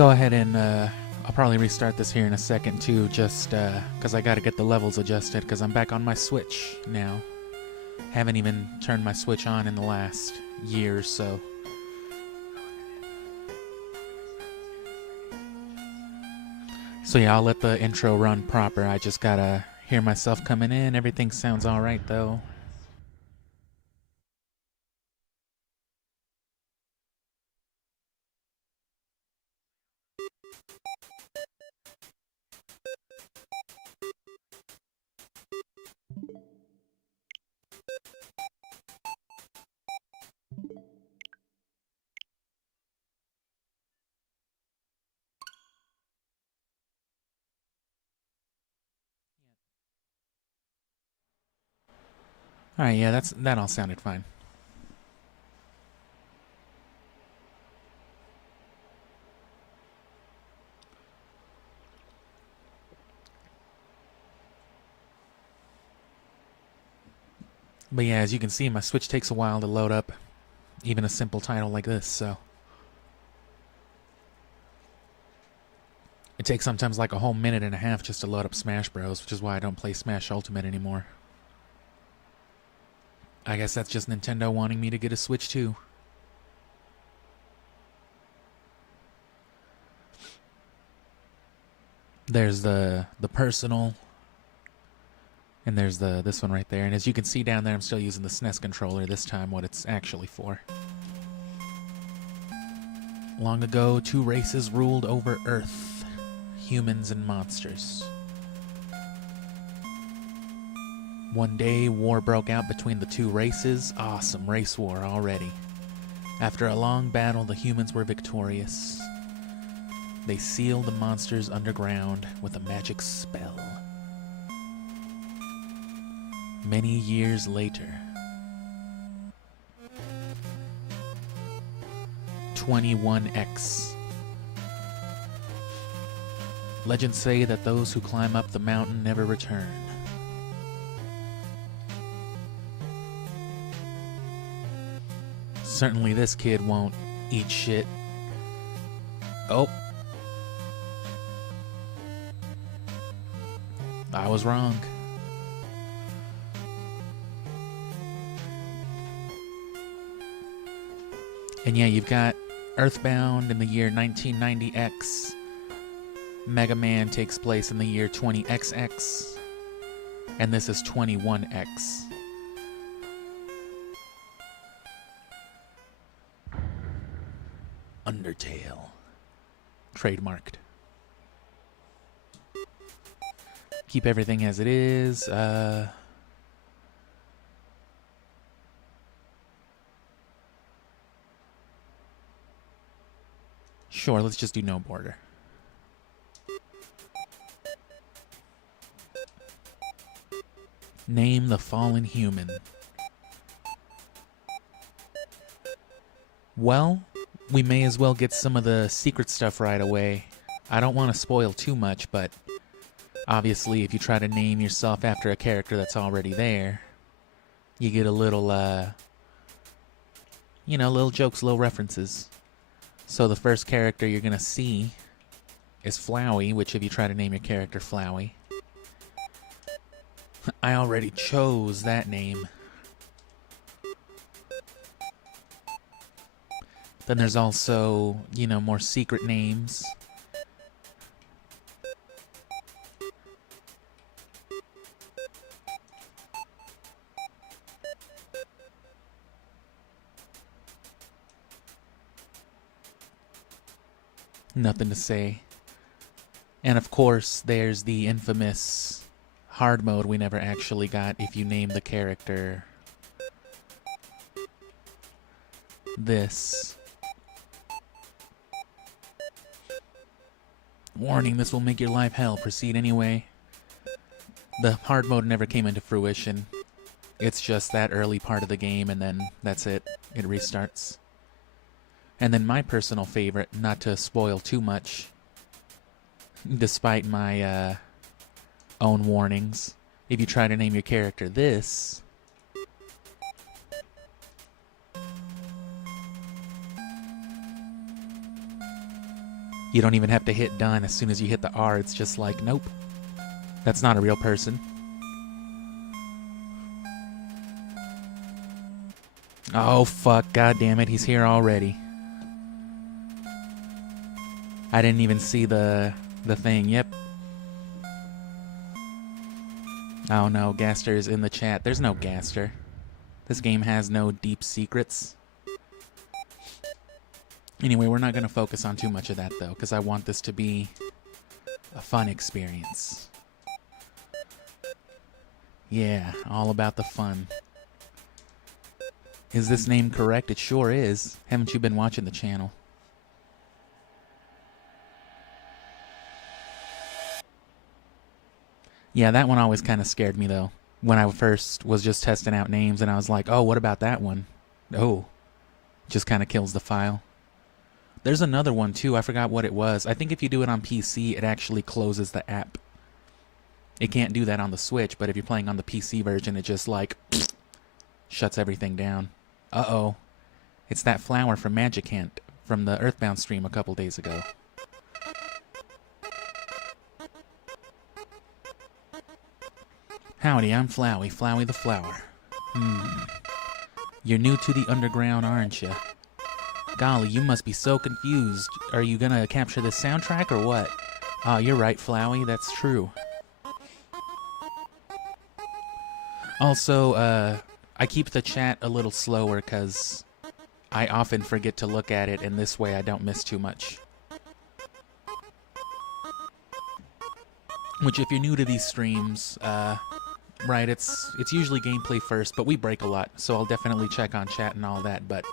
go ahead and I'll probably restart this here in a second too, just because I gotta get the levels adjusted, because I'm back on my Switch now. Haven't even turned my Switch on in the last year or so. So yeah, I'll let the intro run proper. I just gotta hear myself coming in. Everything sounds alright though. Alright, yeah, that all sounded fine. But yeah, as you can see, my Switch takes a while to load up even a simple title like this, so it takes sometimes like a whole minute and a half just to load up Smash Bros, which is why I don't play Smash Ultimate anymore. I guess that's just Nintendo wanting me to get a Switch too. There's the personal, and there's this one right there. And as you can see down there, I'm still using the SNES controller this time, what it's actually for. Long ago, two races ruled over Earth, humans and monsters. One day, war broke out between the two races. Awesome race war already. After a long battle, the humans were victorious. They sealed the monsters underground with a magic spell. Many years later, 21X. Legends say that those who climb up the mountain never return. Certainly this kid won't eat shit. Oh. I was wrong. And yeah, you've got Earthbound in the year 1990X. Mega Man takes place in the year 20XX. And this is 21X. Undertale. Trademarked. Keep everything as it is. Sure, let's just do no border. Name the fallen human. Well, we may as well get some of the secret stuff right away. I don't want to spoil too much, but obviously if you try to name yourself after a character that's already there, you get a little, little jokes, little references. So the first character you're going to see is Flowey, which if you try to name your character Flowey. I already chose that name. Then there's also, more secret names. Nothing to say. And of course, there's the infamous hard mode we never actually got if you name the character this. Warning, this will make your life hell. Proceed anyway. The hard mode never came into fruition. It's just that early part of the game, and then that's it. It restarts. And then my personal favorite, not to spoil too much, despite my own warnings, if you try to name your character this, You don't even have to hit done. As soon as you hit the R, it's just like, nope. That's not a real person. Oh, fuck. God damn it. He's here already. I didn't even see the thing. Yep. Oh, no. Gaster is in the chat. There's no Gaster. This game has no deep secrets. Anyway, we're not going to focus on too much of that, though, because I want this to be a fun experience. Yeah, all about the fun. Is this name correct? It sure is. Haven't you been watching the channel? Yeah, that one always kind of scared me, though. When I first was just testing out names, and I was like, oh, what about that one? Oh, just kind of kills the file. There's another one, too. I forgot what it was. I think if you do it on PC, it actually closes the app. It can't do that on the Switch, but if you're playing on the PC version, it just, like, shuts everything down. Uh-oh. It's that flower from Magic Hand from the Earthbound stream a couple days ago. Howdy, I'm Flowey, Flowey the Flower. You're new to the underground, aren't you? Golly, you must be so confused. Are you gonna capture the soundtrack or what? Oh, you're right, Flowey, that's true. Also, I keep the chat a little slower because I often forget to look at it, and this way I don't miss too much. Which, if you're new to these streams, right, it's usually gameplay first, but we break a lot, so I'll definitely check on chat and all that, but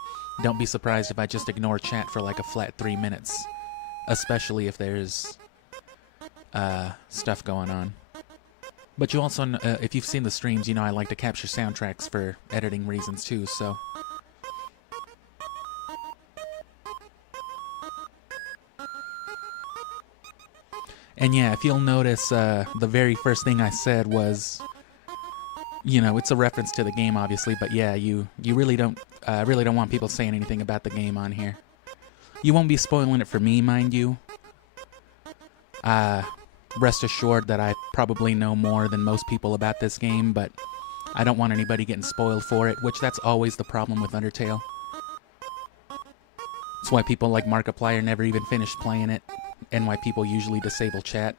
don't be surprised if I just ignore chat for like a flat 3 minutes, especially if there's stuff going on. But you also, if you've seen the streams, you know I like to capture soundtracks for editing reasons too, so. And yeah, if you'll notice, the very first thing I said was, you know, it's a reference to the game, obviously, but yeah, you really don't want people saying anything about the game on here. You won't be spoiling it for me, mind you. Rest assured that I probably know more than most people about this game, but I don't want anybody getting spoiled for it, which that's always the problem with Undertale. That's why people like Markiplier never even finished playing it, and why people usually disable chat.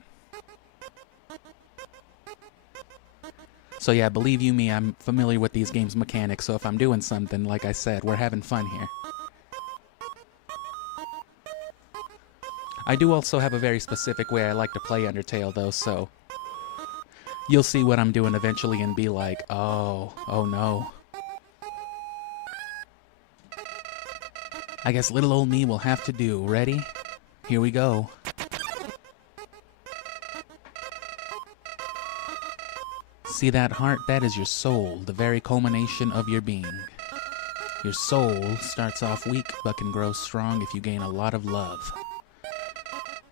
So yeah, believe you me, I'm familiar with these games' mechanics, so if I'm doing something, like I said, we're having fun here. I do also have a very specific way I like to play Undertale, though, so you'll see what I'm doing eventually and be like, oh no. I guess little old me will have to do. Ready? Here we go. See that heart? That is your soul, the very culmination of your being. Your soul starts off weak, but can grow strong if you gain a lot of love.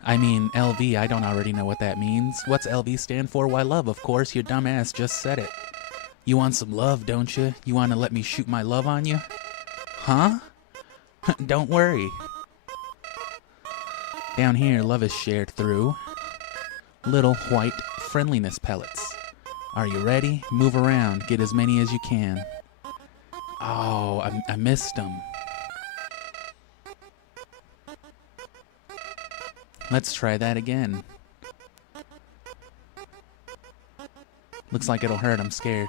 I mean, LV, I don't already know what that means. What's LV stand for? Why, love, of course. Your dumbass just said it. You want some love, don't you? You want to let me shoot my love on you? Huh? Don't worry. Down here, love is shared through little white friendliness pellets. Are you ready? Move around. Get as many as you can. Oh, I missed them. Let's try that again. Looks like it'll hurt. I'm scared.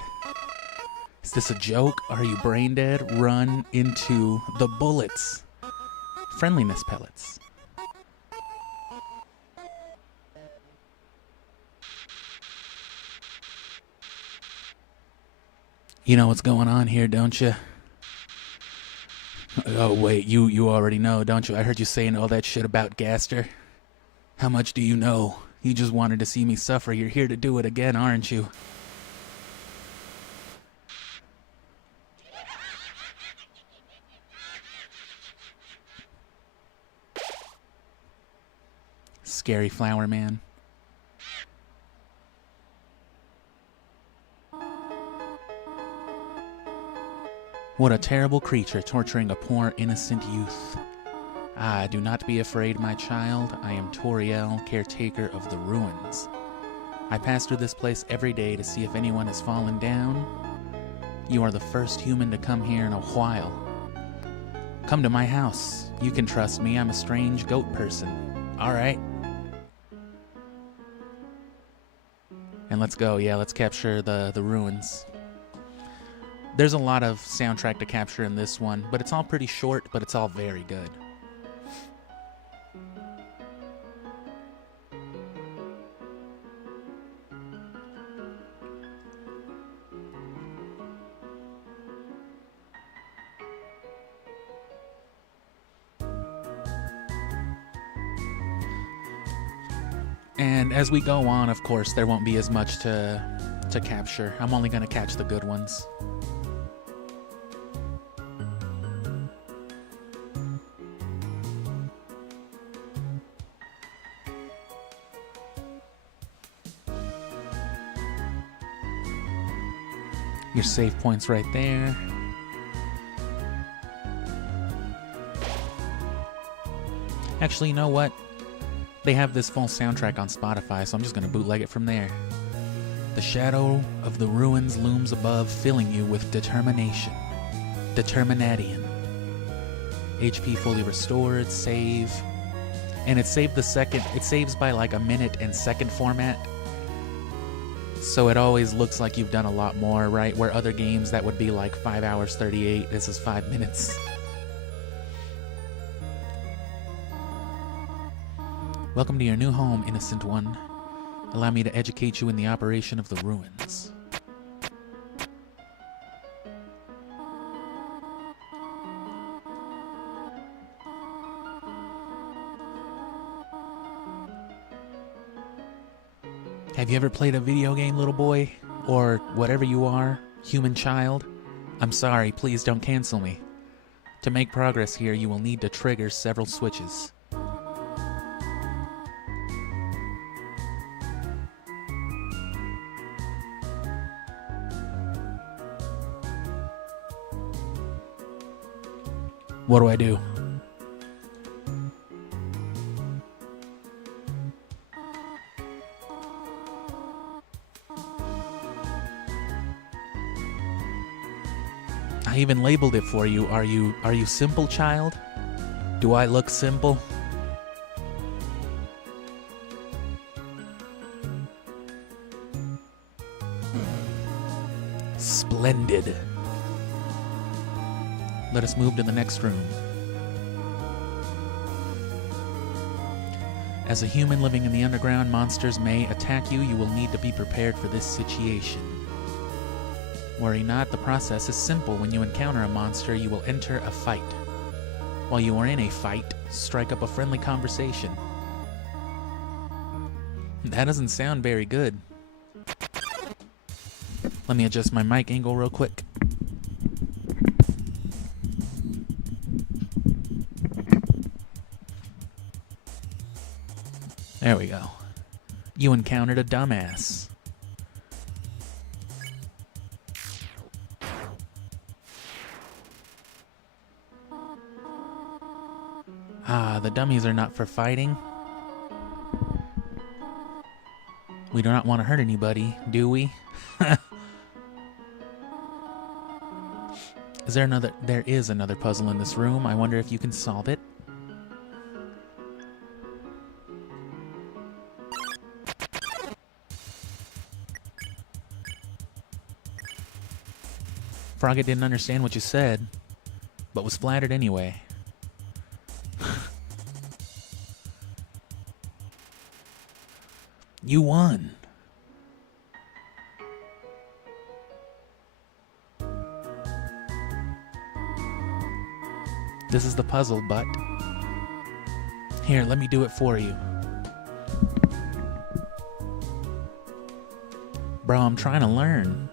Is this a joke? Are you brain dead? Run into the bullets. Friendliness pellets. You know what's going on here, don't you? Oh, wait, you already know, don't you? I heard you saying all that shit about Gaster. How much do you know? You just wanted to see me suffer. You're here to do it again, aren't you? Scary flower man. What a terrible creature torturing a poor innocent youth. Ah, do not be afraid, my child. I am Toriel, caretaker of the ruins. I pass through this place every day to see if anyone has fallen down. You are the first human to come here in a while. Come to my house. You can trust me. I'm a strange goat person. All right. And let's go. Yeah, let's capture the ruins. There's a lot of soundtrack to capture in this one, but it's all pretty short, but it's all very good. And as we go on, of course, there won't be as much to capture. I'm only going to catch the good ones. Your save point's right there. Actually, you know what? They have this full soundtrack on Spotify, so I'm just going to bootleg it from there. The shadow of the ruins looms above, filling you with determination. Determination. HP fully restored, save. And it saved the second, it saves by like a minute and second format. So it always looks like you've done a lot more, right? Where other games that would be like 5 hours 38, this is 5 minutes. Welcome to your new home, innocent one. Allow me to educate you in the operation of the ruins. Have you ever played a video game, little boy? Or whatever you are, human child? I'm sorry, please don't cancel me. To make progress here, you will need to trigger several switches. What do I do? I even labeled it for you. Are you simple, child? Do I look simple? Splendid. Let us move to the next room. As a human living in the underground, monsters may attack you. You will need to be prepared for this situation. Worry not, the process is simple. When you encounter a monster, you will enter a fight. While you are in a fight, strike up a friendly conversation. That doesn't sound very good. Let me adjust my mic angle real quick. There we go. You encountered a dumbass. Ah, the dummies are not for fighting. We do not want to hurt anybody, do we? There is another puzzle in this room. I wonder if you can solve it. Frogget didn't understand what you said, but was flattered anyway. You won. This is the puzzle, but here, let me do it for you. Bro, I'm trying to learn.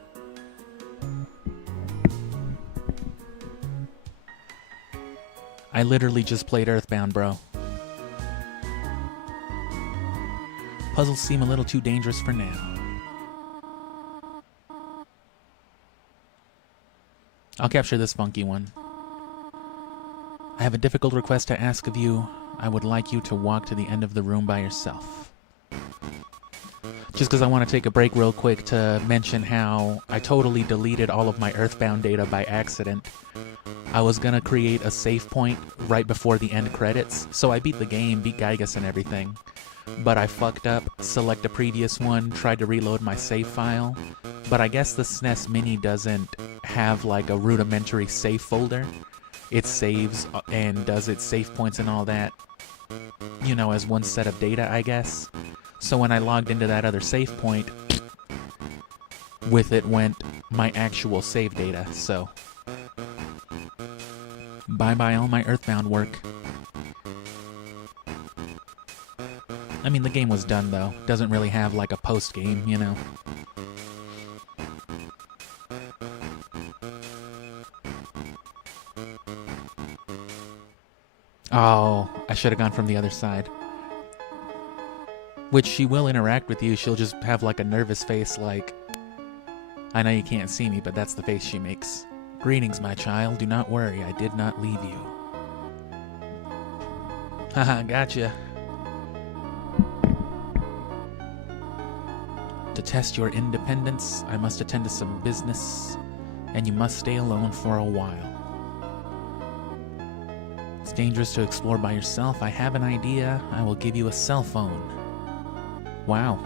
I literally just played Earthbound, bro. Puzzles seem a little too dangerous for now. I'll capture this funky one. I have a difficult request to ask of you. I would like you to walk to the end of the room by yourself. Just because I want to take a break real quick to mention how I totally deleted all of my Earthbound data by accident. I was going to create a save point right before the end credits, so I beat the game, beat Gygas and everything. But I fucked up, select a previous one, tried to reload my save file, but I guess the SNES Mini doesn't have like a rudimentary save folder. It saves and does its save points and all that, you know, as one set of data, I guess. So when I logged into that other save point, with it went my actual save data, so bye-bye all my Earthbound work. I mean, the game was done, though. Doesn't really have, like, a post-game, you know? Oh, I should have gone from the other side. Which she will interact with you. She'll just have, like, a nervous face, like, I know you can't see me, but that's the face she makes. Greetings, my child. Do not worry. I did not leave you. Haha, gotcha. To test your independence, I must attend to some business, and you must stay alone for a while. It's dangerous to explore by yourself. I have an idea. I will give you a cell phone. Wow.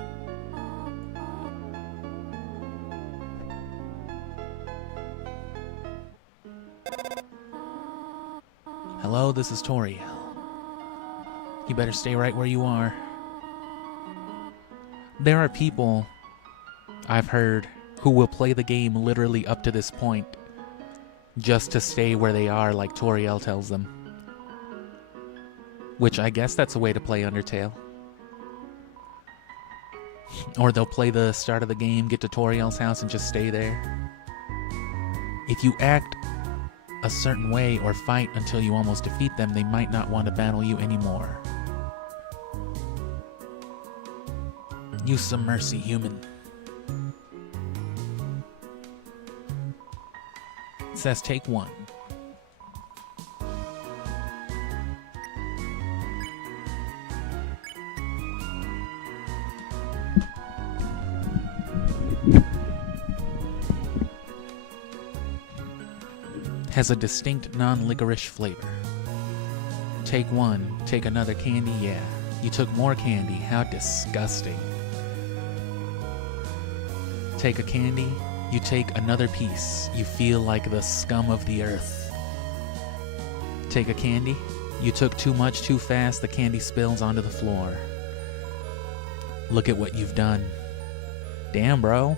Hello, this is Toriel. You better stay right where you are. There are people I've heard who will play the game literally up to this point just to stay where they are, like Toriel tells them. Which I guess that's a way to play Undertale. Or they'll play the start of the game, get to Toriel's house, and just stay there. If you act a certain way or fight until you almost defeat them, they might not want to battle you anymore. Use some mercy, human. It says take one. Has a distinct non-licorice flavor. Take one, take another candy, yeah. You took more candy, how disgusting. Take a candy, you take another piece, you feel like the scum of the earth. Take a candy, you took too much too fast, the candy spills onto the floor. Look at what you've done. Damn, bro.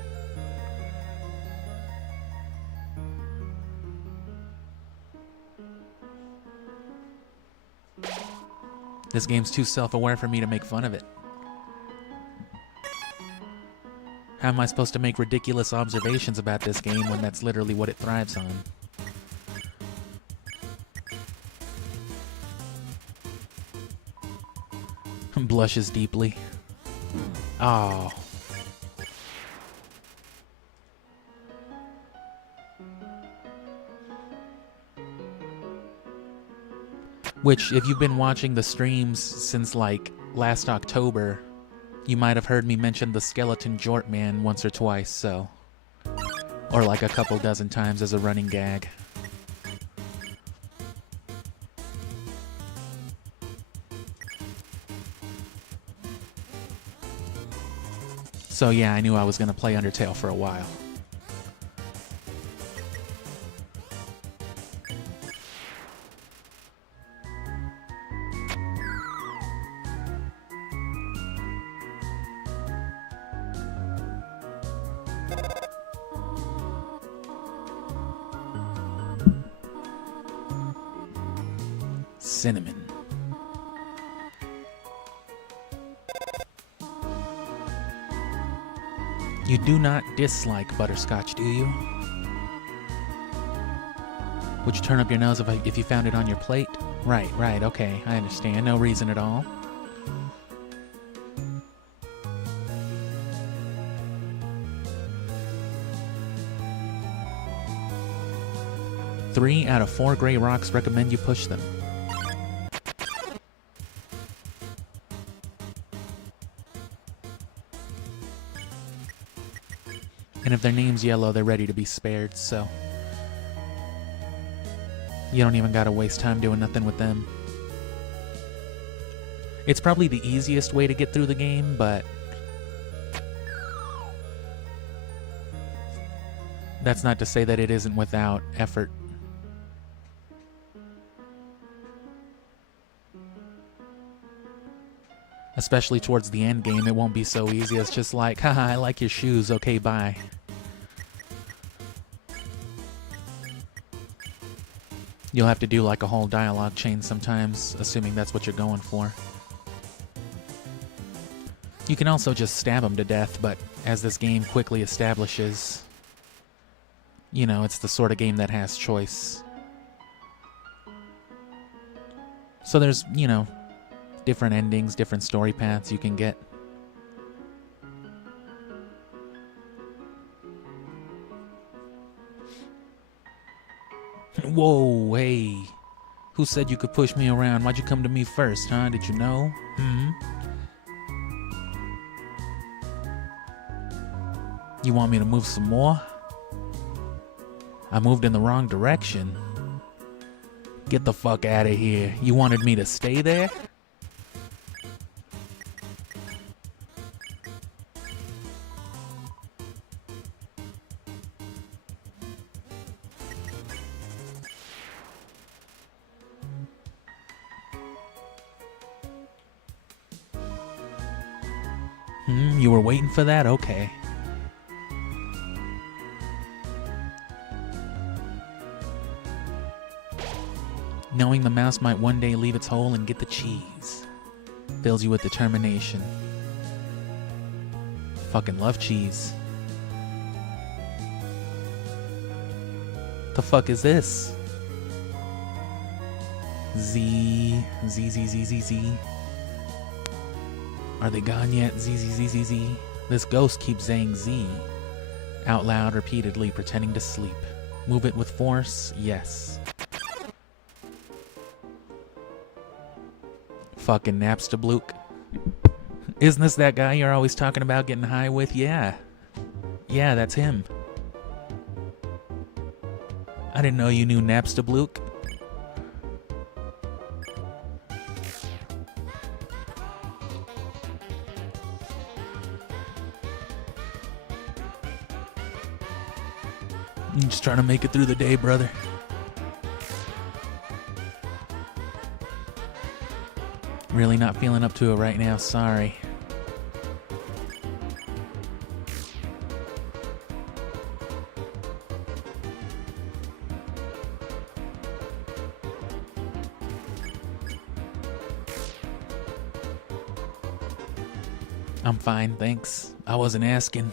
This game's too self-aware for me to make fun of it. How am I supposed to make ridiculous observations about this game when that's literally what it thrives on? Blushes deeply. Oh. Which, if you've been watching the streams since, like, last October, you might have heard me mention the skeleton Jort Man once or twice, so... Or like a couple dozen times as a running gag. So yeah, I knew I was gonna play Undertale for a while. Cinnamon. You do not dislike butterscotch, do you? Would you turn up your nose if you found it on your plate? Right, okay, I understand. No reason at all. Three out of 4 gray rocks recommend you push them. And if their name's yellow, they're ready to be spared, so you don't even gotta waste time doing nothing with them. It's probably the easiest way to get through the game, but that's not to say that it isn't without effort. Especially towards the end game, it won't be so easy. It's just like, haha, I like your shoes, okay, bye. You'll have to do like a whole dialogue chain sometimes, assuming that's what you're going for. You can also just stab them to death, but as this game quickly establishes, you know, it's the sort of game that has choice. So there's, you know, different endings, different story paths you can get. Whoa, hey. Who said you could push me around? Why'd you come to me first, huh? Did you know? You want me to move some more? I moved in the wrong direction. Get the fuck out of here. You wanted me to stay there? You were waiting for that? Okay. Knowing the mouse might one day leave its hole and get the cheese fills you with determination. Fucking love cheese. The fuck is this? Z. Are they gone yet? Z. This ghost keeps saying Z out loud repeatedly, pretending to sleep. Move it with force? Yes. Fucking Napstablook. Isn't this that guy you're always talking about getting high with? Yeah. Yeah, that's him. I didn't know you knew Napstablook. I'm just trying to make it through the day, brother. Really not feeling up to it right now, sorry. I'm fine, thanks. I wasn't asking.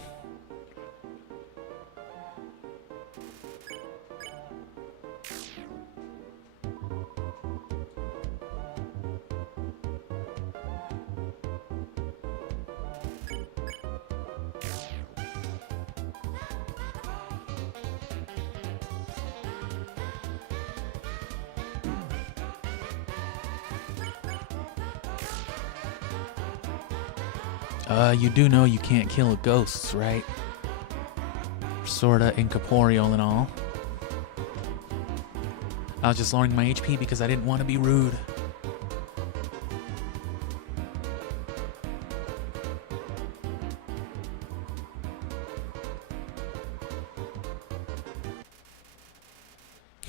You do know you can't kill ghosts, right? Sorta incorporeal and all. I was just lowering my HP because I didn't want to be rude.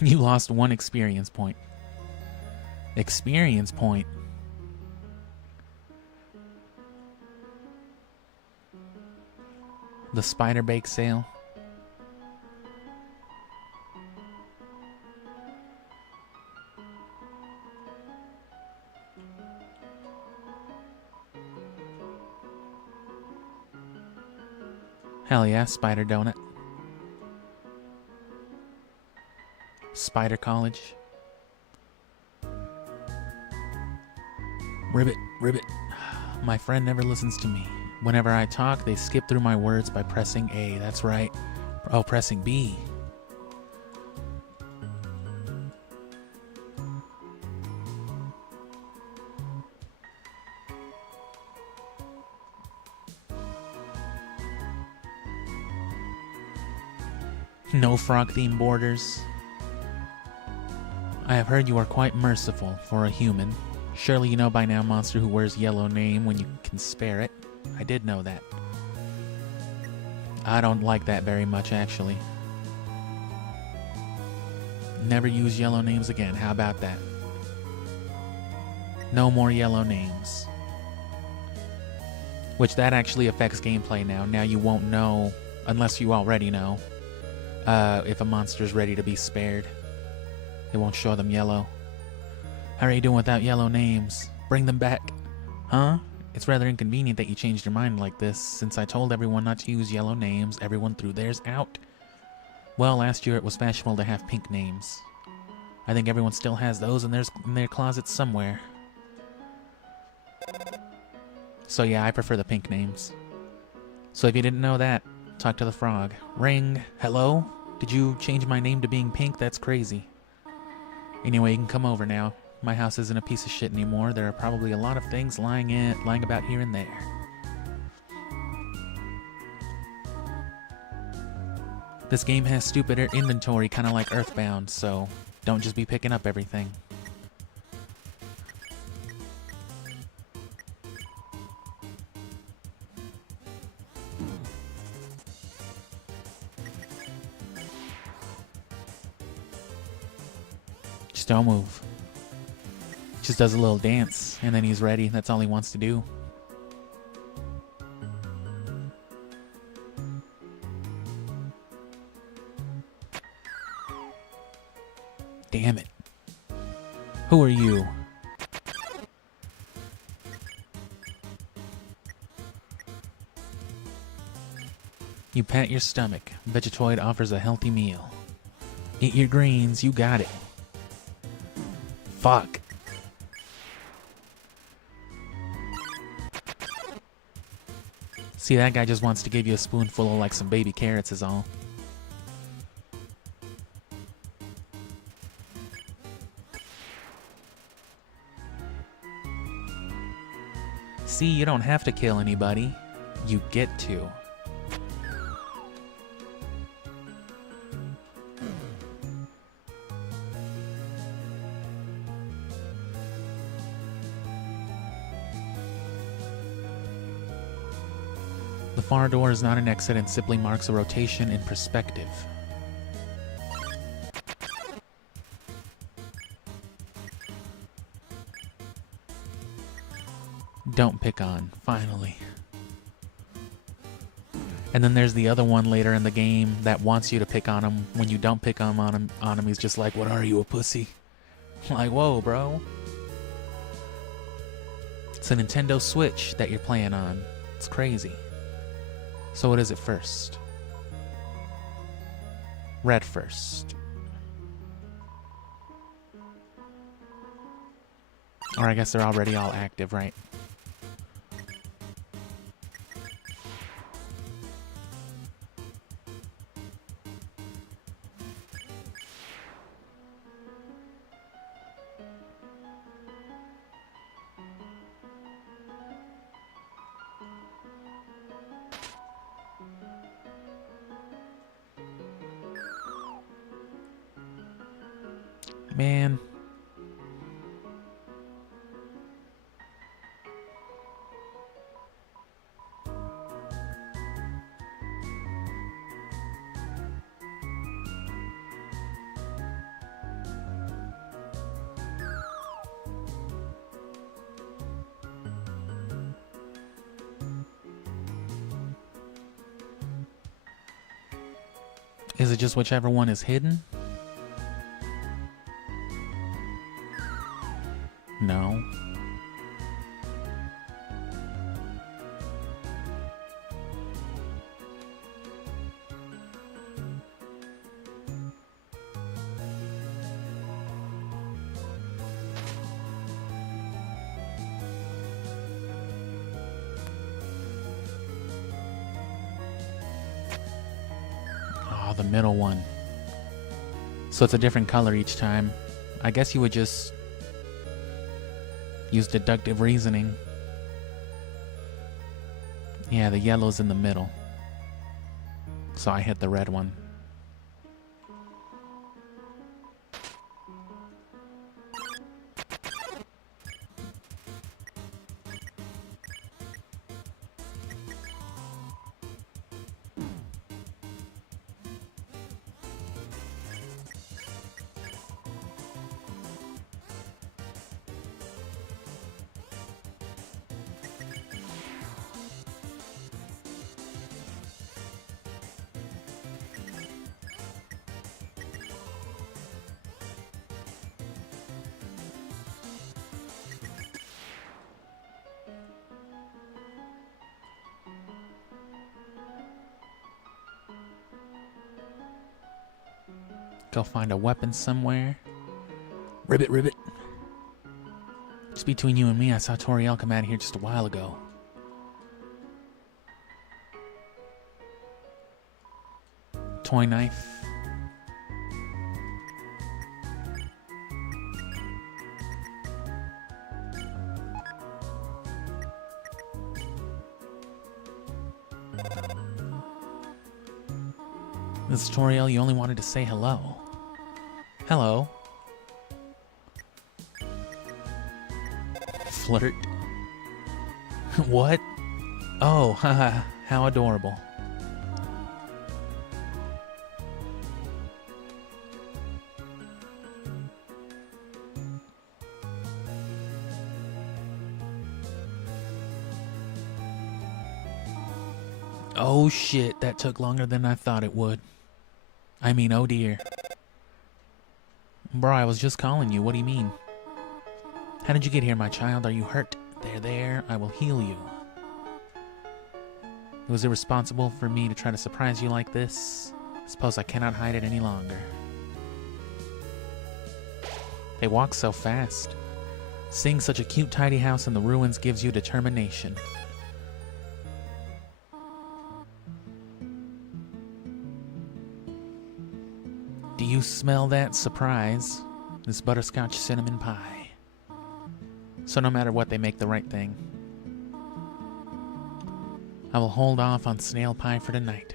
You lost 1 experience point. Experience point? The spider bake sale. Hell yeah, spider donut. Spider college. Ribbit. My friend never listens to me. Whenever I talk, they skip through my words by pressing A. That's right. Oh, pressing B. No frog-themed borders. I have heard you are quite merciful for a human. Surely you know by now monster who wears yellow name when you can spare it. I did know that. I don't like that very much, actually. Never use yellow names again. How about that? No more yellow names. Which that actually affects gameplay now. Now you won't know, unless you already know, if a monster's ready to be spared. It won't show them yellow. How are you doing without yellow names? Bring them back. Huh? It's rather inconvenient that you changed your mind like this. Since I told everyone not to use yellow names, everyone threw theirs out. Well, last year it was fashionable to have pink names. I think everyone still has those in their closets somewhere. So yeah, I prefer the pink names. So if you didn't know that, talk to the frog. Ring. Hello? Did you change my name to being pink? That's crazy. Anyway, you can come over now. My house isn't a piece of shit anymore. There are probably a lot of things lying about here and there. This game has stupid inventory, kind of like Earthbound, so don't just be picking up everything. Just don't move. Just does a little dance, and then he's ready. That's all he wants to do. Damn it. Who are you? You pat your stomach. Vegetoid offers a healthy meal. Eat your greens, you got it. Fuck. See, that guy just wants to give you a spoonful of like some baby carrots is all. See, you don't have to kill anybody. You get to. The far door is not an exit and simply marks a rotation in perspective. Don't pick on, finally. And then there's the other one later in the game that wants you to pick on him. When you don't pick on him, he's just like, "What are you, a pussy?" Like, whoa, bro. It's a Nintendo Switch that you're playing on. It's crazy. So what is it first? Red first. Or I guess they're already all active, right? Man. Is it just whichever one is hidden? No. Oh, the middle one. So it's a different color each time. I guess you would just use deductive reasoning. Yeah, the yellow's in the middle. So I hit the red one. Go find a weapon somewhere. Ribbit, ribbit. Just between you and me, I saw Toriel come out of here just a while ago. Toy knife. This is Toriel, you only wanted to say hello. Hello. Flirt. What? Oh, haha, how adorable. Oh shit, that took longer than I thought it would. I mean, oh dear. Bro, I was just calling you. What do you mean? How did you get here, my child? Are you hurt? There. I will heal you. It was irresponsible for me to try to surprise you like this. I suppose I cannot hide it any longer. They walk so fast. Seeing such a cute, tidy house in the ruins gives you determination. Do you smell that surprise? This butterscotch cinnamon pie. So no matter what, they make the right thing. I will hold off on snail pie for tonight.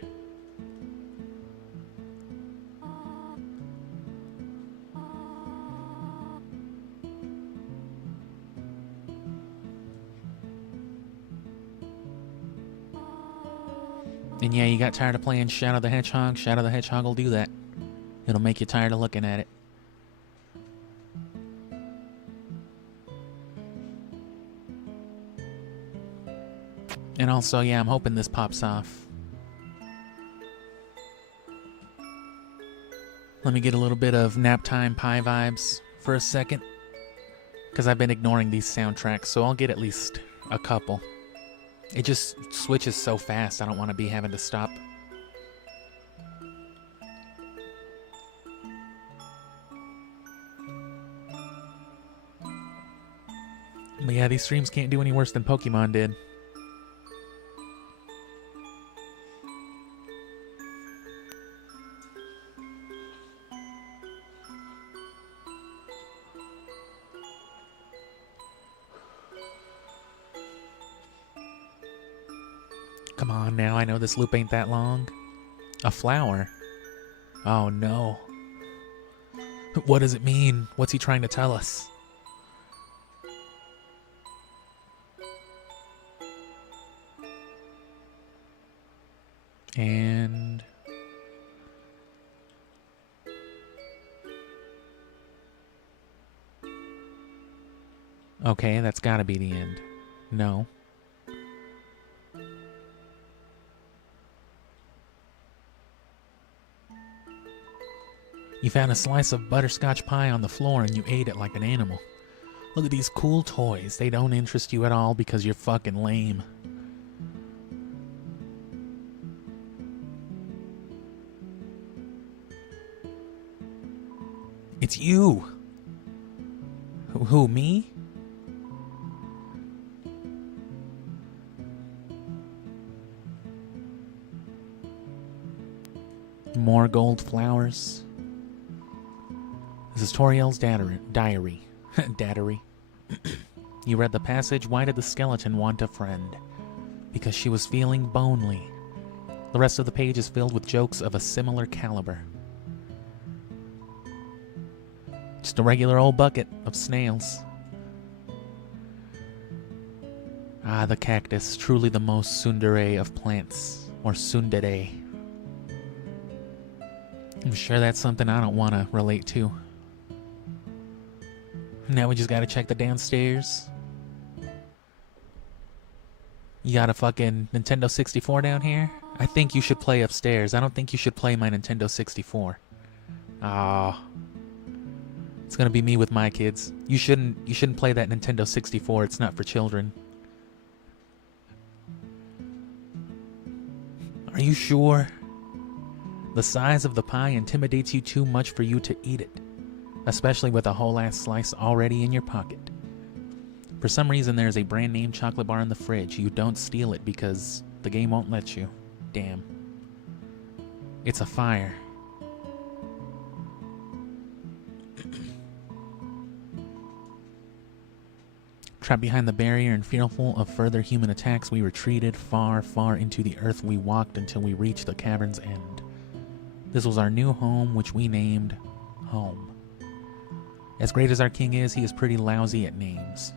And yeah, you got tired of playing Shadow the Hedgehog? Shadow the Hedgehog will do that. It'll make you tired of looking at it. And also, yeah, I'm hoping this pops off. Let me get a little bit of nap time pie vibes for a second. Because I've been ignoring these soundtracks, so I'll get at least a couple. It just switches so fast, I don't want to be having to stop. But yeah, these streams can't do any worse than Pokemon did. Come on now, I know this loop ain't that long. A flower? Oh no. What does it mean? What's he trying to tell us? And... okay, that's gotta be the end. No. You found a slice of butterscotch pie on the floor and you ate it like an animal. Look at these cool toys. They don't interest you at all because you're fucking lame. It's you! Who, me? More gold flowers. This is Toriel's diary. Diary. You read the passage, why did the skeleton want a friend? Because she was feeling bonely. The rest of the page is filled with jokes of a similar caliber. Just a regular old bucket of snails. Ah, the cactus, truly the most tsundere of plants. Or tsundere. I'm sure that's something I don't want to relate to. Now we just gotta check the downstairs. You got a fucking Nintendo 64 down here? I think you should play upstairs. I don't think you should play my Nintendo 64. Ah. It's gonna be me with my kids. You shouldn't play that Nintendo 64. It's not for children. Are you sure? The size of the pie intimidates you too much for you to eat it, especially with a whole ass slice already in your pocket. For some reason, there's a brand name chocolate bar in the fridge. You don't steal it because the game won't let you. Damn. It's a fire. Trapped behind the barrier and fearful of further human attacks, we retreated far, far into the earth. We walked until we reached the cavern's end. This was our new home, which we named Home. As great as our king is, he is pretty lousy at names.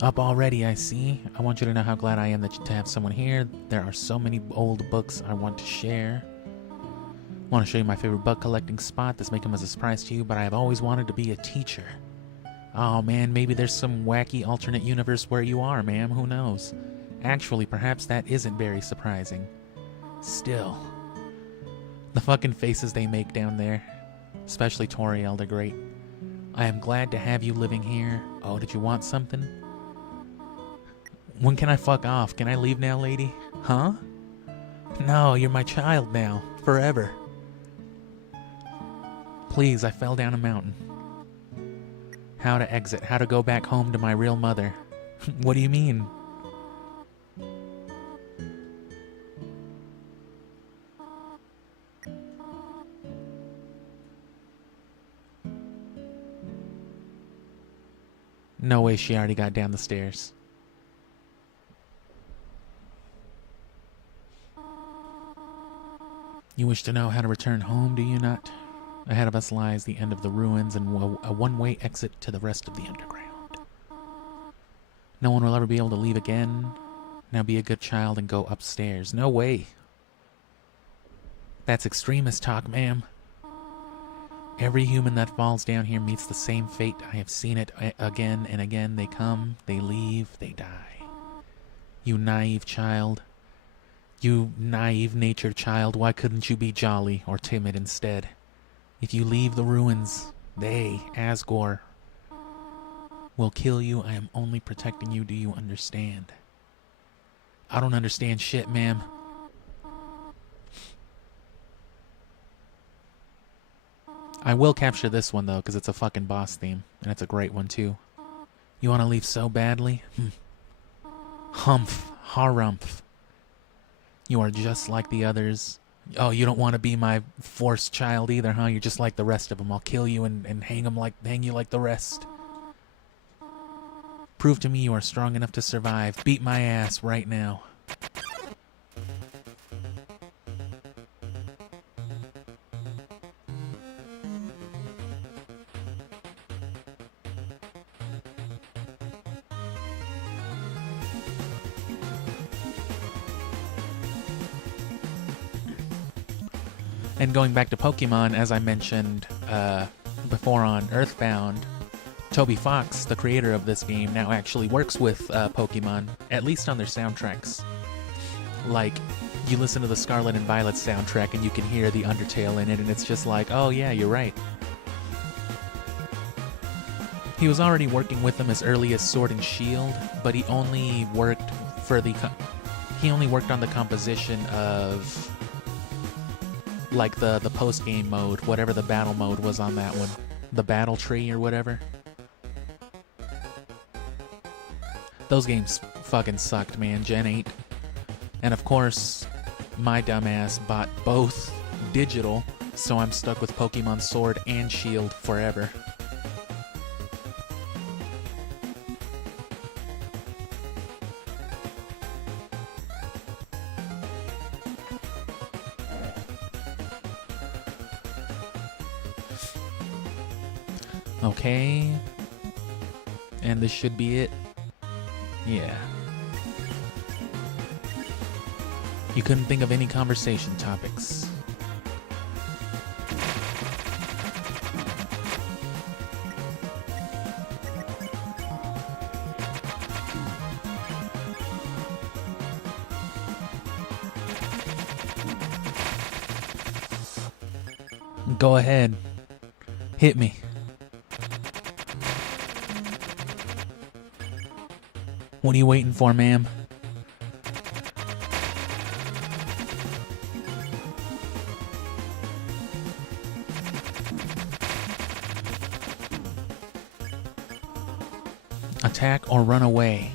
Up already, I see. I want you to know how glad I am to have someone here. There are so many old books I want to share. I want to show you my favorite book collecting spot. This may come as a surprise to you, but I have always wanted to be a teacher. Oh man, maybe there's some wacky alternate universe where you are, ma'am. Who knows? Actually, perhaps that isn't very surprising. Still. The fucking faces they make down there. Especially Toriel, they're great. I am glad to have you living here. Oh, did you want something? When can I fuck off? Can I leave now, lady? Huh? No, you're my child now. Forever. Please, I fell down a mountain. How to exit. How to go back home to my real mother. What do you mean? No way she already got down the stairs. You wish to know how to return home, do you not? Ahead of us lies the end of the ruins and a one-way exit to the rest of the underground. No one will ever be able to leave again. Now be a good child and go upstairs. No way. That's extremist talk, ma'am. Every human that falls down here meets the same fate. I have seen it again and again. They come, they leave, they die. You naive child. You naive-natured child, why couldn't you be jolly or timid instead? If you leave the ruins, they, Asgore, will kill you. I am only protecting you. Do you understand? I don't understand shit, ma'am. I will capture this one, though, because it's a fucking boss theme, and it's a great one, too. You want to leave so badly? Humph. Harumph. You are just like the others. Oh, you don't want to be my forced child either, huh? You're just like the rest of them. I'll kill you and hang you like the rest. Prove to me you are strong enough to survive. Beat my ass right now. And going back to Pokemon, as I mentioned before on Earthbound, Toby Fox, the creator of this game, now actually works with Pokemon, at least on their soundtracks. Like, you listen to the Scarlet and Violet soundtrack and you can hear the Undertale in it, and it's just like, oh yeah, you're right. He was already working with them as early as Sword and Shield, but he only worked for he only worked on the composition of like the post-game mode, whatever the battle mode was on that one. The battle tree or whatever. Those games fucking sucked, man. Gen 8. And of course, my dumbass bought both digital, so I'm stuck with Pokemon Sword and Shield forever. Okay. And this should be it. Yeah. You couldn't think of any conversation topics. Go ahead. Hit me. What are you waiting for, ma'am? Attack or run away.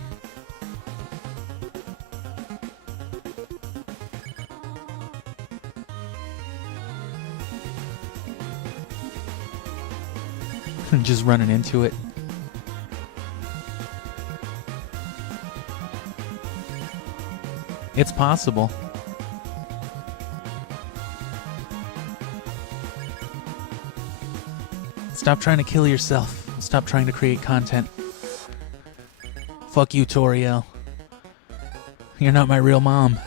Just running into it. It's possible. Stop trying to kill yourself. Stop trying to create content. Fuck you, Toriel. You're not my real mom.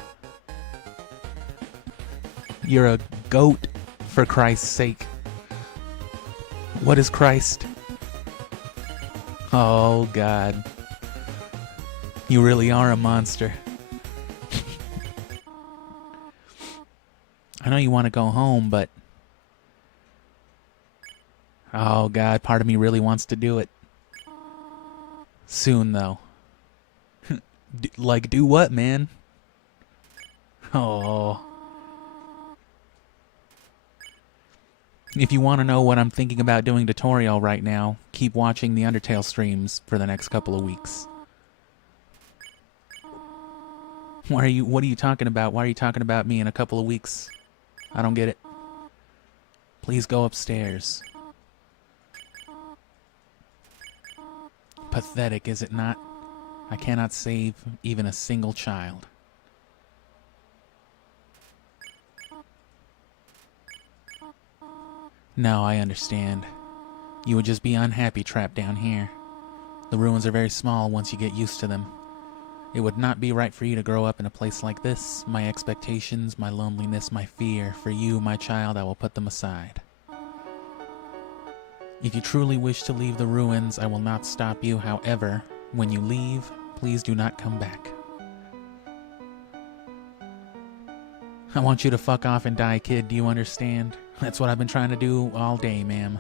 You're a goat, for Christ's sake. What is Christ? Oh, God. You really are a monster. I know you want to go home, but... Oh, God, part of me really wants to do it. Soon, though. Like, do what, man? Oh... If you want to know what I'm thinking about doing tutorial right now, keep watching the Undertale streams for the next couple of weeks. What are you talking about? Why are you talking about me in a couple of weeks? I don't get it. Please go upstairs. Pathetic, is it not? I cannot save even a single child. No, I understand. You would just be unhappy trapped down here. The ruins are very small once you get used to them. It would not be right for you to grow up in a place like this. My expectations, my loneliness, my fear. For you, my child, I will put them aside. If you truly wish to leave the ruins, I will not stop you. However, when you leave, please do not come back. I want you to fuck off and die, kid. Do you understand? That's what I've been trying to do all day, ma'am.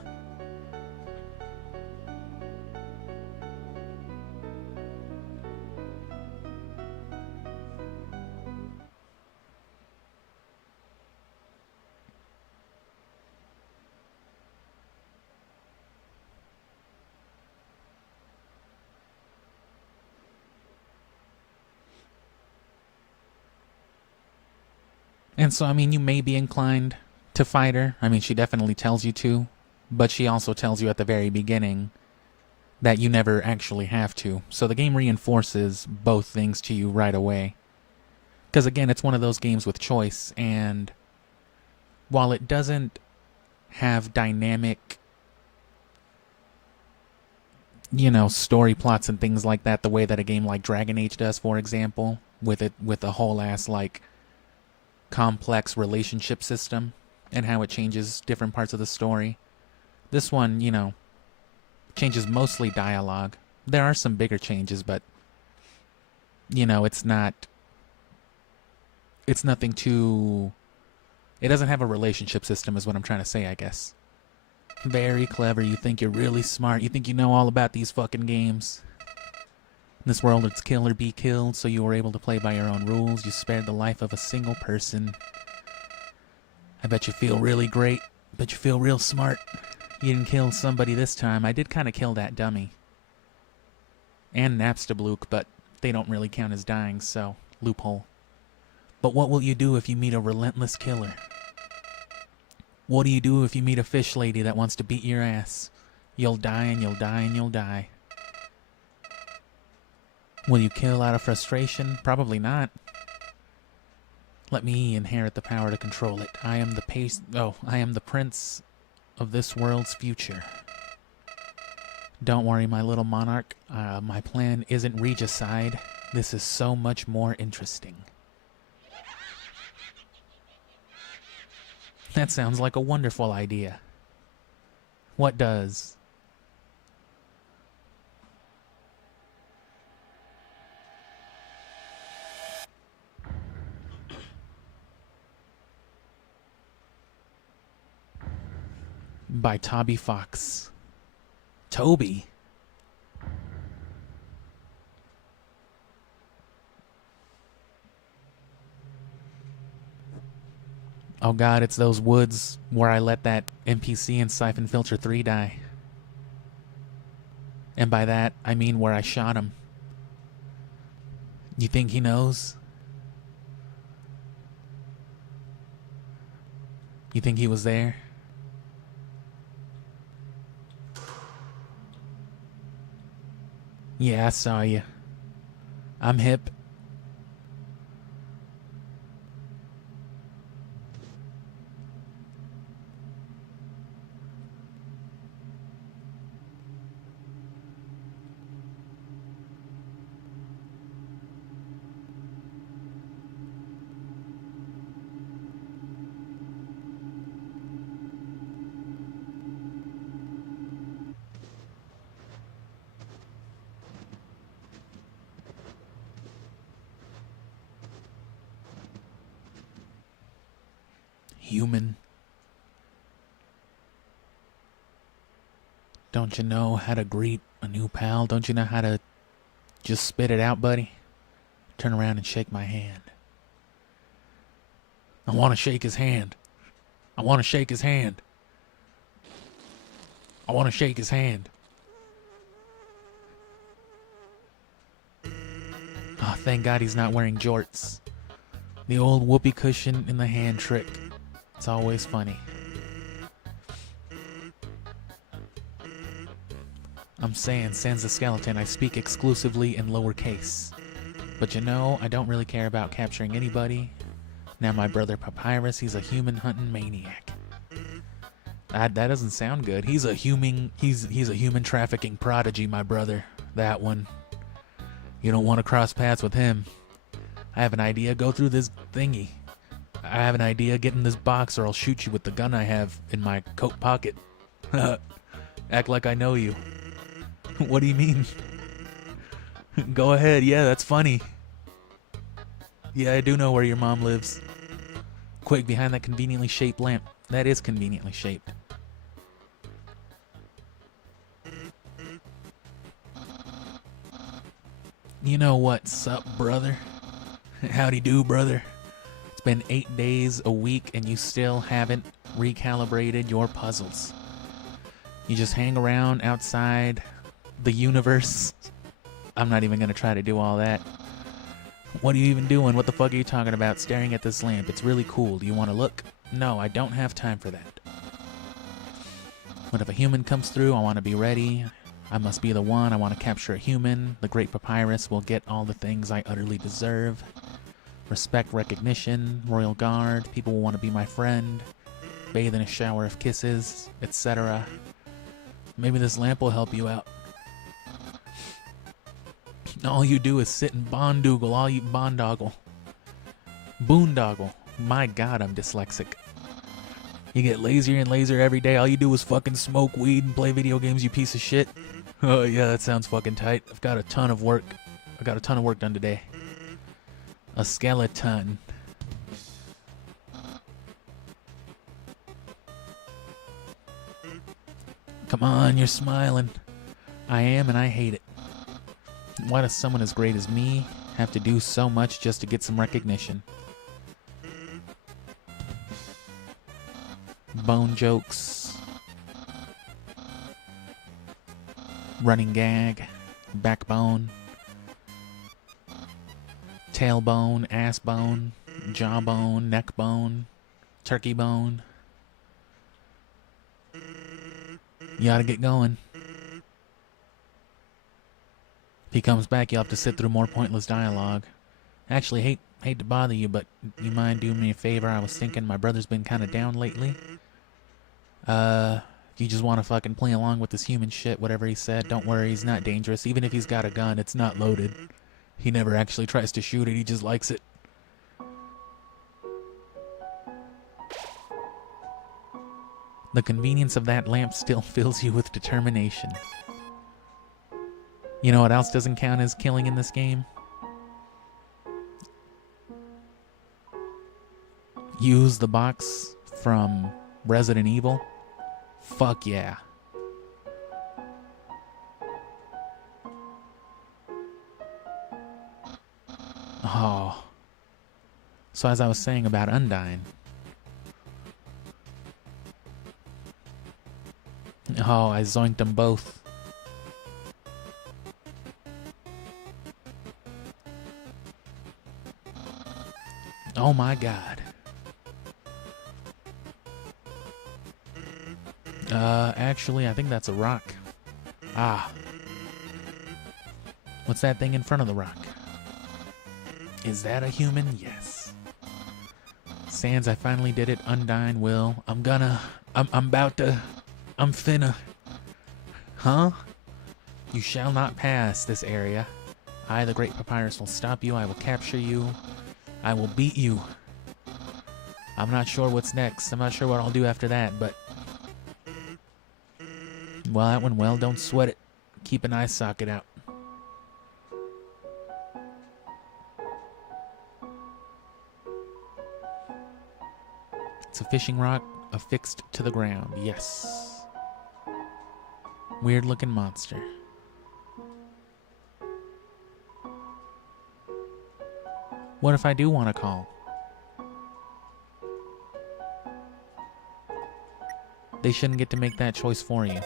And so, I mean, you may be inclined to fight her. I mean, she definitely tells you to, but she also tells you at the very beginning that you never actually have to. So the game reinforces both things to you right away. Because again, it's one of those games with choice, and while it doesn't have dynamic, you know, story plots and things like that the way that a game like Dragon Age does, for example, with a whole ass, like, complex relationship system and how it changes different parts of the story. This one, you know, changes mostly dialogue. There are some bigger changes, but, you know, it's nothing too... It doesn't have a relationship system is what I'm trying to say, I guess. Very clever. You think you're really smart. You think you know all about these fucking games. In this world, it's kill or be killed, so you were able to play by your own rules. You spared the life of a single person. I bet you feel really great. Bet you feel real smart. You didn't kill somebody this time. I did kind of kill that dummy. And Napstablook, but they don't really count as dying, so loophole. But what will you do if you meet a relentless killer? What do you do if you meet a fish lady that wants to beat your ass? You'll die and you'll die and you'll die. Will you kill out of frustration? Probably not. Let me inherit the power to control it. I am the prince of this world's future. Don't worry, my little monarch. My plan isn't regicide. This is so much more interesting. That sounds like a wonderful idea. What does? By Toby Fox. Toby? Oh god, it's those woods where I let that NPC in Siphon Filter 3 die. And by that, I mean where I shot him. You think he knows? You think he was there? Yeah, I saw you. I'm hip. Human. Don't you know how to greet a new pal? Don't you know how to just spit it out, buddy? Turn around and shake my hand. I want to shake his hand. I want to shake his hand. I want to shake his hand. Oh, thank God he's not wearing jorts. The old whoopee cushion in the hand trick. It's always funny. I'm saying, sans the skeleton, I speak exclusively in lowercase. But you know, I don't really care about capturing anybody. Now my brother Papyrus, he's a human hunting maniac. That doesn't sound good. He's a human trafficking prodigy, my brother. That one. You don't want to cross paths with him. I have an idea. Go through this thingy. I have an idea. Get in this box or I'll shoot you with the gun I have in my coat pocket. Act like I know you. What do you mean? Go ahead. Yeah, that's funny. Yeah, I do know where your mom lives. Quick, behind that conveniently shaped lamp. That is conveniently shaped. You know what's up, brother? Howdy do, brother. It's been 8 days, a week, and you still haven't recalibrated your puzzles. You just hang around outside the universe. I'm not even going to try to do all that. What are you even doing? What the fuck are you talking about? Staring at this lamp. It's really cool. Do you want to look? No, I don't have time for that. But if a human comes through, I want to be ready. I must be the one. I want to capture a human. The great Papyrus will get all the things I utterly deserve. Respect, recognition, royal guard. People will want to be my friend. Bathe in a shower of kisses, etc. Maybe this lamp will help you out. All you do is sit and bondoogle. All you bondoggle. Boondoggle. My God, I'm dyslexic. You get lazier and lazier every day. All you do is fucking smoke weed and play video games, you piece of shit. Oh yeah, that sounds fucking tight. I've got a ton of work. I got a ton of work done today. A skeleton. Come on, you're smiling. I am, and I hate it. Why does someone as great as me have to do so much just to get some recognition? Bone jokes. Running gag. Backbone. Tailbone. Ass bone. Jawbone. Neck bone. Turkey bone. You ought to get going. If he comes back, you'll have to sit through more pointless dialogue. Actually, hate to bother you, but you mind doing me a favor? I was thinking my brother's been kind of down lately. You just want to fucking play along with this human shit, whatever he said. Don't worry, he's not dangerous. Even if he's got a gun, it's not loaded. He never actually tries to shoot it, he just likes it. The convenience of that lamp still fills you with determination. You know what else doesn't count as killing in this game? Use the box from Resident Evil. Fuck yeah. Oh. So as I was saying about Undyne. Oh, I zoinked them both. Oh my god. Actually, I think that's a rock. Ah. What's that thing in front of the rock? Is that a human? Yes. Sans, I finally did it. Undyne will. I'm finna. Huh? You shall not pass this area. I, the Great Papyrus, will stop you. I will capture you. I will beat you. I'm not sure what's next. I'm not sure what I'll do after that, but... Well, that went well. Don't sweat it. Keep an eye socket out. It's a fishing rod affixed to the ground. Yes. Weird looking monster. What if I do want to call? They shouldn't get to make that choice for you.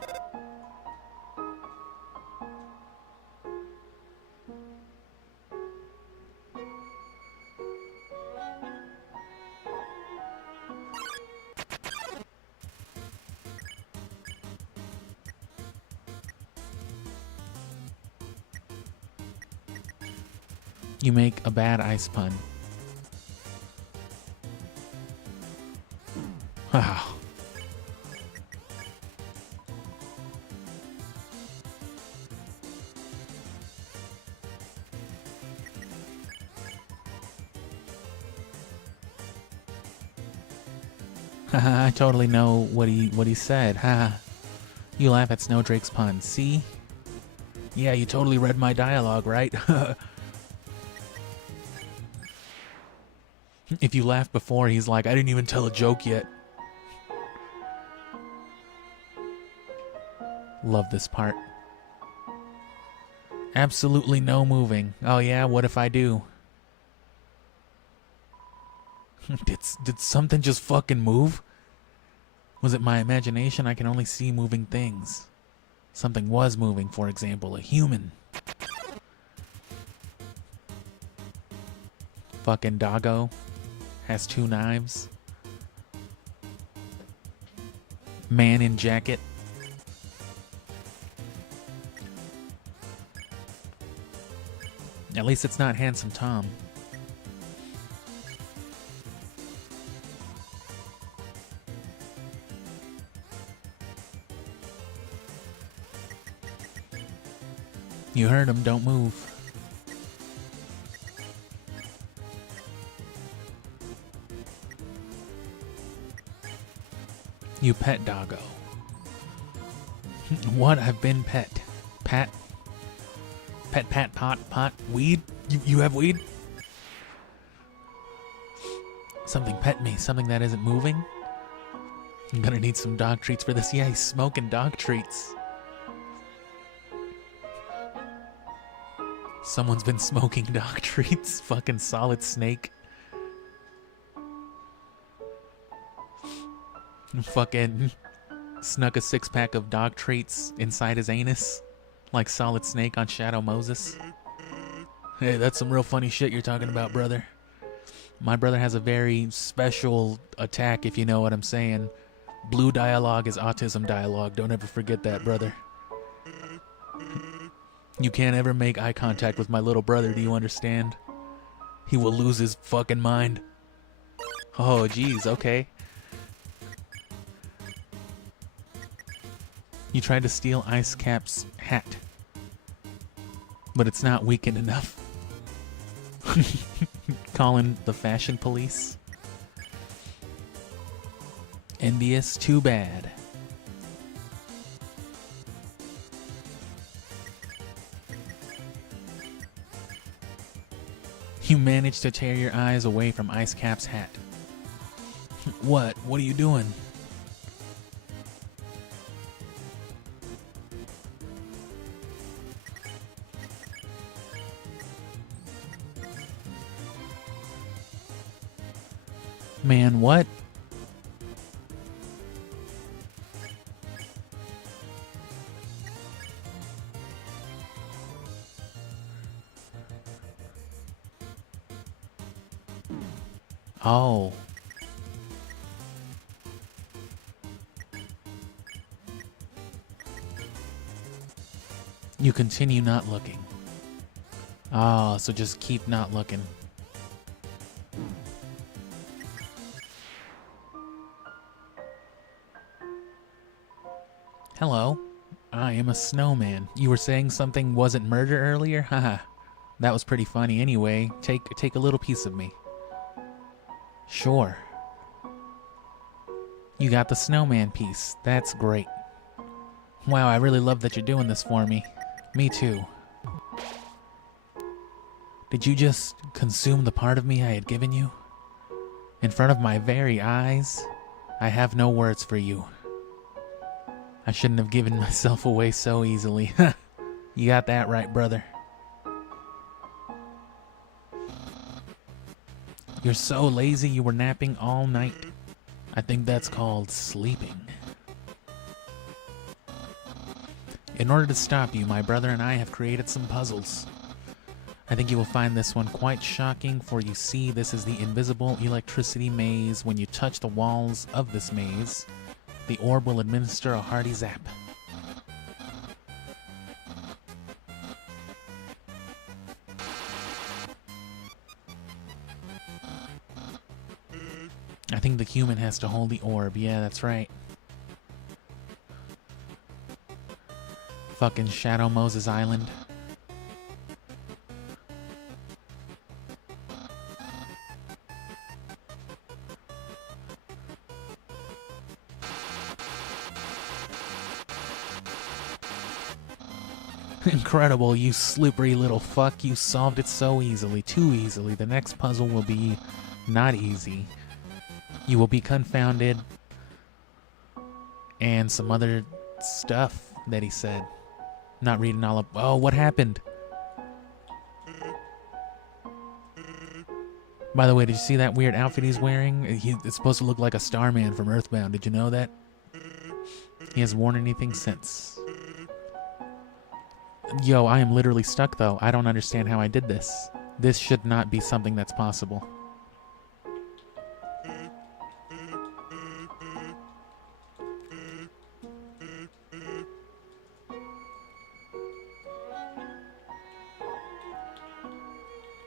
You make a bad ice pun. Wow. Haha, I totally know what he said. Haha. You laugh at Snowdrake's pun. See? Yeah, you totally read my dialogue, right? If you laughed before, he's like, I didn't even tell a joke yet. Love this part. Absolutely no moving. Oh yeah, what if I do? Did something just fucking move? Was it my imagination? I can only see moving things. Something was moving, for example, a human. Fucking doggo. Has 2 knives. Man in jacket. At least it's not Handsome Tom. You heard him, don't move. You pet doggo. What? I've been pet. Pat? Pet, pat, pot, weed? You have weed? Something pet me. Something that isn't moving? I'm gonna need some dog treats for this. Yeah, he's smoking dog treats. Someone's been smoking dog treats. Fucking Solid Snake. Fucking snuck a 6-pack of dog treats inside his anus. Like Solid Snake on Shadow Moses. Hey, that's some real funny shit you're talking about, brother. My brother has a very special attack, if you know what I'm saying. Blue dialogue is autism dialogue. Don't ever forget that, brother. You can't ever make eye contact with my little brother, do you understand? He will lose his fucking mind. Oh, jeez, okay. You tried to steal Ice Cap's hat. But it's not weakened enough. Calling the fashion police. Envious, too bad. You managed to tear your eyes away from Ice Cap's hat. What? What are you doing? Man, what? Oh. You continue not looking. Oh, so just keep not looking. Hello. I am a snowman. You were saying something wasn't murder earlier? Haha. That was pretty funny. Anyway, take a little piece of me. Sure. You got the snowman piece. That's great. Wow, I really love that you're doing this for me. Me too. Did you just consume the part of me I had given you? In front of my very eyes? I have no words for you. I shouldn't have given myself away so easily. You got that right, brother. You're so lazy you were napping all night. I think that's called sleeping. In order to stop you, my brother and I have created some puzzles. I think you will find this one quite shocking, for you see, this is the invisible electricity maze. When you touch the walls of this maze, the orb will administer a hearty zap. I think the human has to hold the orb. Yeah, that's right. Fucking Shadow Moses Island. Incredible, you slippery little fuck. You solved it so easily. Too easily. The next puzzle will be not easy. You will be confounded. And some other stuff that he said. Not reading all up. Oh, what happened? By the way, did you see that weird outfit he's wearing? It's supposed to look like a Starman from Earthbound. Did you know that? He hasn't worn anything since. Yo, I am literally stuck though. I don't understand how I did this. This should not be something that's possible.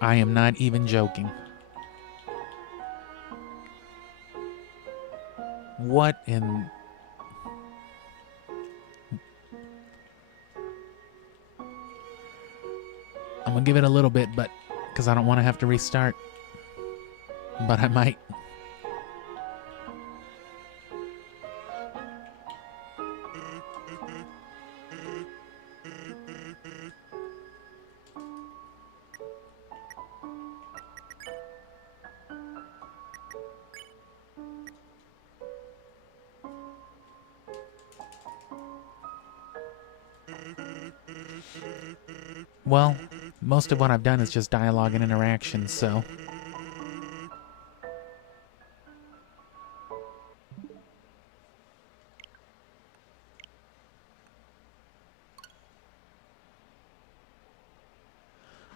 I am not even joking. What in... I'm gonna give it a little bit, but because I don't want to have to restart. But I might. Well, most of what I've done is just dialogue and interaction, so...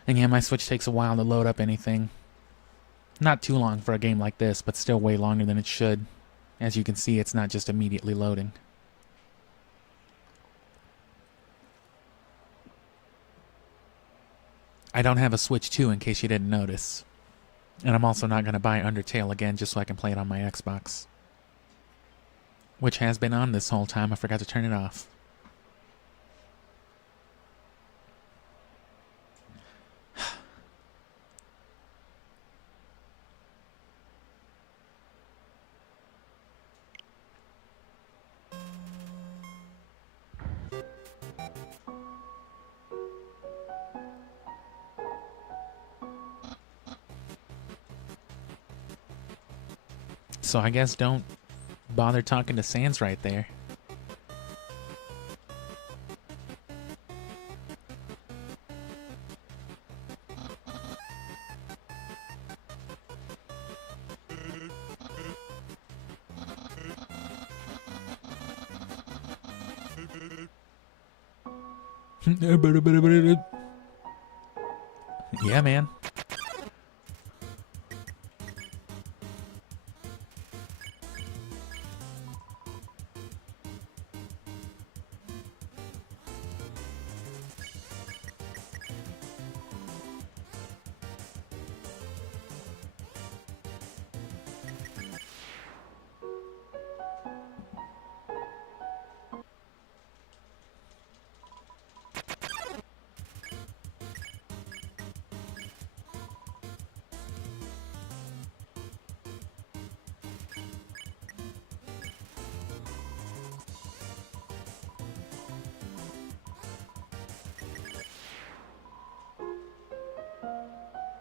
And yeah, my Switch takes a while to load up anything. Not too long for a game like this, but still way longer than it should. As you can see, it's not just immediately loading. I don't have a Switch 2 in case you didn't notice. And I'm also not going to buy Undertale again just so I can play it on my Xbox. Which has been on this whole time. I forgot to turn it off. So I guess don't bother talking to Sans right there. Yeah, man.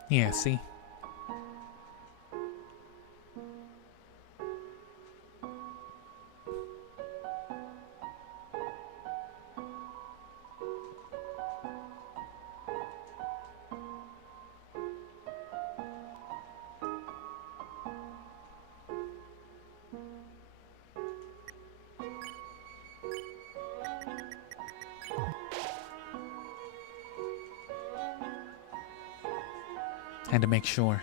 Yeah, see? Had to make sure.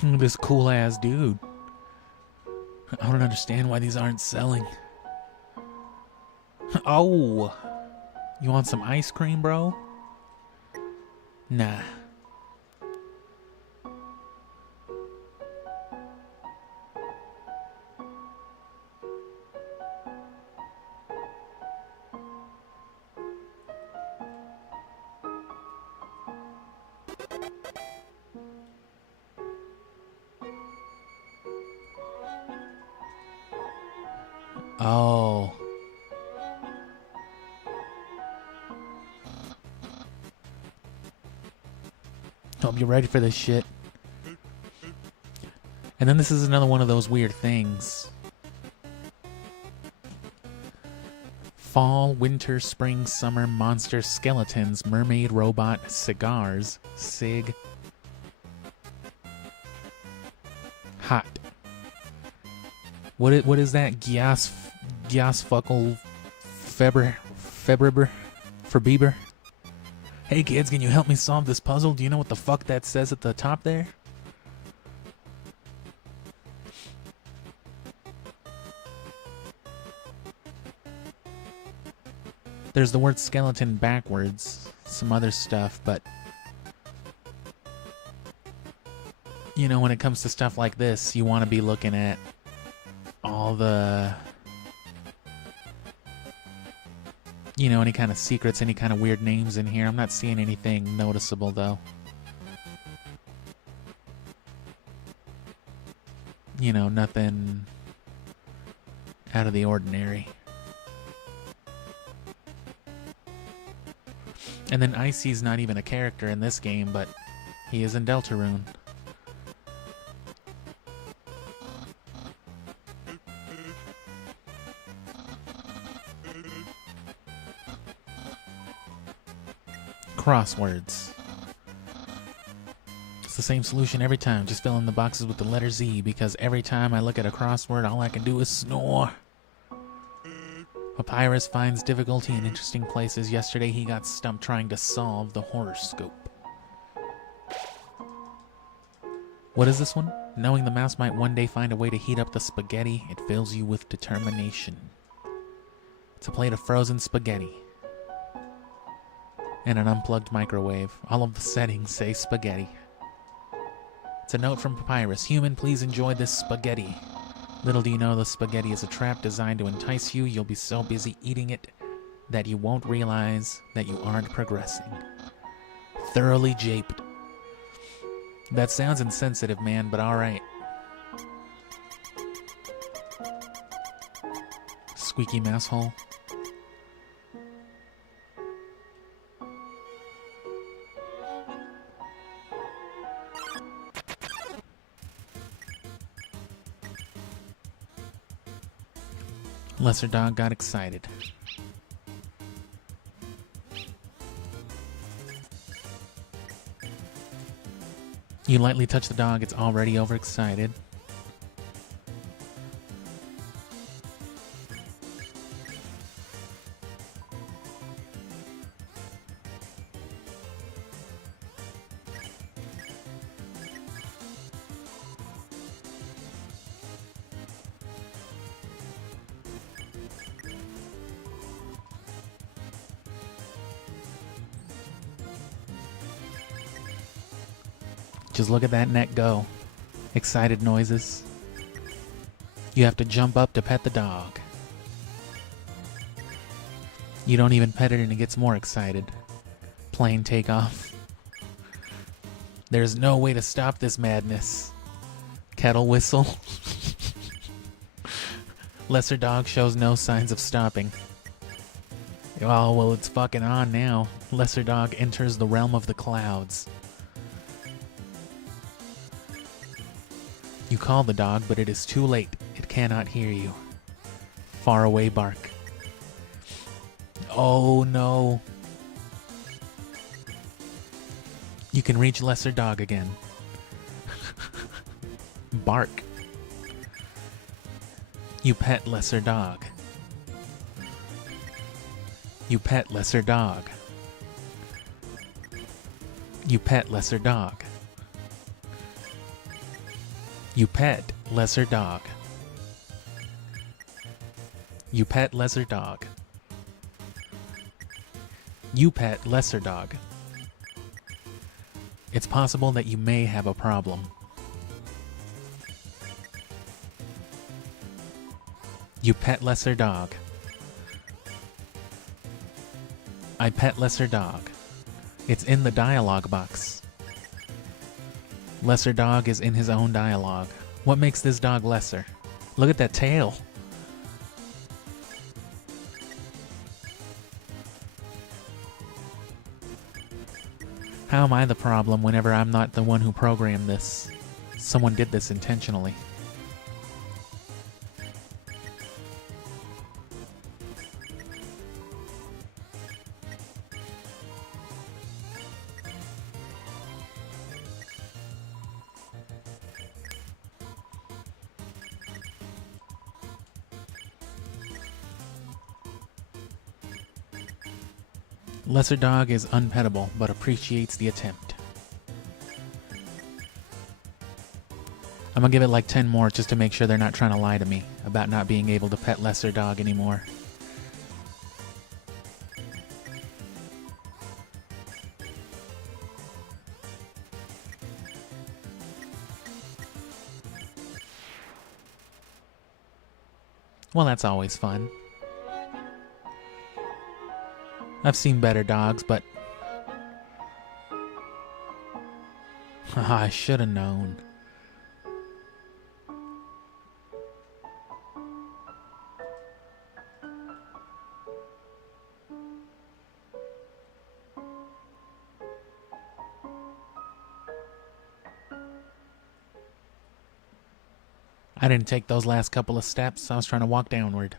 This cool ass dude. I don't understand why these aren't selling. Oh! You want some ice cream, bro? Nah. Oh. Hope you're ready for this shit. And then this is another one of those weird things. Fall, winter, spring, summer, monster, skeletons, mermaid, robot, cigars, sig. Hot. What is that? Giasfuckle Febriber for Bieber? Hey kids, can you help me solve this puzzle? Do you know what the fuck that says at the top there? There's the word skeleton backwards, some other stuff, but you know, when it comes to stuff like this, you want to be looking at all the, you know, any kind of secrets, any kind of weird names in here. I'm not seeing anything noticeable though. You know, nothing out of the ordinary. And then Icy's not even a character in this game, but he is in Deltarune. Crosswords. It's the same solution every time. Just fill in the boxes with the letter Z, because every time I look at a crossword, all I can do is snore. Papyrus finds difficulty in interesting places. Yesterday he got stumped trying to solve the horoscope. What is this one? Knowing the mouse might one day find a way to heat up the spaghetti, it fills you with determination. It's a plate of frozen spaghetti. And an unplugged microwave. All of the settings say spaghetti. It's a note from Papyrus. Human, please enjoy this spaghetti. Little do you know the spaghetti is a trap designed to entice you. You'll be so busy eating it that you won't realize that you aren't progressing. Thoroughly japed. That sounds insensitive, man, but alright. Squeaky mouse hole. Lesser dog got excited. You lightly touch the dog, it's already overexcited. Just look at that neck go. Excited noises. You have to jump up to pet the dog. You don't even pet it and it gets more excited. Plane takeoff. There's no way to stop this madness. Kettle whistle. Lesser dog shows no signs of stopping. Oh, well, it's fucking on now. Lesser dog enters the realm of the clouds. You call the dog, but it is too late. It cannot hear you. Far away bark. Oh no. You can reach lesser dog again. Bark. You pet lesser dog. You pet lesser dog. You pet lesser dog. You pet lesser dog. You pet lesser dog. You pet lesser dog. It's possible that you may have a problem. You pet lesser dog. I pet lesser dog. It's in the dialogue box. Lesser dog is in his own dialogue. What makes this dog lesser? Look at that tail. How am I the problem whenever I'm not the one who programmed this? Someone did this intentionally. Lesser dog is unpettable, but appreciates the attempt. I'm gonna give it like 10 more just to make sure they're not trying to lie to me about not being able to pet lesser dog anymore. Well, that's always fun. I've seen better dogs, but I should have known. I didn't take those last couple of steps. I was trying to walk downward.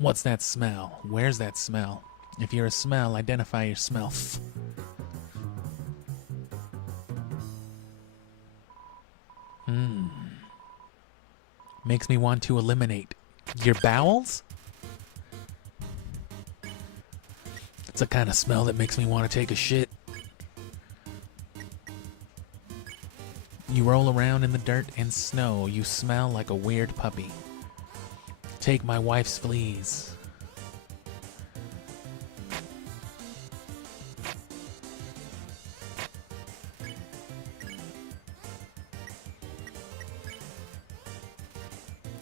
What's that smell? Where's that smell? If you're a smell, identify your smell. Makes me want to eliminate your bowels? It's the kind of smell that makes me want to take a shit. You roll around in the dirt and snow. You smell like a weird puppy. Take my wife's fleas.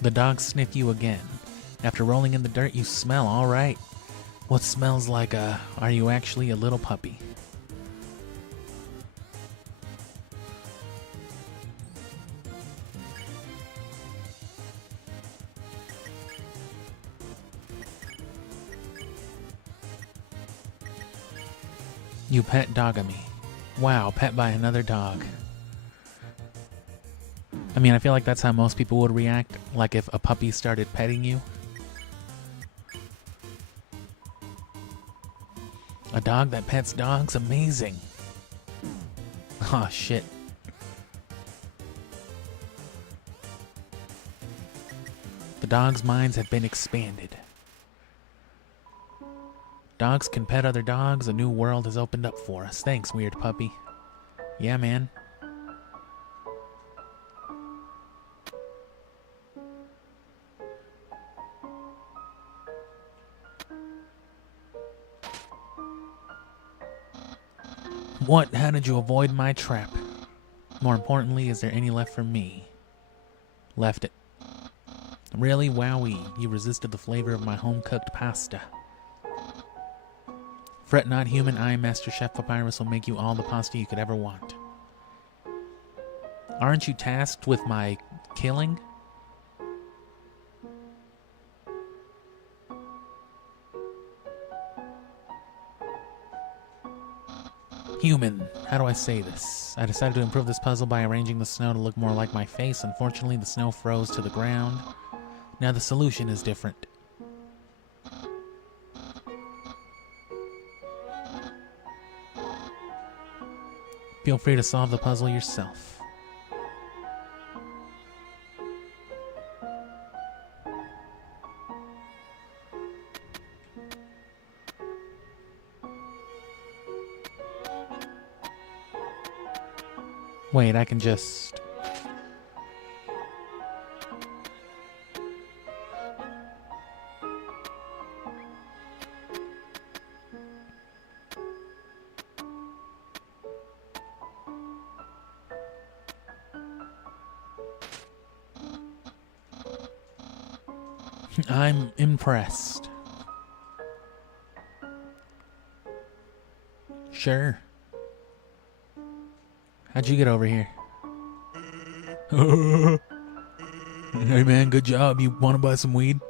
The dogs sniff you again. After rolling in the dirt, you smell all right. What smells like a... Are you actually a little puppy? You pet dogamy. Wow, pet by another dog. I mean, I feel like that's how most people would react, like if a puppy started petting you. A dog that pets dogs? Amazing. Oh, shit. The dogs' minds have been expanded. Dogs can pet other dogs. A new world has opened up for us. Thanks, weird puppy. Yeah, man. What? How did you avoid my trap? More importantly, is there any left for me? Left it. Really? Wowie. You resisted the flavor of my home-cooked pasta. Fret not, human. I, Master Chef Papyrus, will make you all the pasta you could ever want. Aren't you tasked with my killing? Human, how do I say this? I decided to improve this puzzle by arranging the snow to look more like my face. Unfortunately, the snow froze to the ground. Now the solution is different. Feel free to solve the puzzle yourself. Wait, I can just... I'm impressed. Sure. How'd you get over here? Hey man, good job. You want to buy some weed?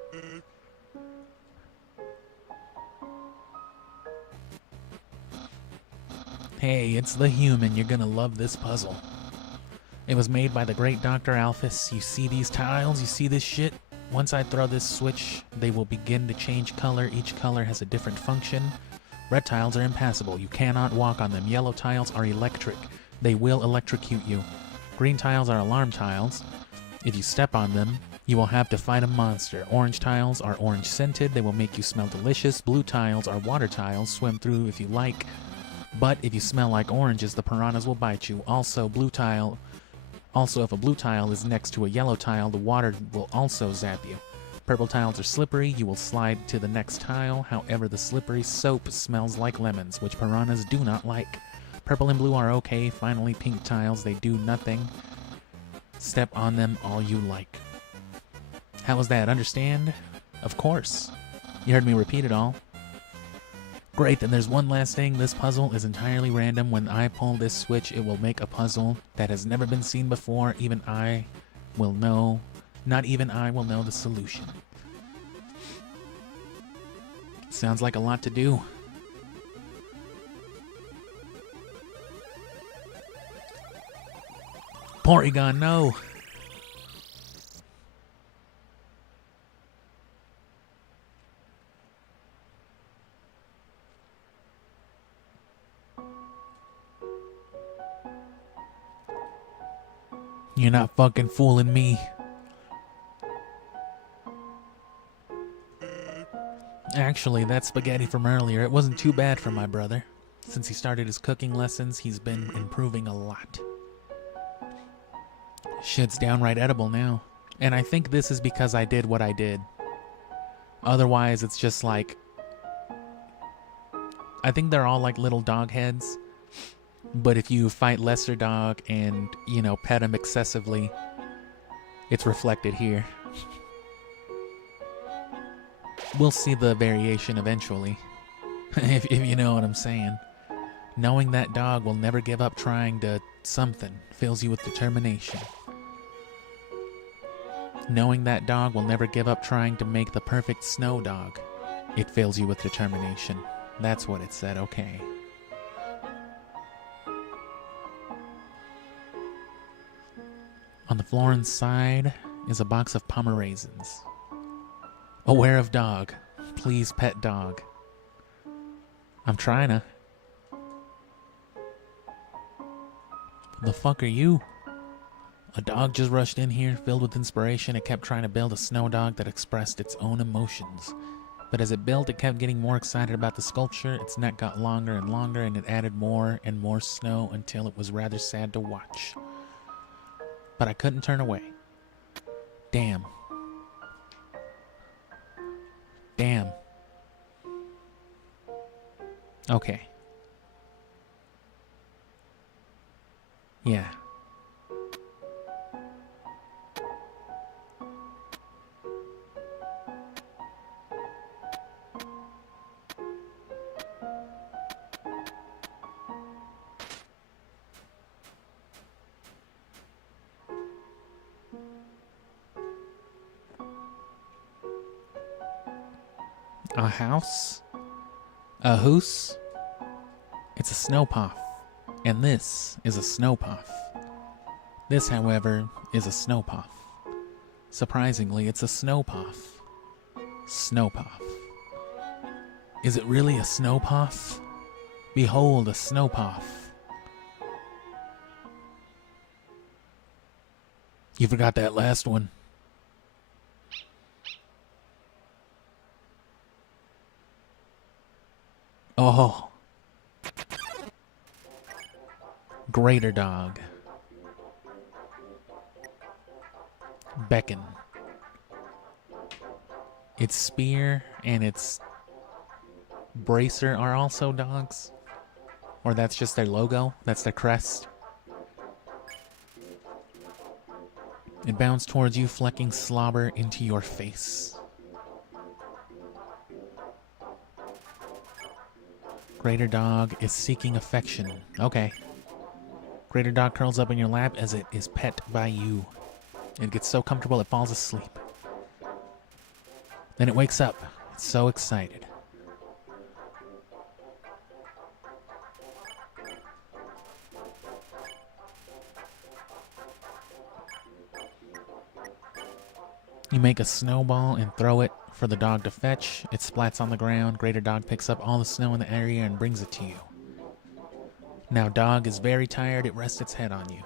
Hey, it's the human. You're gonna love this puzzle. It was made by the great Dr. Alphys. You see these tiles? You see this shit? Once I throw this switch, they will begin to change color. Each color has a different function. Red tiles are impassable. You cannot walk on them. Yellow tiles are electric. They will electrocute you. Green tiles are alarm tiles. If you step on them, you will have to fight a monster. Orange tiles are orange scented. They will make you smell delicious. Blue tiles are water tiles. Swim through if you like. But if you smell like oranges, the piranhas will bite you. Also, if a blue tile is next to a yellow tile, the water will also zap you. Purple tiles are slippery. You will slide to the next tile. However, the slippery soap smells like lemons, which piranhas do not like. Purple and blue are okay. Finally, pink tiles, they do nothing. Step on them all you like. How was that? Understand? Of course. You heard me repeat it all. Great, then there's one last thing. This puzzle is entirely random. When I pull this switch, it will make a puzzle that has never been seen before. Even I will know. Not even I will know the solution. Sounds like a lot to do. Porygon, no! You're not fucking fooling me. Actually, that spaghetti from earlier, it wasn't too bad for my brother. Since he started his cooking lessons, he's been improving a lot. Shit's downright edible now. And I think this is because I did what I did. Otherwise, it's just like... I think they're all like little dog heads. But if you fight lesser dog and, you know, pet him excessively, it's reflected here. We'll see the variation eventually. if you know what I'm saying. Knowing that dog will never give up trying to something fills you with determination. Knowing that dog will never give up trying to make the perfect snow dog, it fills you with determination. That's what it said, okay. On the floor inside is a box of Pomeraisins. Aware of dog. Please pet dog. I'm trying to. The fuck are you? A dog just rushed in here, filled with inspiration. It kept trying to build a snow dog that expressed its own emotions. But as it built, it kept getting more excited about the sculpture. Its neck got longer and longer, and it added more and more snow until it was rather sad to watch. But I couldn't turn away. Damn. Damn. Yeah. A house? A hoose? It's a snowpuff. And this is a snowpuff. This, however, is a snowpuff. Surprisingly, it's a snowpuff. Snowpuff. Is it really a snowpuff? Behold, a snowpuff. You forgot that last one. Oh. Greater dog. Beckon. Its spear and its bracer are also dogs. Or that's just their logo. That's their crest. It bounced towards you, flecking slobber into your face. Greater dog is seeking affection. Okay. Greater dog curls up in your lap as it is pet by you. It gets so comfortable it falls asleep. Then it wakes up. It's so excited. You make a snowball and throw it for the dog to fetch. It splats on the ground. Greater dog picks up all the snow in the area and brings it to you. Now dog is very tired. It rests its head on you.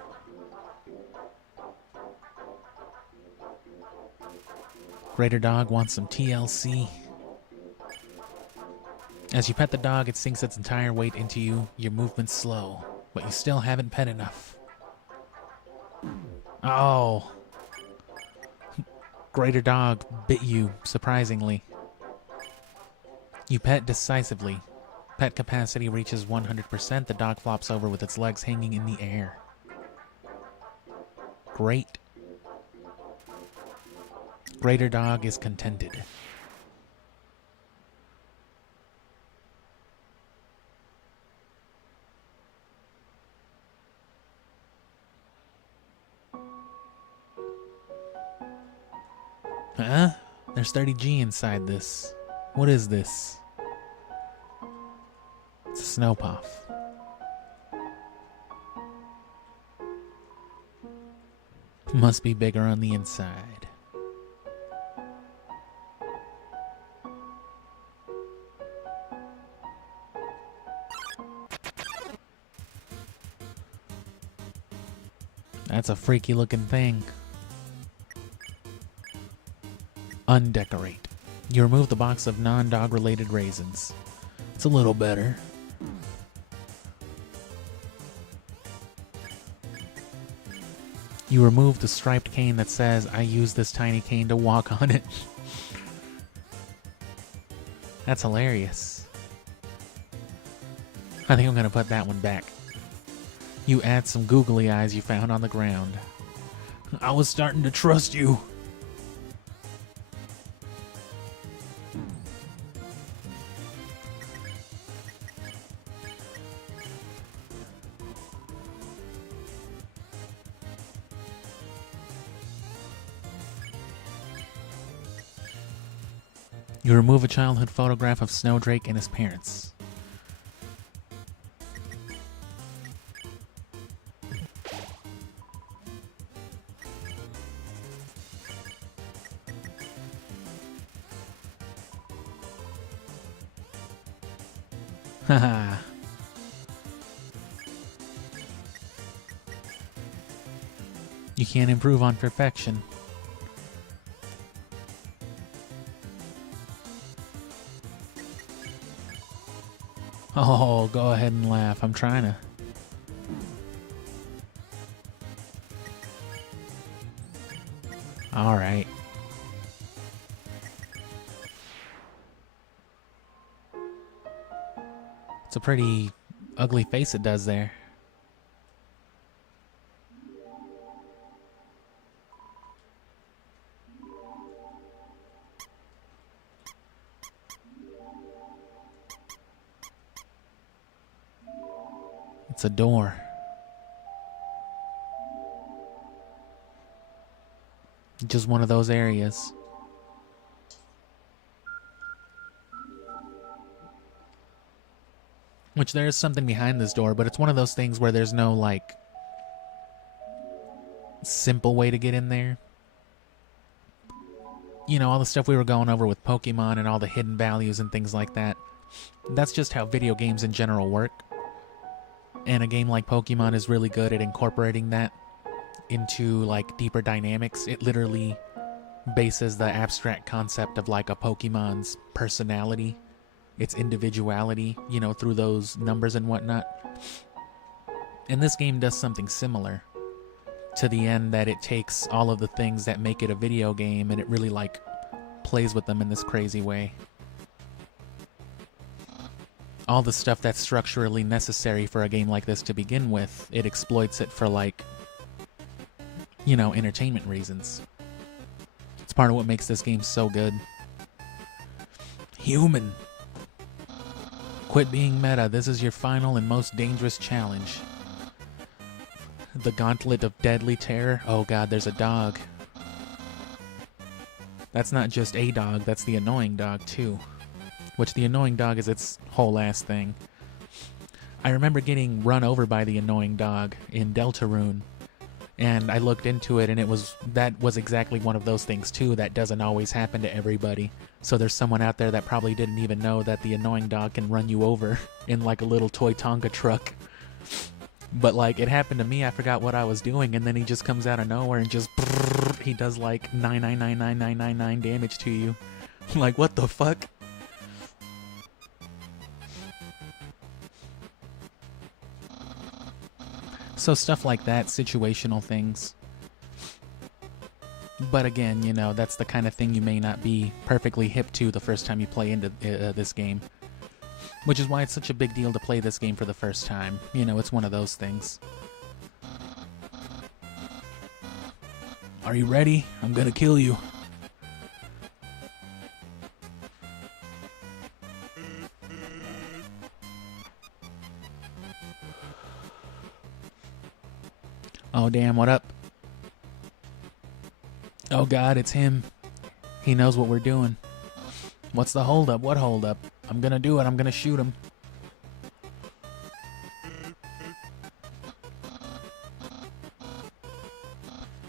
Greater dog wants some TLC. As you pet the dog, it sinks its entire weight into you. Your movement's slow, but you still haven't pet enough. Oh. Greater dog bit you, surprisingly. You pet decisively. Pet capacity reaches 100%. The dog flops over with its legs hanging in the air. Great. Greater dog is contented. Huh? There's 30G inside this. What is this? It's a snowpuff. Must be bigger on the inside. That's a freaky looking thing. Undecorate. You remove the box of non-dog related raisins. It's a little better. You remove the striped cane that says, I use this tiny cane to walk on it. That's hilarious. I think I'm gonna put that one back. You add some googly eyes you found on the ground. I was starting to trust you. You remove a childhood photograph of Snowdrake and his parents. Haha. You can't improve on perfection. Oh, go ahead and laugh. I'm trying to. All right. It's a pretty ugly face it does there. It's a door. Just one of those areas. Which there is something behind this door, but it's one of those things where there's no, like, simple way to get in there. You know, all the stuff we were going over with Pokemon and all the hidden values and things like that. That's just how video games in general work. And a game like Pokemon is really good at incorporating that into, like, deeper dynamics. It literally bases the abstract concept of, like, a Pokemon's personality, its individuality, you know, through those numbers and whatnot. And this game does something similar, to the end that it takes all of the things that make it a video game and it really, like, plays with them in this crazy way. All the stuff that's structurally necessary for a game like this to begin with, it exploits it for, like, you know, entertainment reasons. It's part of what makes this game so good. Human. Quit being meta. This is your final and most dangerous challenge. The Gauntlet of Deadly Terror. Oh god, there's a dog. That's not just a dog, that's the annoying dog too. Which the annoying dog is its whole ass thing. I remember getting run over by the annoying dog in Deltarune. And I looked into it and that was exactly one of those things too that doesn't always happen to everybody. So there's someone out there that probably didn't even know that the annoying dog can run you over in like a little toy Tonka truck. But like it happened to me, I forgot what I was doing and then he just comes out of nowhere and just he does like 9999999 damage to you. Like what the fuck? So stuff like that, situational things. But again, you know, that's the kind of thing you may not be perfectly hip to the first time you play into this game. Which is why it's such a big deal to play this game for the first time. You know, it's one of those things. Are you ready? I'm gonna kill you. Oh damn, what up? Oh god, it's him. He knows what we're doing. What's the holdup? What holdup? I'm gonna do it, I'm gonna shoot him.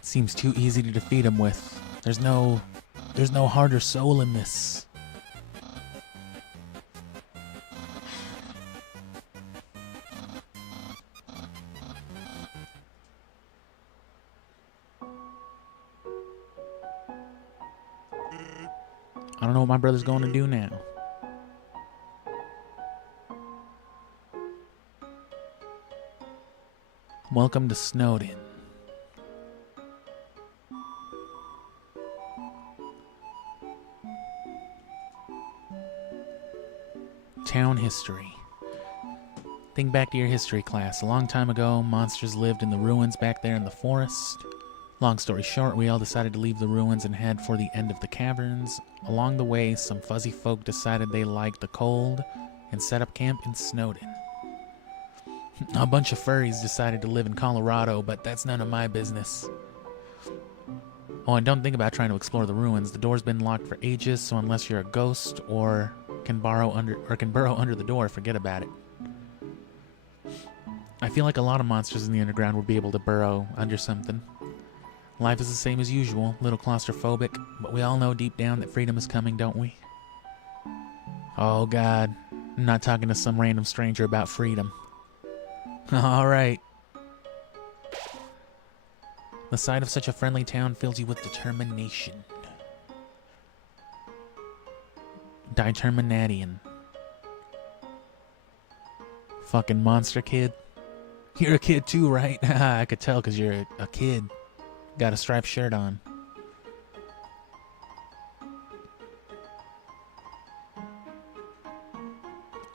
Seems too easy to defeat him with. There's no heart or soul in this. I don't know what my brother's going to do now. Welcome to Snowden. Town history. Think back to your history class. A long time ago, monsters lived in the ruins back there in the forest. Long story short, we all decided to leave the ruins and head for the end of the caverns. Along the way, some fuzzy folk decided they liked the cold and set up camp in Snowden. A bunch of furries decided to live in Colorado, but that's none of my business. Oh, and don't think about trying to explore the ruins. The door's been locked for ages, so unless you're a ghost or can burrow under the door, forget about it. I feel like a lot of monsters in the underground would be able to burrow under something. Life is the same as usual, a little claustrophobic, but we all know deep down that freedom is coming, don't we? Oh god, I'm not talking to some random stranger about freedom. Alright. The sight of such a friendly town fills you with determination. Determination. Fucking monster kid. You're a kid too, right? I could tell because you're a kid. Got a striped shirt on.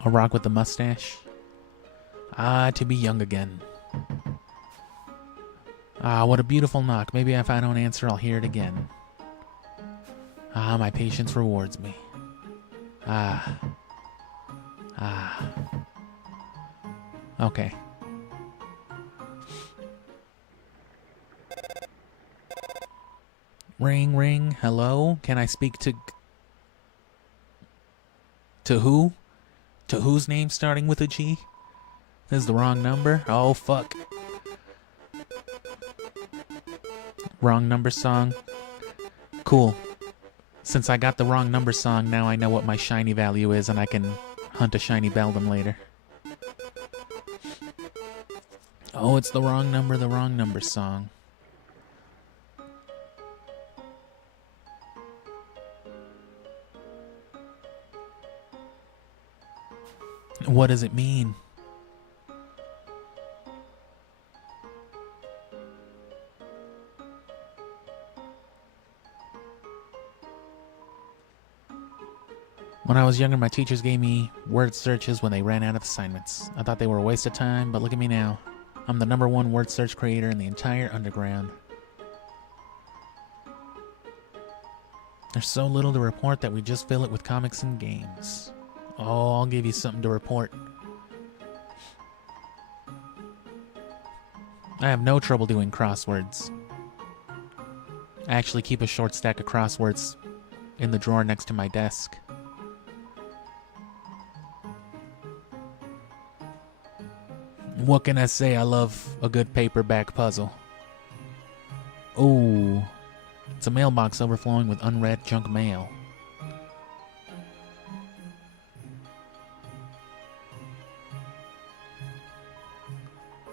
A rock with a mustache. Ah, to be young again. Ah, what a beautiful knock. Maybe if I don't answer, I'll hear it again. Ah, my patience rewards me. Ah. Ah. Okay. Ring, ring. Hello? Can I speak to... To who? To whose name starting with a G? This is the wrong number? Oh, fuck. Wrong number song. Cool. Since I got the wrong number song, now I know what my shiny value is and I can hunt a shiny Beldum later. Oh, it's the wrong number song. What does it mean? When I was younger, my teachers gave me word searches when they ran out of assignments. I thought they were a waste of time, but look at me now. I'm the #1 word search creator in the entire underground. There's so little to report that we just fill it with comics and games. Oh, I'll give you something to report. I have no trouble doing crosswords. I actually keep a short stack of crosswords in the drawer next to my desk. What can I say? I love a good paperback puzzle. Ooh, it's a mailbox overflowing with unread junk mail.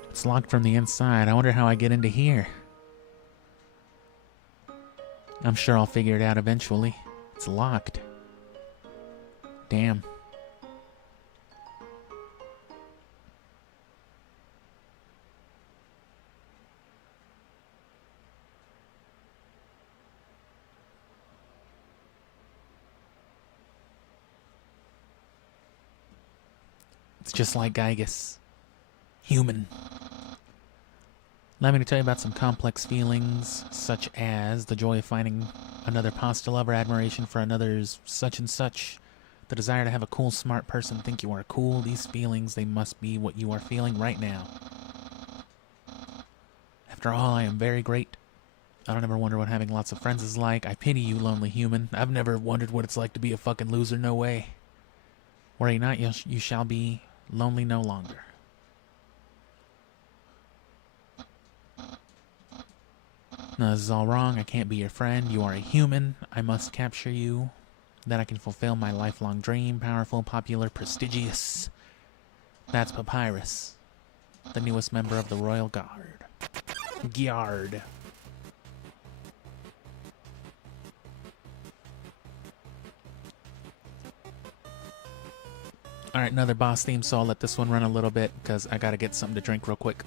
It's locked from the inside. I wonder how I get into here. I'm sure I'll figure it out eventually. It's locked. Damn. It's just like Gygus. Human. Allow me to tell you about some complex feelings, such as the joy of finding another pasta lover, admiration for another's such and such, the desire to have a cool, smart person think you are cool. These feelings, they must be what you are feeling right now. After all, I am very great. I don't ever wonder what having lots of friends is like. I pity you, lonely human. I've never wondered what it's like to be a fucking loser, no way. Worry not, you shall be lonely no longer. No, this is all wrong. I can't be your friend. You are a human. I must capture you. Then I can fulfill my lifelong dream. Powerful, popular, prestigious. That's Papyrus, the newest member of the Royal Guard. Gyard. Alright, another boss theme, so I'll let this one run a little bit because I gotta get something to drink real quick.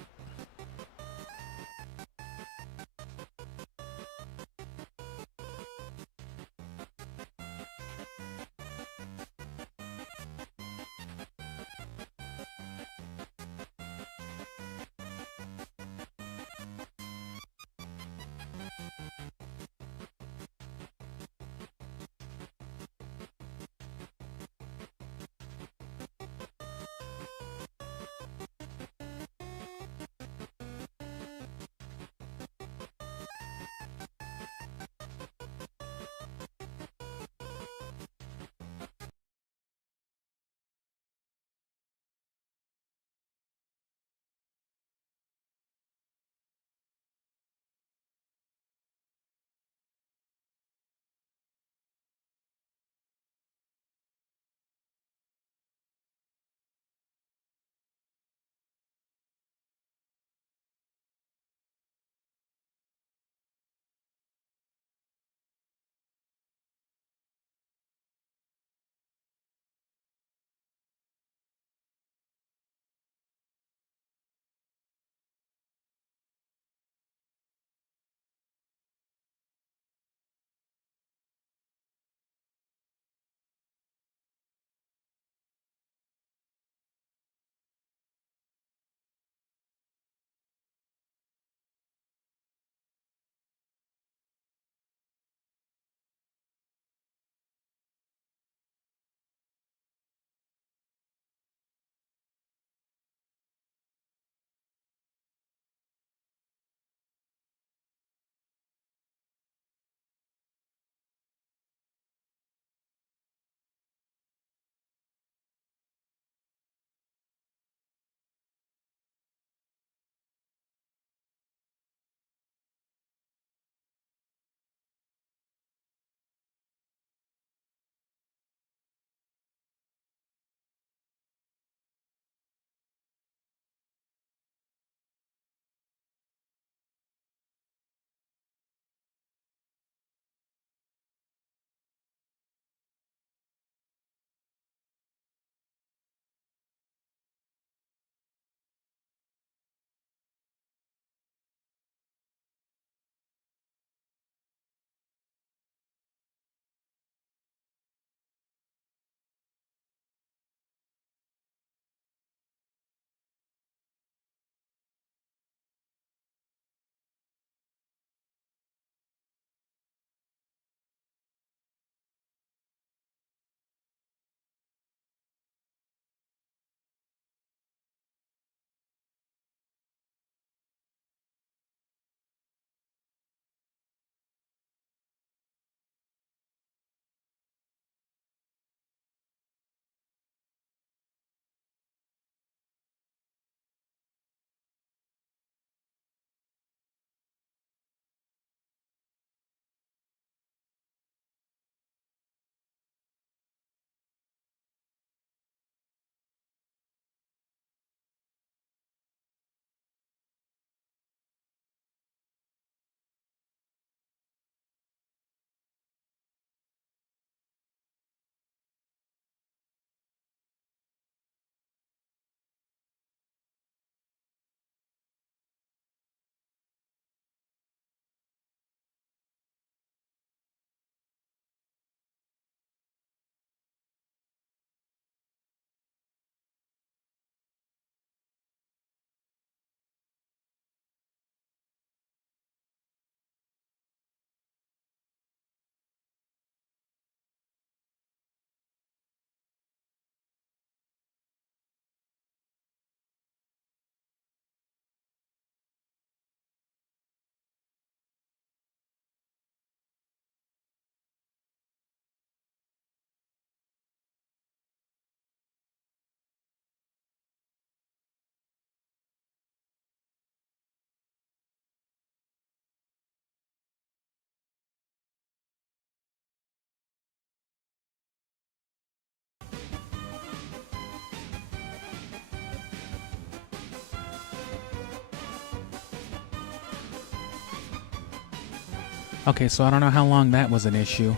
Okay, so I don't know how long that was an issue.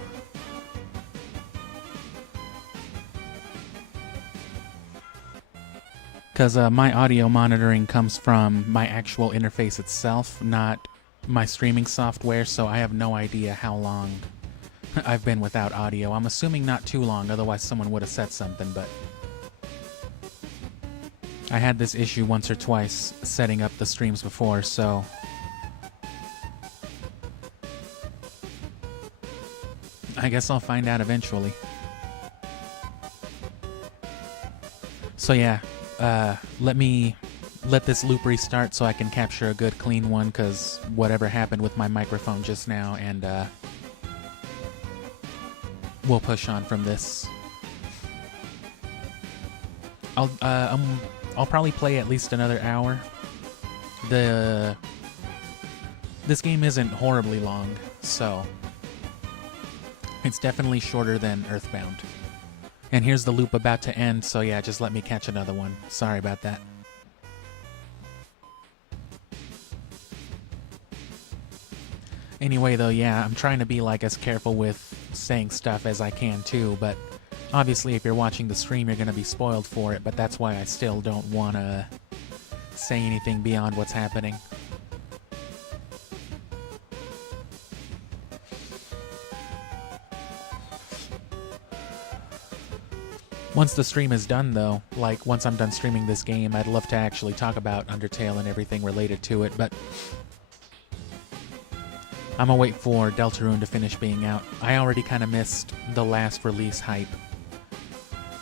Because my audio monitoring comes from my actual interface itself, not my streaming software, so I have no idea how long I've been without audio. I'm assuming not too long, otherwise someone would have said something, but I had this issue once or twice setting up the streams before, so I guess I'll find out eventually. So yeah, let this loop restart so I can capture a good clean one, because whatever happened with my microphone just now, and we'll push on from this. I'll probably play at least another hour. This game isn't horribly long, so it's definitely shorter than Earthbound. And here's the loop about to end, so yeah, just let me catch another one. Sorry about that. Anyway, though, yeah, I'm trying to be like as careful with saying stuff as I can too, but obviously if you're watching the stream you're gonna be spoiled for it, but that's why I still don't wanna say anything beyond what's happening. Once the stream is done, though, like once I'm done streaming this game, I'd love to actually talk about Undertale and everything related to it, but I'm gonna wait for Deltarune to finish being out. I already kind of missed the last release hype,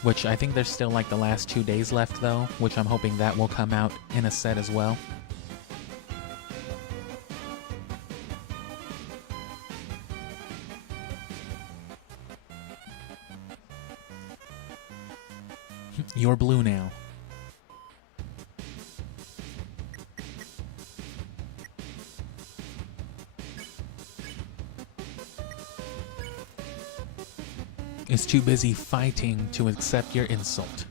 which I think there's still like the last 2 days left, though, which I'm hoping that will come out in a set as well. You're blue now. Is too busy fighting to accept your insult.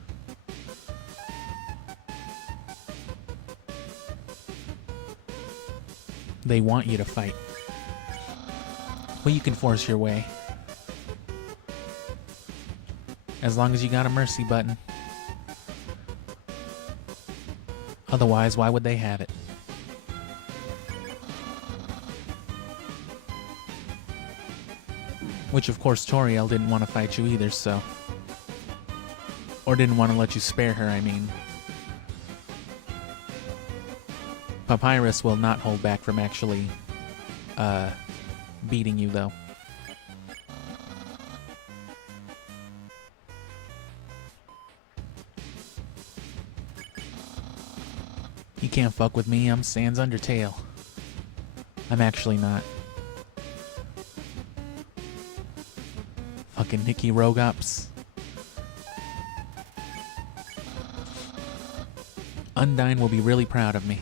They want you to fight. Well, you can force your way. As long as you got a mercy button. Otherwise, why would they have it? Which, of course, Toriel didn't want to fight you either, so... Or didn't want to let you spare her, I mean. Papyrus will not hold back from actually, beating you, though. You can't fuck with me, I'm Sans Undertale. I'm actually not. Fucking Nikki Rogops. Undyne will be really proud of me.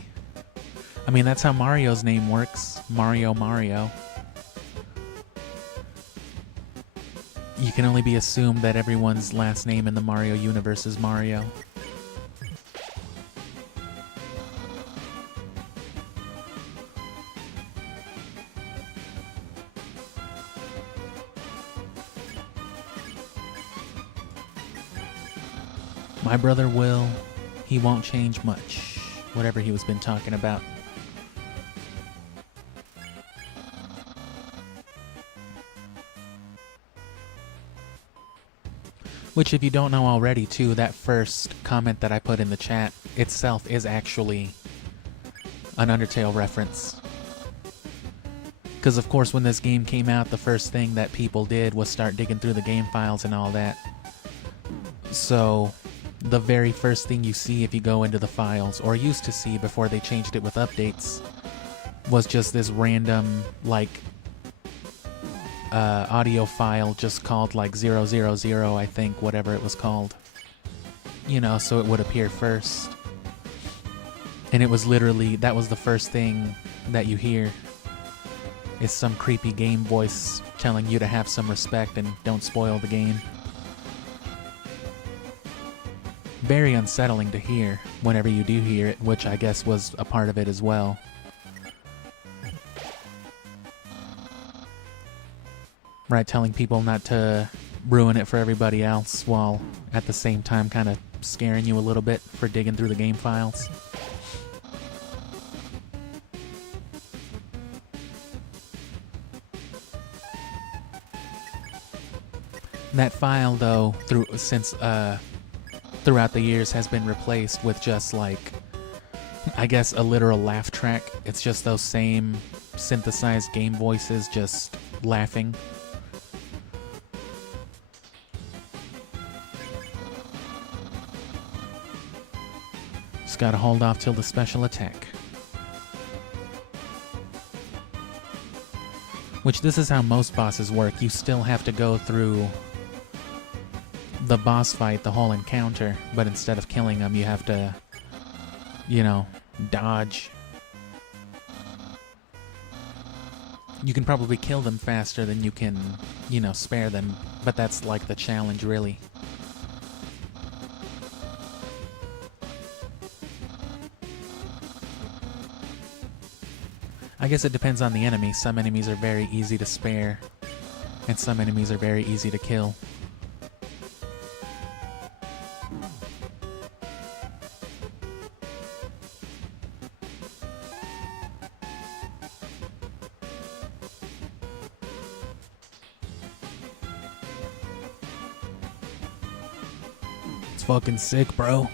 I mean, that's how Mario's name works. Mario. You can only be assumed that everyone's last name in the Mario universe is Mario. My brother will. He won't change much. Whatever he was been talking about. Which, if you don't know already, too, that first comment that I put in the chat itself is actually an Undertale reference. Because, of course, when this game came out, the first thing that people did was start digging through the game files and all that. So, the very first thing you see if you go into the files, or used to see before they changed it with updates, was just this random, like, audio file just called like 000, I think, whatever it was called. You know, so it would appear first. And it was literally, that was the first thing that you hear. Is some creepy game voice telling you to have some respect and don't spoil the game. Very unsettling to hear whenever you do hear it, which I guess was a part of it as well. Right, telling people not to ruin it for everybody else while at the same time kind of scaring you a little bit for digging through the game files. That file, though, throughout the years has been replaced with just like, I guess, a literal laugh track. It's just those same synthesized game voices just laughing. Just gotta hold off till the special attack. Which, this is how most bosses work. You still have to go through the boss fight, the whole encounter, but instead of killing them, you have to, you know, dodge. You can probably kill them faster than you can, you know, spare them, but that's like the challenge, really. I guess it depends on the enemy. Some enemies are very easy to spare, and some enemies are very easy to kill. It's fucking sick, bro.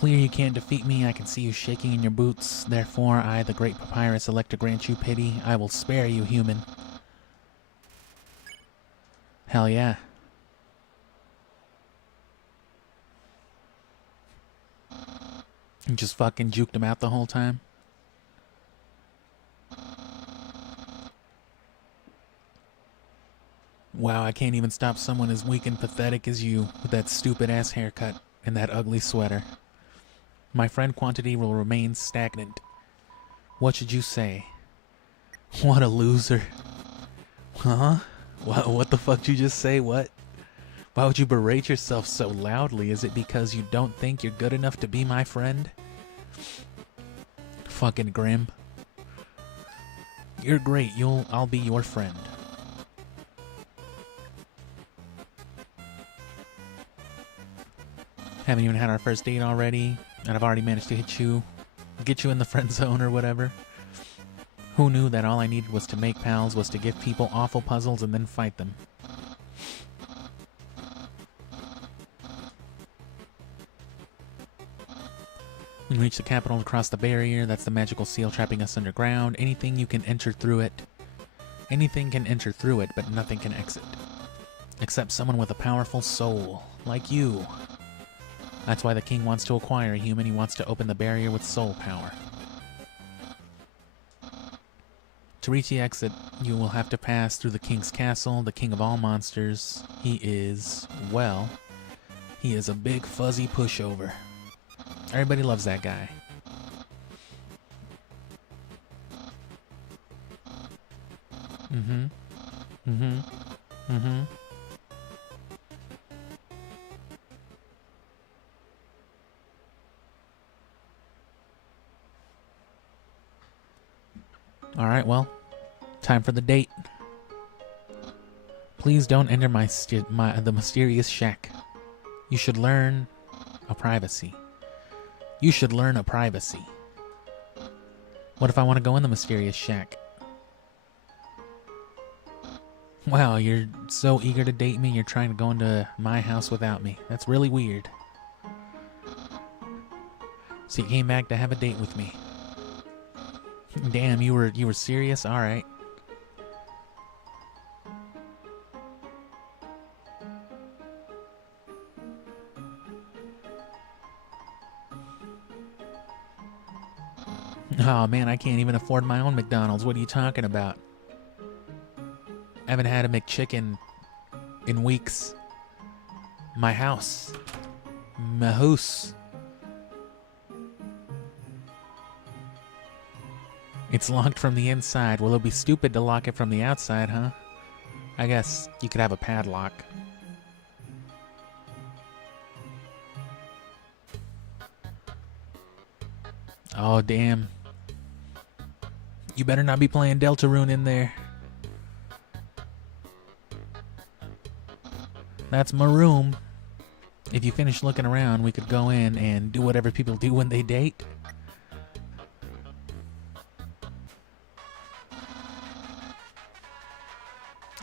Clear you can't defeat me, I can see you shaking in your boots. Therefore, I, the great papyrus, elect to grant you pity. I will spare you, human. Hell yeah. You just fucking juked him out the whole time. Wow, I can't even stop someone as weak and pathetic as you with that stupid ass haircut and that ugly sweater. My friend quantity will remain stagnant. What should you say? What a loser. Huh? What the fuck did you just say? What? Why would you berate yourself so loudly? Is it because you don't think you're good enough to be my friend? Fucking Grim. You're great. I'll be your friend. Haven't even had our first date already, and I've already managed to get you in the friend zone or whatever. Who knew that all I needed was to make pals, was to give people awful puzzles and then fight them? When you reach the capital and cross the barrier, that's the magical seal trapping us underground. Anything can enter through it, but nothing can exit. Except someone with a powerful soul, like you. That's why the king wants to acquire a human. He wants to open the barrier with soul power. To reach the exit, you will have to pass through the king's castle, the king of all monsters. He is, well, he is a big fuzzy pushover. Everybody loves that guy. Alright, well, time for the date. Please don't enter the mysterious shack. You should learn a privacy. You should learn a privacy. What if I want to go in the mysterious shack? Wow, you're so eager to date me, you're trying to go into my house without me. That's really weird. So you came back to have a date with me. Damn, you were serious? All right. Oh man, I can't even afford my own McDonald's. What are you talking about? I haven't had a McChicken in weeks. My house. My house. It's locked from the inside. Well, it'll be stupid to lock it from the outside, huh? I guess you could have a padlock. Oh, damn. You better not be playing Deltarune in there. That's my room. If you finish looking around, we could go in and do whatever people do when they date.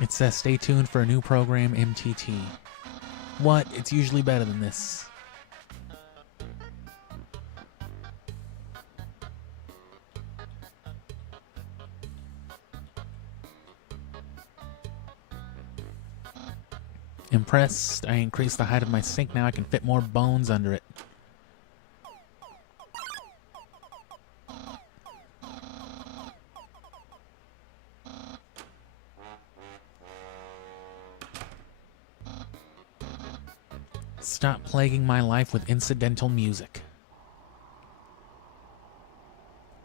It says stay tuned for a new program, MTT. What? It's usually better than this. Impressed. I increased the height of my sink. Now I can fit more bones under it. Stop plaguing my life with incidental music.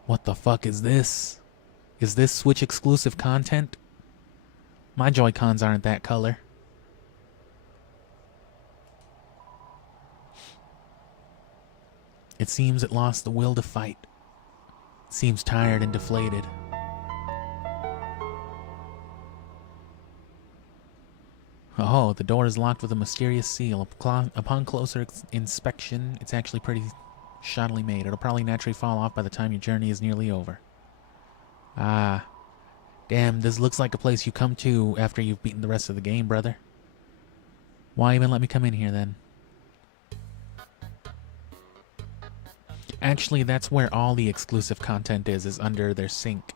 What the fuck is this? Is this Switch exclusive content? My Joy-Cons aren't that color. It seems it lost the will to fight. It seems tired and deflated. Oh, the door is locked with a mysterious seal. Upon closer inspection, it's actually pretty shoddily made. It'll probably naturally fall off by the time your journey is nearly over. Ah. Damn, this looks like a place you come to after you've beaten the rest of the game, brother. Why even let me come in here, then? Actually, that's where all the exclusive content is under their sink.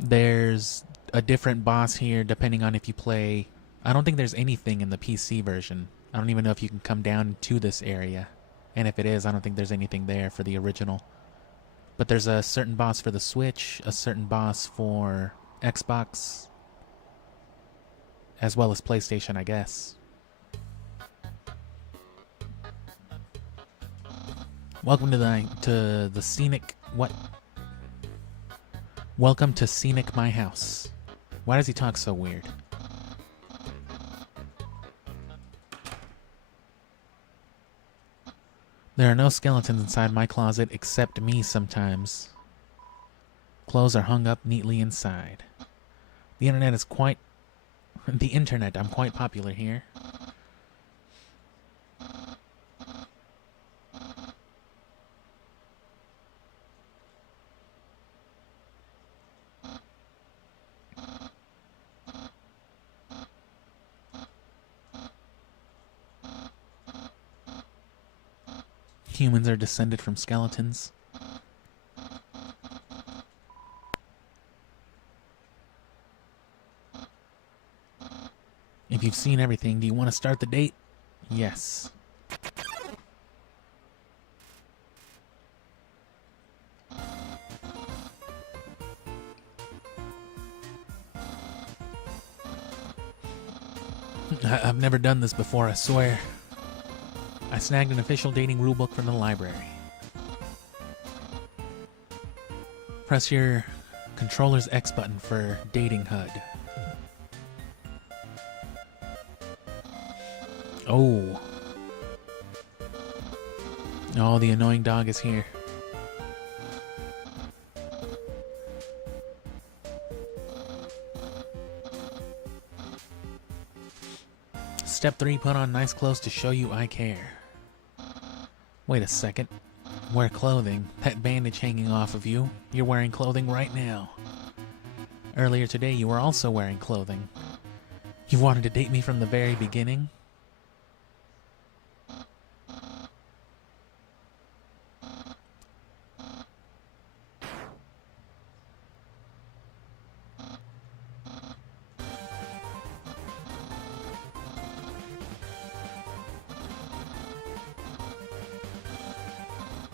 There's a different boss here depending on if you play... I don't think there's anything in the PC version. I don't even know if you can come down to this area. And if it is, I don't think there's anything there for the original. But there's a certain boss for the Switch, a certain boss for Xbox, as well as PlayStation, I guess. Welcome to the scenic... What? Welcome to Scenic My House. Why does he talk so weird? There are no skeletons inside my closet except me sometimes. Clothes are hung up neatly inside. The internet is quite... The internet, I'm quite popular here. Humans are descended from skeletons. If you've seen everything, do you want to start the date? Yes. I've never done this before, I swear. I snagged an official dating rulebook from the library. Press your controller's X button for dating HUD. Oh. Oh, the annoying dog is here. Step 3, put on nice clothes to show you I care. Wait a second. Wear clothing. That bandage hanging off of you. You're wearing clothing right now. Earlier today, you were also wearing clothing. You wanted to date me from the very beginning?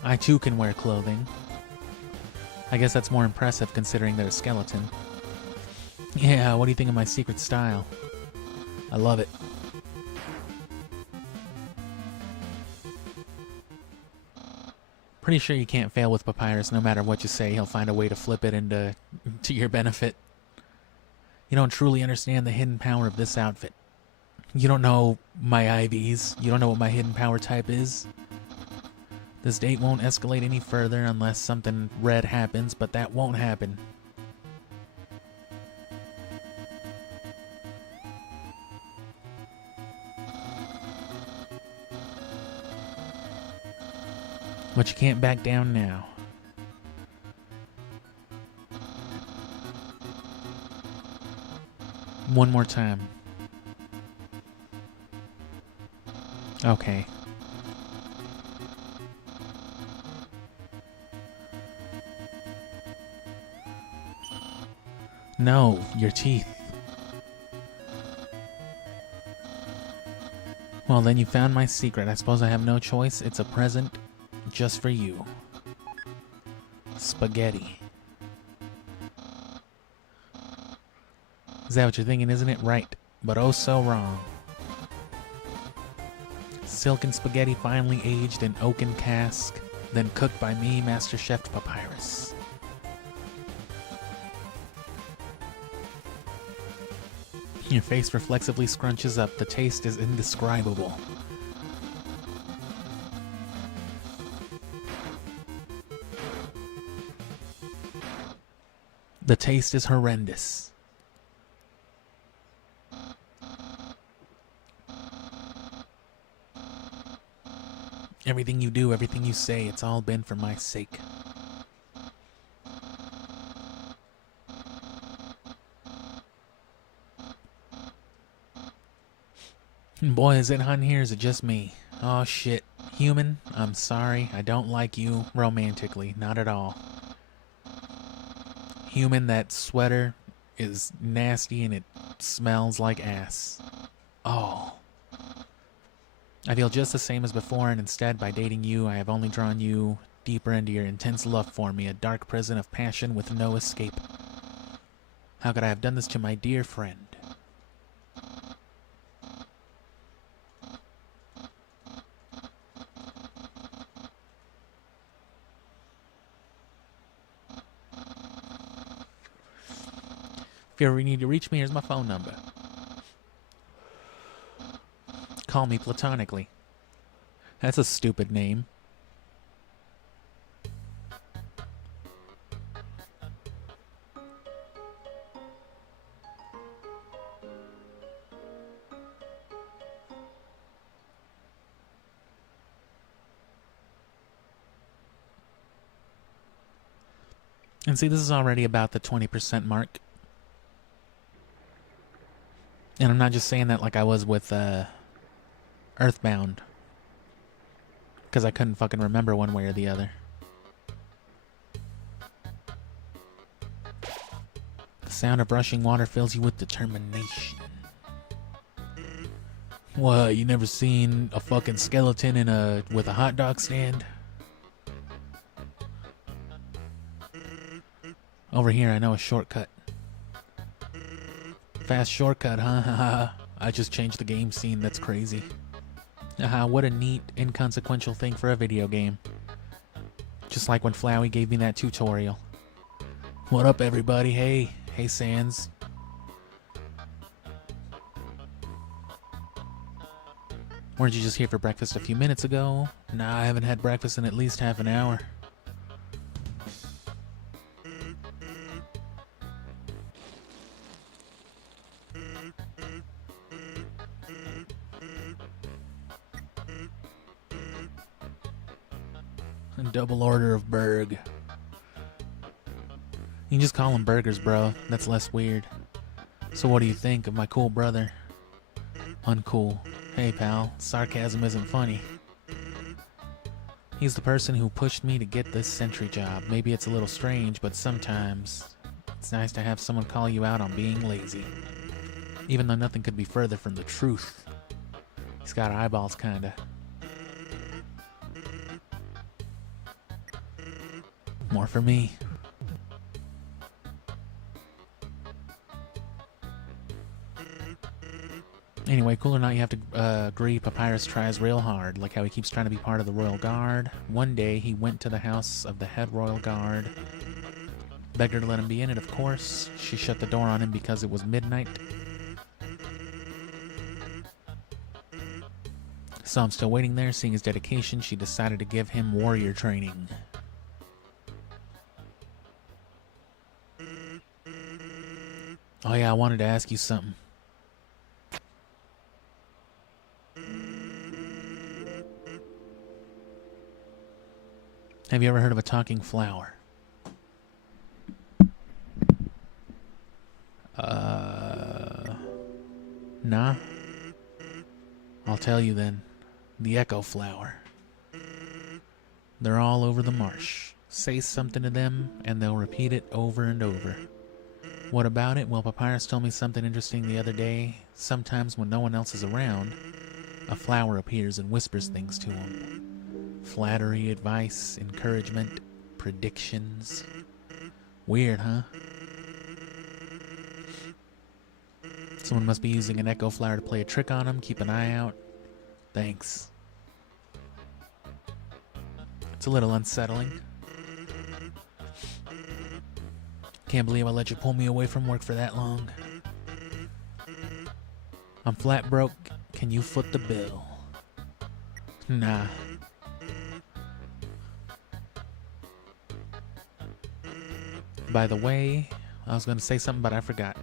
I too can wear clothing. I guess that's more impressive considering they're a skeleton. Yeah, what do you think of my secret style? I love it. Pretty sure you can't fail with Papyrus. No matter what you say, he'll find a way to flip it into to your benefit. You don't truly understand the hidden power of this outfit. You don't know my IVs. You don't know what my hidden power type is. This date won't escalate any further unless something red happens, but that won't happen. But you can't back down now. One more time. Okay. No, your teeth. Well, then you found my secret. I suppose I have no choice. It's a present just for you. Spaghetti. Is that what you're thinking, isn't it? Right. But oh so wrong. Silken spaghetti finely aged in oaken cask, then cooked by me, Master Chef Papyrus. Your face reflexively scrunches up. The taste is indescribable. The taste is horrendous. Everything you do, everything you say, it's all been for my sake. Boy, is it hot in here, is it just me? Oh shit. Human, I'm sorry, I don't like you romantically, not at all. Human, that sweater is nasty and it smells like ass. Oh. I feel just the same as before, and instead, by dating you, I have only drawn you deeper into your intense love for me, a dark prison of passion with no escape. How could I have done this to my dear friend? If you ever need to reach me, here's my phone number. Call me platonically. That's a stupid name. And see, this is already about the 20% mark. And I'm not just saying that like I was with Earthbound, because I couldn't fucking remember one way or the other. The sound of rushing water fills you with determination. What, you never seen a fucking skeleton with a hot dog stand? Over here, I know a shortcut. Fast shortcut, huh? I just changed the game scene, that's crazy. Haha, what a neat, inconsequential thing for a video game. Just like when Flowey gave me that tutorial. What up, everybody? Hey Sans. Weren't you just here for breakfast a few minutes ago? Nah, I haven't had breakfast in at least half an hour. A double order of burg. You can just call them burgers, bro. That's less weird. So what do you think of my cool brother? Uncool. Hey, pal. Sarcasm isn't funny. He's the person who pushed me to get this sentry job. Maybe it's a little strange, but sometimes it's nice to have someone call you out on being lazy. Even though nothing could be further from the truth. He's got eyeballs, kinda. More for me. Anyway, cool or not, you have to agree Papyrus tries real hard, like how he keeps trying to be part of the Royal Guard. One day, he went to the house of the head Royal Guard, begged her to let him be in it, of course. She shut the door on him because it was midnight. So I'm still waiting there. Seeing his dedication, she decided to give him warrior training. Oh yeah, I wanted to ask you something. Have you ever heard of a talking flower? Nah? I'll tell you then. The echo flower. They're all over the marsh. Say something to them, and they'll repeat it over and over. What about it? Well, Papyrus told me something interesting the other day. Sometimes when no one else is around, a flower appears and whispers things to him. Flattery, advice, encouragement, predictions. Weird, huh? Someone must be using an echo flower to play a trick on him. Keep an eye out. Thanks. It's a little unsettling. Can't believe I let you pull me away from work for that long. I'm flat broke. Can you foot the bill? Nah. By the way, I was gonna say something, but I forgot.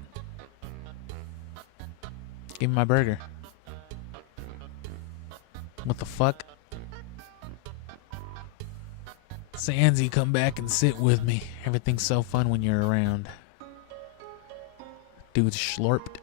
Give me my burger. What the fuck? Sansy, come back and sit with me. Everything's so fun when you're around. Dude's schlorped.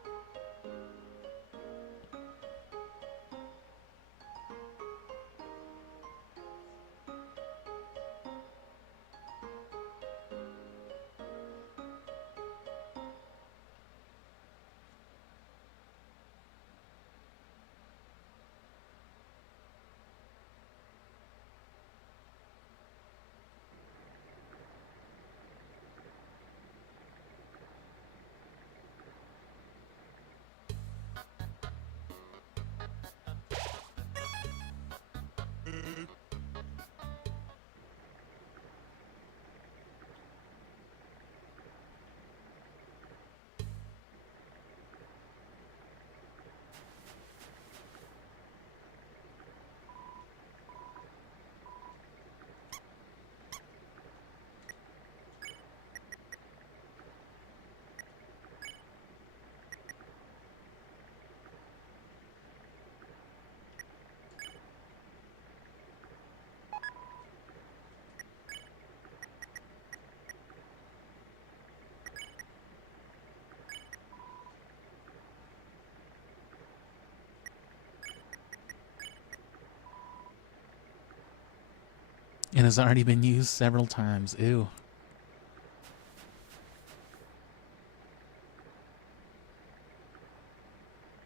And has already been used several times. Ew.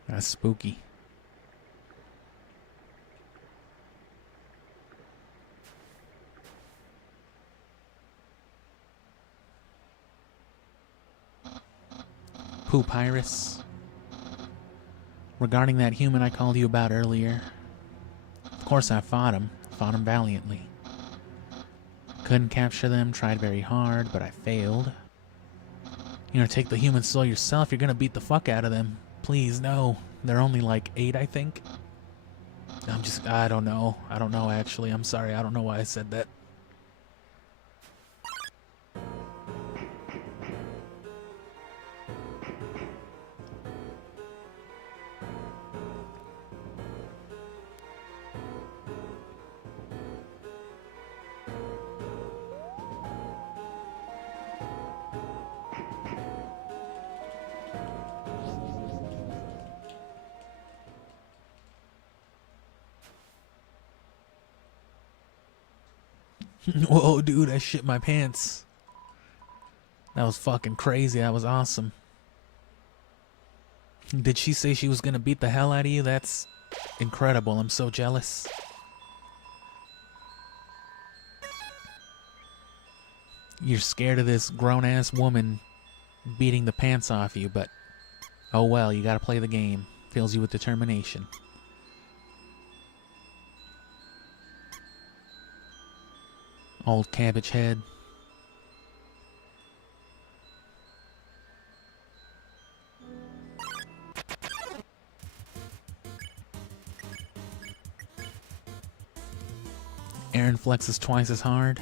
That's spooky. Papyrus. Regarding that human I called you about earlier. Of course I fought him valiantly. Couldn't capture them, tried very hard, but I failed. You know, take the human soul yourself, you're gonna beat the fuck out of them. Please, no. They're only like 8, I think. I don't know. I don't know, actually. I'm sorry, I don't know why I said that. Whoa, dude, I shit my pants. That was fucking crazy. That was awesome. Did she say she was gonna beat the hell out of you? That's incredible. I'm so jealous. You're scared of this grown-ass woman beating the pants off you, but oh well, you gotta play the game. Fills you with determination. Old cabbage head. Aaron flexes twice as hard.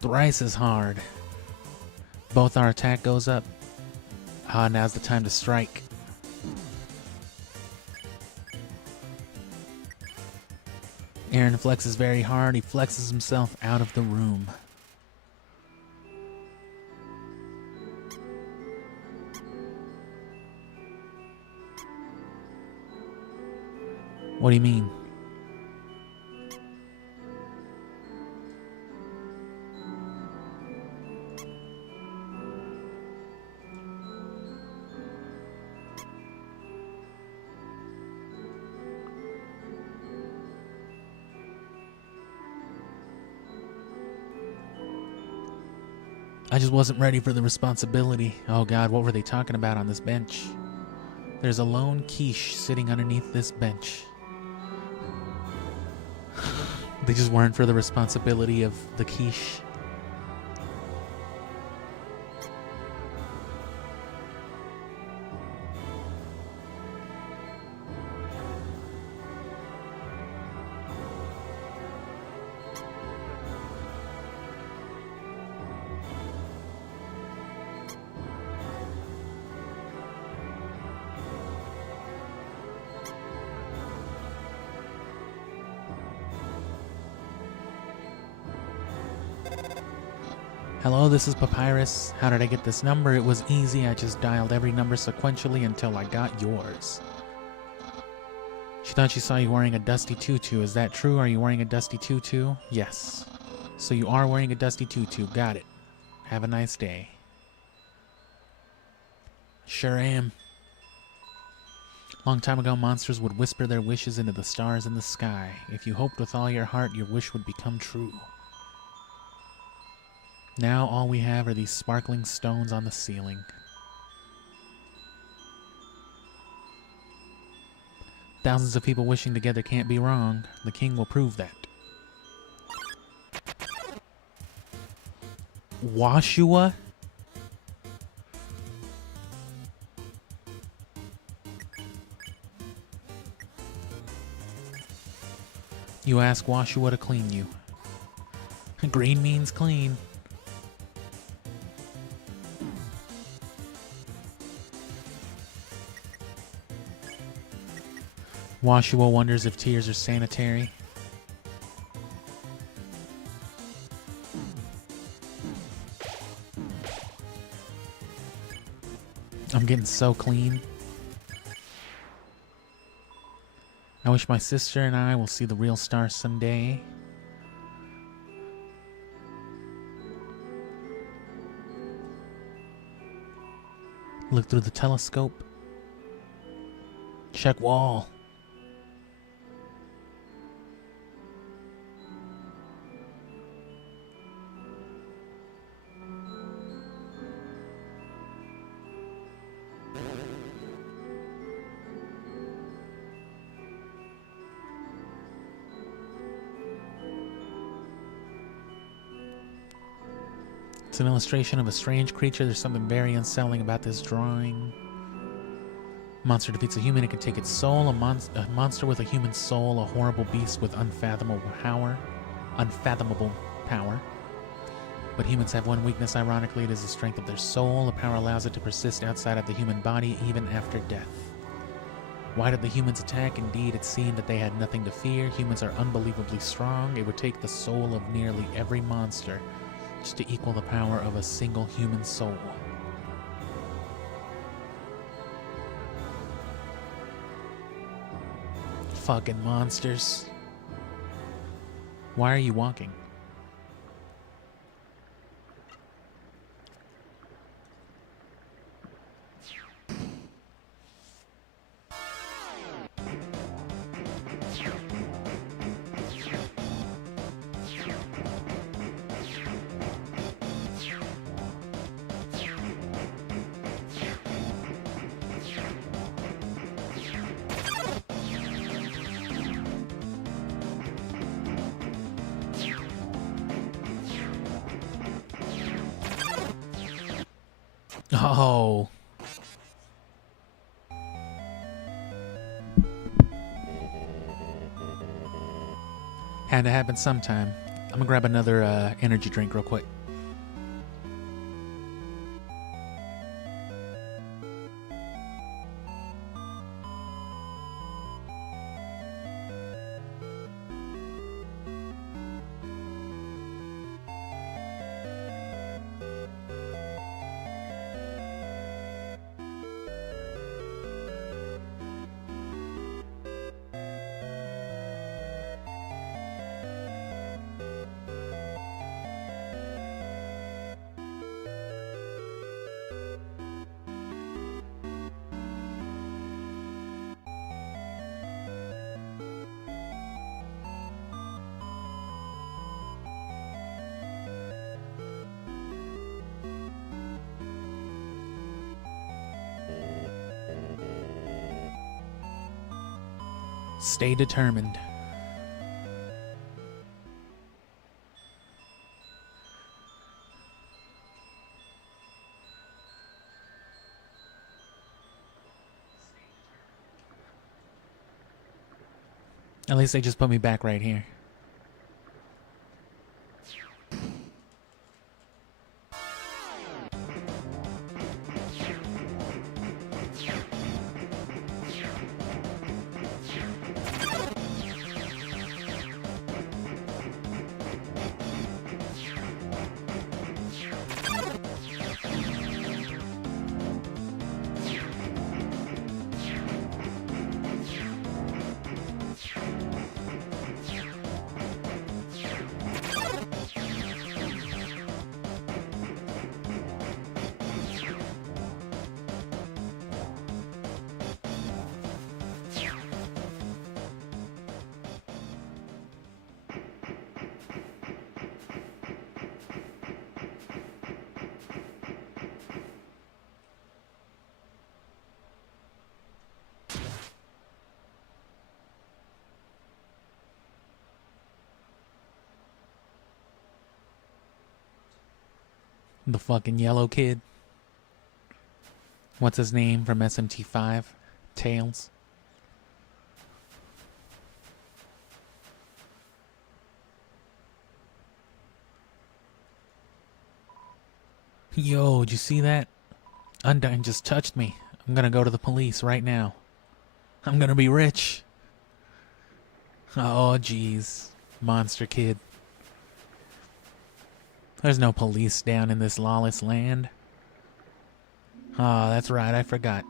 Thrice as hard. Both our attack goes up. Ah, now's the time to strike. Aaron flexes very hard. He flexes himself out of the room. What do you mean? I just wasn't ready for the responsibility. Oh God, what were they talking about on this bench? There's a lone quiche sitting underneath this bench. They just weren't for the responsibility of the quiche. Hello, this is Papyrus. How did I get this number? It was easy. I just dialed every number sequentially until I got yours. She thought she saw you wearing a dusty tutu. Is that true? Are you wearing a dusty tutu? Yes. So you are wearing a dusty tutu. Got it. Have a nice day. Sure am. Long time ago, monsters would whisper their wishes into the stars in the sky. If you hoped with all your heart, your wish would become true. Now all we have are these sparkling stones on the ceiling. Thousands of people wishing together can't be wrong. The king will prove that. Washua? You ask Washua to clean you. Green means clean. Washua wonders if tears are sanitary. I'm getting so clean. I wish my sister and I will see the real stars someday. Look through the telescope. Check wall. It's an illustration of a strange creature. There's something very unsettling about this drawing. Monster defeats a human. It can take its soul. A monster with a human soul. A horrible beast with unfathomable power. But humans have one weakness. Ironically, it is the strength of their soul. The power allows it to persist outside of the human body, even after death. Why did the humans attack? Indeed, it seemed that they had nothing to fear. Humans are unbelievably strong. It would take the soul of nearly every monster just to equal the power of a single human soul. Fucking monsters. Why are you walking? Oh. Had to happen sometime. I'm gonna grab another energy drink real quick. Stay determined. At least they just put me back right here. The fucking yellow kid. What's his name from SMT5? Tails. Yo, did you see that? Undyne just touched me. I'm gonna go to the police right now. I'm gonna be rich. Oh, jeez. Monster kid. There's no police down in this lawless land. Ah, that's right, I forgot.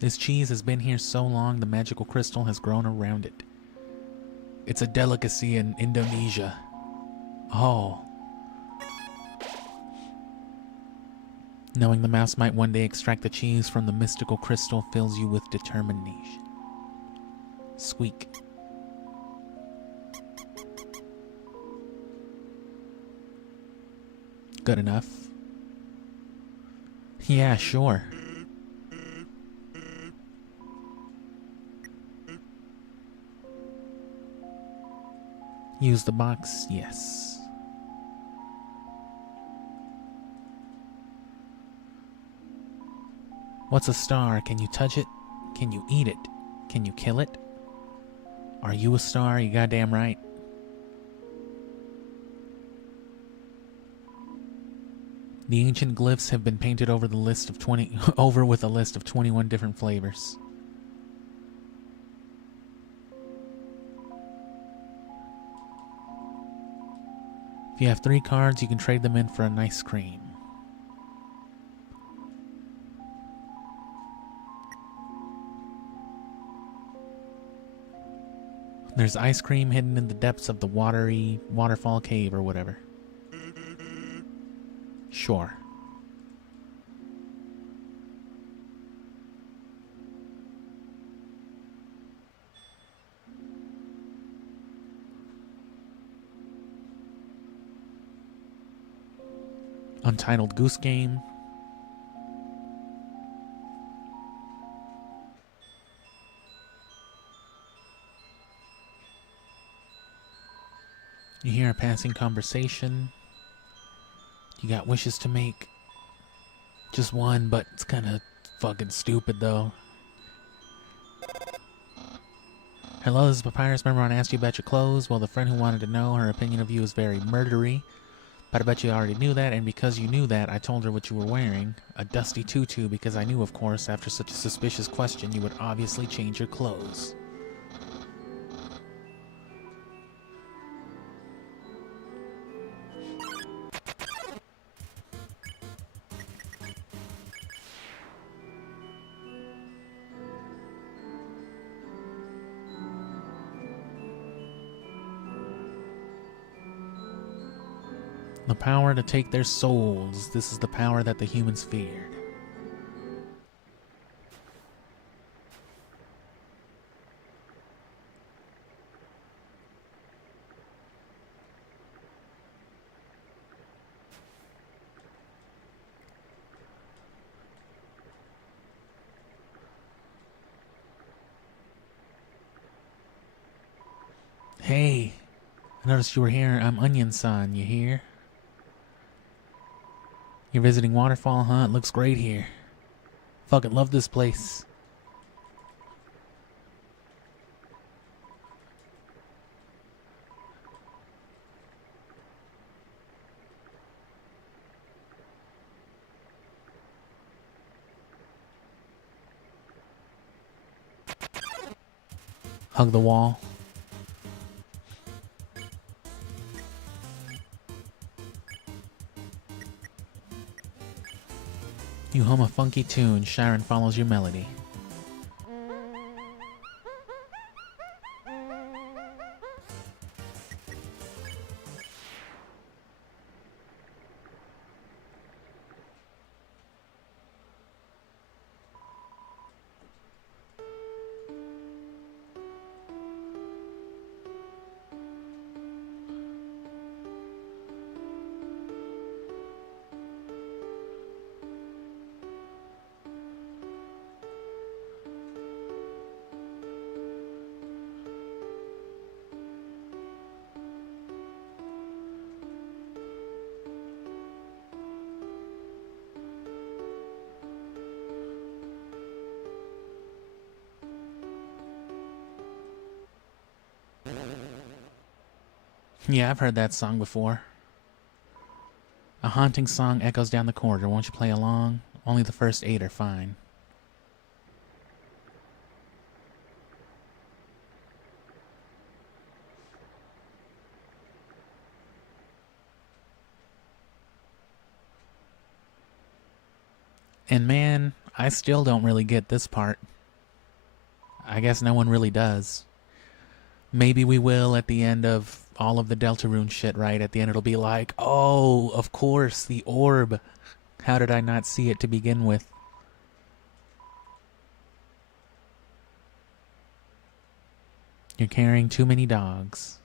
This cheese has been here so long the magical crystal has grown around it. It's a delicacy in Indonesia. Oh. Knowing the mouse might one day extract the cheese from the mystical crystal fills you with determination. Squeak. Good enough. Yeah, sure. Use the box? Yes. What's a star? Can you touch it? Can you eat it? Can you kill it? Are you a star? You goddamn right. The ancient glyphs have been painted over the list of 20 over with a list of 21 different flavors. If you have 3 cards, you can trade them in for an ice cream. There's ice cream hidden in the depths of the watery waterfall cave or whatever. Sure. Untitled Goose Game. You hear a passing conversation. You got wishes to make. Just one, but it's kind of fucking stupid, though. Hello, this is Papyrus. Remember when I asked you about your clothes? Well, the friend who wanted to know, her opinion of you is very murdery. But I bet you already knew that, and because you knew that, I told her what you were wearing. A dusty tutu, because I knew, of course, after such a suspicious question, you would obviously change your clothes. The power to take their souls. This is the power that the humans feared. Hey, I noticed you were here. I'm Onion-san, you hear? You're visiting Waterfall, huh? It looks great here. Fucking love this place. Hug the wall. You hum a funky tune. Sharon follows your melody. Yeah, I've heard that song before. A haunting song echoes down the corridor. Won't you play along? Only the first 8 are fine. And man, I still don't really get this part. I guess no one really does. Maybe we will at the end of all of the Deltarune shit, right? At the end it'll be like, oh, of course, the orb. How did I not see it to begin with? You're carrying too many dogs.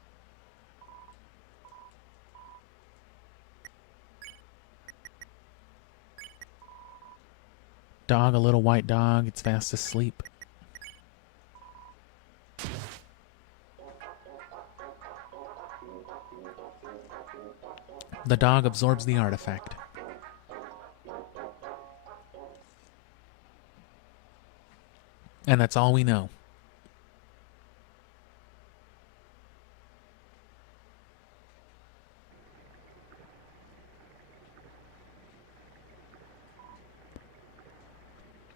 Dog, a little white dog, it's fast asleep. The dog absorbs the artifact. And that's all we know.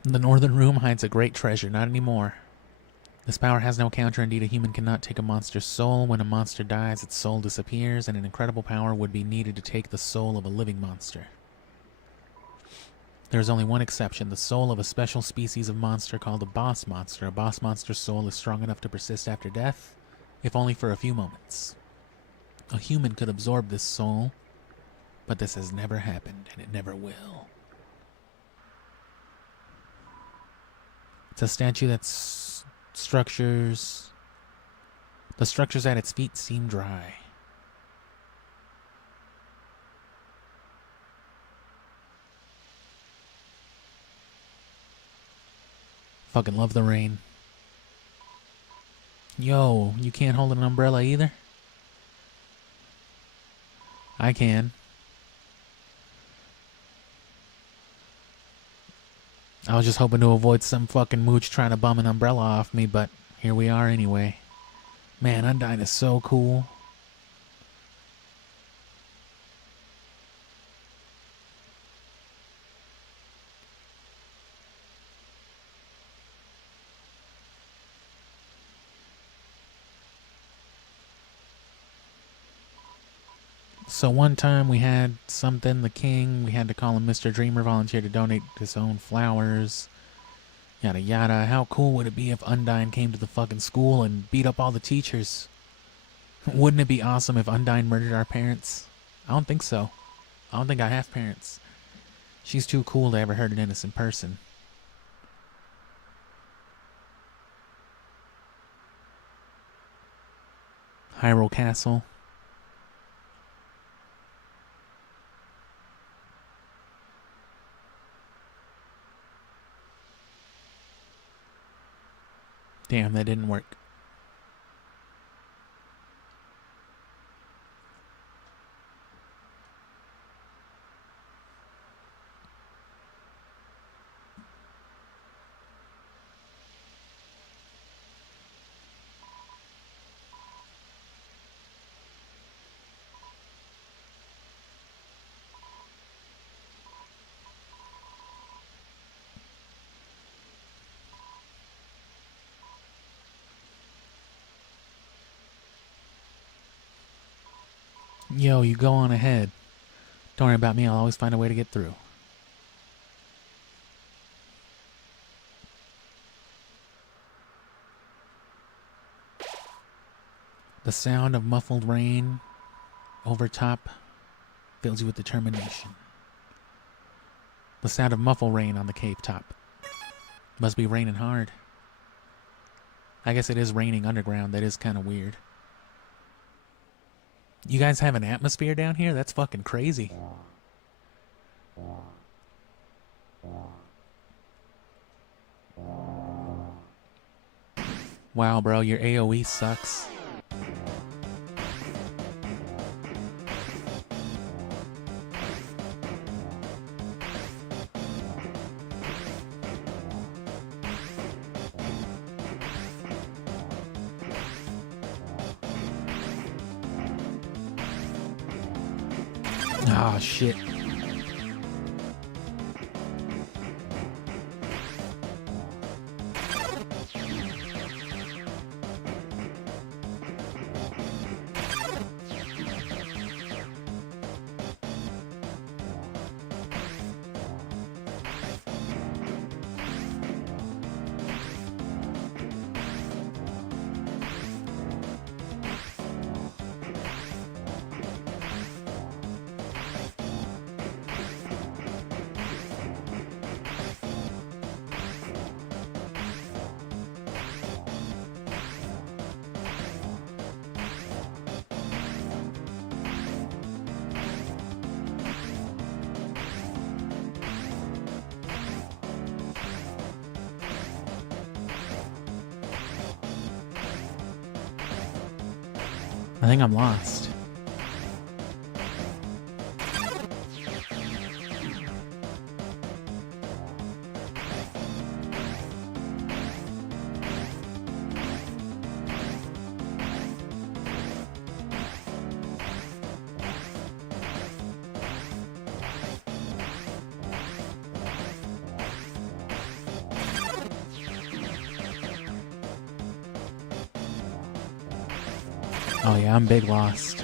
The northern room hides a great treasure. Not anymore. This power has no counter. Indeed, a human cannot take a monster's soul. When a monster dies, its soul disappears, and an incredible power would be needed to take the soul of a living monster. There is only one exception, the soul of a special species of monster called a boss monster. A boss monster's soul is strong enough to persist after death, if only for a few moments. A human could absorb this soul, but this has never happened, and it never will. It's a statue that's structures. The structures at its feet seem dry. Fucking love the rain. Yo, you can't hold an umbrella either? I can. I was just hoping to avoid some fucking mooch trying to bum an umbrella off me, but here we are anyway. Man, Undyne is so cool. So one time we had something, the king, we had to call him Mr. Dreamer, volunteered to donate his own flowers. Yada yada. How cool would it be if Undyne came to the fucking school and beat up all the teachers? Wouldn't it be awesome if Undyne murdered our parents? I don't think so. I don't think I have parents. She's too cool to ever hurt an innocent person. Hyrule Castle. Damn, that didn't work. Yo, you go on ahead. Don't worry about me, I'll always find a way to get through. The sound of muffled rain over top fills you with determination. The sound of muffled rain on the cave top. Must be raining hard. I guess it is raining underground. That is kind of weird. You guys have an atmosphere down here? That's fucking crazy. Wow, bro, your AoE sucks. Ah, shit. I think I'm lost. Oh yeah, I'm big lost.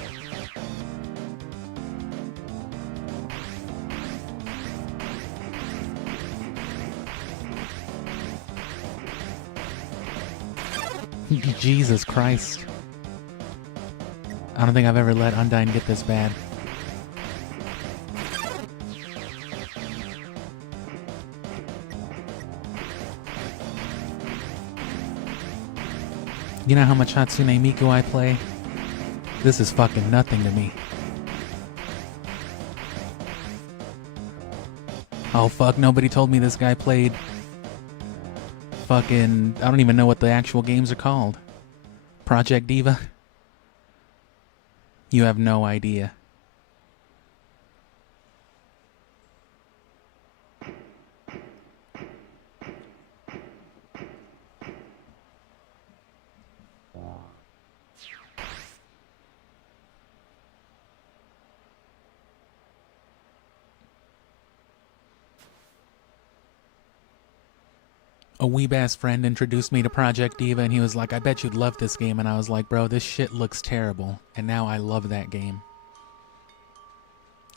Jesus Christ. I don't think I've ever let Undyne get this bad. You know how much Hatsune Miku I play? This is fucking nothing to me. Oh fuck, nobody told me this guy played fucking... I don't even know what the actual games are called. Project Diva? You have no idea. A weeb-ass friend introduced me to Project Diva, and he was like, I bet you'd love this game. And I was like, bro, this shit looks terrible. And now I love that game.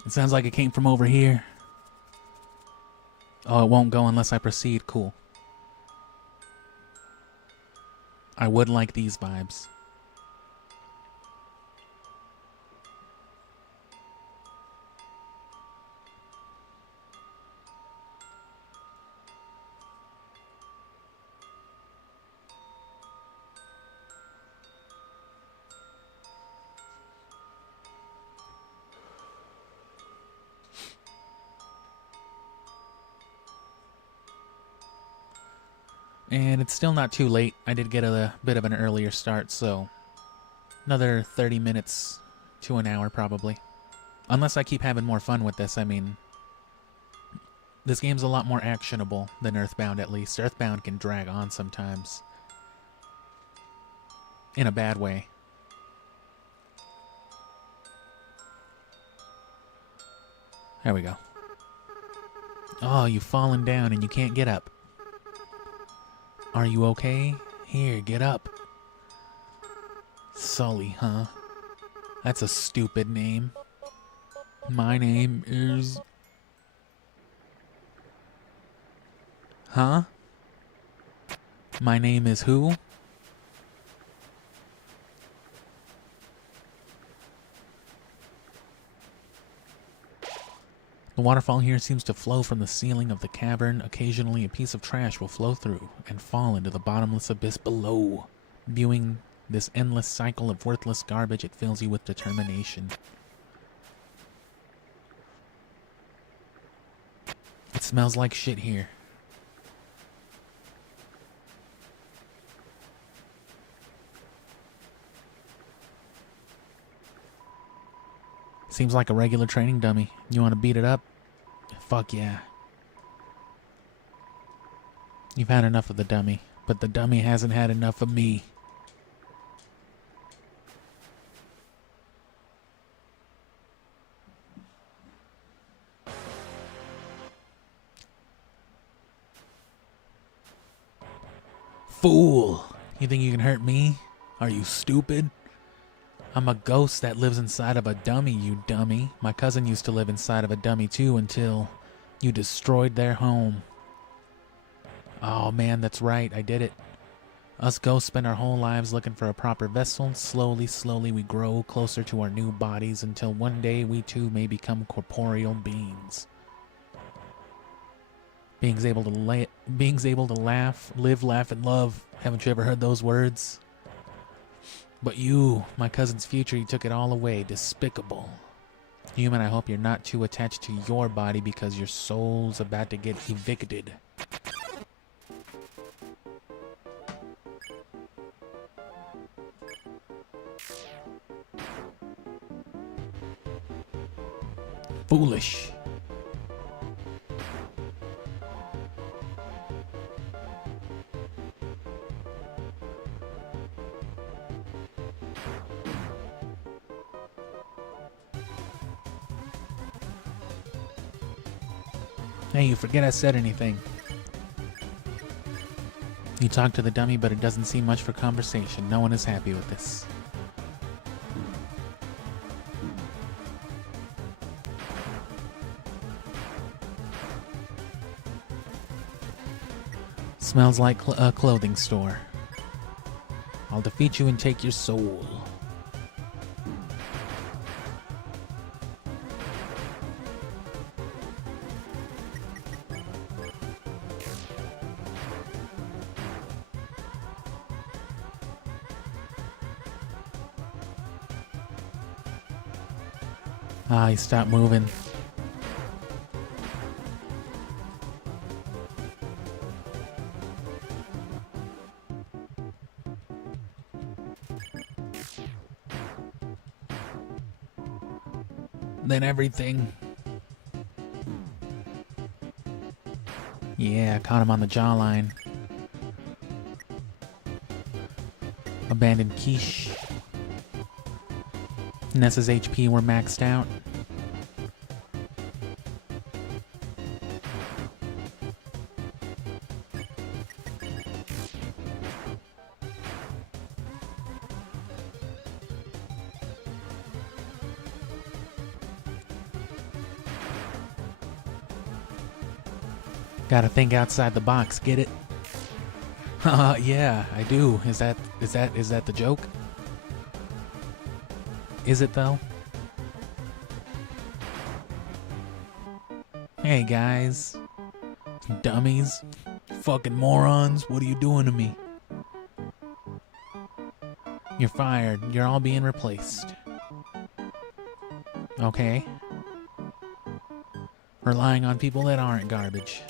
It sounds like it came from over here. Oh, it won't go unless I proceed. Cool. I would like these vibes. And it's still not too late. I did get a bit of an earlier start, so another 30 minutes to an hour probably. Unless I keep having more fun with this. I mean, this game's a lot more actionable than Earthbound, at least. Earthbound can drag on sometimes. In a bad way. There we go. Oh, you've fallen down and you can't get up. Are you okay? Here, get up. Sully, huh? That's a stupid name. My name is... Huh? My name is who? The waterfall here seems to flow from the ceiling of the cavern. Occasionally, a piece of trash will flow through and fall into the bottomless abyss below. Viewing this endless cycle of worthless garbage, it fills you with determination. It smells like shit here. Seems like a regular training dummy. You want to beat it up? Fuck yeah. You've had enough of the dummy, but the dummy hasn't had enough of me. Fool! You think you can hurt me? Are you stupid? I'm a ghost that lives inside of a dummy, you dummy. My cousin used to live inside of a dummy too until you destroyed their home. Oh man, that's right, I did it. Us ghosts spend our whole lives looking for a proper vessel. Slowly, slowly we grow closer to our new bodies until one day we too may become corporeal beings. Beings able to laugh, live, laugh, and love. Haven't you ever heard those words? But you, my cousin's future, you took it all away. Despicable. Human, I hope you're not too attached to your body because your soul's about to get evicted. Foolish. Hey, you forget I said anything. You talk to the dummy, but it doesn't seem much for conversation. No one is happy with this. Smells like a clothing store. I'll defeat you and take your soul. Ah, he stopped moving. Then everything. Yeah, caught him on the jawline. Abandoned quiche. Nessa's HP were maxed out. Gotta think outside the box, get it? Yeah, I do. Is that the joke? Is it though? Hey guys. Dummies. Fucking morons. What are you doing to me? You're fired. You're all being replaced. Okay. Relying on people that aren't garbage.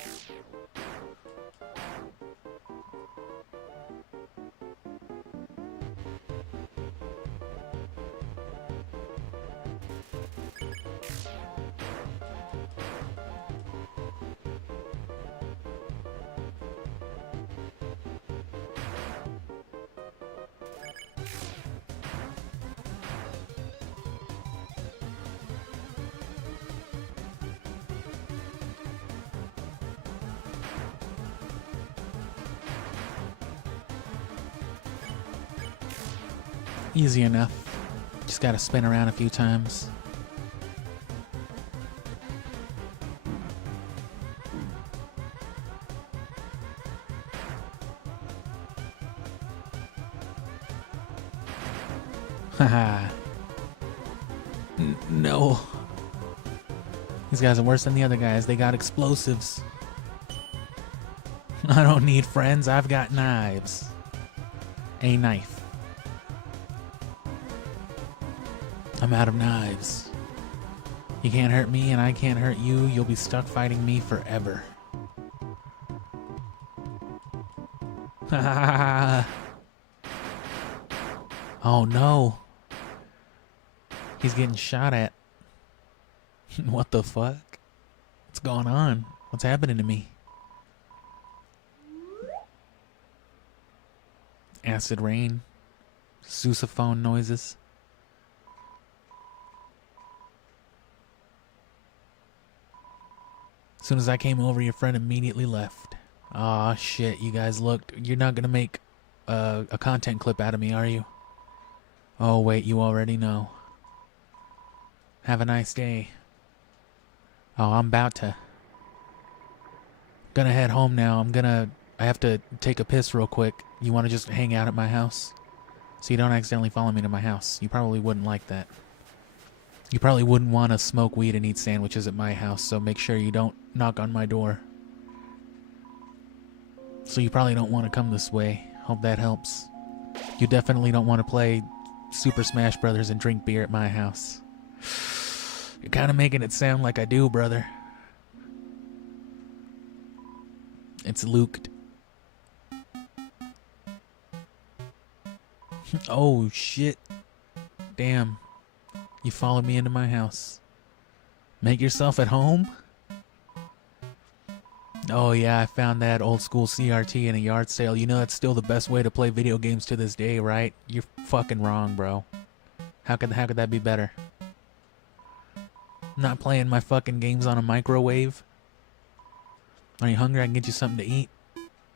Easy enough. Just gotta spin around a few times. Haha. No. These guys are worse than the other guys. They got explosives. I don't need friends. I've got knives. A knife. I'm out of knives. You can't hurt me and I can't hurt you. You'll be stuck fighting me forever. Oh no. He's getting shot at. What the fuck? What's going on? What's happening to me? Acid rain. Sousaphone noises. As soon as I came over, your friend immediately left. Aw, shit, you guys looked. You're not gonna make a content clip out of me, are you? Oh, wait, you already know. Have a nice day. Oh, I'm about to. Gonna head home now. I have to take a piss real quick. You wanna just hang out at my house? So you don't accidentally follow me to my house. You probably wouldn't like that. You probably wouldn't want to smoke weed and eat sandwiches at my house, so make sure you don't knock on my door. So you probably don't want to come this way. Hope that helps. You definitely don't want to play Super Smash Brothers and drink beer at my house. You're kind of making it sound like I do, brother. It's Luked. Oh, shit. Damn. You followed me into my house. Make yourself at home? Oh yeah, I found that old school CRT in a yard sale. You know that's still the best way to play video games to this day, right? You're fucking wrong, bro. How could that be better? I'm not playing my fucking games on a microwave. Are you hungry? I can get you something to eat.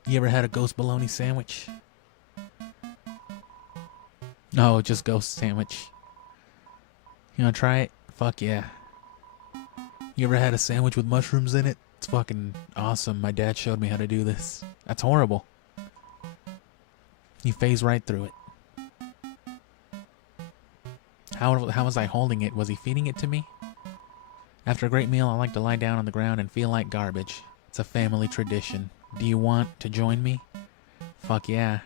You ever had a ghost bologna sandwich? No, just ghost sandwich. You wanna try it? Fuck yeah. You ever had a sandwich with mushrooms in it? It's fucking awesome. My dad showed me how to do this. That's horrible. You phase right through it. How was I holding it? Was he feeding it to me? After a great meal, I like to lie down on the ground and feel like garbage. It's a family tradition. Do you want to join me? Fuck yeah.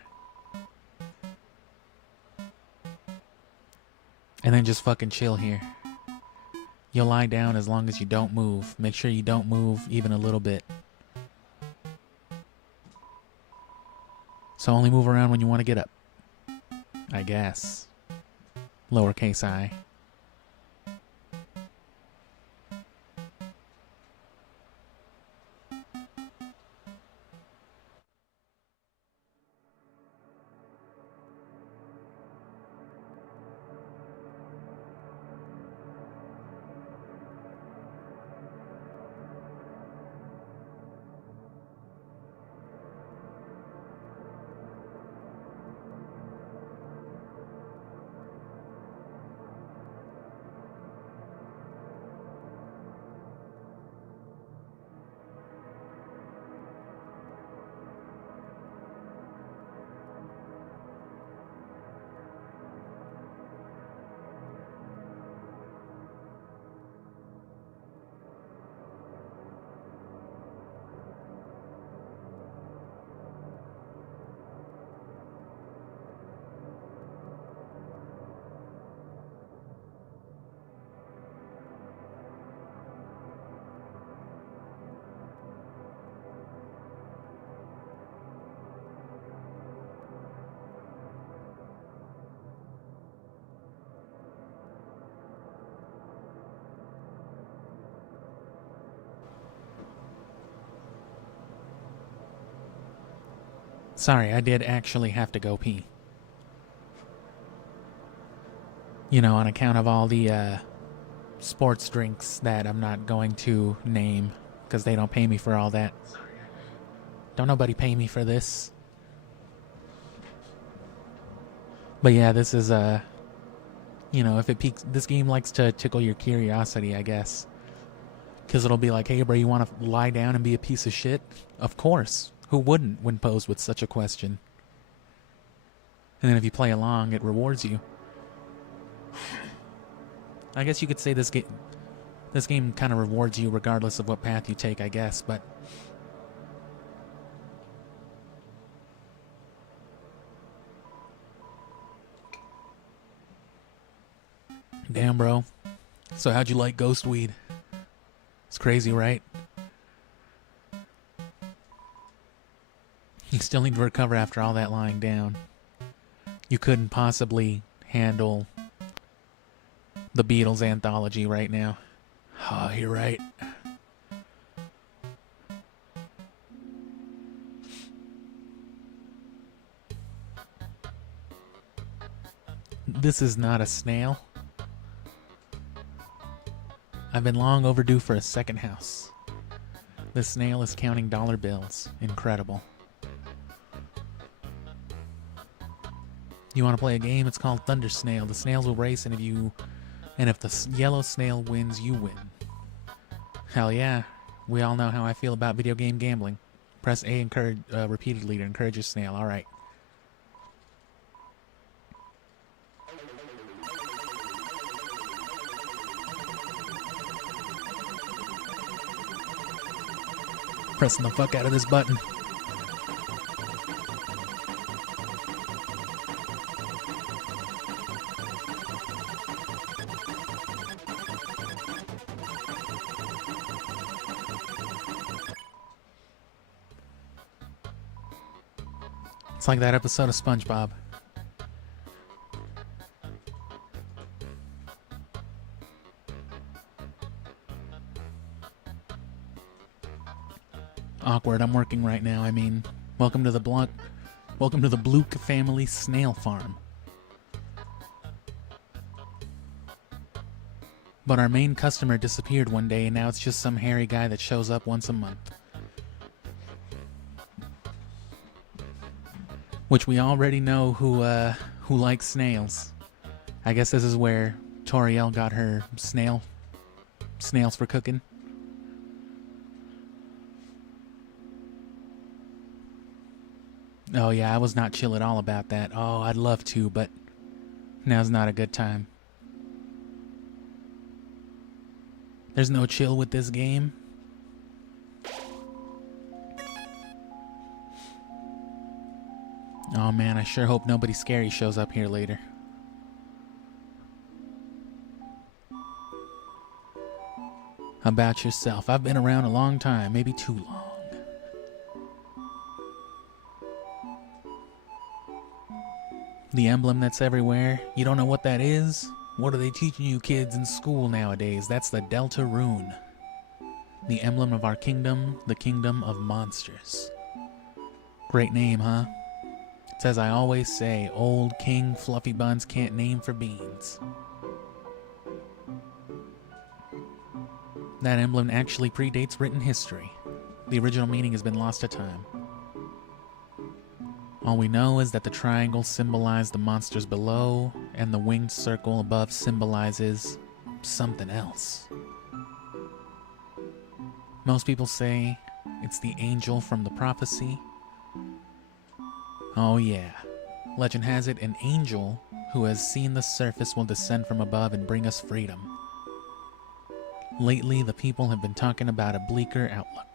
And then just fucking chill here. You'll lie down as long as you don't move. Make sure you don't move even a little bit. So only move around when you want to get up. I guess. Lowercase I. Sorry, I did actually have to go pee. You know, on account of all the sports drinks that I'm not going to name because they don't pay me for all that. Don't nobody pay me for this. But yeah, this is you know, if it piques, this game likes to tickle your curiosity, I guess. Because it'll be like, hey, bro, you want to lie down and be a piece of shit? Of course. Who wouldn't when posed with such a question? And then if you play along, it rewards you. I guess you could say this game kind of rewards you regardless of what path you take, I guess, but... Damn, bro. So how'd you like ghost weed? It's crazy, right? You still need to recover after all that lying down. You couldn't possibly handle the Beatles anthology right now. Oh, you're right. This is not a snail. I've been long overdue for a second house. The snail is counting dollar bills. Incredible. You want to play a game? It's called Thunder Snail. The snails will race, and if the yellow snail wins, you win. Hell yeah. We all know how I feel about video game gambling. Press A repeatedly to encourage your snail. All right. Pressing the fuck out of this button. It's like that episode of SpongeBob. Awkward, I'm working right now. I mean, welcome to the Bluke family snail farm. But our main customer disappeared one day, and now it's just some hairy guy that shows up once a month. Which we already know who likes snails. I guess this is where Toriel got her snails for cooking. Oh yeah, I was not chill at all about that. Oh, I'd love to, but now's not a good time. There's no chill with this game. Oh man, I sure hope nobody scary shows up here later. How about yourself? I've been around a long time, maybe too long. The emblem that's everywhere, you don't know what that is? What are they teaching you kids in school nowadays? That's the Delta Rune. The emblem of our kingdom, the kingdom of monsters. Great name, huh? It's as I always say, old King Fluffy Buns can't name for beans. That emblem actually predates written history. The original meaning has been lost to time. All we know is that the triangle symbolized the monsters below, and the winged circle above symbolizes something else. Most people say it's the angel from the prophecy. Oh yeah. Legend has it an angel who has seen the surface will descend from above and bring us freedom. Lately, the people have been talking about a bleaker outlook.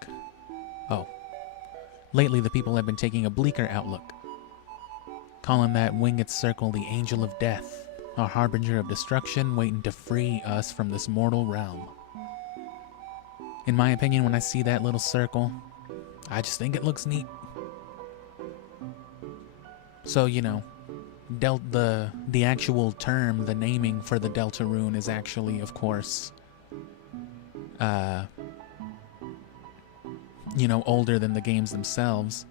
Lately, the people have been taking a bleaker outlook, calling that winged circle the angel of death, a harbinger of destruction waiting to free us from this mortal realm. In my opinion, when I see that little circle, I just think it looks neat. So, you know, the actual term, the naming for the Delta Rune is actually, of course, you know, older than the games themselves.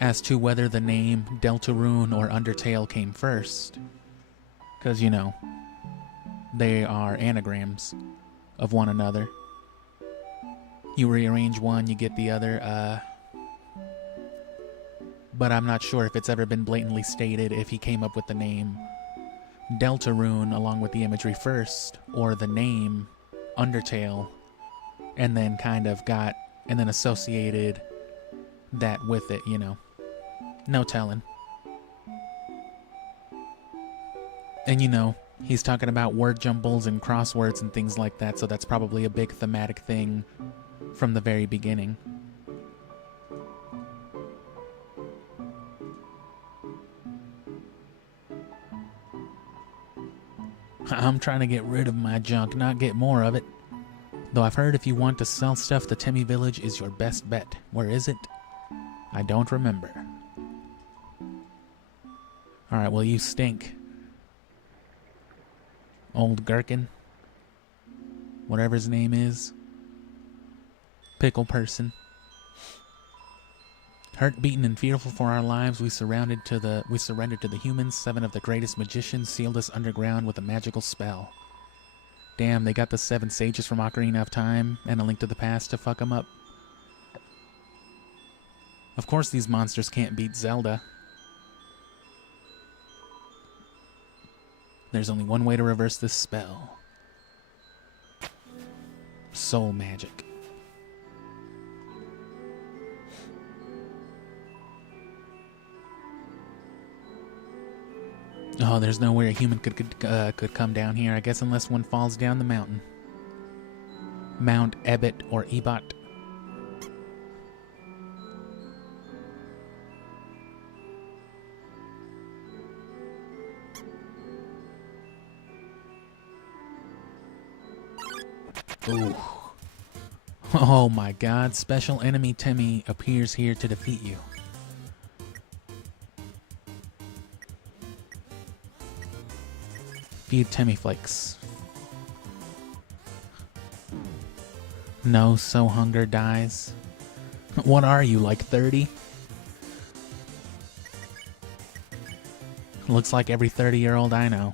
as to whether the name Deltarune or Undertale came first. Because, you know, they are anagrams of one another. You rearrange one, you get the other, but I'm not sure if it's ever been blatantly stated if he came up with the name Deltarune along with the imagery first, or the name Undertale, and then kind of got, and then associated that with it, you know. No telling. And you know, he's talking about word jumbles and crosswords and things like that, so that's probably a big thematic thing from the very beginning. I'm trying to get rid of my junk, not get more of it. Though I've heard if you want to sell stuff, the Temmie village is your best bet. Where is it? I don't remember. Alright, well, you stink. Old gherkin. Whatever his name is. Pickle person. Hurt, beaten, and fearful for our lives, we surrendered to the humans. 7 of the greatest magicians sealed us underground with a magical spell. Damn, they got the 7 sages from Ocarina of Time and A Link to the Past to fuck them up. Of course these monsters can't beat Zelda. There's only one way to reverse this spell. Soul magic. Oh, there's no way a human could come down here, I guess, unless one falls down the mountain. Mount Ebot or Ebot. Ooh. Oh my god, special enemy Temmie appears here to defeat you. Feed Temmie flakes. No, so hunger dies. What are you, like 30? Looks like every 30-year-old I know.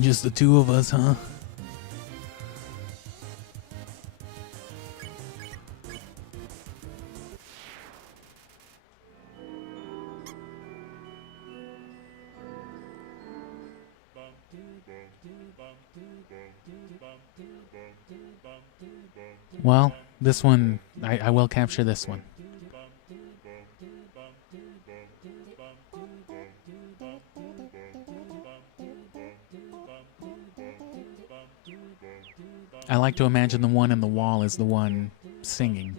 Just the two of us, huh? Well, this one, I will capture this one. I like to imagine the one in the wall is the one singing.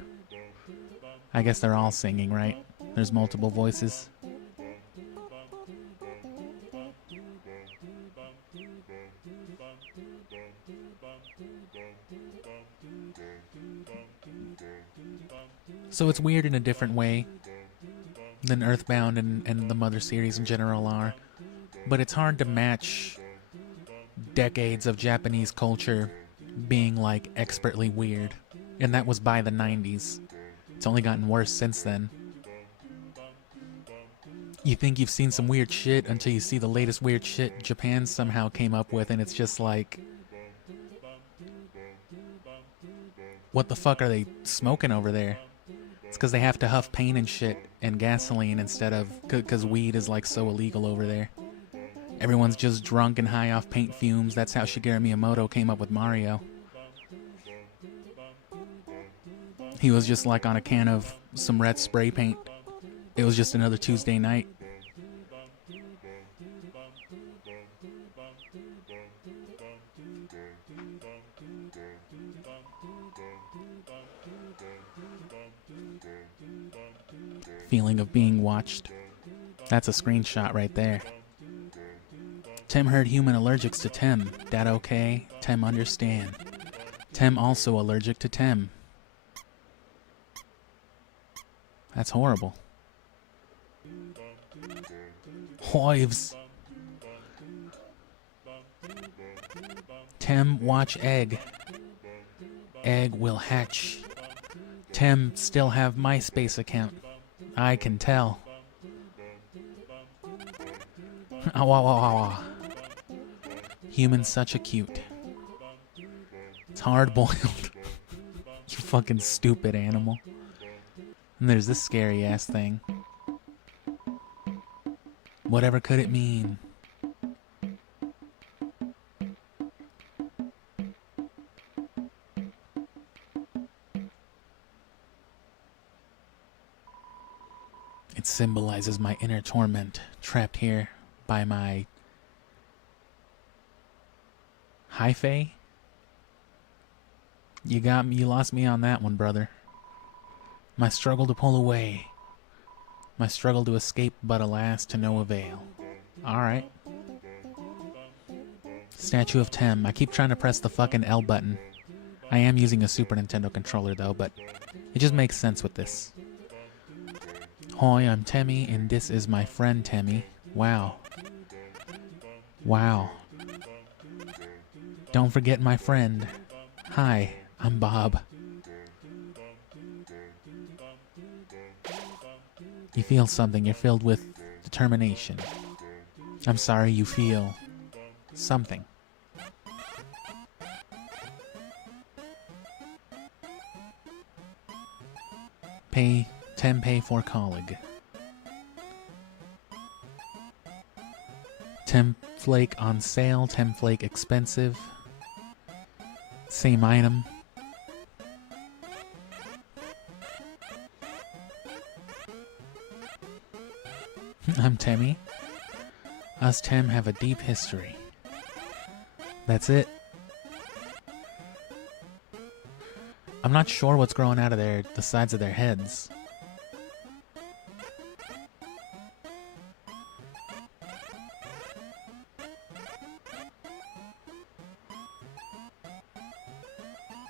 I guess they're all singing, right? There's multiple voices. So it's weird in a different way than Earthbound and the Mother series in general are. But it's hard to match decades of Japanese culture being like expertly weird. And that was by the 90s. It's only gotten worse since then. You think you've seen some weird shit until you see the latest weird shit Japan somehow came up with, and it's just like, what the fuck are they smoking over there? It's because they have to huff paint and shit and gasoline instead of, because weed is like so illegal over there. Everyone's just drunk and high off paint fumes. That's how Shigeru Miyamoto came up with Mario. He was just like on a can of some red spray paint. It was just another Tuesday night. Feeling of being watched. That's a screenshot right there. Tem heard human allergics to Tem. That okay? Tem understand. Tem also allergic to Tem. That's horrible. Hives. Tem, watch egg. Egg will hatch. Tem still have MySpace account. I can tell. Human's such a cute. It's hard-boiled. You fucking stupid animal. And there's this scary ass thing. Whatever could it mean? It symbolizes my inner torment, trapped here by my hyphae. You got me, you lost me on that one, brother. My struggle to pull away. My struggle to escape, but alas, to no avail. Alright. Statue of Tem. I keep trying to press the fucking L button. I am using a Super Nintendo controller, though, but it just makes sense with this. Hoi, I'm Temmie, and this is my friend Temmie. Wow. Wow. Don't forget my friend. Hi, I'm Bob. You feel something, you're filled with determination. I'm sorry you feel something. Pay for colleague. Temflake on sale, Temflake expensive. Same item. I'm Temmie. Us Tem have a deep history. That's it. I'm not sure what's growing out of the sides of their heads.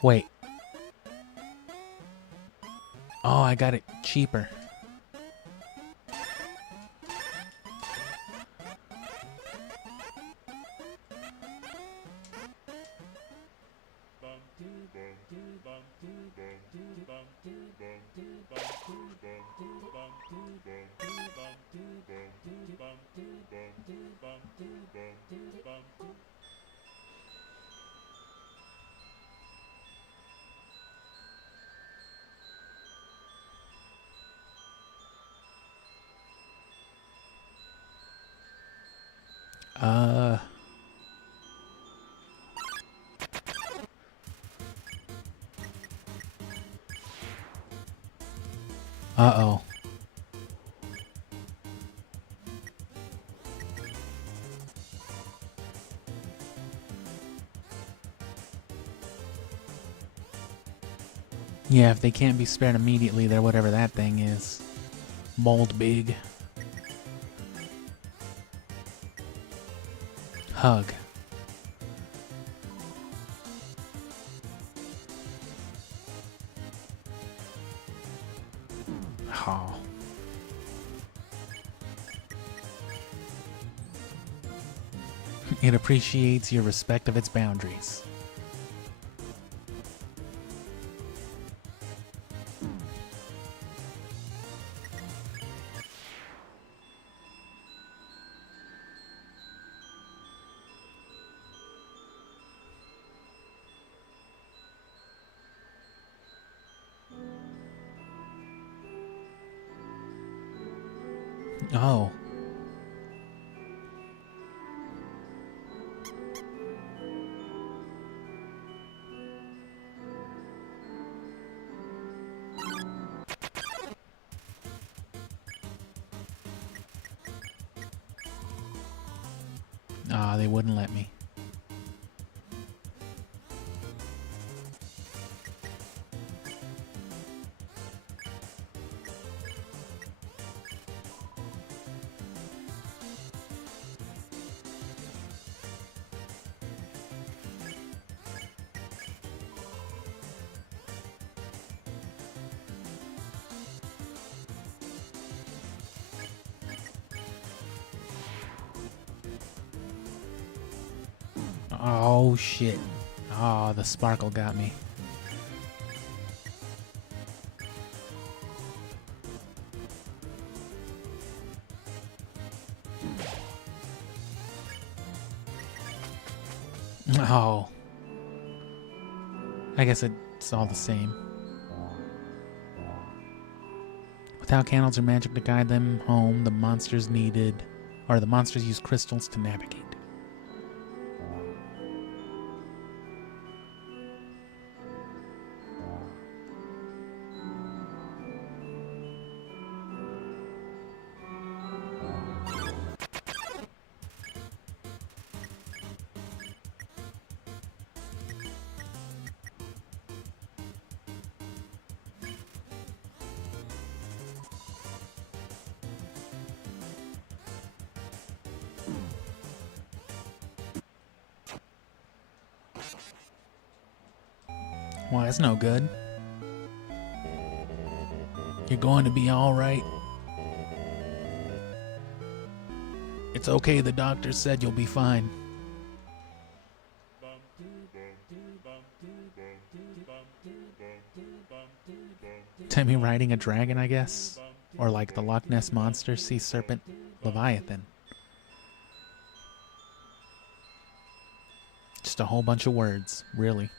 Wait. Oh, I got it cheaper. Uh-oh. Yeah, if they can't be spared immediately, they're whatever that thing is. Mold big. Hug. Oh. It appreciates your respect of its boundaries. Oh. Ah, they wouldn't let me. Oh, shit. Oh, the sparkle got me. Oh. I guess it's all the same. Without candles or magic to guide them home, the monsters use crystals to navigate. Well, that's no good. You're going to be all right. It's okay, the doctor said you'll be fine. Timmy riding a dragon, I guess? Or like the Loch Ness Monster, sea serpent, Leviathan. Just a whole bunch of words, really.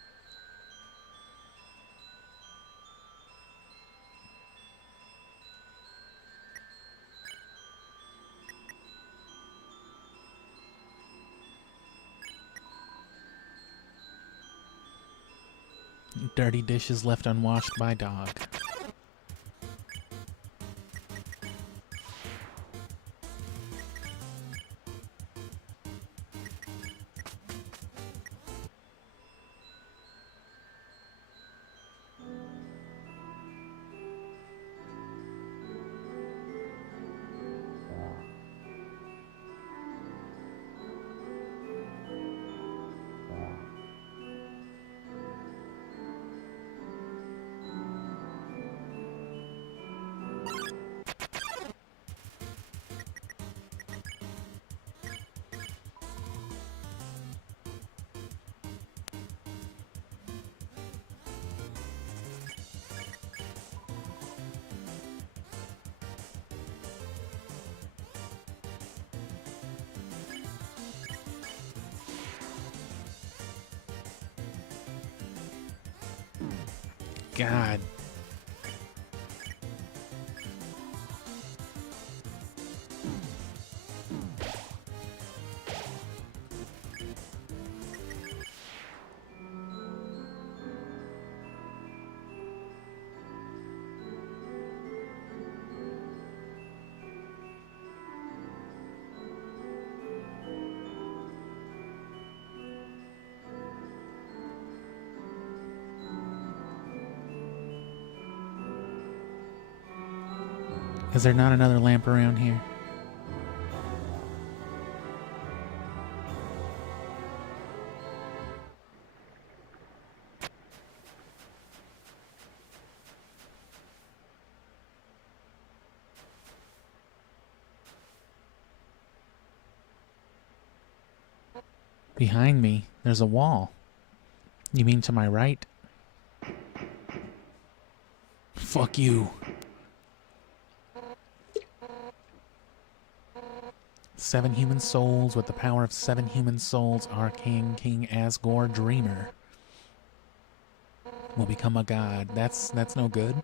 Dirty dishes left unwashed by dog. God. Is there not another lamp around here? Behind me, there's a wall. You mean to my right? Fuck you. 7 human souls with the power of 7 human souls, our king, King Asgore Dreamer, will become a god. That's no good.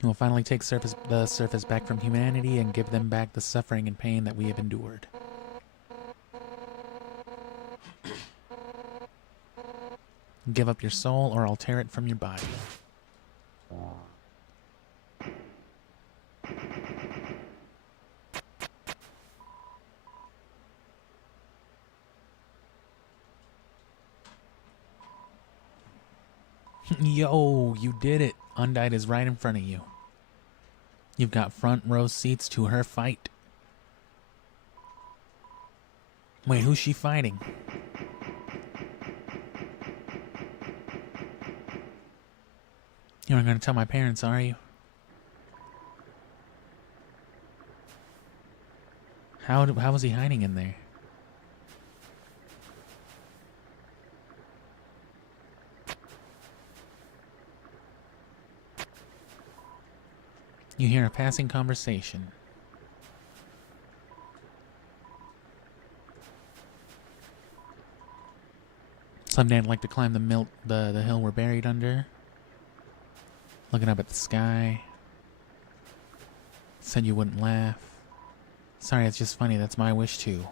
He will finally take the surface back from humanity and give them back the suffering and pain that we have endured. Give up your soul or I'll tear it from your body. Yo, you did it. Undyed is right in front of you. You've got front row seats to her fight. Wait, who's she fighting? You aren't going to tell my parents, are you? How was he hiding in there? You hear a passing conversation. Someday I'd like to climb the hill we're buried under. Looking up at the sky. Said you wouldn't laugh. Sorry, it's just funny, that's my wish too.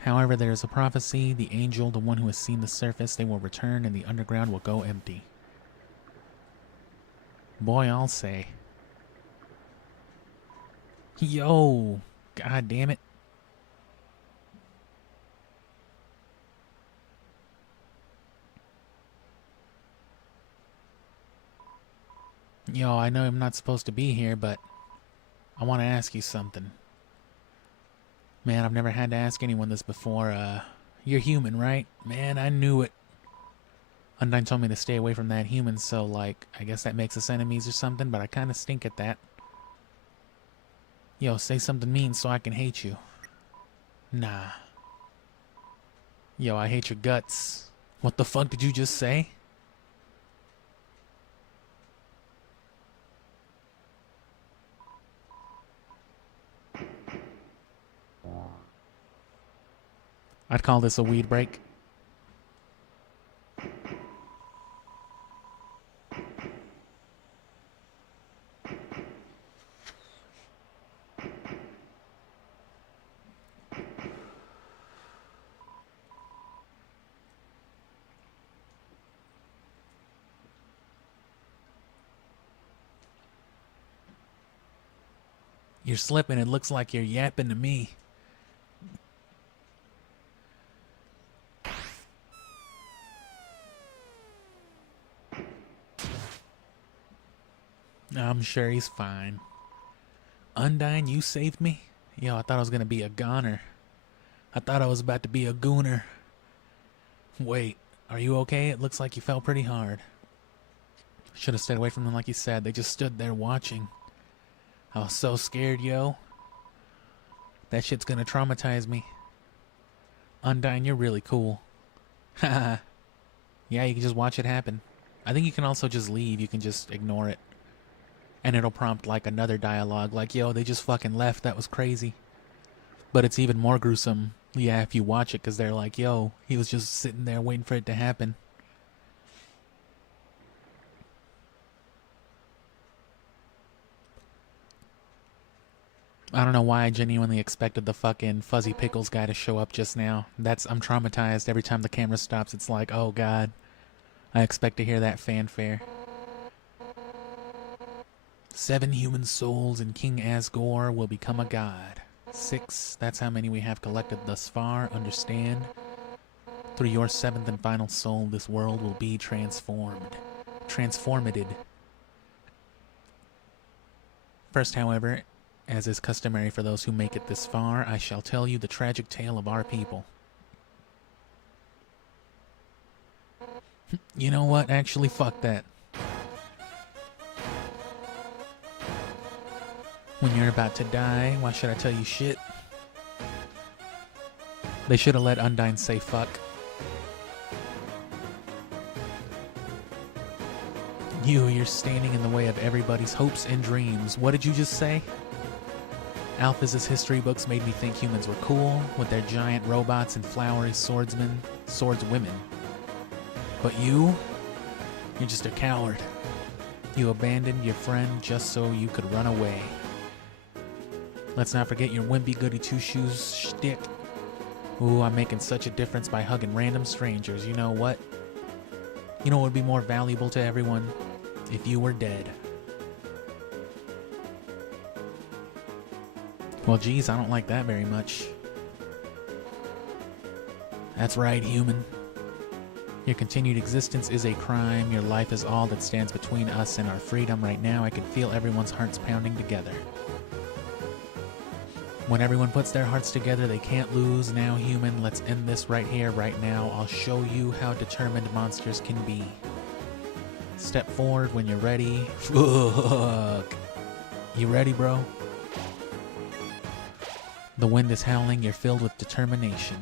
However, there is a prophecy, the angel, the one who has seen the surface, they will return and the underground will go empty. Boy, I'll say. Yo! God damn it. Yo, I know I'm not supposed to be here, but I want to ask you something. Man, I've never had to ask anyone this before. You're human, right? Man, I knew it. Undyne told me to stay away from that human, so, like, I guess that makes us enemies or something, but I kind of stink at that. Yo, say something mean so I can hate you. Nah. Yo, I hate your guts. What the fuck did you just say? I'd call this a weed break. You're slipping. It looks like you're yapping to me. I'm sure he's fine. Undyne, you saved me? Yo, I thought I was gonna be a goner. I thought I was about to be a gooner. Wait, are you okay? It looks like you fell pretty hard. Should have stayed away from them like you said. They just stood there watching. I was so scared, yo. That shit's gonna traumatize me. Undyne, you're really cool. Haha. Yeah, you can just watch it happen. I think you can also just leave. You can just ignore it. And it'll prompt like another dialogue like, yo, they just fucking left. That was crazy. But it's even more gruesome, yeah, if you watch it, because they're like, yo, he was just sitting there waiting for it to happen. I don't know why I genuinely expected the fucking Fuzzy Pickles guy to show up just now. I'm traumatized. Every time the camera stops, it's like, oh god. I expect to hear that fanfare. 7 human souls and King Asgore will become a god. 6, that's how many we have collected thus far, understand? Through your 7th and final soul, this world will be transformed. Transformated. First, however, as is customary for those who make it this far, I shall tell you the tragic tale of our people. You know what? Actually, fuck that. When you're about to die, why should I tell you shit? They should have let Undyne say fuck. You're standing in the way of everybody's hopes and dreams. What did you just say? Alphys' history books made me think humans were cool, with their giant robots and flowery swordswomen. But you're just a coward. You abandoned your friend just so you could run away. Let's not forget your wimpy goody two-shoes shtick. Ooh, I'm making such a difference by hugging random strangers. You know what? You know what would be more valuable to everyone? If you were dead. Well, geez, I don't like that very much. That's right, human. Your continued existence is a crime. Your life is all that stands between us and our freedom. Right now, I can feel everyone's hearts pounding together. When everyone puts their hearts together, they can't lose. Now, human, let's end this right here, right now. I'll show you how determined monsters can be. Step forward when you're ready. Fuck. You ready, bro? The wind is howling. You're filled with determination.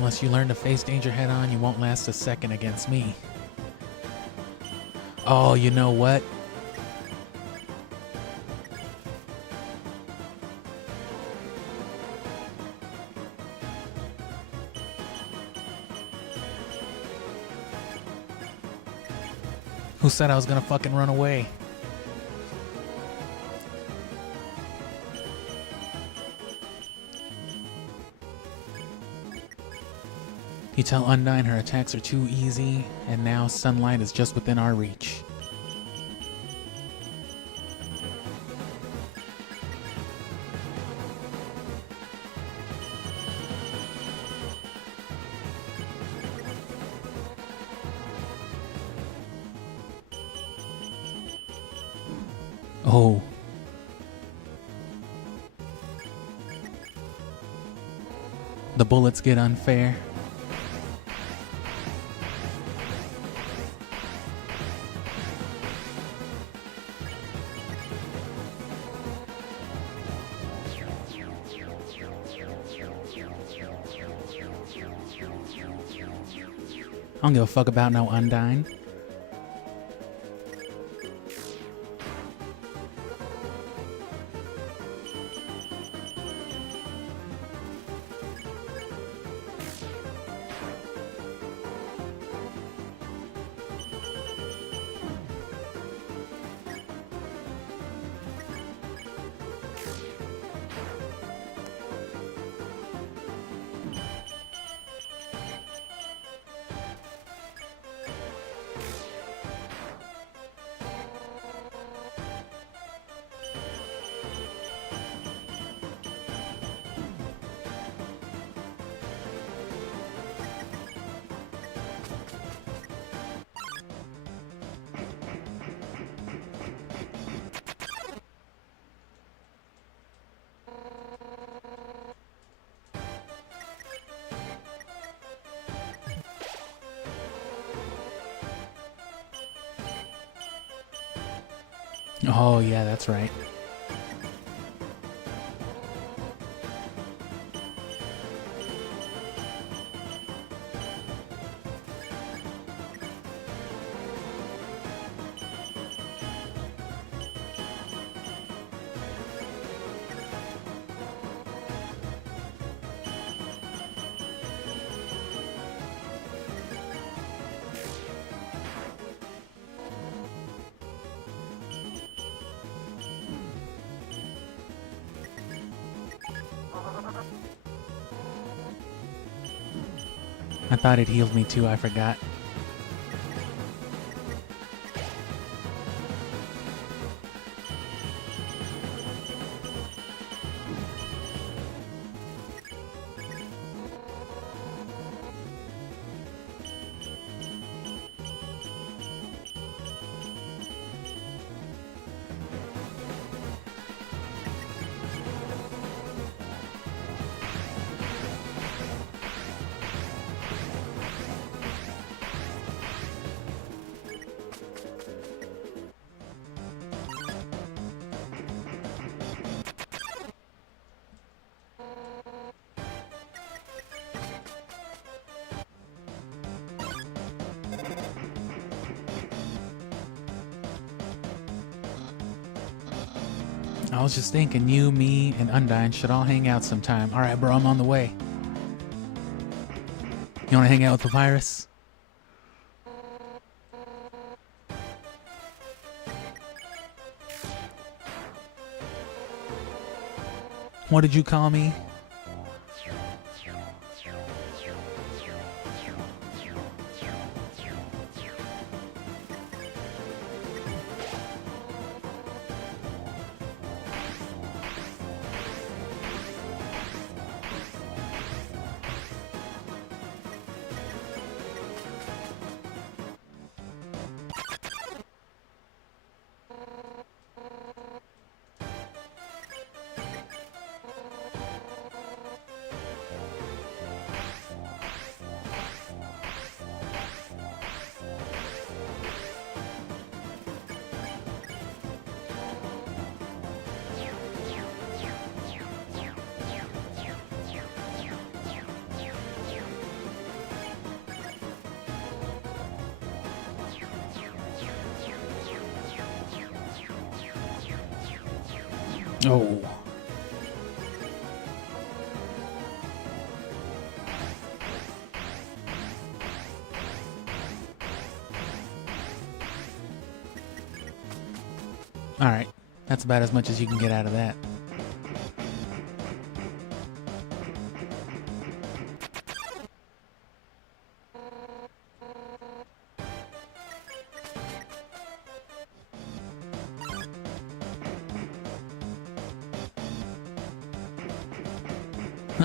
Unless you learn to face danger head on, you won't last a second against me. Oh, you know what? Who said I was gonna fucking run away? You tell Undyne her attacks are too easy, and now sunlight is just within our reach. Oh. The bullets get unfair. I don't give a fuck about no Undyne. Oh, yeah, that's right. I thought it healed me too, I forgot. I was just thinking you, me, and Undyne should all hang out sometime. Alright, bro, I'm on the way. You wanna hang out with Papyrus? What did you call me? Oh. Alright. That's about as much as you can get out of that.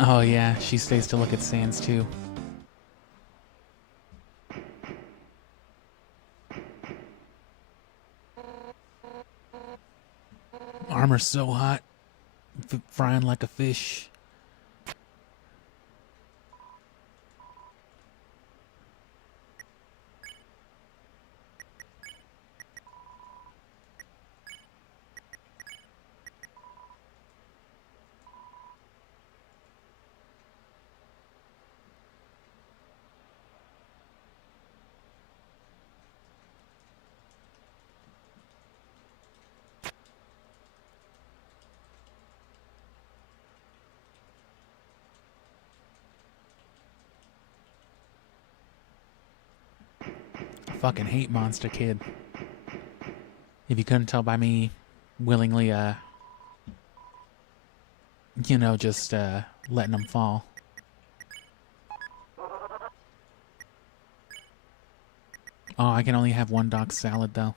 Oh yeah, she stays to look at sands too. Armor's so hot. Frying like a fish. I fucking hate Monster Kid. If you couldn't tell by me willingly, just letting them fall. Oh, I can only have one dock salad though.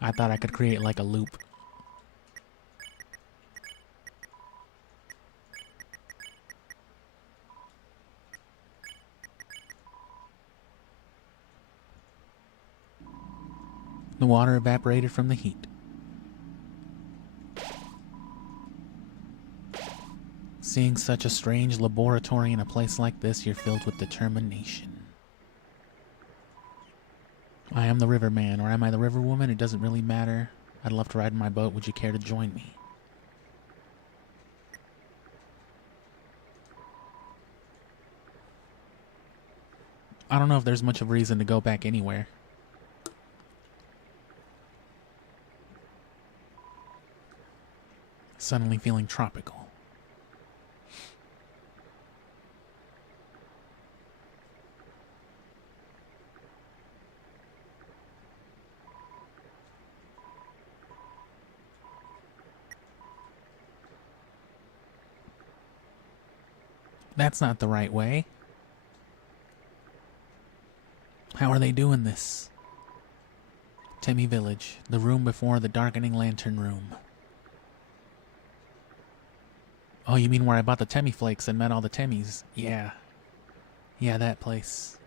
I thought I could create like a loop. The water evaporated from the heat. Seeing such a strange laboratory in a place like this, you're filled with determination. I am the riverman, or am I the river woman? It doesn't really matter. I'd love to ride in my boat. Would you care to join me? I don't know if there's much of a reason to go back anywhere. Suddenly feeling tropical. That's not the right way. How are they doing this? Temmie Village, the room before the darkening lantern room. Oh, you mean where I bought the Temmie flakes and met all the Temmies? Yeah. Yeah, that place.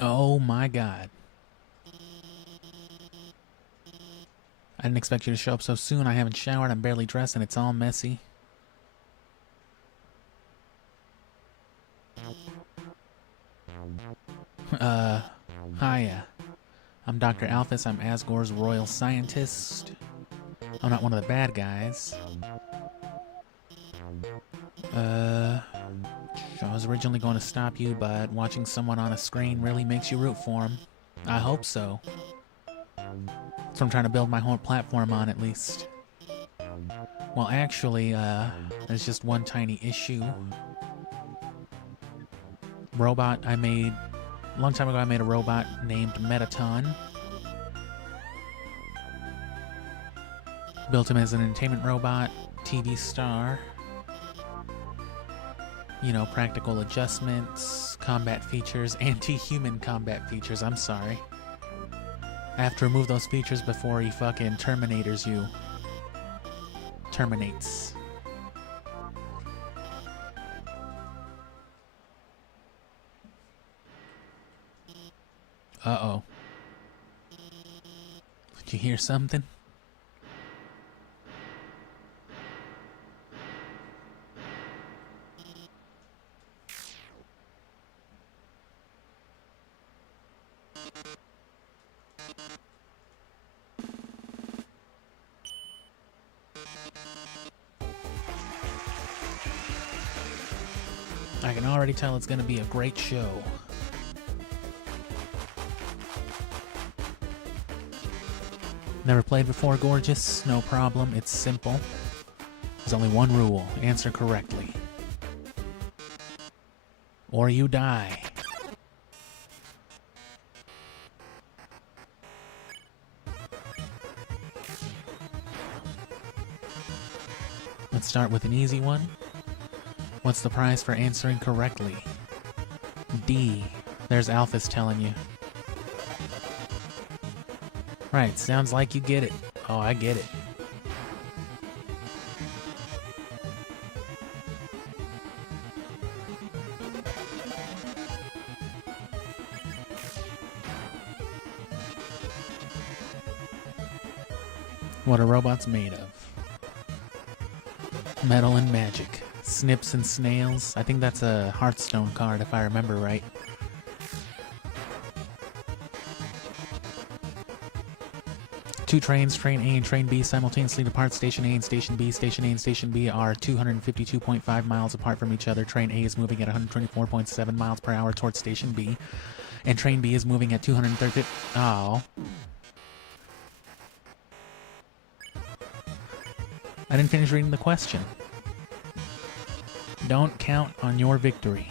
Oh my god. I didn't expect you to show up so soon. I haven't showered, I'm barely dressed, and it's all messy. Hiya. I'm Dr. Alphys. I'm Asgore's royal scientist. I'm not one of the bad guys. I was originally going to stop you, but watching someone on a screen really makes you root for him. I hope so. That's what I'm trying to build my whole platform on, at least. Well, actually, there's just one tiny issue. Robot I made... A long time ago, I made a robot named Metaton. Built him as an entertainment robot, TV star. You know, practical adjustments, combat features, anti-human combat features, I'm sorry. I have to remove those features before he fucking terminators you. Terminates. Uh-oh. Did you hear something? I can already tell it's going to be a great show. Never played before, gorgeous? No problem, it's simple. There's only one rule: answer correctly, or you die. Let's start with an easy one. What's the prize for answering correctly? D. There's Alphys telling you. Right, sounds like you get it. Oh, I get it. What are robots made of? Metal and magic. Snips and snails. I think that's a Hearthstone card if I remember right. Two trains, train A and train B, simultaneously depart Station A and Station B. Station A and Station B are 252.5 miles apart from each other. Train A is moving at 124.7 miles per hour towards Station B, and Train B is moving at 230. Oh. I didn't finish reading the question. Don't count on your victory.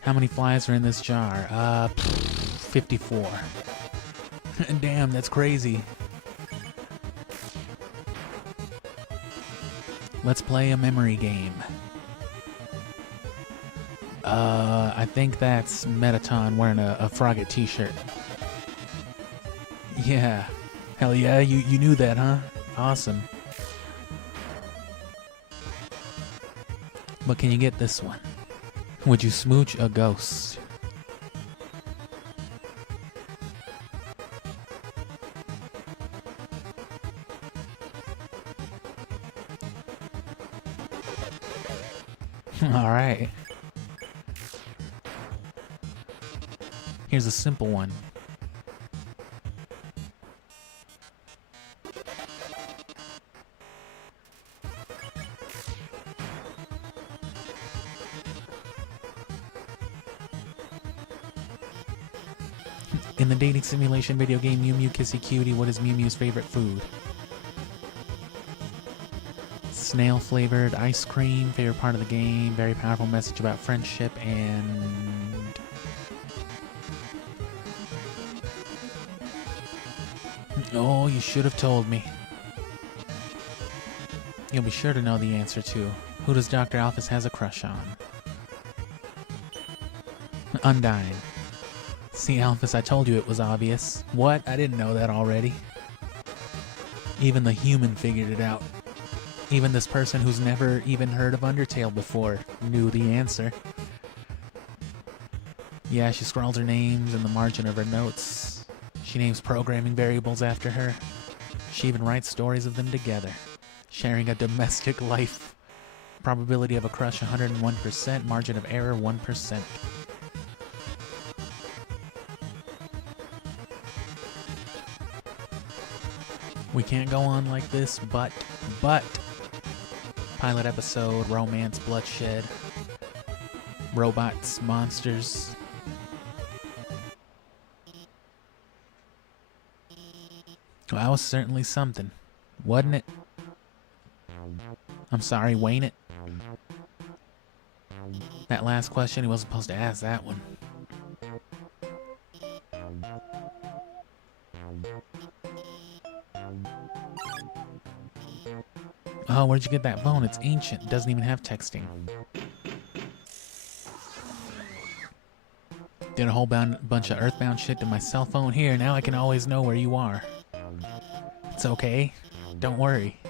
How many flies are in this jar? 54. Damn, that's crazy. Let's play a memory game. I think that's Metaton wearing a Frogget t-shirt. Yeah. Hell yeah, you knew that, huh? Awesome. But can you get this one? Would you smooch a ghost? Alright. Here's a simple one. In the dating simulation video game Mew Mew Kissy Cutie, what is Mew Mew's favorite food? Snail flavored ice cream, favorite part of the game, very powerful message about friendship, and oh, you should have told me. You'll be sure to know the answer to. Who does Dr. Alphys has a crush on? Undyne. See, Alphys, I told you it was obvious. What? I didn't know that already. Even the human figured it out. Even this person who's never even heard of Undertale before knew the answer. Yeah, she scrawls her names in the margin of her notes. She names programming variables after her. She even writes stories of them together. Sharing a domestic life. Probability of a crush 101%, margin of error 1%. We can't go on like this, but pilot episode, romance, bloodshed, robots, monsters. Well, that was certainly something, wasn't it? I'm sorry, Wayne it. That last question, he wasn't supposed to ask that one. Oh, where'd you get that phone? It's ancient. It doesn't even have texting. Did a whole bunch of Earthbound shit to my cell phone. Here, now I can always know where you are. It's okay. Don't worry.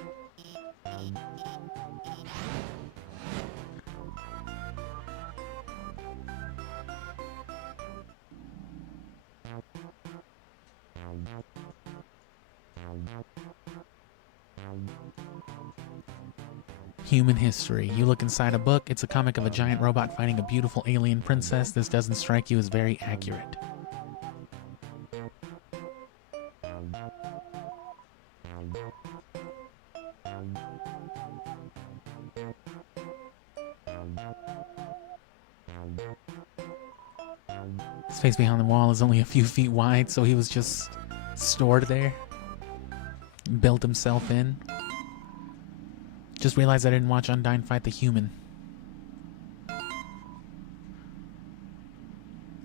Human history. You look inside a book, it's a comic of a giant robot fighting a beautiful alien princess. This doesn't strike you as very accurate. Space behind the wall is only a few feet wide, so he was just stored there. Built himself in. Just realized I didn't watch Undyne fight the human.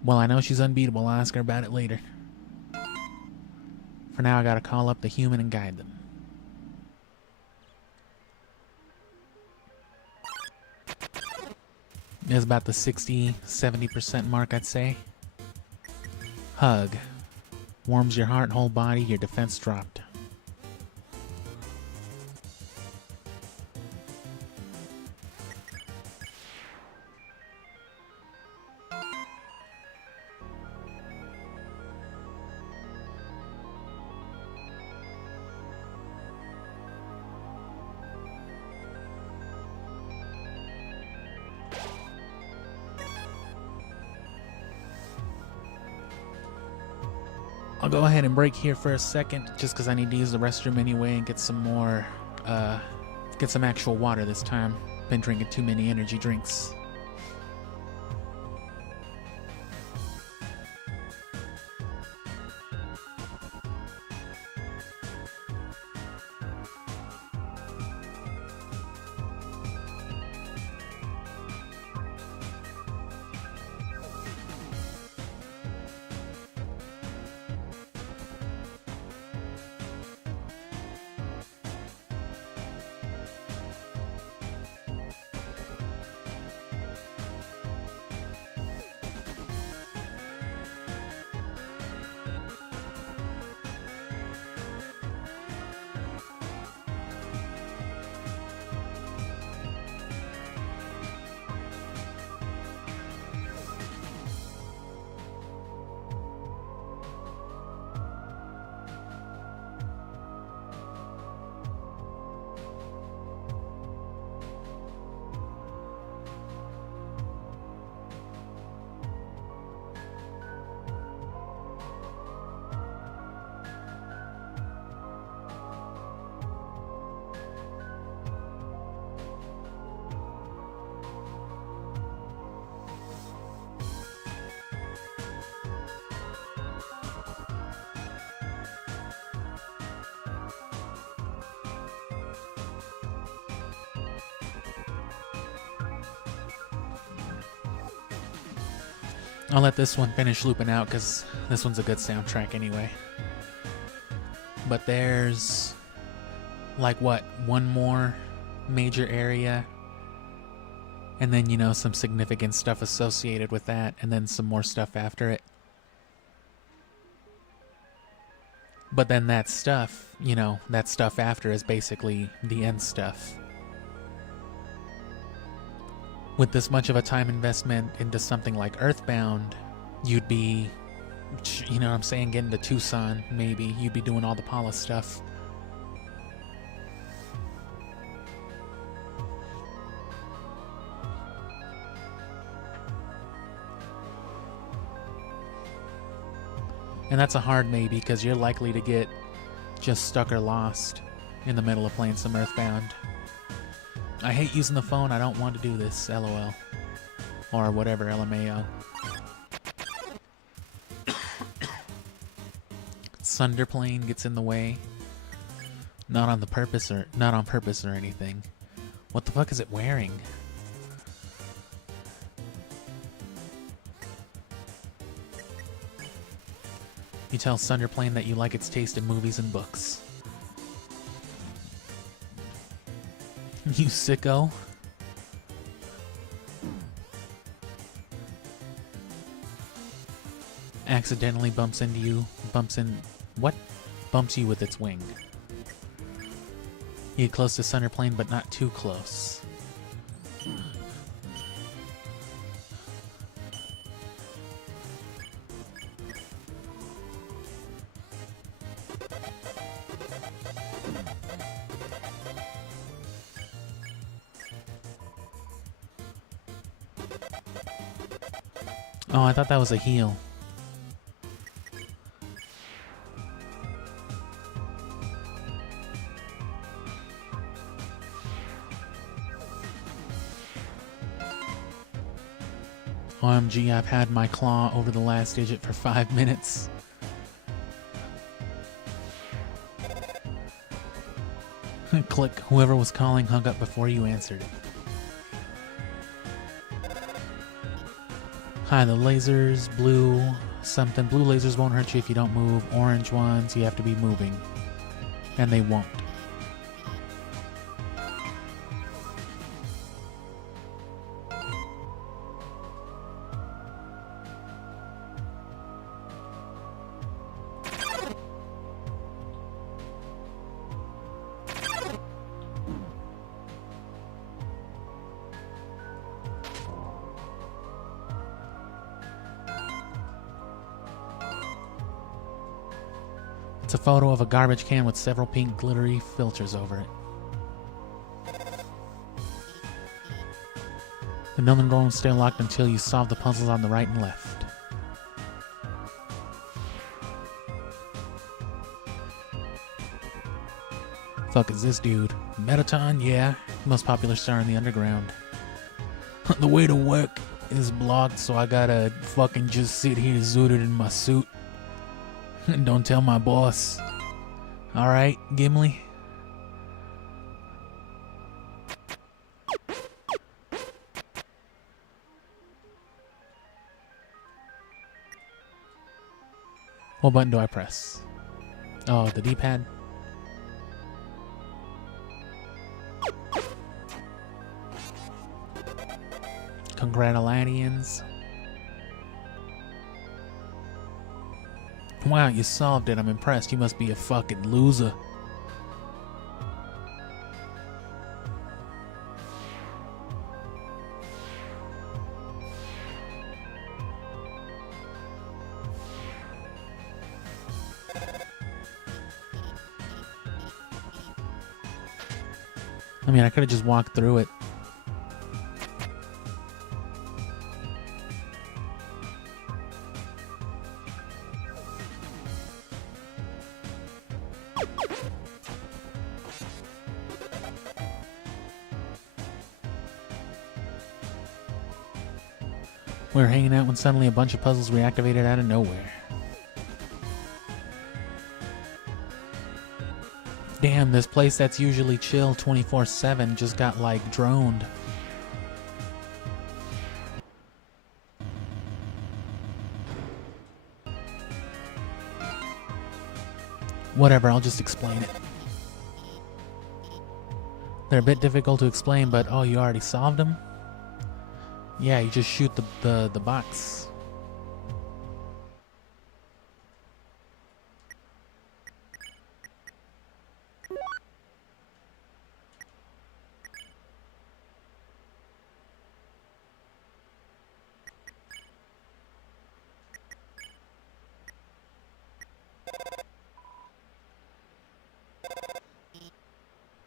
Well, I know she's unbeatable. I'll ask her about it later. For now, I gotta call up the human and guide them. It's about the 60-70% mark, I'd say. Hug. Warms your heart, whole body, your defense dropped. I'll go ahead and break here for a second, just because I need to use the restroom anyway and get some more, get some actual water this time. Been drinking too many energy drinks. I'll let this one finish looping out because this one's a good soundtrack anyway. But there's like what, one more major area, and then, you know, some significant stuff associated with that, and then some more stuff after it. But then that stuff, you know, that stuff after is basically the end stuff. With this much of a time investment into something like Earthbound, you'd be, you know what I'm saying, getting to Tucson, maybe. You'd be doing all the Paula stuff. And that's a hard maybe, because you're likely to get just stuck or lost in the middle of playing some Earthbound. I hate using the phone. I don't want to do this. LOL. Or whatever. LMAO. Sunderplane gets in the way. Not on purpose or anything. What the fuck is it wearing? You tell Sunderplane that you like its taste in movies and books. You sicko. Accidentally bumps into you. Bumps you with its wing. You get close to Sunderplane, but not too close. Oh, I thought that was a heal. OMG, I've had my claw over the last digit for 5 minutes. Click. Whoever was calling hung up before you answered it. Hi, the lasers, blue something. Blue lasers won't hurt you if you don't move. Orange ones, you have to be moving. And they won't. It's a photo of a garbage can with several pink glittery filters over it. The northern door will stay locked until you solve the puzzles on the right and left. Fuck is this dude? Metaton? Yeah. Most popular star in the underground. The way to work is blocked, so I gotta fucking just sit here zooted in my suit. Don't tell my boss. Alright, Gimli. What button do I press? Oh, the D-pad. Congratulations. Wow, you solved it. I'm impressed. You must be a fucking loser. I mean, I could have just walked through it. We were hanging out when suddenly a bunch of puzzles reactivated out of nowhere. Damn, this place that's usually chill 24/7 just got like droned. Whatever, I'll just explain it. They're a bit difficult to explain, but oh, you already solved them? Yeah, you just shoot the box.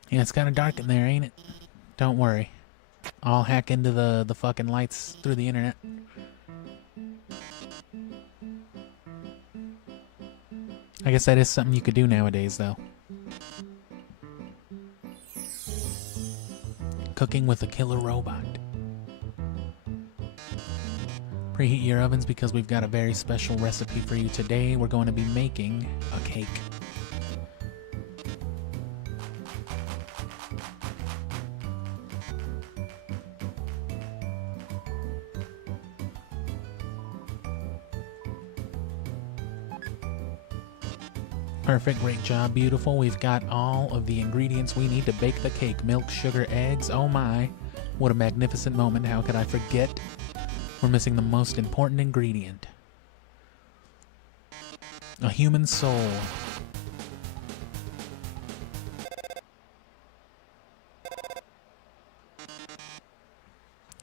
Yeah, it's kind of dark in there, ain't it? Don't worry. I'll hack into the fucking lights through the internet. I guess that is something you could do nowadays, though. Cooking with a killer robot. Preheat your ovens because we've got a very special recipe for you today. We're going to be making a cake. Perfect, great job, beautiful. We've got all of the ingredients we need to bake the cake. Milk, sugar, eggs, oh my. What a magnificent moment, how could I forget? We're missing the most important ingredient. A human soul.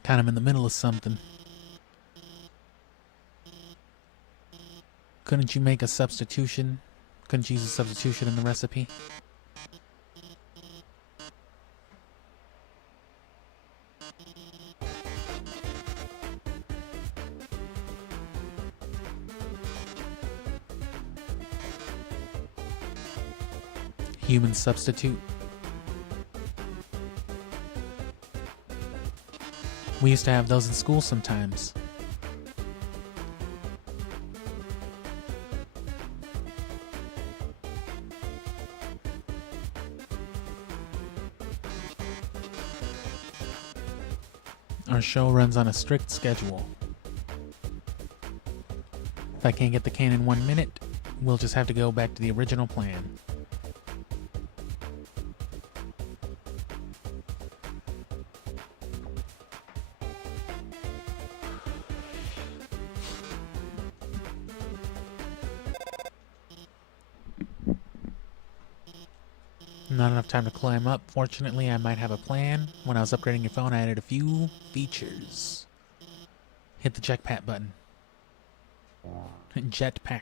Kind of in the middle of something. Couldn't you make a substitution? Couldn't you use a substitution in the recipe? Human substitute. We used to have those in school sometimes. Our show runs on a strict schedule. If I can't get the can in 1 minute, we'll just have to go back to the original plan. Not enough time to climb up. Fortunately, I might have a plan. When I was upgrading your phone, I added a few features. Hit the jetpack button. Jetpack.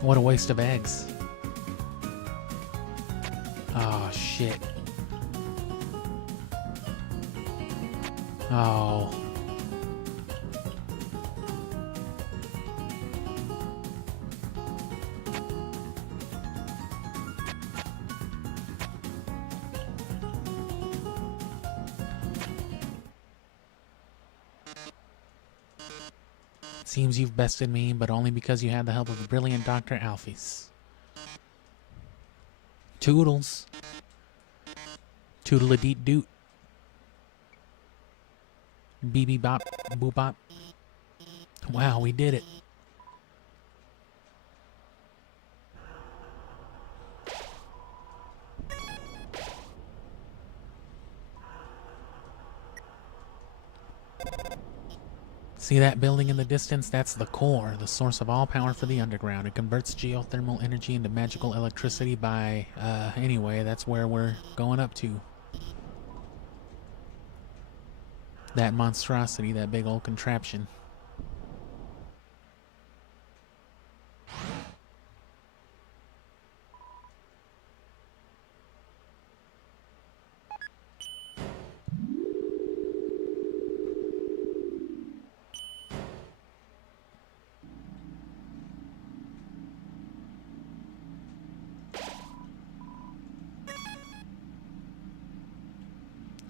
What a waste of eggs. Oh, shit. Oh. Seems you've bested me, but only because you had the help of the brilliant Dr. Alphys. Toodles. Toodle-a-deet doot. Beep bop, boop bop. Wow, we did it. See that building in the distance? That's the core, the source of all power for the underground. It converts geothermal energy into magical electricity by, anyway, that's where we're going up to. That monstrosity, that big old contraption.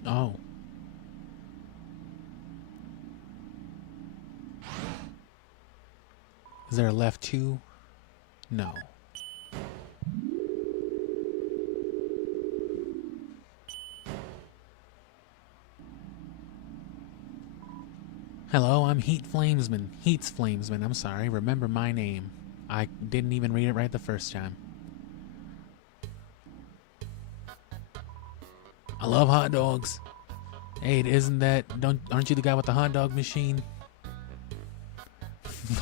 Oh. Is there a left 2? No. Hello, I'm Heat Flamesman. Heat's Flamesman, I'm sorry. Remember my name. I didn't even read it right the first time. I love hot dogs. Hey, isn't that... aren't you the guy with the hot dog machine?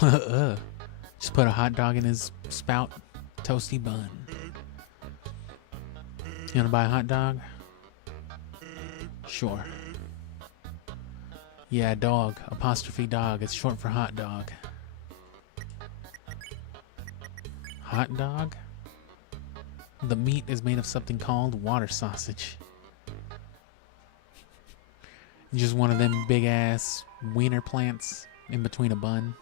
Just put a hot dog in his spout. Toasty bun. You wanna buy a hot dog? Sure. Yeah, dog. Apostrophe dog. It's short for hot dog. Hot dog? The meat is made of something called water sausage. Just one of them big ass wiener plants in between a bun.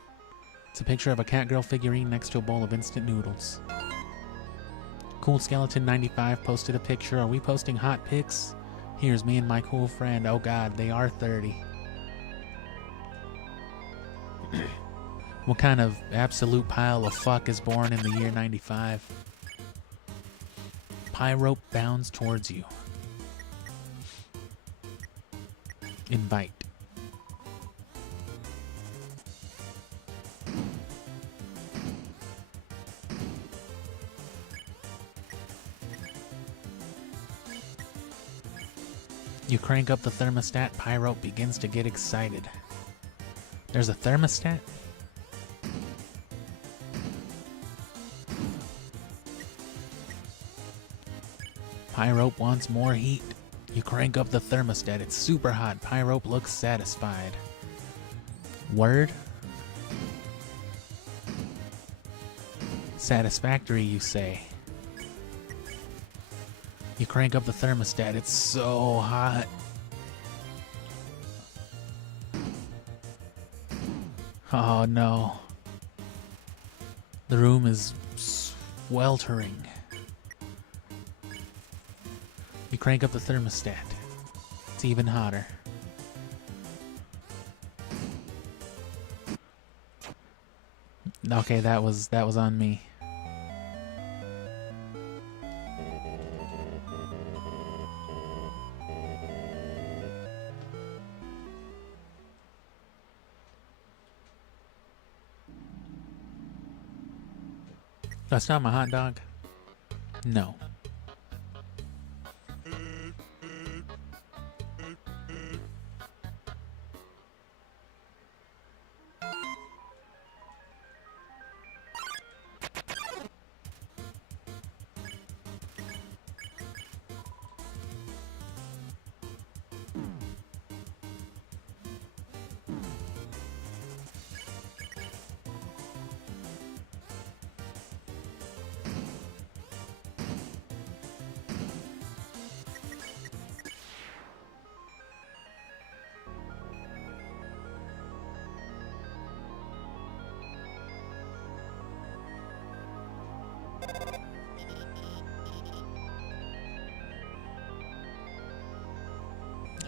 It's a picture of a catgirl figurine next to a bowl of instant noodles. Cool Skeleton 95 posted a picture. Are we posting hot pics? Here's me and my cool friend. Oh god, they are 30. What kind of absolute pile of fuck is born in the year 95? Pyrope bounds towards you. Invite. You crank up the thermostat, Pyrope begins to get excited. There's a thermostat? Pyrope wants more heat. You crank up the thermostat. It's super hot. Pyrope looks satisfied. Word? Satisfactory, you say? You crank up the thermostat. It's so hot. Oh no. The room is sweltering. You crank up the thermostat. It's even hotter. Okay, that was on me. That's not my hot dog? No.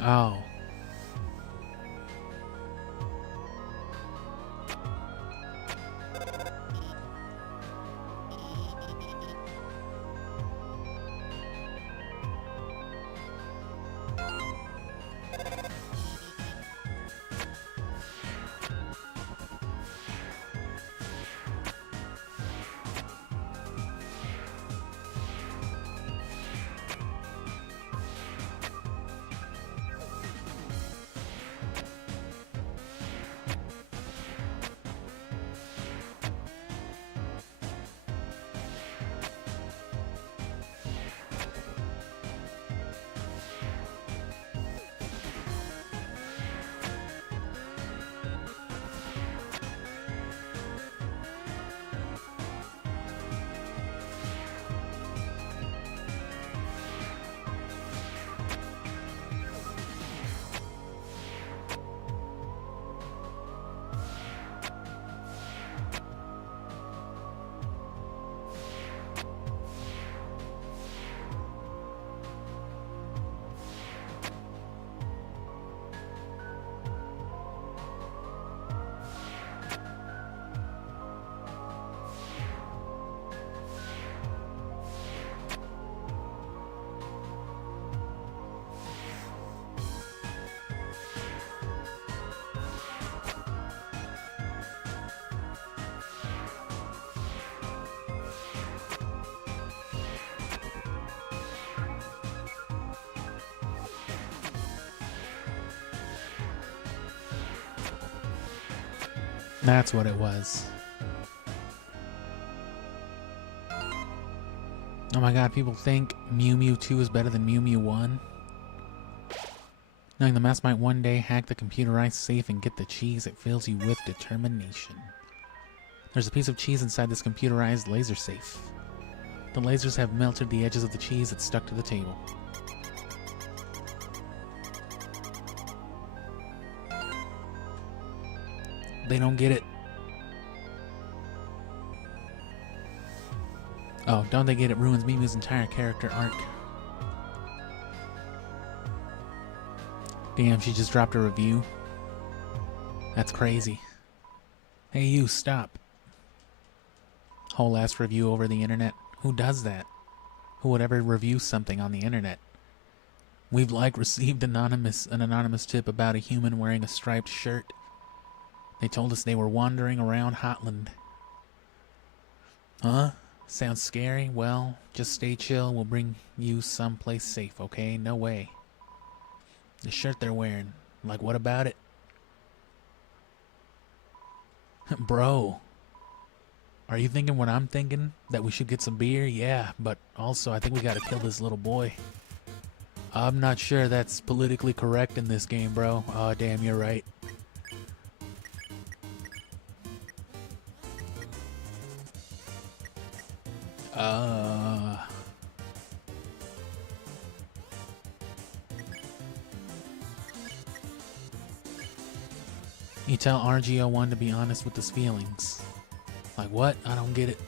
Oh. That's what it was. Oh my god, people think Mew Mew 2 is better than Mew Mew 1? Knowing the mouse might one day hack the computerized safe and get the cheese, it fills you with determination. There's a piece of cheese inside this computerized laser safe. The lasers have melted the edges of the cheese that's stuck to the table. They don't get it. Oh, don't they get it? Ruins Mew Mew's entire character arc. Damn, she just dropped a review. That's crazy. Hey, you, stop. Whole ass review over the internet. Who does that? Who would ever review something on the internet? We've received an anonymous tip about a human wearing a striped shirt. They told us they were wandering around Hotland. Huh? Sounds scary? Well, just stay chill. We'll bring you someplace safe, okay? No way. The shirt they're wearing. Like, what about it? Bro. Are you thinking what I'm thinking? That we should get some beer? Yeah, but also I think we gotta kill this little boy. I'm not sure that's politically correct in this game, bro. Oh, damn, you're right. You tell RGO1 to be honest with his feelings. Like what? I don't get it.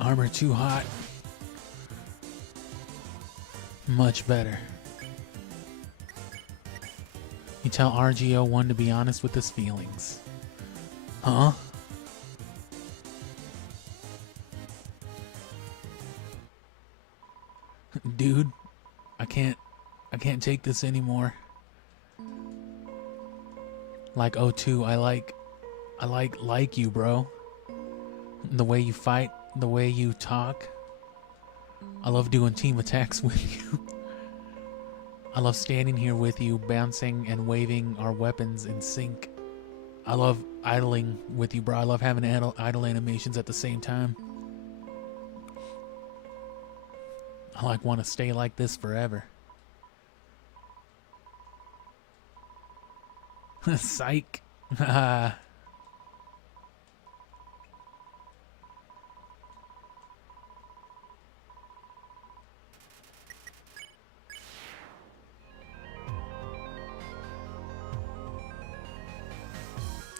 Armor too hot. Much better. You tell RGO1 to be honest with his feelings. Huh? Dude, I can't take this anymore. Like O2, I like you, bro. The way you fight, the way you talk. I love doing team attacks with you. I love standing here with you, bouncing and waving our weapons in sync. I love idling with you, bro. I love having idle animations at the same time. I want to stay like this forever. Psych.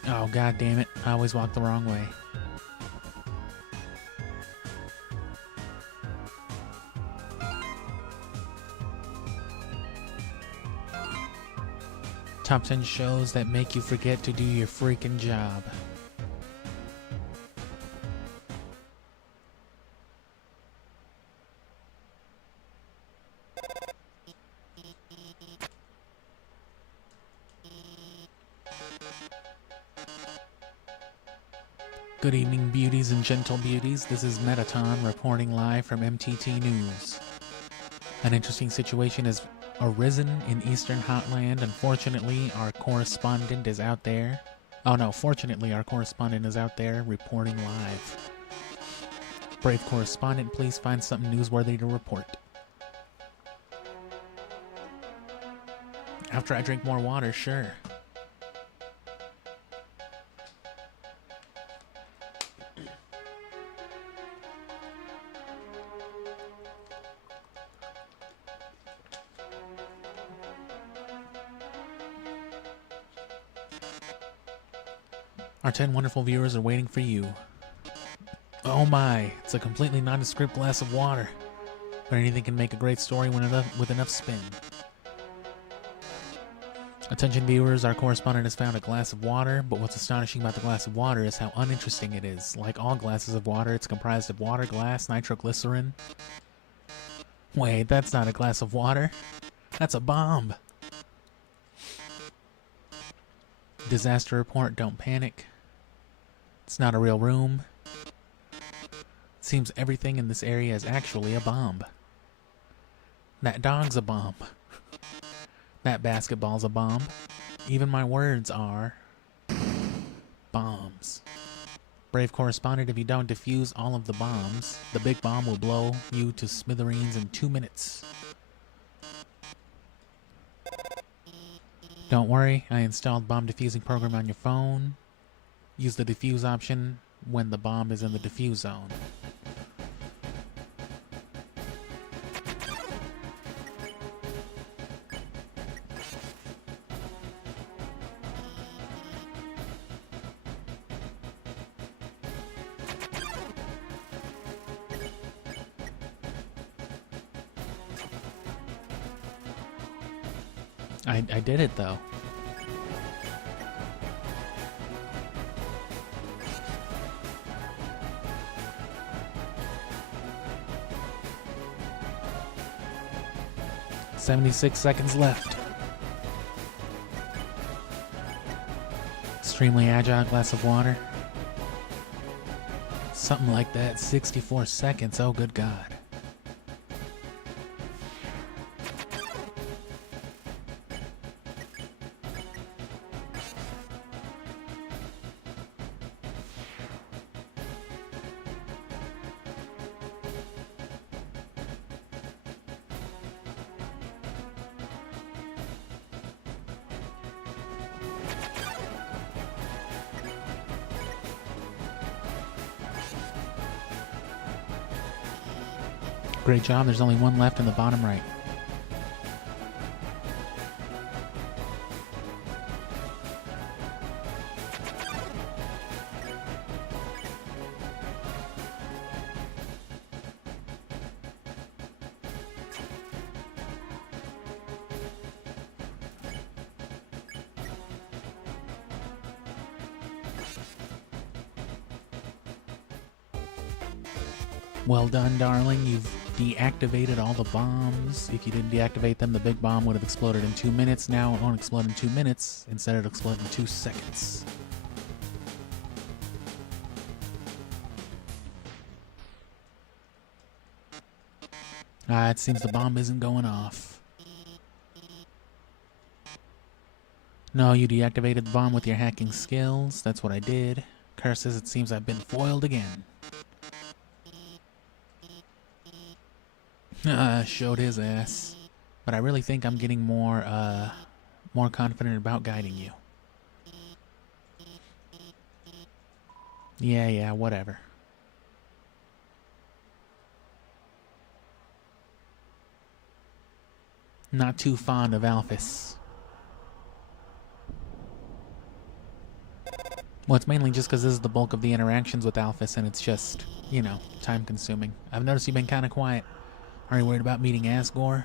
Oh, god damn it. I always walk the wrong way. Top 10 shows that make you forget to do your freaking job. Good evening, beauties and gentle beauties. This is Metaton reporting live from MTT News. An interesting situation has arisen in Eastern Hotland. Unfortunately, our correspondent is out there. Oh no, fortunately, our correspondent is out there reporting live. Brave correspondent, please find something newsworthy to report. After I drink more water, sure. Our 10 wonderful viewers are waiting for you. Oh my, it's a completely nondescript glass of water. But anything can make a great story with enough spin. Attention viewers, our correspondent has found a glass of water, but what's astonishing about the glass of water is how uninteresting it is. Like all glasses of water, it's comprised of water, glass, nitroglycerin. Wait, that's not a glass of water. That's a bomb. Disaster report, don't panic. It's not a real room. It seems everything in this area is actually a bomb. That dog's a bomb. That basketball's a bomb. Even my words are bombs. Brave correspondent, if you don't defuse all of the bombs, the big bomb will blow you to smithereens in 2 minutes. Don't worry, I installed bomb defusing program on your phone. Use the defuse option when the bomb is in the defuse zone. I did it though. "76 seconds left. Extremely agile glass of water. Something like that. 64 seconds. Oh, good God. Great job. There's only one left in the bottom right. Well done, darling. You've deactivated all the bombs. If you didn't deactivate them, the big bomb would have exploded in 2 minutes. Now it won't explode in 2 minutes. Instead, it'll explode in 2 seconds. It seems the bomb isn't going off. No, you deactivated the bomb with your hacking skills. That's what I did. Curses, it seems I've been foiled again. Showed his ass. But I really think I'm getting more confident about guiding you. Yeah, whatever. Not too fond of Alphys. Well, it's mainly just because this is the bulk of the interactions with Alphys, and it's just, you know, time consuming. I've noticed you've been kind of quiet. Are you worried about meeting Asgore?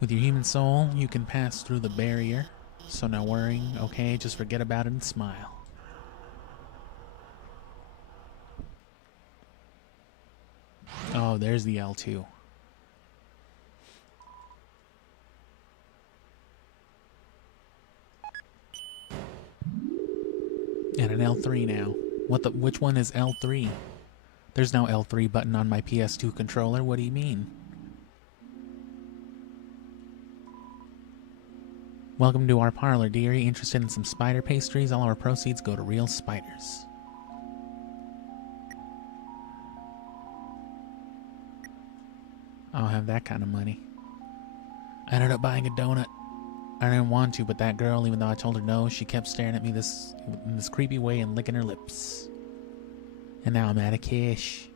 With your human soul, you can pass through the barrier, so no worrying, okay? Just forget about it and smile. Oh, there's the L2. And an L3 now. Which one is L3? There's no L3 button on my PS2 controller. What do you mean? Welcome to our parlor, dearie. Interested in some spider pastries? All our proceeds go to real spiders. I don't have that kind of money. I ended up buying a donut. I didn't want to, but that girl, even though I told her no, she kept staring at me in this creepy way and licking her lips. And now I'm out of cash.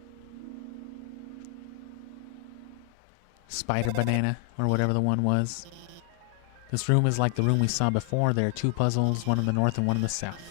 Spider banana, or whatever the one was. This room is like the room we saw before. There are 2 puzzles, one in the north and one in the south.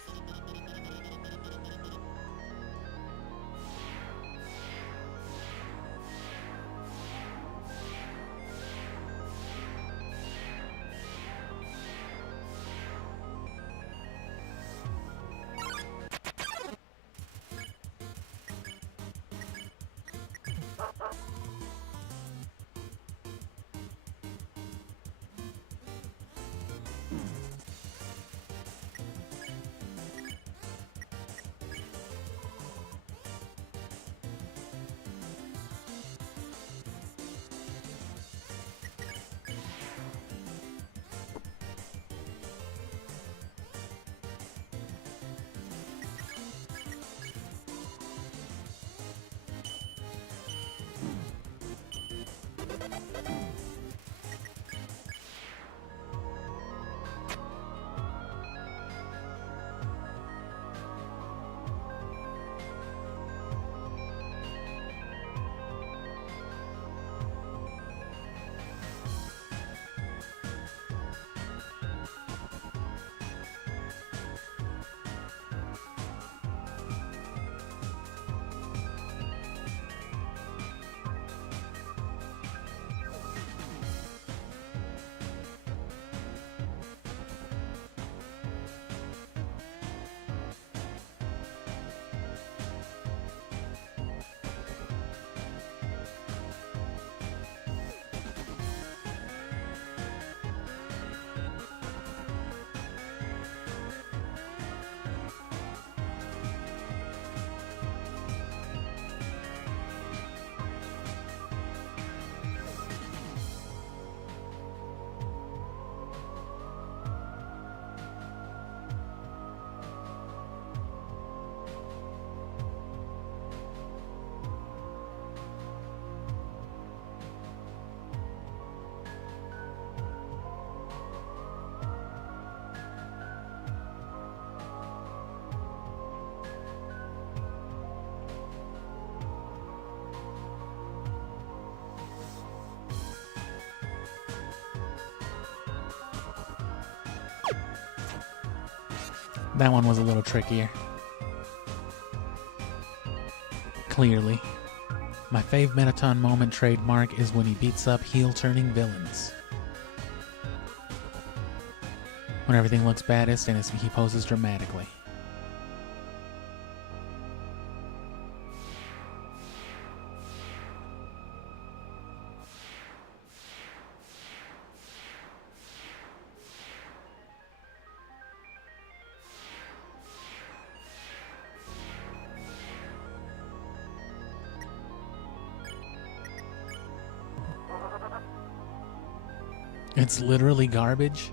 That one was a little trickier. Clearly. My fave Metaton moment trademark is when he beats up heel-turning villains. When everything looks baddest and he poses dramatically. It's literally garbage.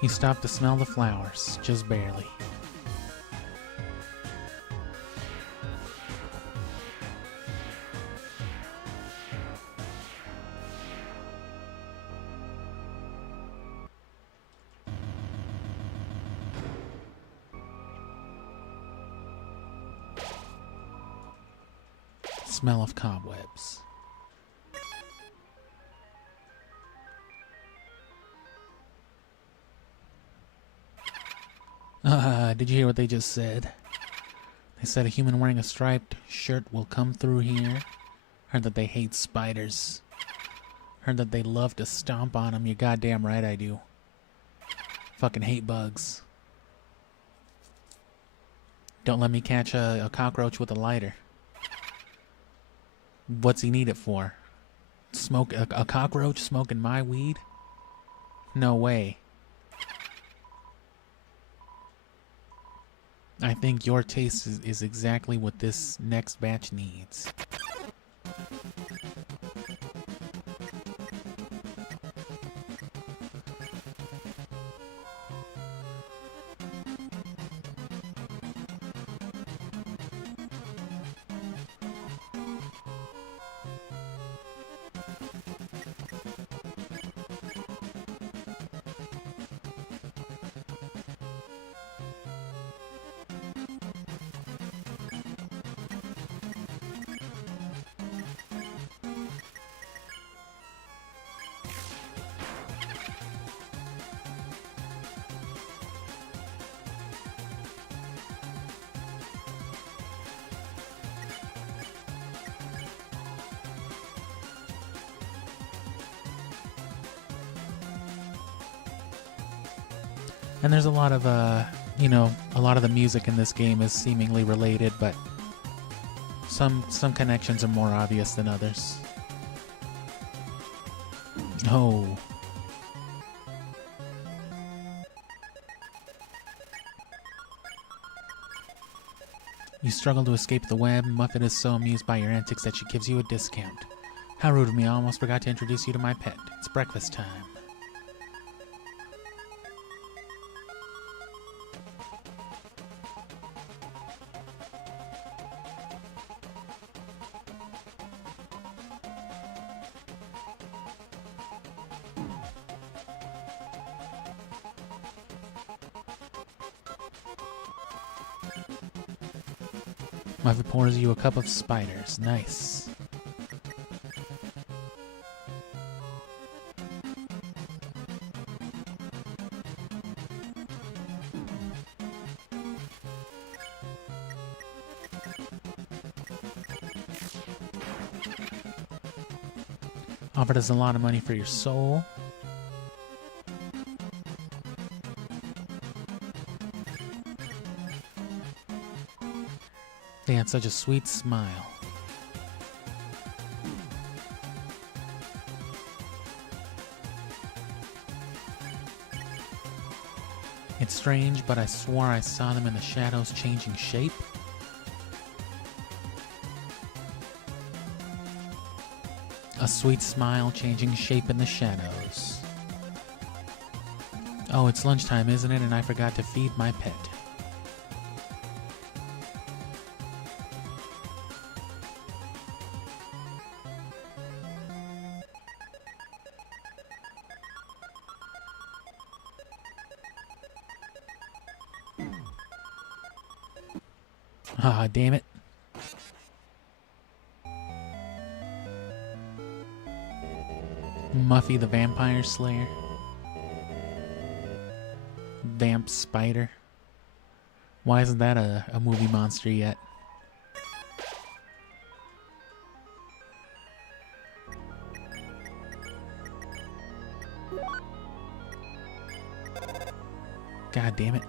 You stop to smell the flowers, just barely. Smell of cobwebs. Did you hear what they just said? They said a human wearing a striped shirt will come through here. Heard that they hate spiders. Heard that they love to stomp on them. You're goddamn right I do. Fucking hate bugs. Don't let me catch a cockroach with a lighter. What's he need it for? Smoke a cockroach smoking my weed? No way. I think your taste is exactly what this next batch needs. And there's a lot of, you know, a lot of the music in this game is seemingly related, but some connections are more obvious than others. Oh. You struggle to escape the web. Muffet is so amused by your antics that she gives you a discount. How rude of me, I almost forgot to introduce you to my pet. It's breakfast time. Muffet pours you a cup of spiders. Nice. Offered us a lot of money for your soul. They had such a sweet smile. It's strange, but I swore I saw them in the shadows changing shape. A sweet smile changing shape in the shadows. Oh, it's lunchtime, isn't it? And I forgot to feed my pet. Ah, damn it. Muffy the Vampire Slayer. Vamp Spider. Why isn't that a movie monster yet? God damn it.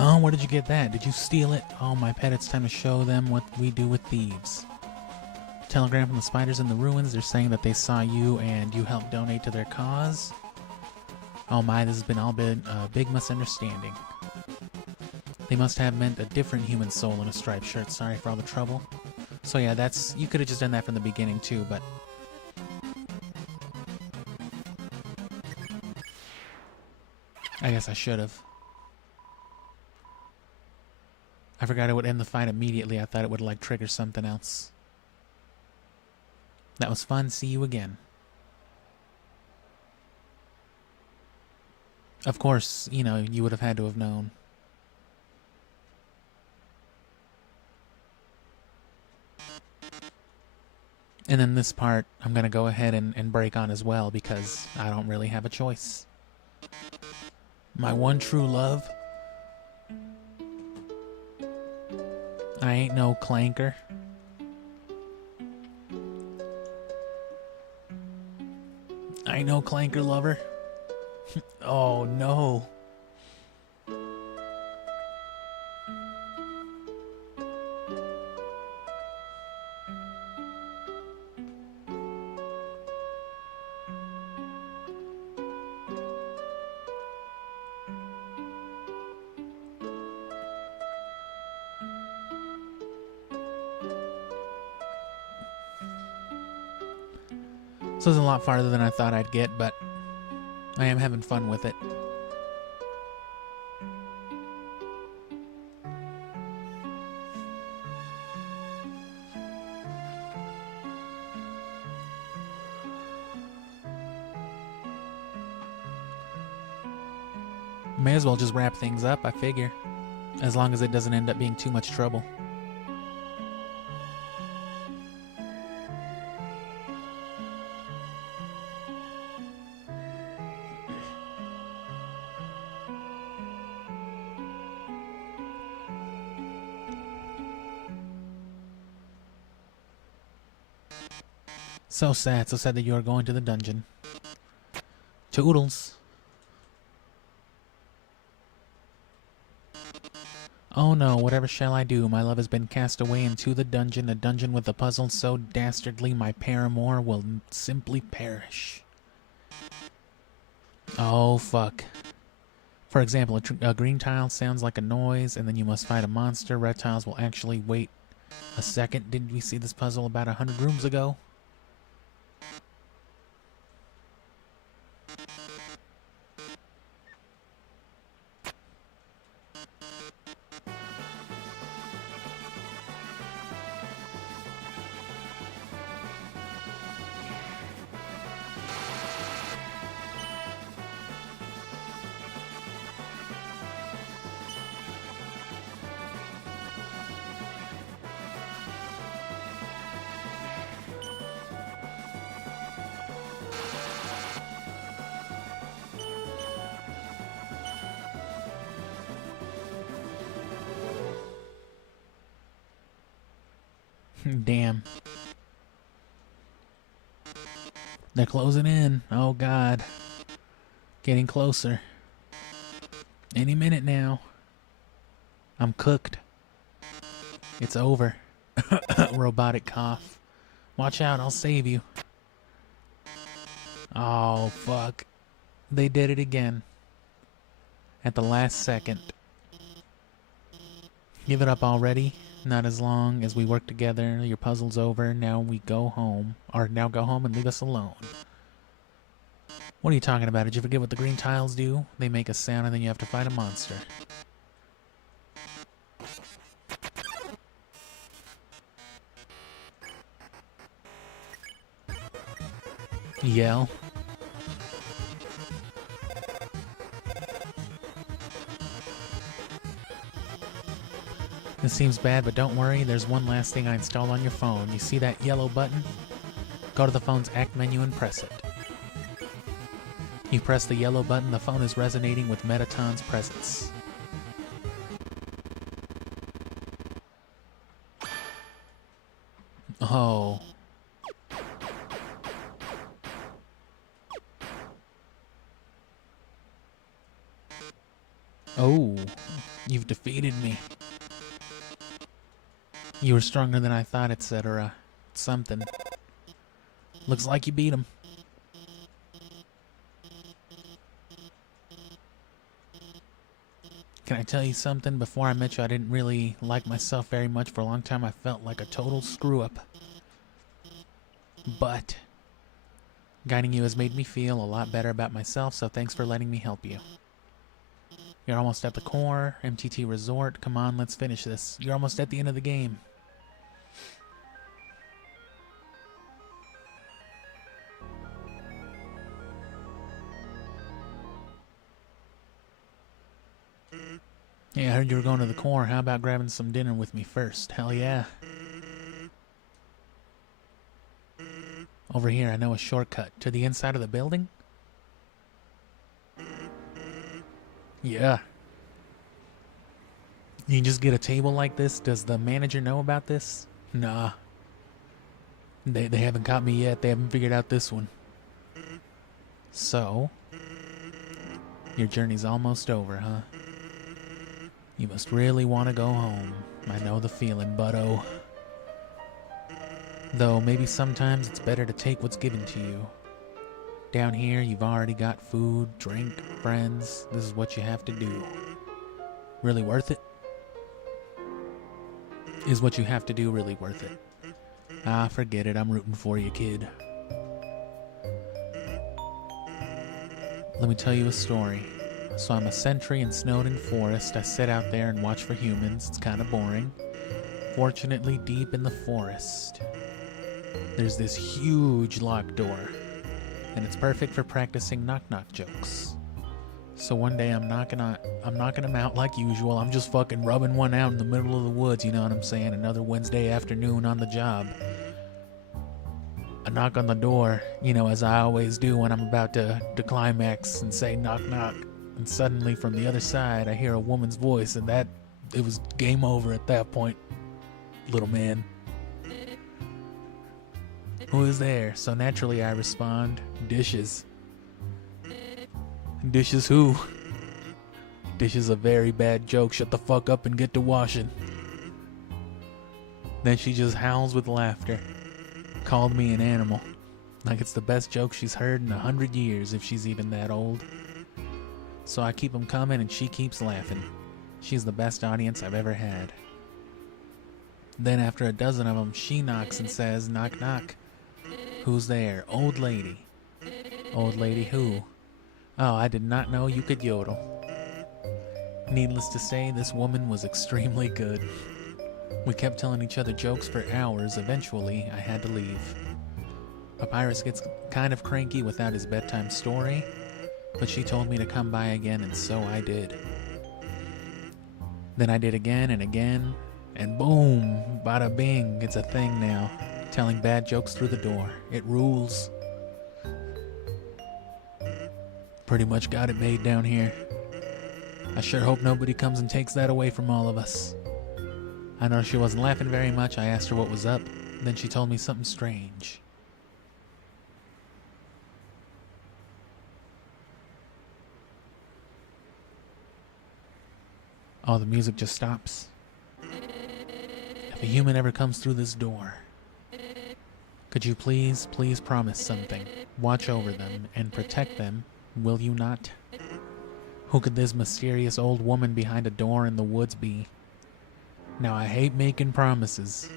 Oh, where did you get that? Did you steal it? Oh, my pet, it's time to show them what we do with thieves. Telegram from the spiders in the ruins. They're saying that they saw you and you helped donate to their cause. Oh my, this has been all been a big misunderstanding. They must have meant a different human soul in a striped shirt. Sorry for all the trouble. So yeah, that's... You could have just done that from the beginning too, but... I guess I should have. I forgot it would end the fight immediately. I thought it would like trigger something else. That was fun. See you again. Of course, you know, you would have had to have known. And then this part, I'm going to go ahead and break on as well because I don't really have a choice. My one true love. I ain't no clanker. I ain't no clanker lover. Oh no. This was a lot farther than I thought I'd get, but I am having fun with it. May as well just wrap things up, I figure. As long as it doesn't end up being too much trouble. So sad that you are going to the dungeon. Toodles. Oh no, whatever shall I do? My love has been cast away into the dungeon, a dungeon with a puzzle so dastardly my paramour will simply perish. Oh fuck. For example, a green tile sounds like a noise, and then you must fight a monster. Red tiles will actually wait a second. Didn't we see this puzzle about 100 rooms ago? Damn. They're closing in. Oh god. Getting closer. Any minute now. I'm cooked. It's over. Robotic cough. Watch out, I'll save you. Oh, fuck. They did it again. At the last second. Give it up already. Not as long as we work together. Your puzzle's over. Now we go home. Or now go home and leave us alone. What are you talking about? Did you forget what the green tiles do? They make a sound and then you have to fight a monster. Yell. This seems bad, but don't worry, there's one last thing I installed on your phone. You see that yellow button? Go to the phone's act menu and press it. You press the yellow button, the phone is resonating with Metaton's presence. Oh. Oh, you've defeated me. You were stronger than I thought, etc. Something. Looks like you beat him. Can I tell you something? Before I met you, I didn't really like myself very much. For a long time, I felt like a total screw-up. But guiding you has made me feel a lot better about myself, so thanks for letting me help you. You're almost at the core, MTT Resort. Come on, let's finish this. You're almost at the end of the game. Hey, I heard you were going to the core. How about grabbing some dinner with me first? Hell yeah. Over here, I know a shortcut. To the inside of the building? Yeah. You just get a table like this? Does the manager know about this? Nah. They haven't caught me yet. They haven't figured out this one. So, your journey's almost over, huh? You must really want to go home. I know the feeling, buddo. Though maybe sometimes it's better to take what's given to you. Down here, you've already got food, drink, friends. This is what you have to do. Really worth it? Is what you have to do really worth it? Ah, forget it. I'm rooting for you, kid. Let me tell you a story. So I'm a sentry in Snowden Forest. I sit out there and watch for humans. It's kind of boring. Fortunately, deep in the forest, there's this huge locked door, and it's perfect for practicing knock-knock jokes. So one day I'm knocking them out like usual. I'm just fucking rubbing one out in the middle of the woods, you know what I'm saying? Another Wednesday afternoon on the job. I knock on the door, you know, as I always do when I'm about to climax and say knock knock. And suddenly from the other side I hear a woman's voice, and it was game over at that point, little man. Who is there? So naturally I respond, dishes. Dishes who? Dishes a very bad joke. Shut the fuck up and get to washing. Then she just howls with laughter. Called me an animal. Like it's the best joke she's heard in 100 years, if she's even that old. So I keep them coming and she keeps laughing. She's the best audience I've ever had. Then after a dozen of them, she knocks and says, knock knock. Who's there? Old lady. Old lady who? Oh, I did not know you could yodel. Needless to say, this woman was extremely good. We kept telling each other jokes for hours. Eventually, I had to leave. Papyrus gets kind of cranky without his bedtime story, but she told me to come by again, and so I did. Then I did again and again, and boom, bada bing, it's a thing now. Telling bad jokes through the door. It rules. Pretty much got it made down here. I sure hope nobody comes and takes that away from all of us. I know she wasn't laughing very much. I asked her what was up. Then she told me something strange. Oh, the music just stops. If a human ever comes through this door, could you please promise something? Watch over them and protect them, will you not? Who could this mysterious old woman behind a door in the woods be? Now, I hate making promises.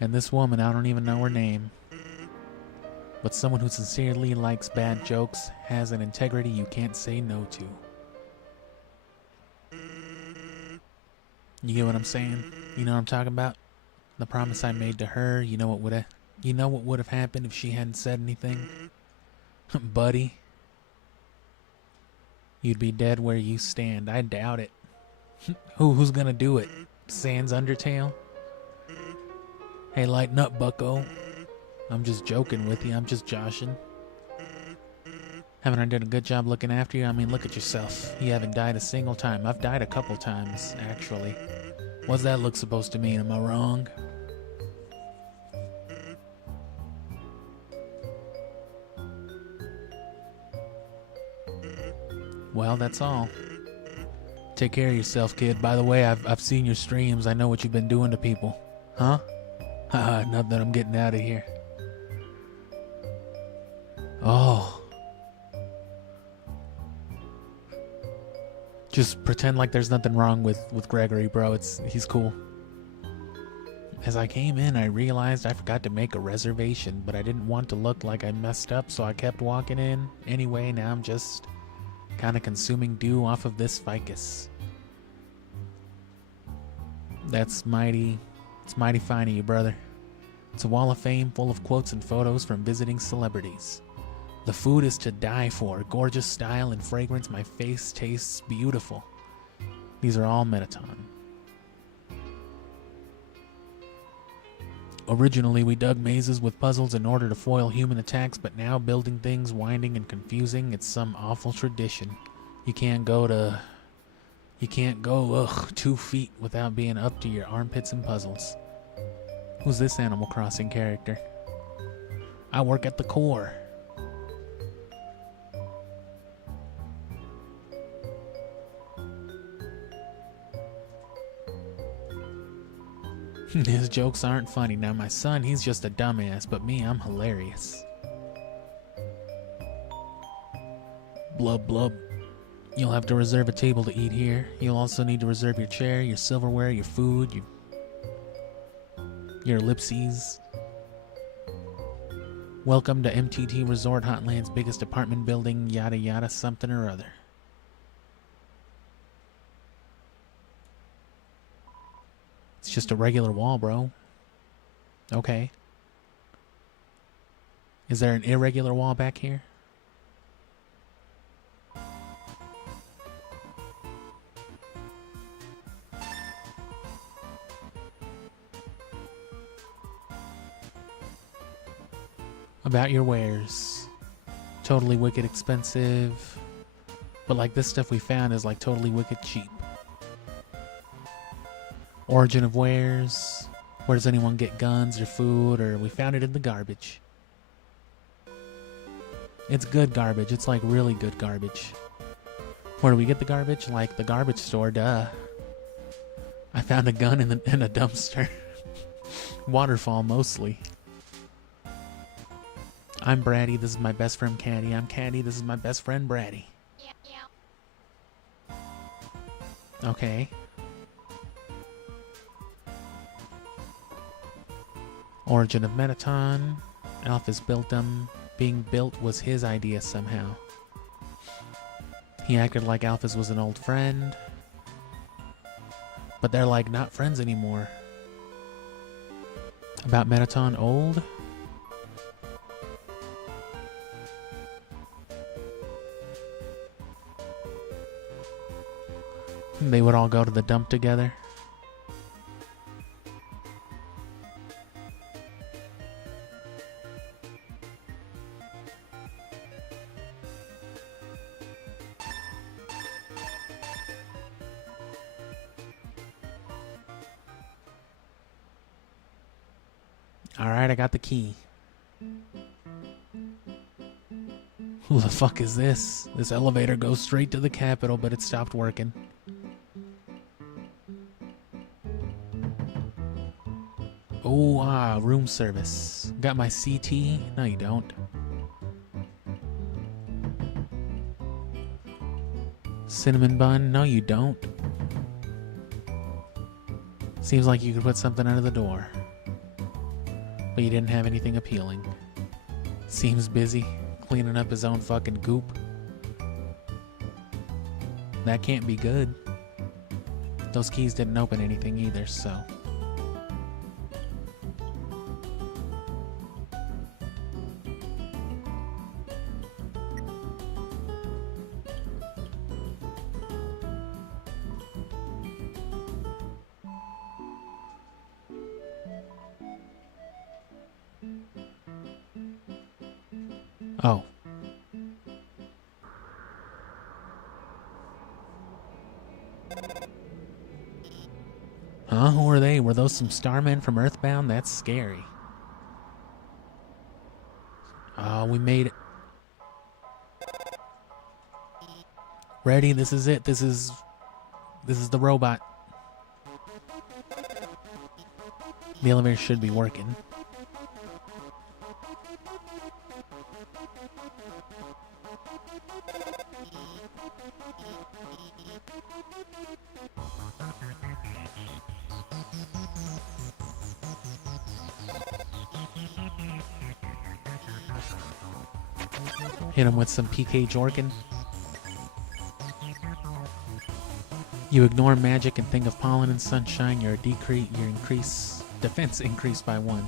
And this woman, I don't even know her name. But someone who sincerely likes bad jokes, has an integrity you can't say no to. You get what I'm saying? You know what I'm talking about? The promise I made to her, you know what would have happened if she hadn't said anything? Buddy, you'd be dead where you stand. I doubt it. Who's gonna do it? Sans Undertale? Hey, lighten up, bucko. I'm just joking with you. I'm just joshing. Haven't I done a good job looking after you? I mean, look at yourself. You haven't died a single time. I've died a couple times, actually. What's that look supposed to mean? Am I wrong? Well, that's all. Take care of yourself, kid. By the way, I've seen your streams. I know what you've been doing to people. Huh? Haha, not that I'm getting out of here. Oh. Just pretend like there's nothing wrong with Gregory, bro. He's cool. As I came in, I realized I forgot to make a reservation, but I didn't want to look like I messed up, so I kept walking in. Anyway, now I'm just kind of consuming dew off of this ficus. It's mighty fine of you, brother. It's a wall of fame full of quotes and photos from visiting celebrities. The food is to die for. Gorgeous style and fragrance. My face tastes beautiful. These are all Metaton. Originally, we dug mazes with puzzles in order to foil human attacks, but now building things winding and confusing, it's some awful tradition. You can't go 2 feet without being up to your armpits in puzzles. Who's this Animal Crossing character? I work at the core. His jokes aren't funny. Now my son, he's just a dumbass, but me, I'm hilarious. Blub blub. You'll have to reserve a table to eat here. You'll also need to reserve your chair, your silverware, your food, your ellipses. Welcome to MTT Resort, Hotland's biggest apartment building, yada yada something or other. It's just a regular wall, bro. Okay. Is there an irregular wall back here? About your wares. Totally wicked expensive. But like this stuff we found is like totally wicked cheap. Origin of wares. Where does anyone get guns or food? Or we found it in the garbage. It's good garbage. It's like really good garbage. Where do we get the garbage? Like the garbage store, duh. I found a gun in a dumpster. Waterfall mostly. I'm Bratty, this is my best friend Caddy. I'm Caddy, this is my best friend Bratty. Okay. Origin of Metaton. Alphys built them. Being built was his idea somehow. He acted like Alphys was an old friend. But they're like not friends anymore. About Metaton old? They would all go to the dump together. Alright, I got the key. Who the fuck is this? This elevator goes straight to the Capitol, but it stopped working. Oh, room service. Got my CT? No, you don't. Cinnamon bun? No, you don't. Seems like you could put something under the door. But you didn't have anything appealing. Seems busy, cleaning up his own fucking goop. That can't be good. Those keys didn't open anything either, so... Oh. Huh? Who are they? Were those some starmen from Earthbound? That's scary. Oh, we made it. Ready? This is it. This is the robot. The elevator should be working. Hit him with some PK Jorkin. You ignore magic and think of pollen and sunshine. Your defense increased by 1.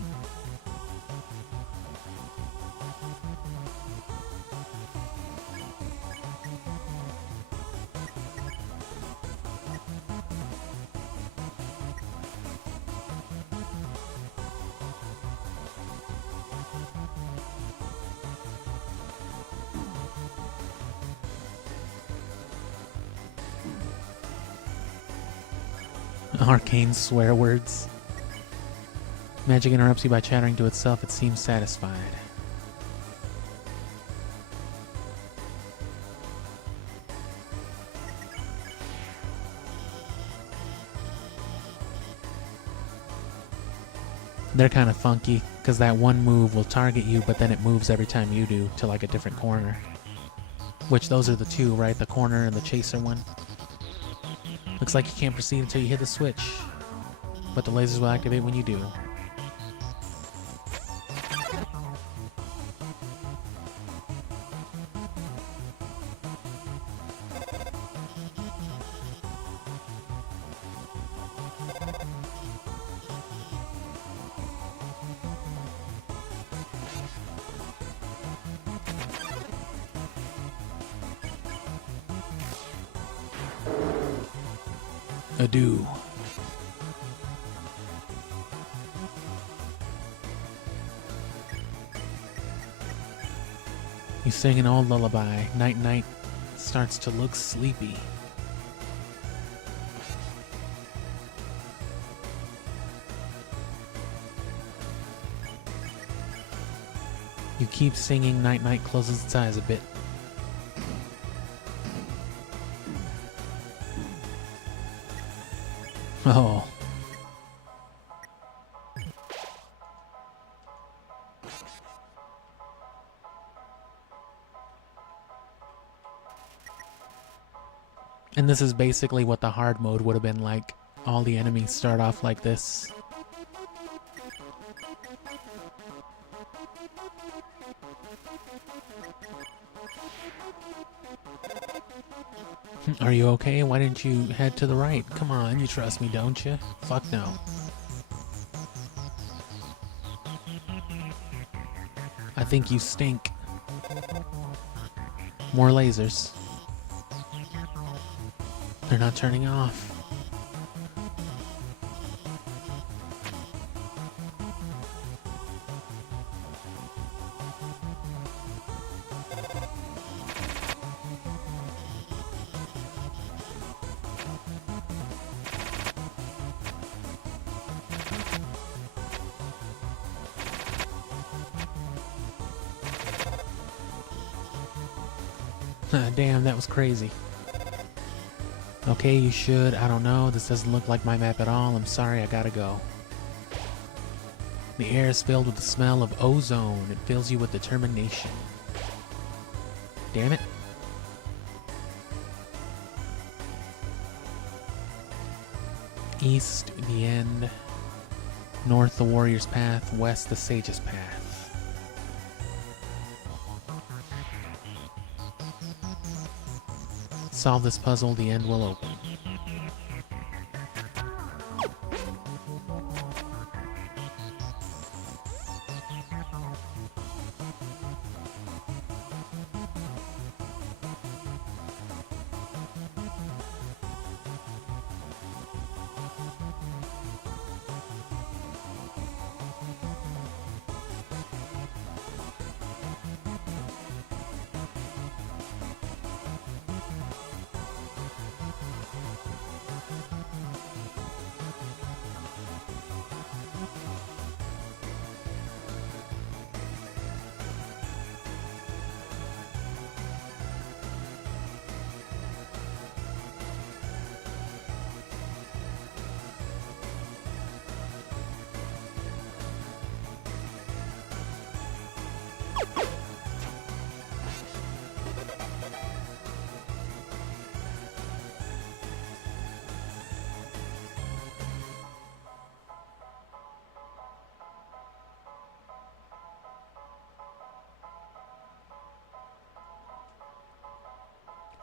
Arcane swear words. Magic interrupts you by chattering to itself. It seems satisfied. They're kind of funky, because that one move will target you, but then it moves every time you do to like a different corner. Which those are the two, right? The corner and the chaser one. Looks like you can't proceed until you hit the switch, but the lasers will activate when you do. Adieu. You sing an old lullaby. Night night starts to look sleepy. You keep singing. Night night closes its eyes a bit. Oh. And this is basically what the hard mode would have been like. All the enemies start off like this. Are you okay? Why didn't you head to the right? Come on, you trust me, don't you? Fuck no. I think you stink. More lasers. They're not turning off. Damn, that was crazy. Okay, you should. I don't know. This doesn't look like my map at all. I'm sorry, I gotta go. The air is filled with the smell of ozone. It fills you with determination. Damn it. East, the end. North, the warrior's path. West, the sage's path. Solve this puzzle, the end will open.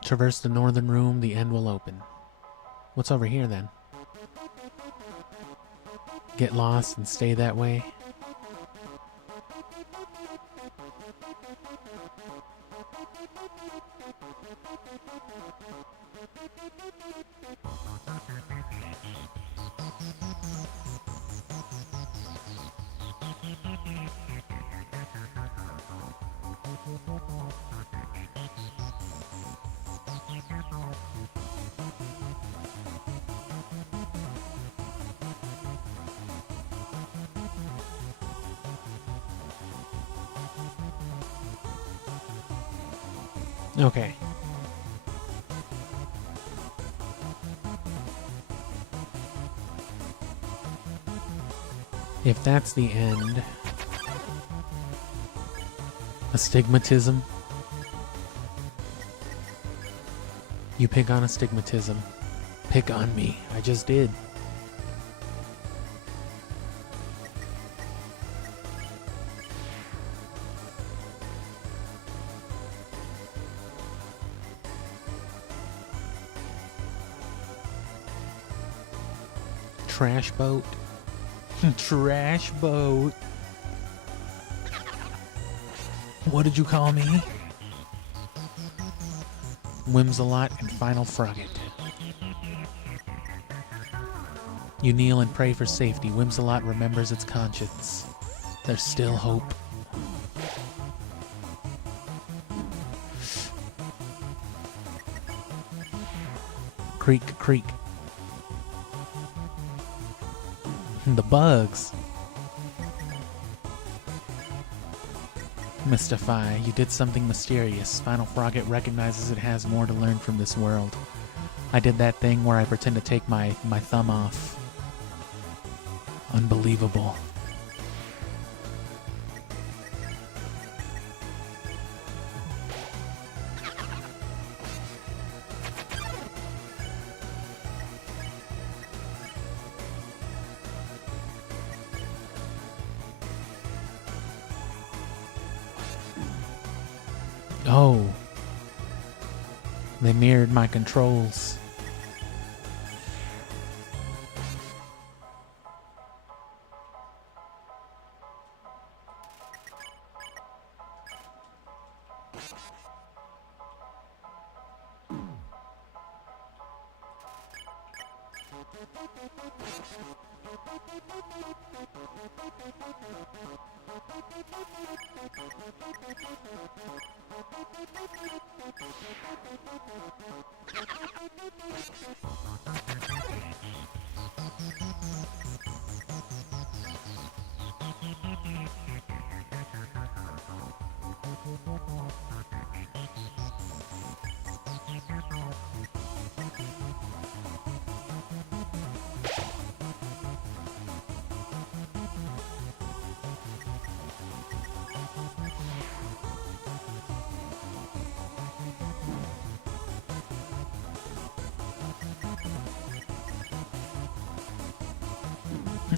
Traverse the northern room, the end will open. What's over here then? Get lost and stay that way. Okay. If that's the end, astigmatism. You pick on astigmatism. Pick on me. I just did. Trash boat. Trash boat. What did you call me? Whimsalot and Final Frogget. You kneel and pray for safety. Whimsalot remembers its conscience. There's still hope. Creak, creak. The bugs. Mystify. You did something mysterious. Final Frogget recognizes it has more to learn from this world. I did that thing where I pretend to take my thumb off. Unbelievable. Oh. They mirrored my controls.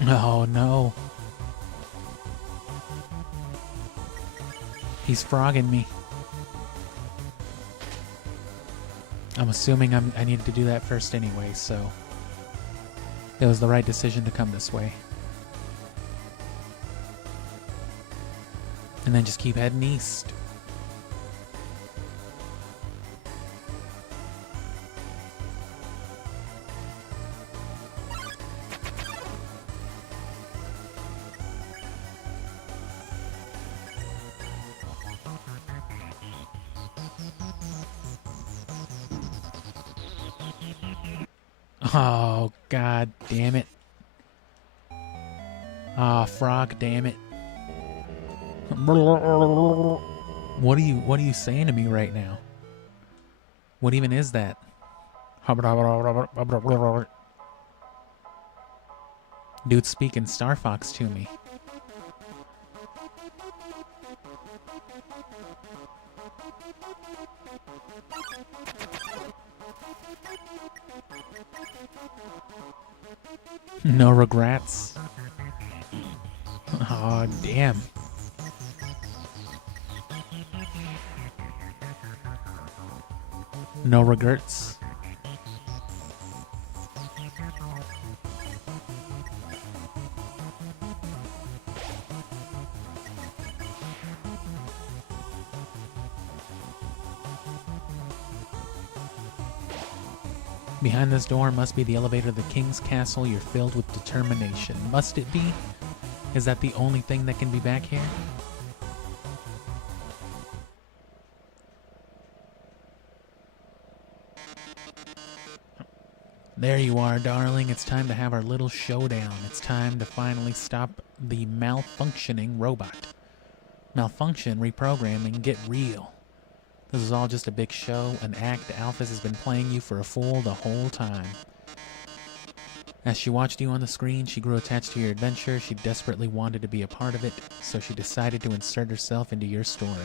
Oh no. He's frogging me. I'm assuming I needed to do that first anyway, so it was the right decision to come this way. And then just keep heading east. Oh, god damn it. Ah, frog damn it. What are you saying to me right now? What even is that? Dude's speaking Star Fox to me. No regrets. Oh, damn. No regrets. Behind this door must be the elevator to the king's castle. You're filled with determination. Must it be? Is that the only thing that can be back here? There you are, darling. It's time to have our little showdown. It's time to finally stop the malfunctioning robot. Malfunction, reprogramming, get real. This is all just a big show, an act. Alphys has been playing you for a fool the whole time. As she watched you on the screen, she grew attached to your adventure. She desperately wanted to be a part of it, so she decided to insert herself into your story.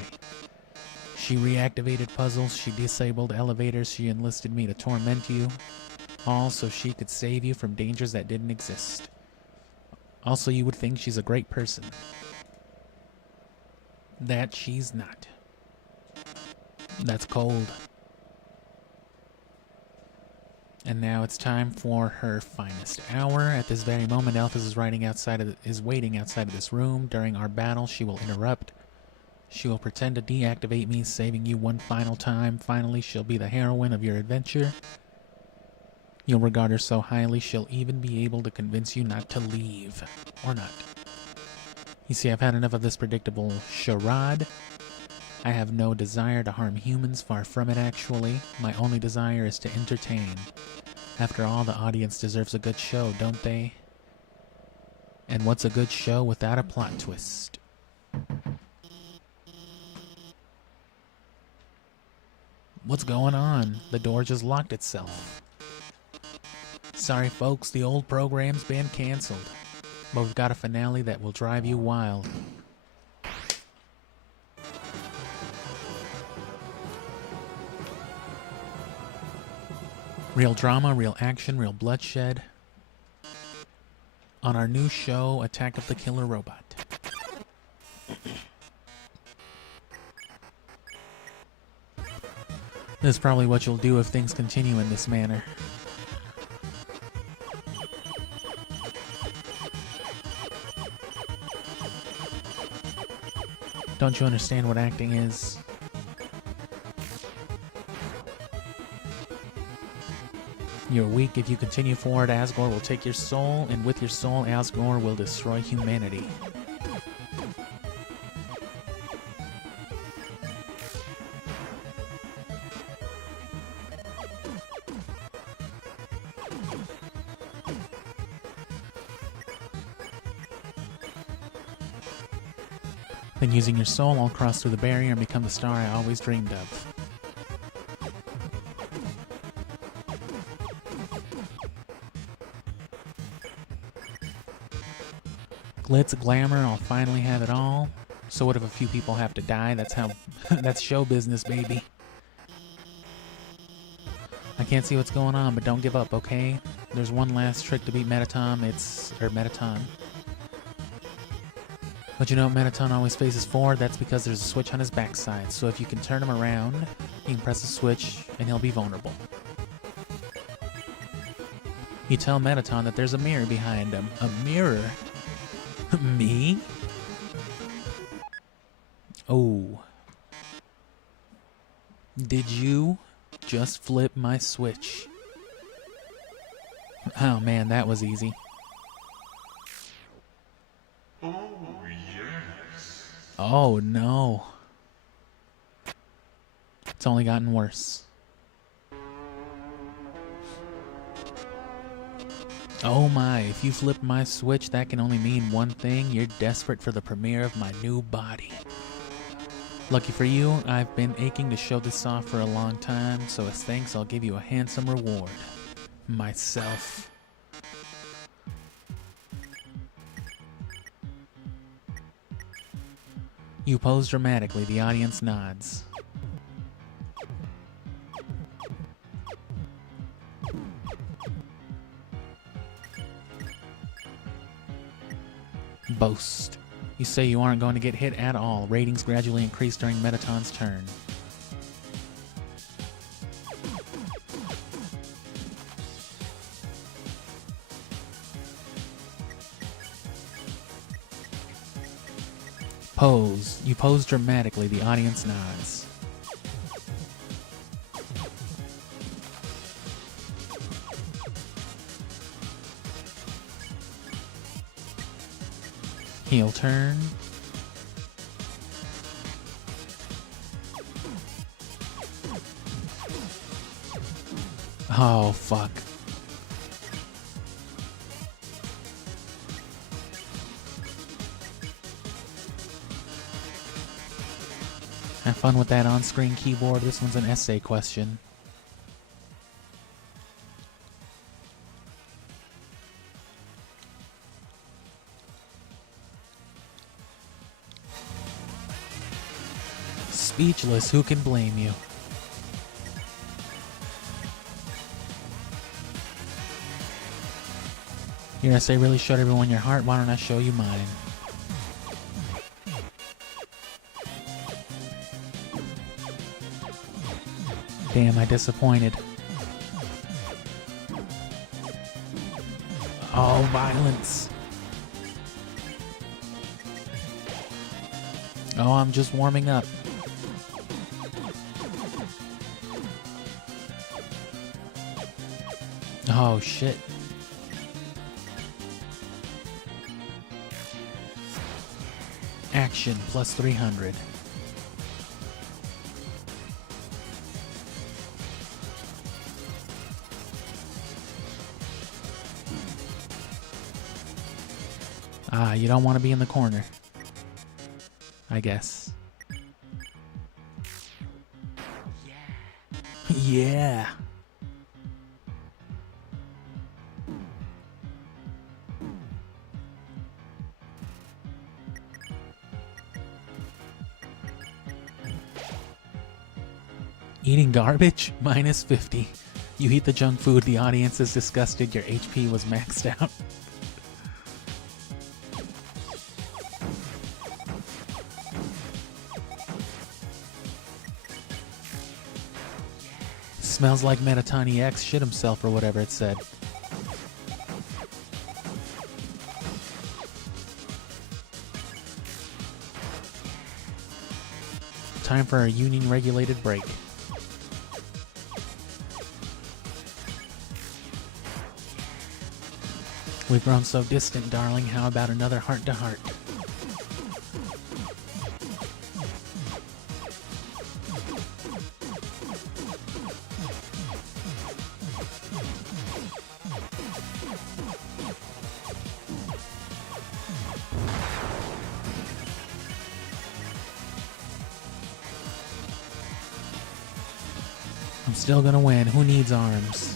She reactivated puzzles, she disabled elevators, she enlisted me to torment you, all so she could save you from dangers that didn't exist. Also, you would think she's a great person. That she's not. That's cold. And now it's time for her finest hour. At this very moment, Alphys is waiting outside of this room. During our battle, she will interrupt. She will pretend to deactivate me, saving you one final time. Finally, she'll be the heroine of your adventure. You'll regard her so highly she'll even be able to convince you not to leave. Or not. You see, I've had enough of this predictable charade. I have no desire to harm humans, far from it actually. My only desire is to entertain. After all, the audience deserves a good show, don't they? And what's a good show without a plot twist? What's going on? The door just locked itself. Sorry folks, the old program's been cancelled. But we've got a finale that will drive you wild. Real drama, real action, real bloodshed. On our new show, Attack of the Killer Robot. This is probably what you'll do if things continue in this manner. Don't you understand what acting is? You're weak if you continue forward. Asgore will take your soul, and with your soul, Asgore will destroy humanity. Then using your soul, I'll cross through the barrier and become the star I always dreamed of. Glitz, glamour, I'll finally have it all. So what if a few people have to die? That's show business, baby. I can't see what's going on, but don't give up, okay? There's one last trick to beat Metaton. Metaton. But you know, Metaton always faces forward. That's because there's a switch on his backside. So if you can turn him around, you can press the switch, and he'll be vulnerable. You tell Metaton that there's a mirror behind him. A mirror? Me? Oh. Did you just flip my switch? Oh man, that was easy. Oh no. It's only gotten worse. Oh my, if you flip my switch, that can only mean one thing. You're desperate for the premiere of my new body. Lucky for you, I've been aching to show this off for a long time, so as thanks, I'll give you a handsome reward. Myself. You pose dramatically, the audience nods. Boast. You say you aren't going to get hit at all. Ratings gradually increase during Metaton's turn. Pose. You pose dramatically. The audience nods. Heel turn. Oh, fuck. Have fun with that on-screen keyboard. This one's an essay question. Speechless, who can blame you? Your essay really showed everyone your heart. Why don't I show you mine? Damn, I disappointed. Oh, violence. Oh, I'm just warming up. Oh, shit. Action plus 300. Ah, you don't want to be in the corner, I guess. Yeah. Eating garbage? Minus 50. You eat the junk food, the audience is disgusted, your HP was maxed out. Smells like Metatani X shit himself or whatever it said. Time for a union-regulated break. We've grown so distant, darling. How about another heart-to-heart? I'm still gonna win. Who needs arms?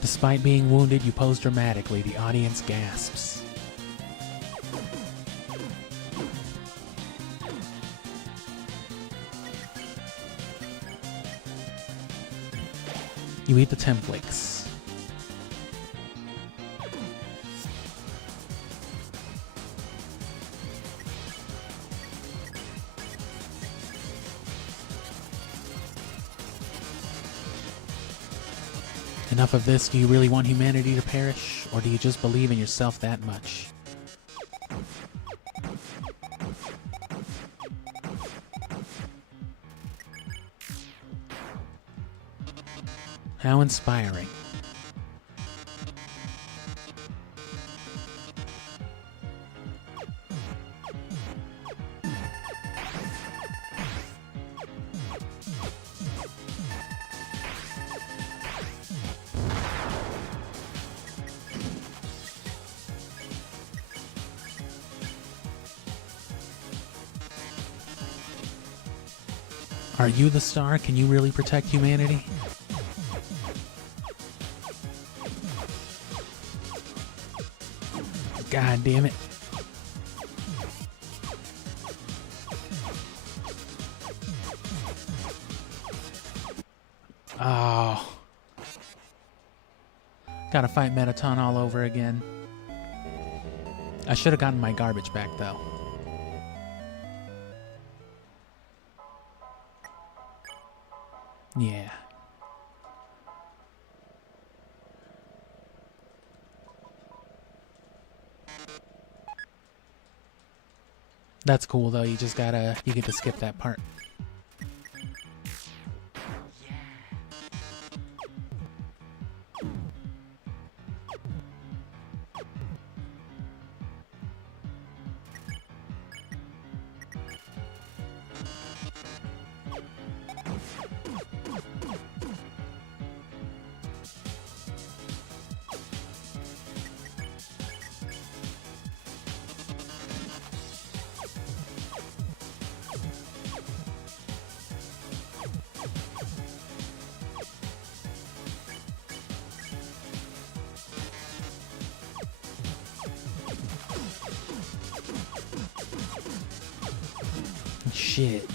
Despite being wounded, you pose dramatically. The audience gasps. You eat the templates. Enough of this. Do you really want humanity to perish? Or do you just believe in yourself that much? How inspiring. Are you the star? Can you really protect humanity? God damn it. Oh. Gotta fight Metaton all over again. I should have gotten my garbage back, though. Yeah. That's cool, though. You just gotta... You get to skip that part. Shit.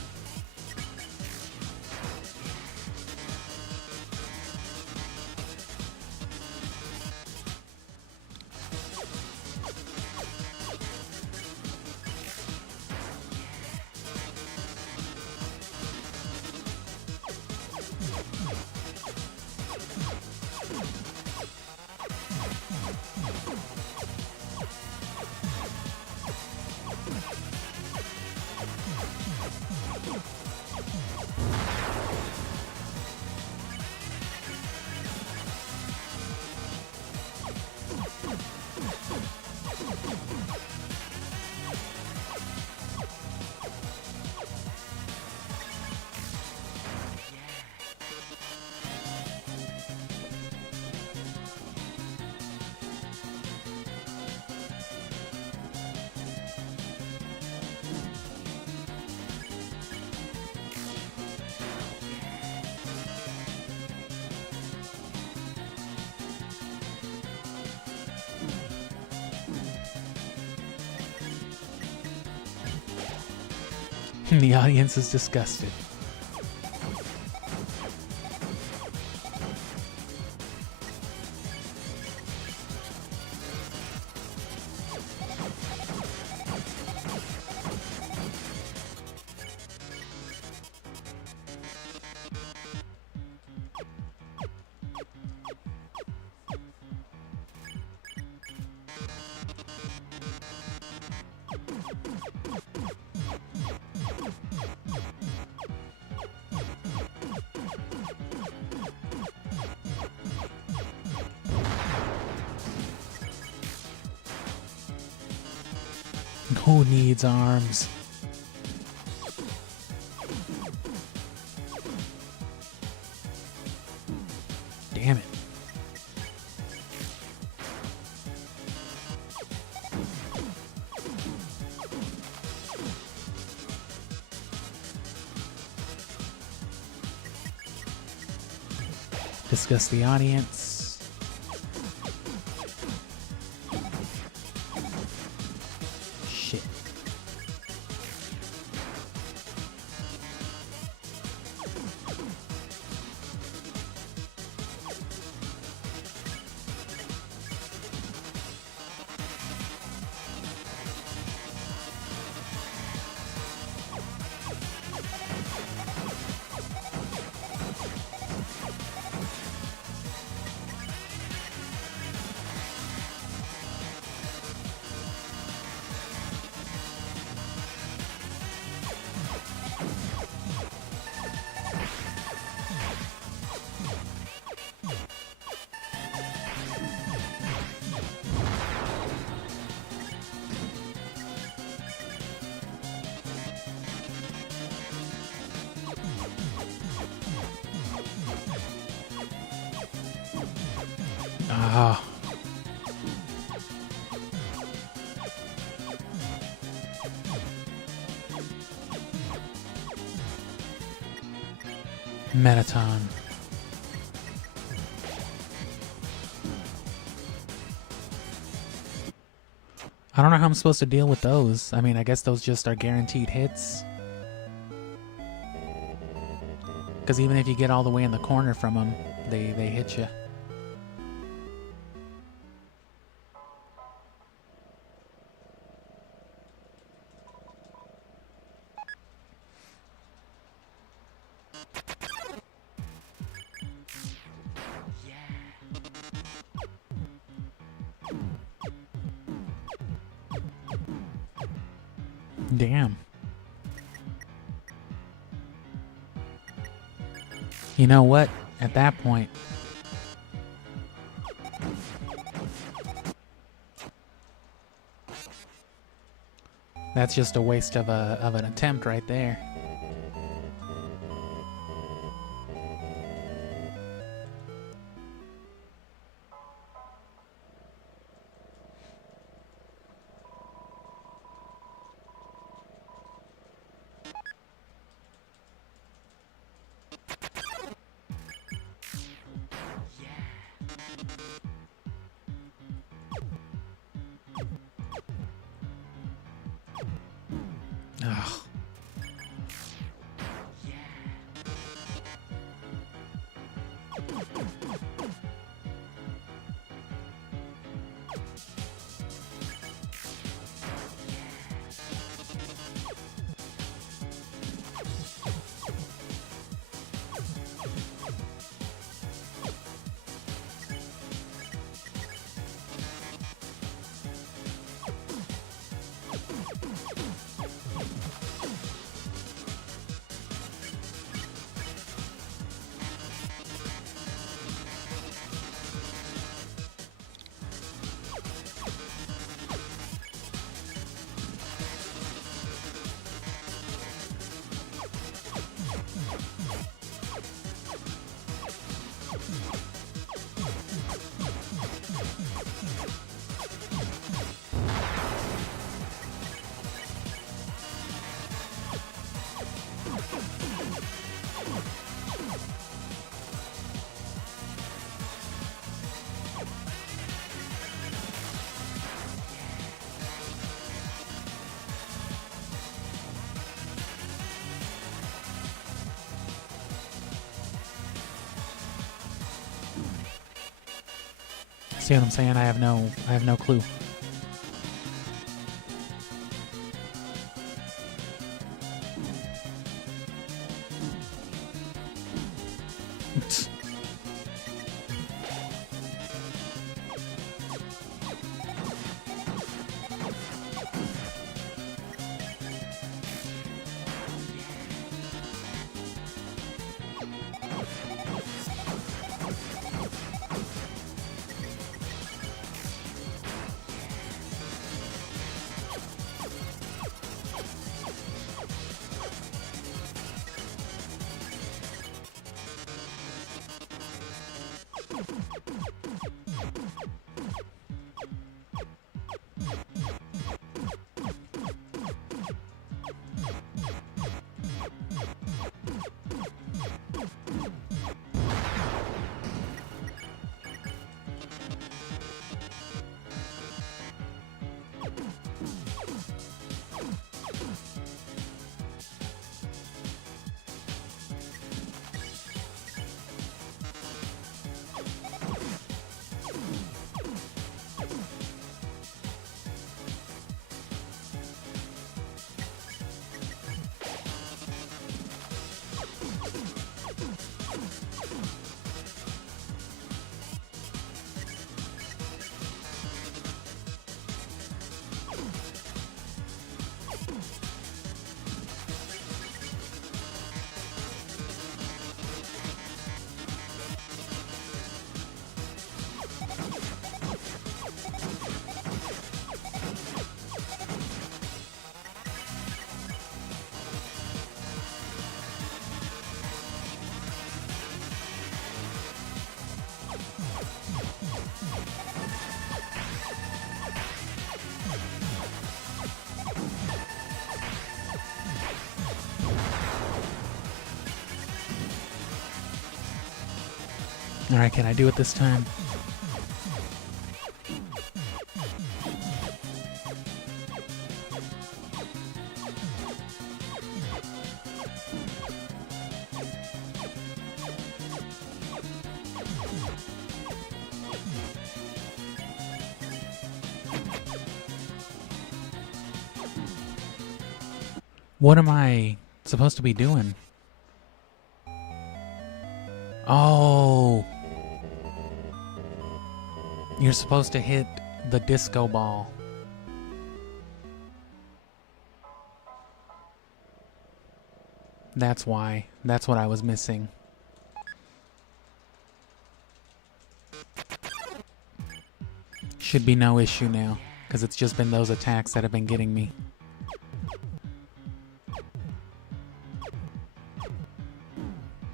The audience is disgusted. Who needs arms? Damn it. Discuss the audience. Shit. Ah. Metaton. I don't know how I'm supposed to deal with those. I mean, I guess those just are guaranteed hits. Because even if you get all the way in the corner from them, they hit you. Damn. You know what? At that point, that's just a waste of an attempt right there. Ugh. See what I'm saying? I have no clue. Alright, can I do it this time? What am I supposed to be doing? Oh! You're supposed to hit the disco ball. That's why. That's what I was missing. Should be no issue now, because it's just been those attacks that have been getting me.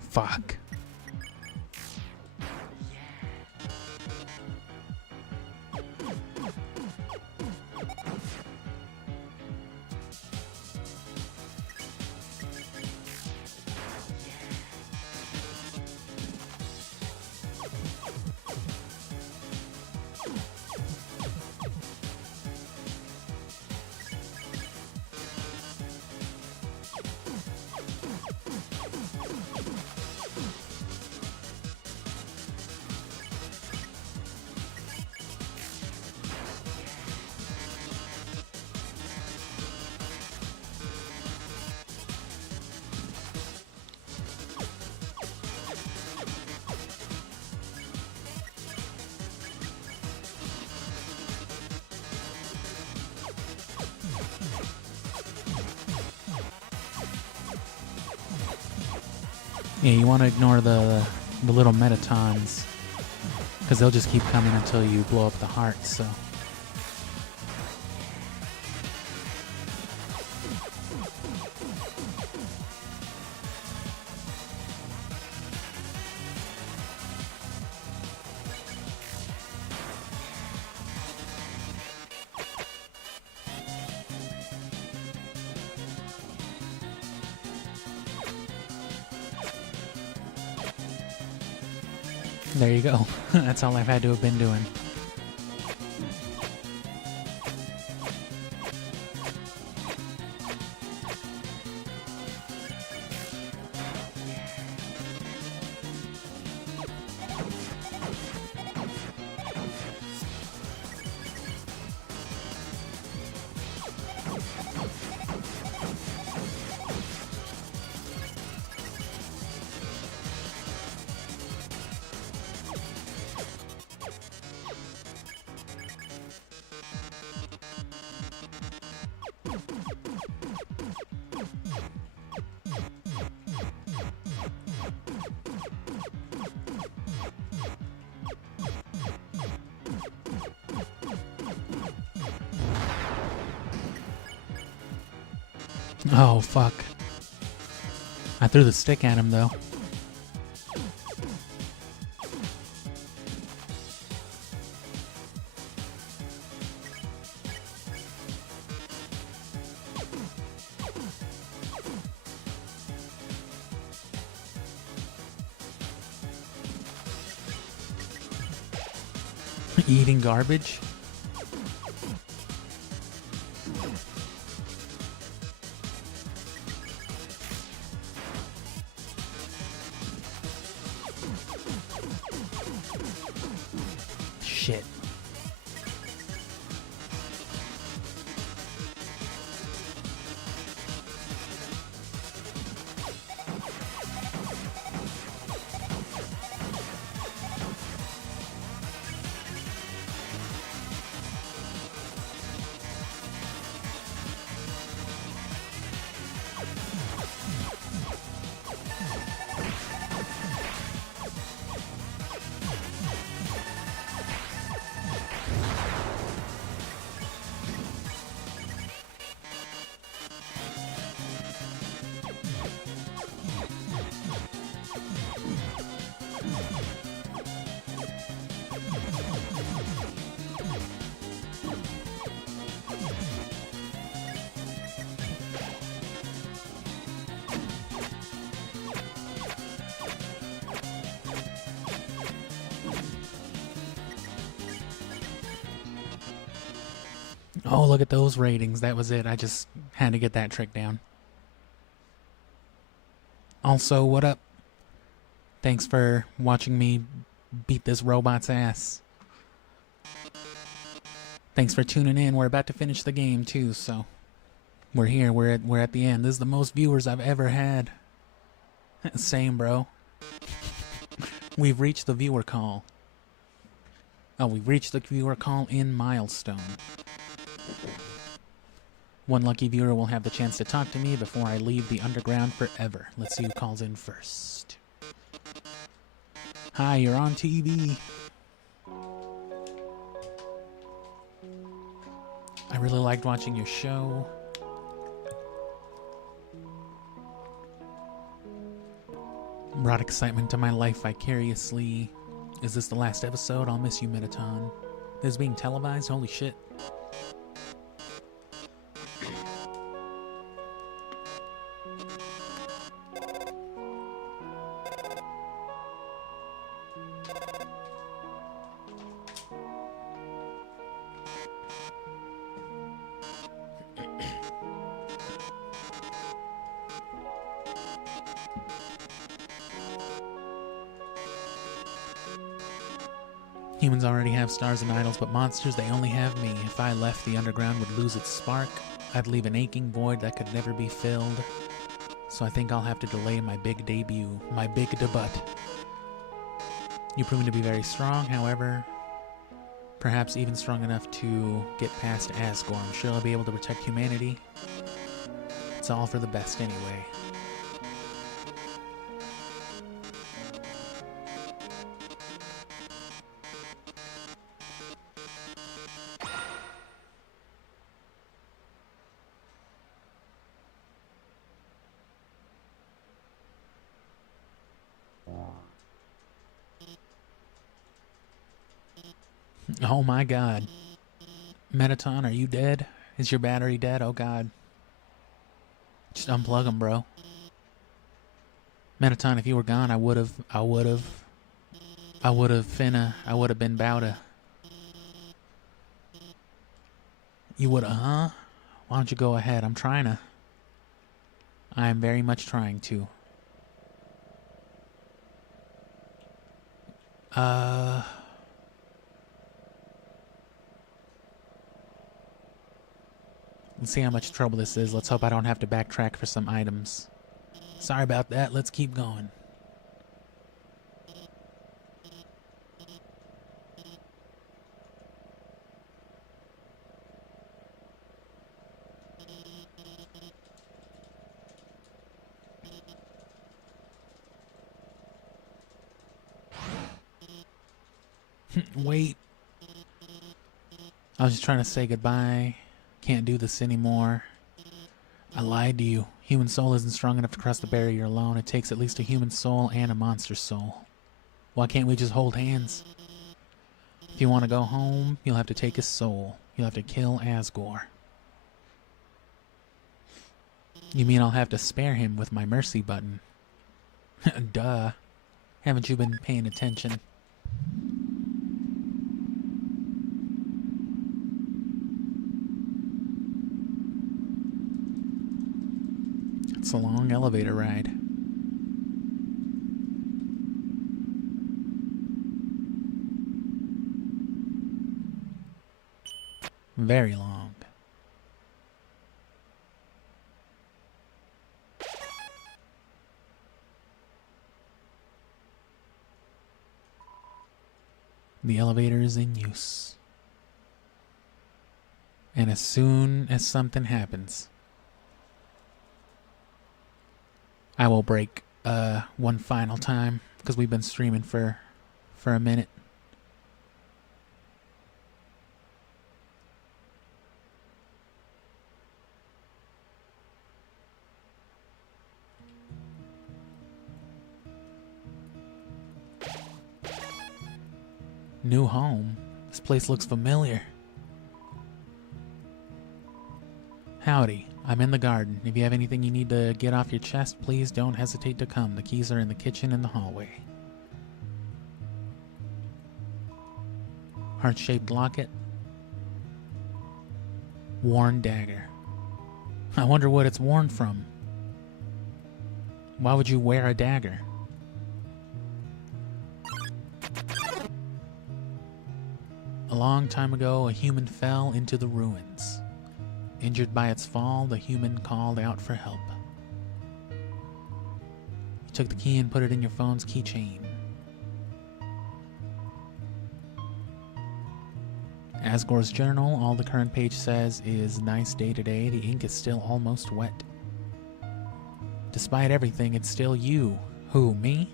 Fuck. Yeah, you want to ignore the little metatons, because they'll just keep coming until you blow up the heart, so... There you go. That's all I've had to have been doing. Oh, fuck. I threw the stick at him, though. Eating garbage? Shit. Oh, look at those ratings. That was it. I just had to get that trick down. Also, what up? Thanks for watching me beat this robot's ass. Thanks for tuning in. We're about to finish the game too, so we're here. We're at the end. This is the most viewers I've ever had. Same, bro. We've reached the viewer call. Oh, we've reached the viewer call in milestone. One lucky viewer will have the chance to talk to me before I leave the underground forever. Let's see who calls in first. Hi, you're on TV. I really liked watching your show. Brought excitement to my life vicariously. Is this the last episode? I'll miss you, Metaton. This is being televised? Holy shit. Humans already have stars and idols, but monsters, they only have me. If I left, the underground would lose its spark. I'd leave an aching void that could never be filled. So I think I'll have to delay my big debut, my big debut. You've proven to be very strong, however, perhaps even strong enough to get past Asgore. I'm sure I'll be able to protect humanity. It's all for the best anyway. Oh my god. Metaton, are you dead? Is your battery dead? Oh god. Just unplug them, bro. Metaton, if you were gone, I would have been Bowda. You would have, huh? Why don't you go ahead? I am very much trying to. Let's see how much trouble this is. Let's hope I don't have to backtrack for some items. Sorry about that. Let's keep going. Wait. I was just trying to say goodbye. Can't do this anymore. I lied to you. Human soul isn't strong enough to cross the barrier alone. It takes at least a human soul and a monster soul. Why can't we just hold hands? If you want to go home, you'll have to take his soul. You'll have to kill Asgore. You mean I'll have to spare him with my mercy button? Duh. Haven't you been paying attention? It's a long elevator ride. Very long. The elevator is in use. And as soon as something happens, I will break one final time because we've been streaming for a minute. New home? This place looks familiar. Howdy, I'm in the garden. If you have anything you need to get off your chest, please don't hesitate to come. The keys are in the kitchen and the hallway. Heart-shaped locket. Worn dagger. I wonder what it's worn from. Why would you wear a dagger? A long time ago, a human fell into the ruins. Injured by its fall, the human called out for help. You took the key and put it in your phone's keychain. Asgore's journal, all the current page says is nice day today. The ink is still almost wet. Despite everything, it's still you. Who, me?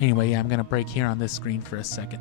Anyway, yeah, I'm gonna break here on this screen for a second.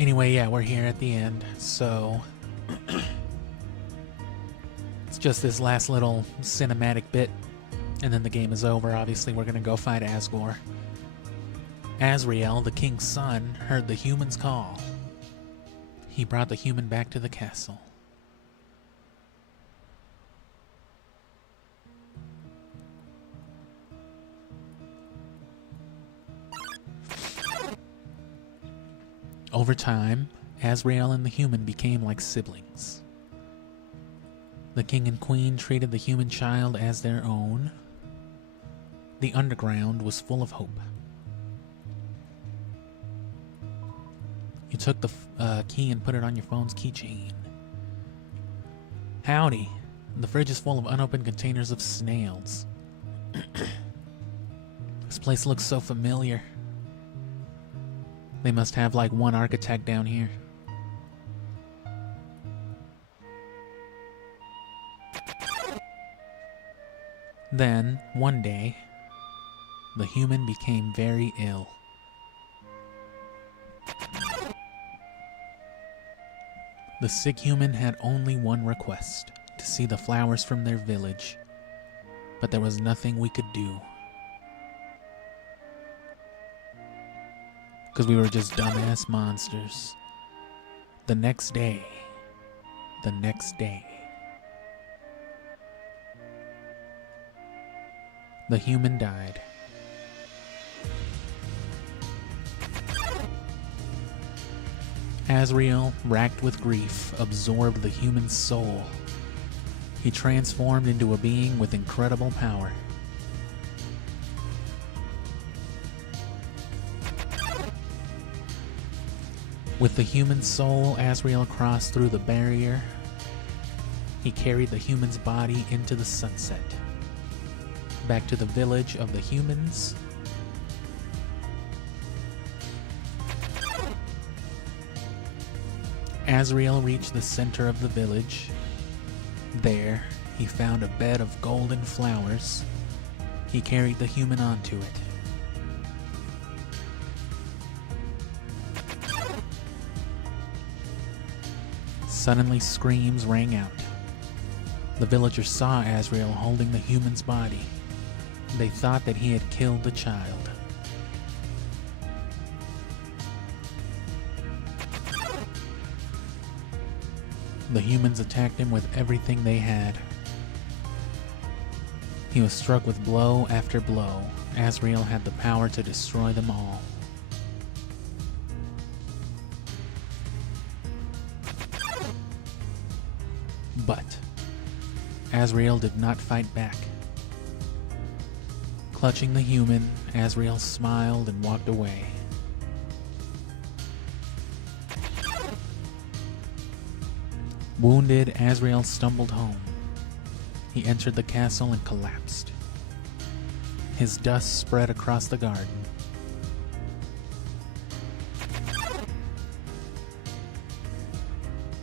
Anyway, yeah, we're here at the end, so it's just this last little cinematic bit, and then the game is over. Obviously, we're gonna go fight Asgore. Asriel, the king's son, heard the human's call. He brought the human back to the castle. Over time, Azrael and the human became like siblings. The king and queen treated the human child as their own. The underground was full of hope. You took the key and put it on your phone's keychain. Howdy. The fridge is full of unopened containers of snails. This place looks so familiar. They must have like one architect down here. Then, one day, the human became very ill. The sick human had only one request, to see the flowers from their village, but there was nothing we could do. Because we were just dumbass monsters. The next day, the human died. Azrael, racked with grief, absorbed the human soul. He transformed into a being with incredible power. With the human soul, Azrael crossed through the barrier. He carried the human's body into the sunset. Back to the village of the humans. Azrael reached the center of the village. There, he found a bed of golden flowers. He carried the human onto it. Suddenly, screams rang out. The villagers saw Azrael holding the human's body. They thought that he had killed the child. The humans attacked him with everything they had. He was struck with blow after blow. Azrael had the power to destroy them all. But Azrael did not fight back. Clutching the human, Azrael smiled and walked away. Wounded, Azrael stumbled home. He entered the castle and collapsed. His dust spread across the garden.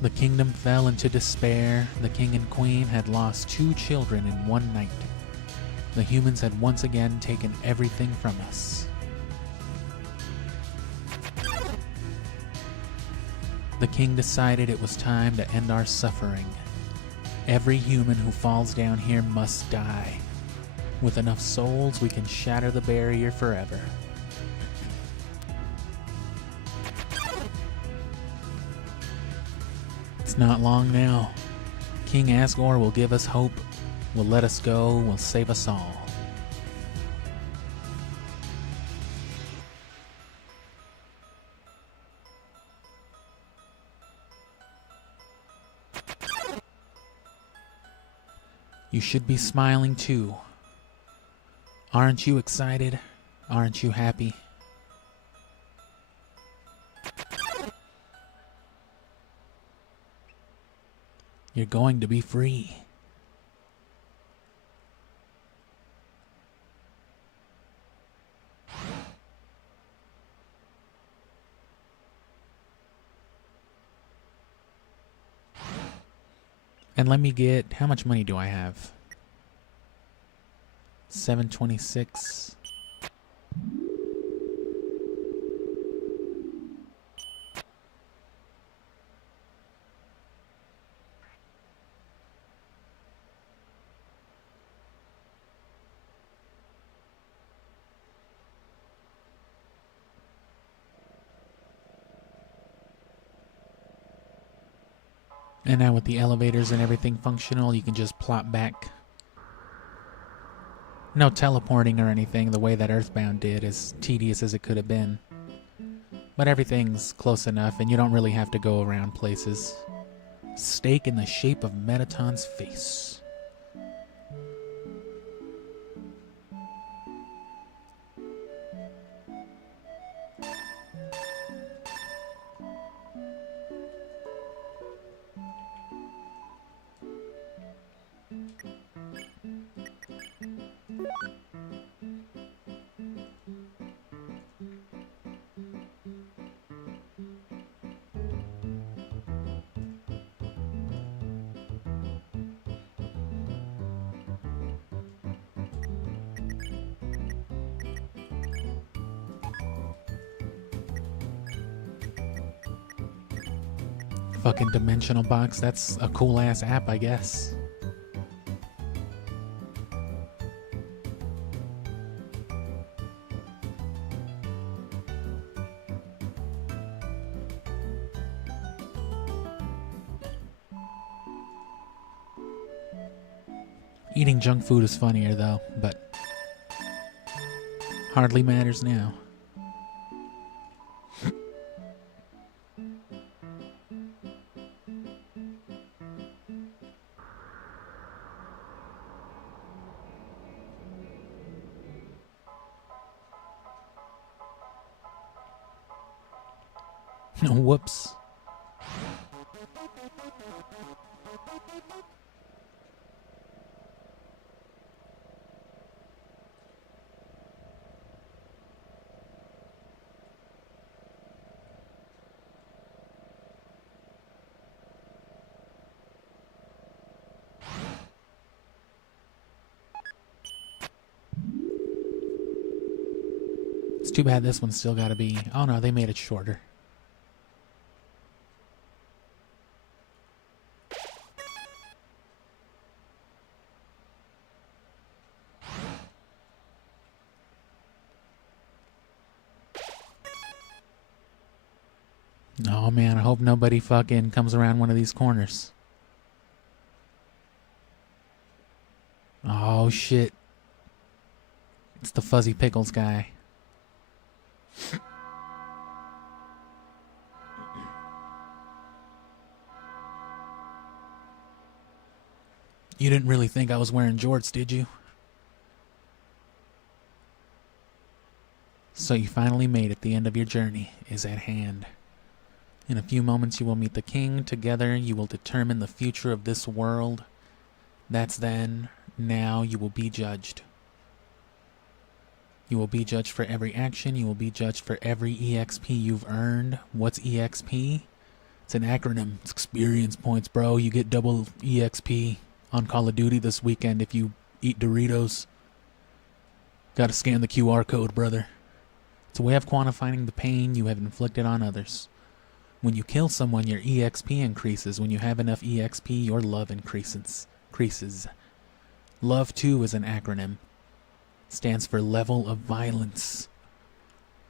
The kingdom fell into despair. The king and queen had lost 2 children in one night. The humans had once again taken everything from us. The king decided it was time to end our suffering. Every human who falls down here must die. With enough souls, we can shatter the barrier forever. It's not long now. King Asgore will give us hope, will let us go, will save us all. You should be smiling too. Aren't you excited? Aren't you happy? You're going to be free. And let me get, how much money do I have? 726. And now with the elevators and everything functional, you can just plop back. No teleporting or anything the way that Earthbound did, as tedious as it could have been. But everything's close enough, and you don't really have to go around places. Steak in the shape of Metaton's face. Fucking Dimensional Box, that's a cool ass app, I guess. Eating junk food is funnier though, but hardly matters now. Whoops. It's too bad this one's still gotta be... Oh no, they made it shorter. Oh man, I hope nobody fucking comes around one of these corners. Oh shit. It's the Fuzzy Pickles guy. You didn't really think I was wearing jorts, did you? So you finally made it. The end of your journey is at hand. In a few moments you will meet the king. Together you will determine the future of this world. That's then. Now you will be judged. You will be judged for every action. You will be judged for every EXP you've earned. What's EXP? It's an acronym. It's experience points, bro. You get double EXP on Call of Duty this weekend if you eat Doritos. Gotta scan the QR code, brother. It's a way of quantifying the pain you have inflicted on others. When you kill someone, your EXP increases. When you have enough EXP, your love increases. Love, too, is an acronym. It stands for level of violence.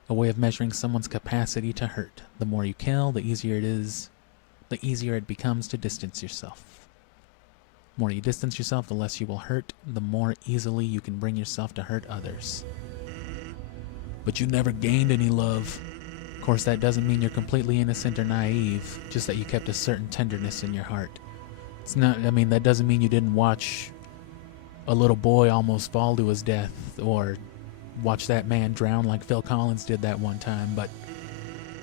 A way of measuring someone's capacity to hurt. The more you kill, the easier it becomes to distance yourself. The more you distance yourself, the less you will hurt. The more easily you can bring yourself to hurt others. But you never gained any love. Of course, that doesn't mean you're completely innocent or naive, just that you kept a certain tenderness in your heart. It's not, I mean, that doesn't mean you didn't watch a little boy almost fall to his death, or watch that man drown like Phil Collins did that one time, but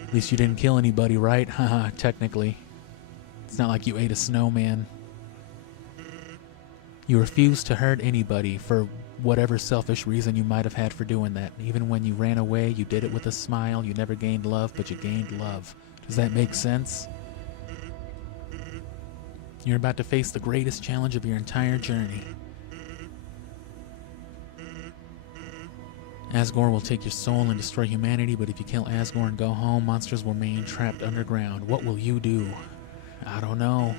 at least you didn't kill anybody, right? Haha, technically. It's not like you ate a snowman. You refused to hurt anybody for whatever selfish reason you might have had for doing that. Even when you ran away, you did it with a smile. You never gained love, but you gained love. Does that make sense? You're about to face the greatest challenge of your entire journey. Asgore will take your soul and destroy humanity, but if you kill Asgore and go home, monsters will remain trapped underground. What will you do? I don't know.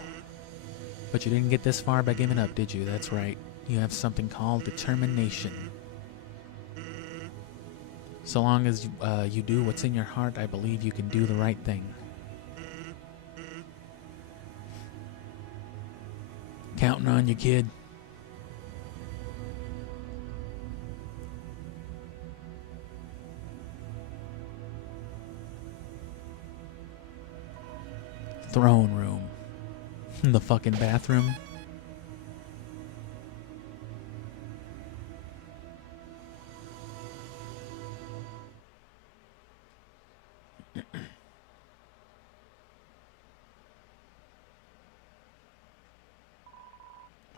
But you didn't get this far by giving up, did you? That's right. You have something called determination. So long as you do what's in your heart, I believe you can do the right thing. Counting on you, kid. throne room. The fucking bathroom.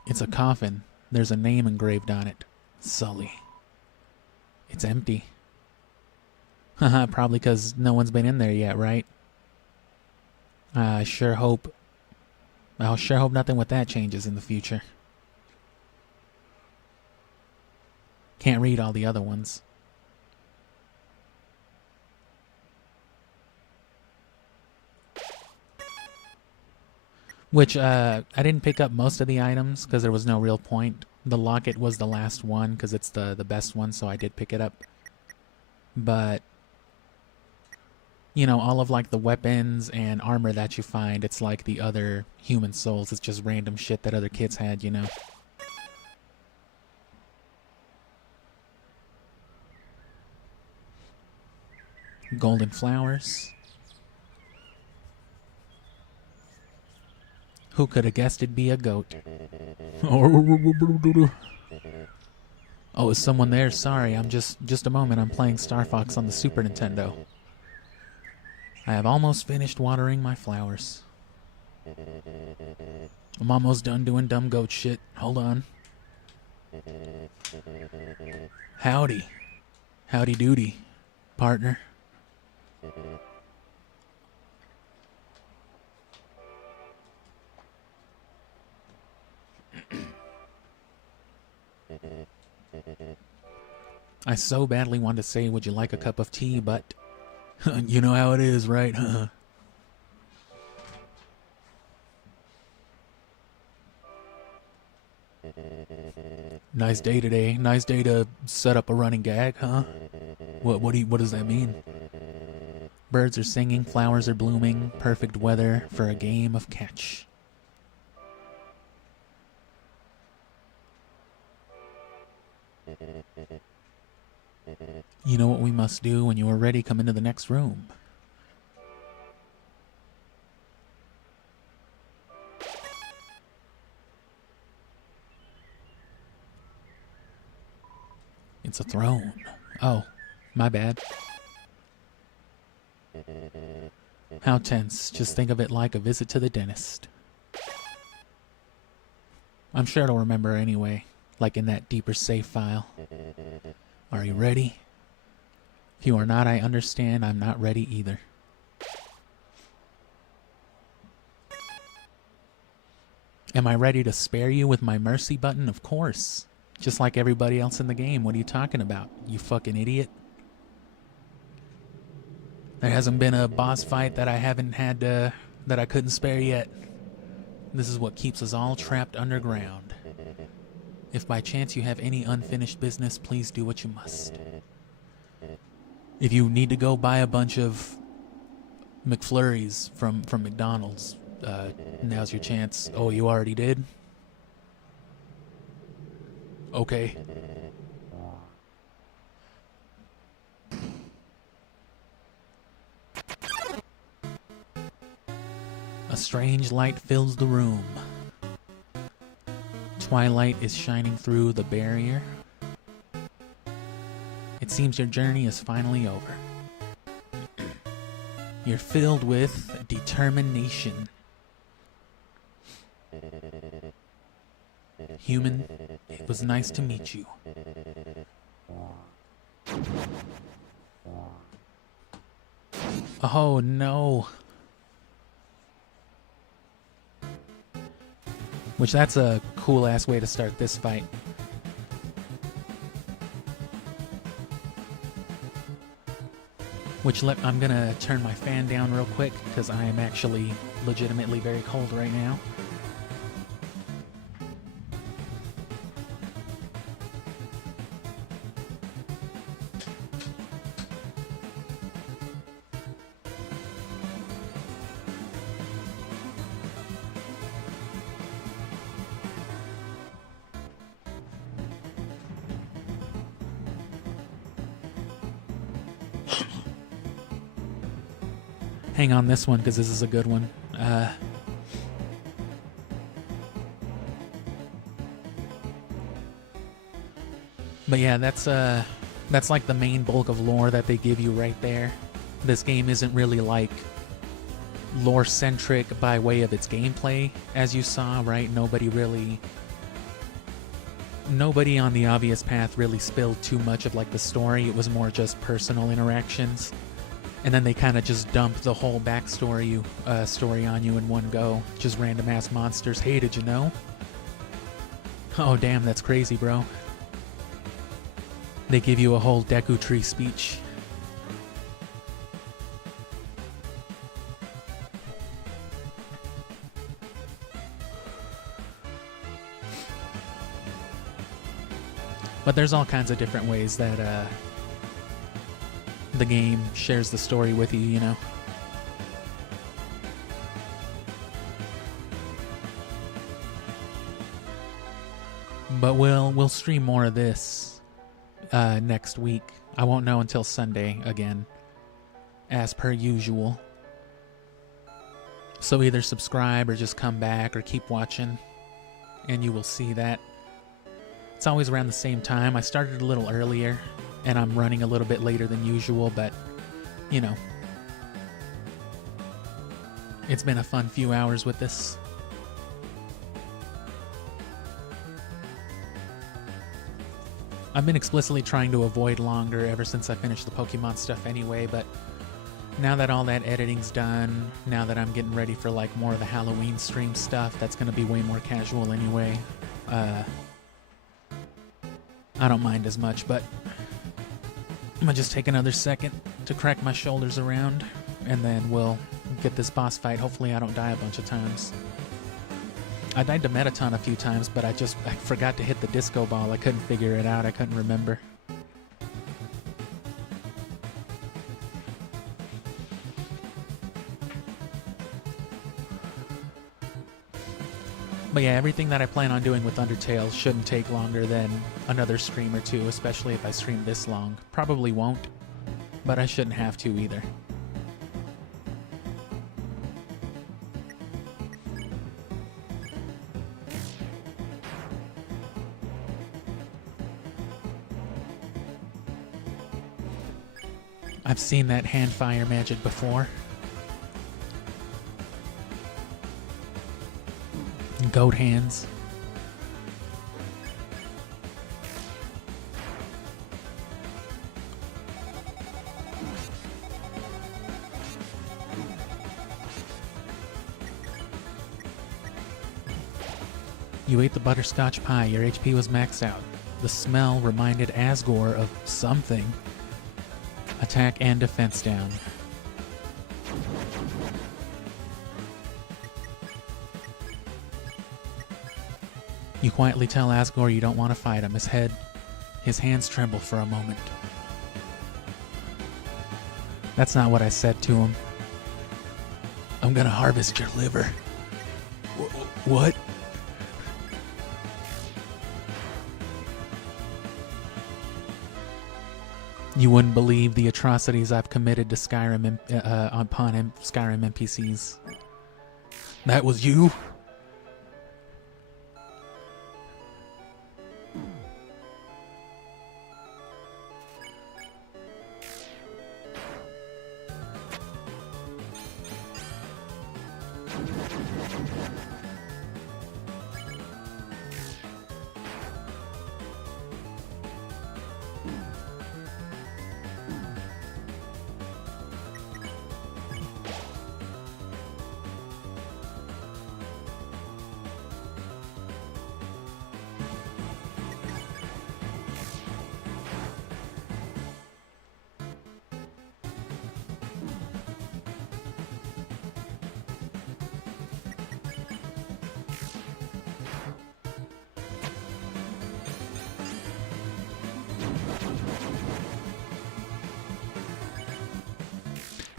It's a coffin. There's a name engraved on it. Sully. It's empty. Haha, probably because no one's been in there yet, right? I sure hope nothing with that changes in the future. Can't read all the other ones. Which, I didn't pick up most of the items because there was no real point. The locket was the last one because it's the best one, so I did pick it up. But, you know, all of like the weapons and armor that you find, it's like the other human souls. It's just random shit that other kids had, you know. Golden flowers. Who could have guessed it'd be a goat? Oh, is someone there? Sorry, I'm just a moment. I'm playing Star Fox on the Super Nintendo. I have almost finished watering my flowers. I'm almost done doing dumb goat shit. Hold on. Howdy. Howdy doody, partner. I so badly want to say, would you like a cup of tea, but you know how it is, right? Nice day today. Nice day to set up a running gag, huh? What does that mean? Birds are singing, flowers are blooming, perfect weather for a game of catch. You know what we must do. When you are ready, come into the next room. It's a throne. Oh, my bad. How tense. Just think of it like a visit to the dentist. I'm sure it'll remember anyway, like in that deeper save file. Are you ready? If you are not, I understand. I'm not ready either. Am I ready to spare you with my mercy button? Of course. Just like everybody else in the game. What are you talking about, you fucking idiot? There hasn't been a boss fight that I haven't had that I couldn't spare yet. This is what keeps us all trapped underground. If by chance you have any unfinished business, please do what you must. If you need to go buy a bunch of McFlurries from McDonald's, now's your chance. Oh, you already did? Okay. A strange light fills the room. Twilight is shining through the barrier. It seems your journey is finally over. You're filled with determination. Human, it was nice to meet you. Oh no. Which, that's a cool ass way to start this fight. Which, I'm gonna turn my fan down real quick because I am actually legitimately very cold right now. Hang on this one because this is a good one. But yeah, that's like the main bulk of lore that they give you right there. This game isn't really like lore-centric by way of its gameplay, as you saw, right? Nobody on the obvious path really spilled too much of like the story. It was more just personal interactions. And then they kind of just dumped the whole backstory story on you in one go. Just random ass monsters. Hey, did you know? Oh damn, that's crazy, bro. They give you a whole Deku Tree speech. But there's all kinds of different ways that the game shares the story with you, you know. But we'll stream more of this next week. I won't know until Sunday again, as per usual. So either subscribe or just come back or keep watching, and you will see that. It's always around the same time. I started a little earlier, and I'm running a little bit later than usual, but, you know, it's been a fun few hours with this. I've been explicitly trying to avoid longer ever since I finished the Pokemon stuff anyway, but now that all that editing's done, now that I'm getting ready for like more of the Halloween stream stuff, that's going to be way more casual anyway. I don't mind as much, but I'm gonna just take another second to crack my shoulders around, and then we'll get this boss fight. Hopefully I don't die a bunch of times. I died to Metaton a few times, but I forgot to hit the disco ball. I couldn't figure it out. I couldn't remember. But yeah, everything that I plan on doing with Undertale shouldn't take longer than another stream or two, especially if I stream this long. Probably won't, but I shouldn't have to either. I've seen that hand fire magic before. Goat hands. You ate the butterscotch pie. Your HP was maxed out. The smell reminded Asgore of something. Attack and defense down. You quietly tell Asgore you don't want to fight him. His hands tremble for a moment. That's not what I said to him. I'm gonna harvest your liver. What? You wouldn't believe the atrocities I've committed to Skyrim upon Skyrim NPCs. That was you?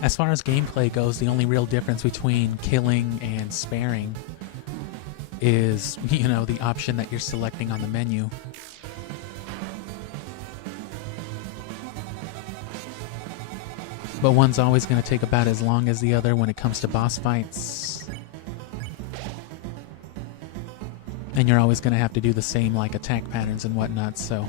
As far as gameplay goes, the only real difference between killing and sparing is, you know, the option that you're selecting on the menu. But one's always going to take about as long as the other when it comes to boss fights. And you're always going to have to do the same, like, attack patterns and whatnot, so...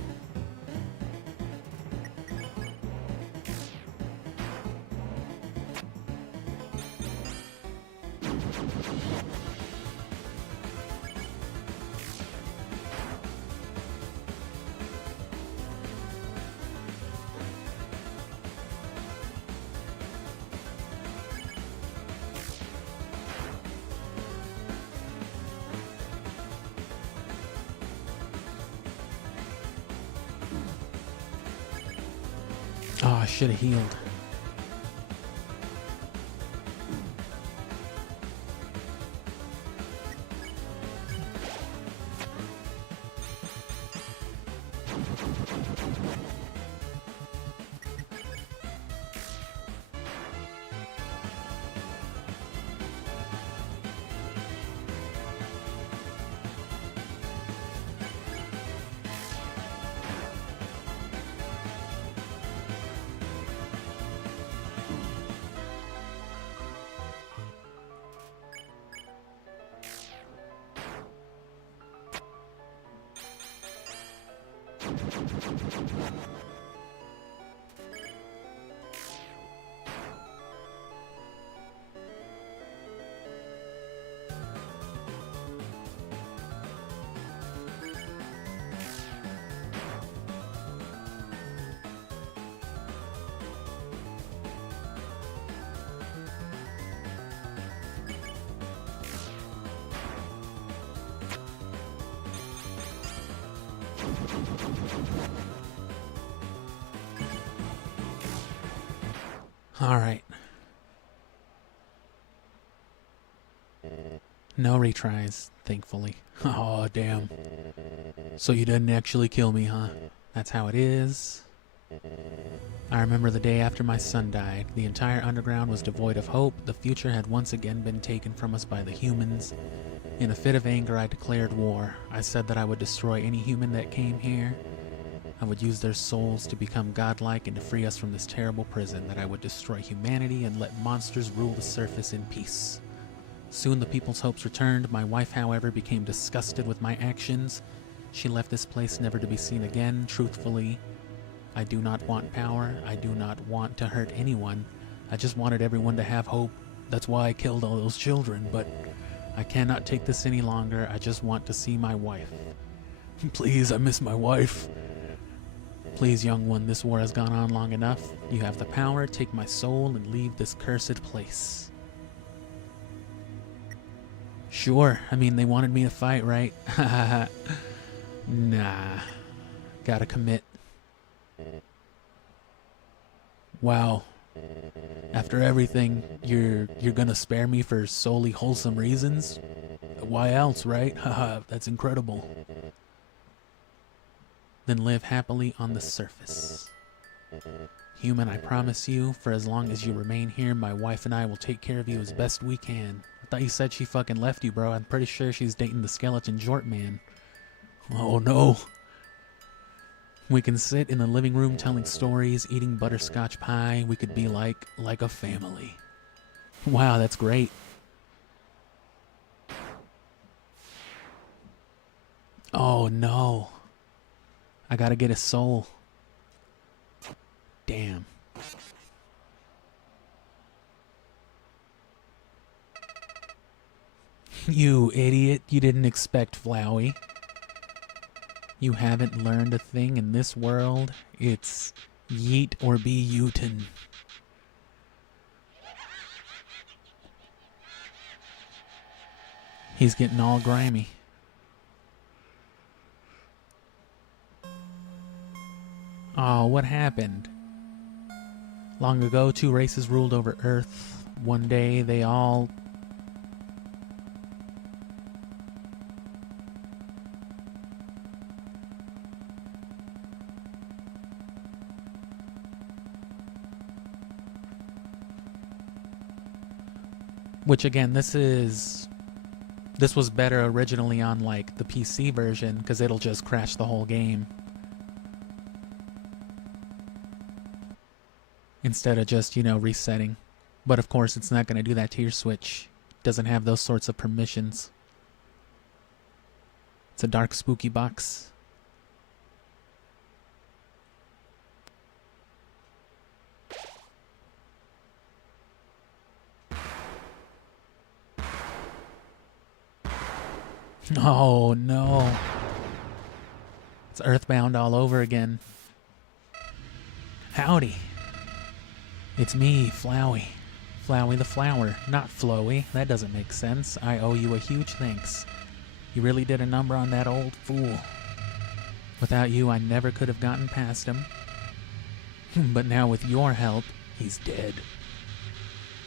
Oh, I should have healed. Alright. No retries, thankfully. Oh, damn. So you didn't actually kill me, huh? That's how it is. I remember the day after my son died. The entire underground was devoid of hope. The future had once again been taken from us by the humans. In a fit of anger, I declared war. I said that I would destroy any human that came here. I would use their souls to become godlike and to free us from this terrible prison, that I would destroy humanity and let monsters rule the surface in peace. Soon the people's hopes returned. My wife, however, became disgusted with my actions. She left this place never to be seen again. Truthfully, I do not want power. I do not want to hurt anyone. I just wanted everyone to have hope. That's why I killed all those children, but I cannot take this any longer. I just want to see my wife. Please, I miss my wife. Please, young one, this war has gone on long enough. You have the power. Take my soul and leave this cursed place. Sure. I mean, they wanted me to fight, right? Nah. Gotta commit. Wow. After everything, you're gonna spare me for solely wholesome reasons? Why else, right? Haha, that's incredible. Then live happily on the surface. Human, I promise you, for as long as you remain here, my wife and I will take care of you as best we can. I thought you said she fucking left you, bro. I'm pretty sure she's dating the skeleton Jort man. Oh no. We can sit in the living room telling stories, eating butterscotch pie. We could be like a family. Wow, that's great. Oh no. I gotta get his soul. Damn. You idiot. You didn't expect Flowey. You haven't learned a thing in this world. It's yeet or be Utin. He's getting all grimy. Oh, what happened? Long ago, two races ruled over Earth. One day, they all... Which, again, this was better originally on, like, the PC version, because it'll just crash the whole game. Instead of just, you know, resetting. But of course, it's not going to do that to your Switch. It doesn't have those sorts of permissions. It's a dark, spooky box. Oh no. It's Earthbound all over again. Howdy. It's me, Flowey. Flowey the flower, not Flowey. That doesn't make sense. I owe you a huge thanks. You really did a number on that old fool. Without you, I never could have gotten past him. But now with your help, he's dead.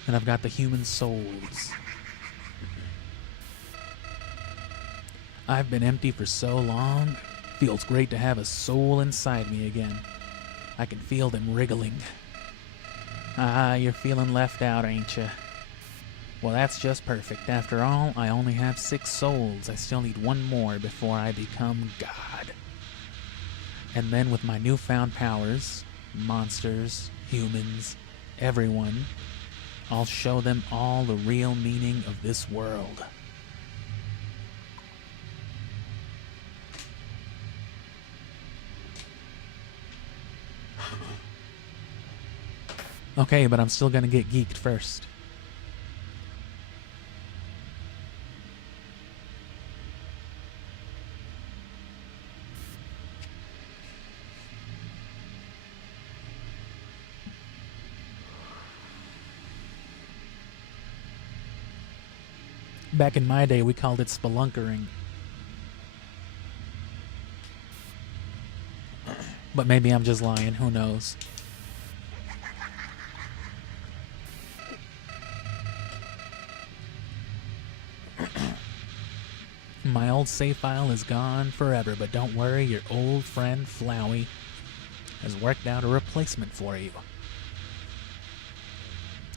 And I've got the human souls. I've been empty for so long. Feels great to have a soul inside me again. I can feel them wriggling. Ah, you're feeling left out, ain't you? Well, that's just perfect. After all, I only have 6 souls. I still need 1 more before I become God. And then with my newfound powers, monsters, humans, everyone, I'll show them all the real meaning of this world. Okay, but I'm still gonna get geeked first. Back in my day, we called it spelunkering. But maybe I'm just lying, who knows? My old save file is gone forever, but don't worry, your old friend Flowey has worked out a replacement for you.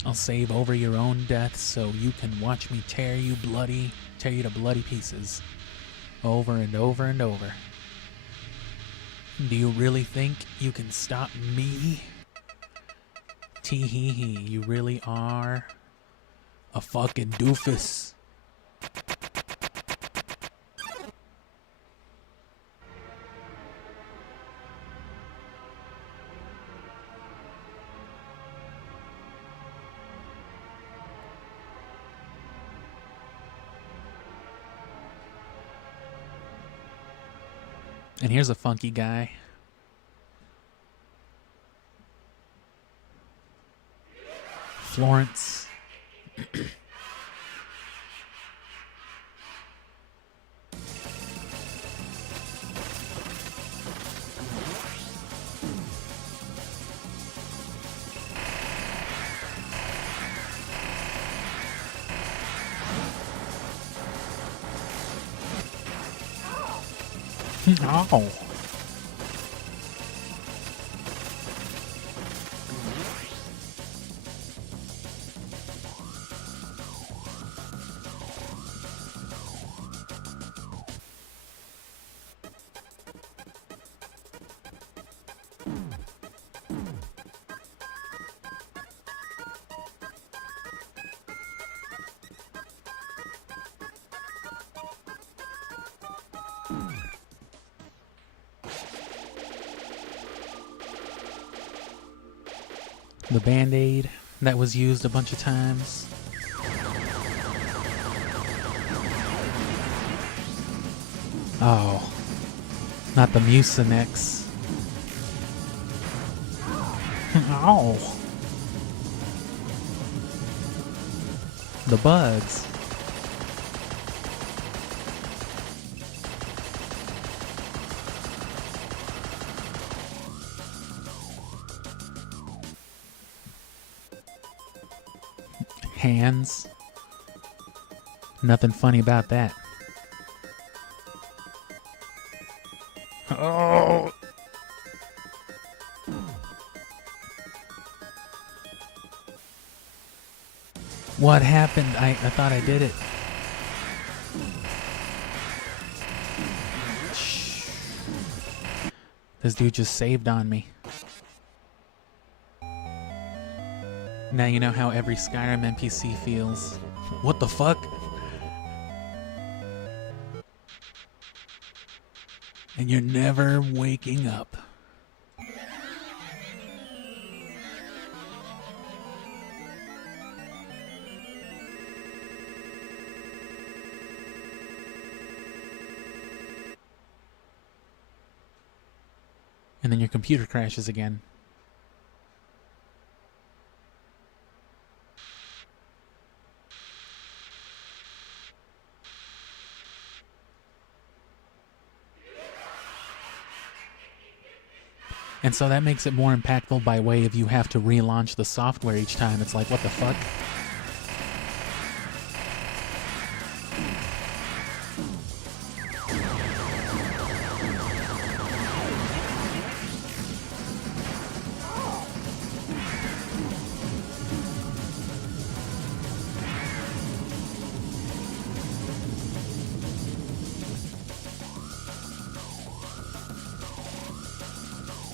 I'll save over your own death so you can watch me tear you to bloody pieces. Over and over and over. Do you really think you can stop me? Tee-hee-hee, you really are a fucking doofus. And here's a funky guy. Florence. Oh. The Band-Aid that was used a bunch of times. Oh, not the Mucinex. Oh. The bugs. Hands. Nothing funny about that. Oh. What happened? I thought I did it. Shh. This dude just saved on me. Now you know how every Skyrim NPC feels. What the fuck? And you're never waking up. And then your computer crashes again. And so that makes it more impactful by way of you have to relaunch the software each time. It's like, what the fuck?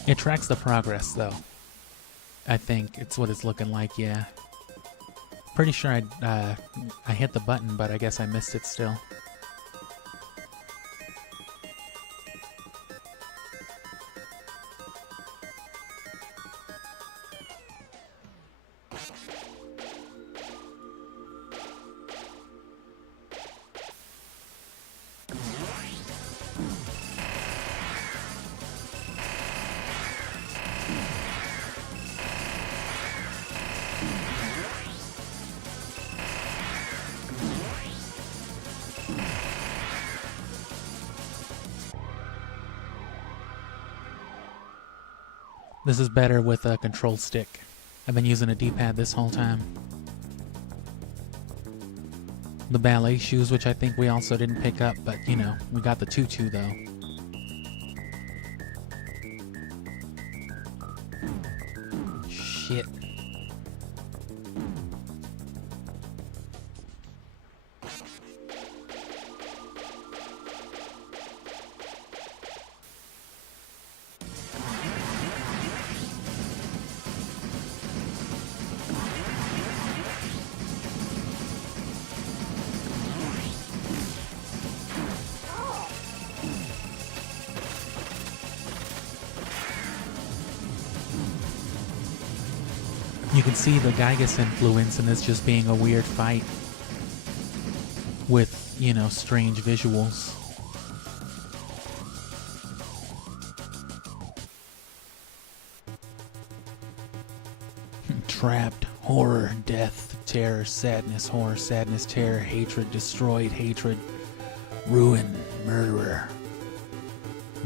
It tracks the progress, though. I think it's what it's looking like, yeah. Pretty sure I hit the button, but I guess I missed it still. This is better with a control stick. I've been using a D-pad this whole time. The ballet shoes, which I think we also didn't pick up, but you know, we got the tutu though. Shit. You can see the Gygas influence in this just being a weird fight with, you know, strange visuals. Trapped, horror, death, terror, sadness, horror, sadness, terror, hatred, destroyed, hatred, ruin, murderer.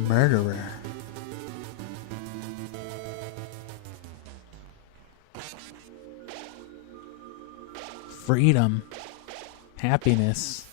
Murderer. Freedom, happiness.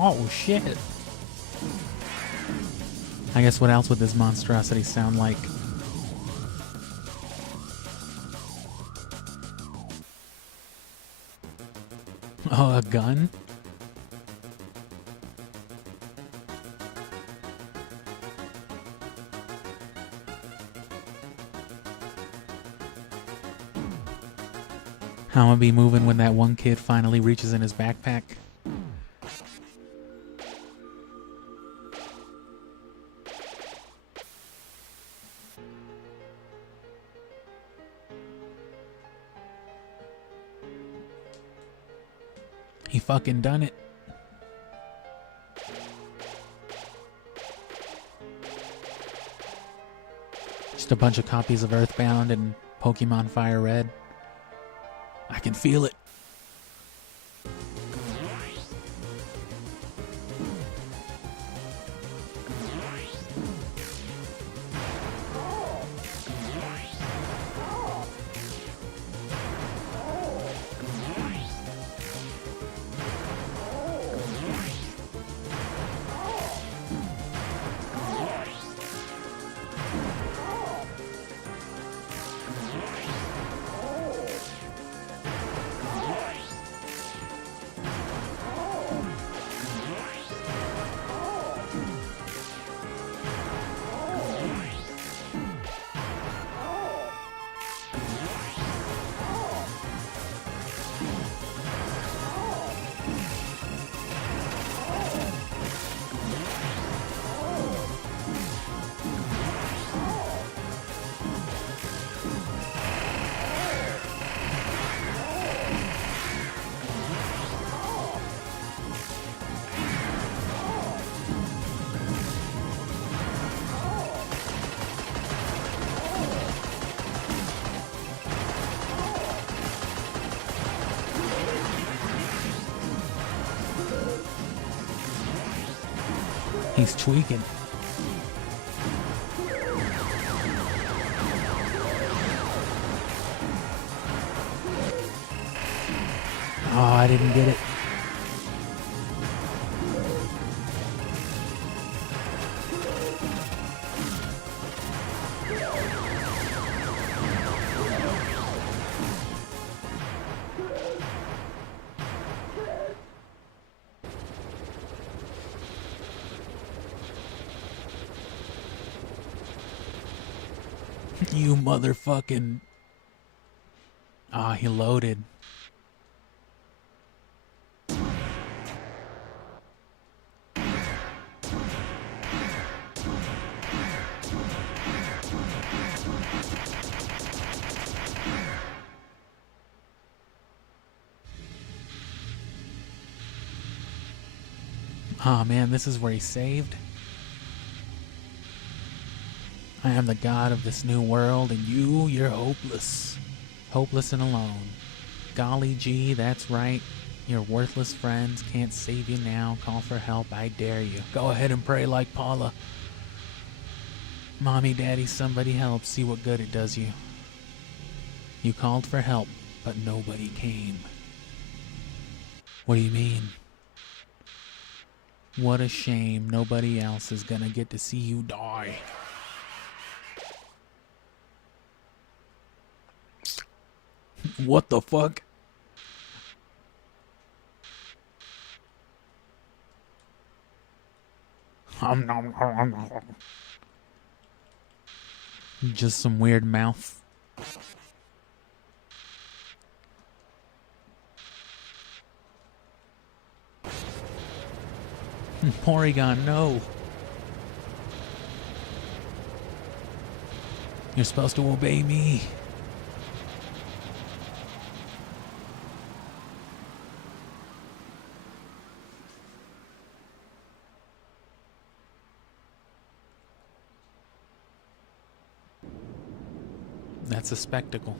Oh, shit. I guess what else would this monstrosity sound like? Oh, a gun? How am I be moving when that one kid finally reaches in his backpack? He fucking done it. Just a bunch of copies of Earthbound and Pokemon Fire Red. I can feel it. He's tweaking. Oh, I didn't get it. You motherfucking... Ah, he loaded. Ah, man, this is where he saved. I am the god of this new world, and you're hopeless. Hopeless and alone. Golly gee, that's right. Your worthless friends can't save you now. Call for help, I dare you. Go ahead and pray like Paula. Mommy, Daddy, somebody help. See what good it does you. You called for help, but nobody came. What do you mean? What a shame. Nobody else is gonna get to see you die. What the fuck? Just some weird mouth. Porygon, no. You're supposed to obey me. That's a spectacle.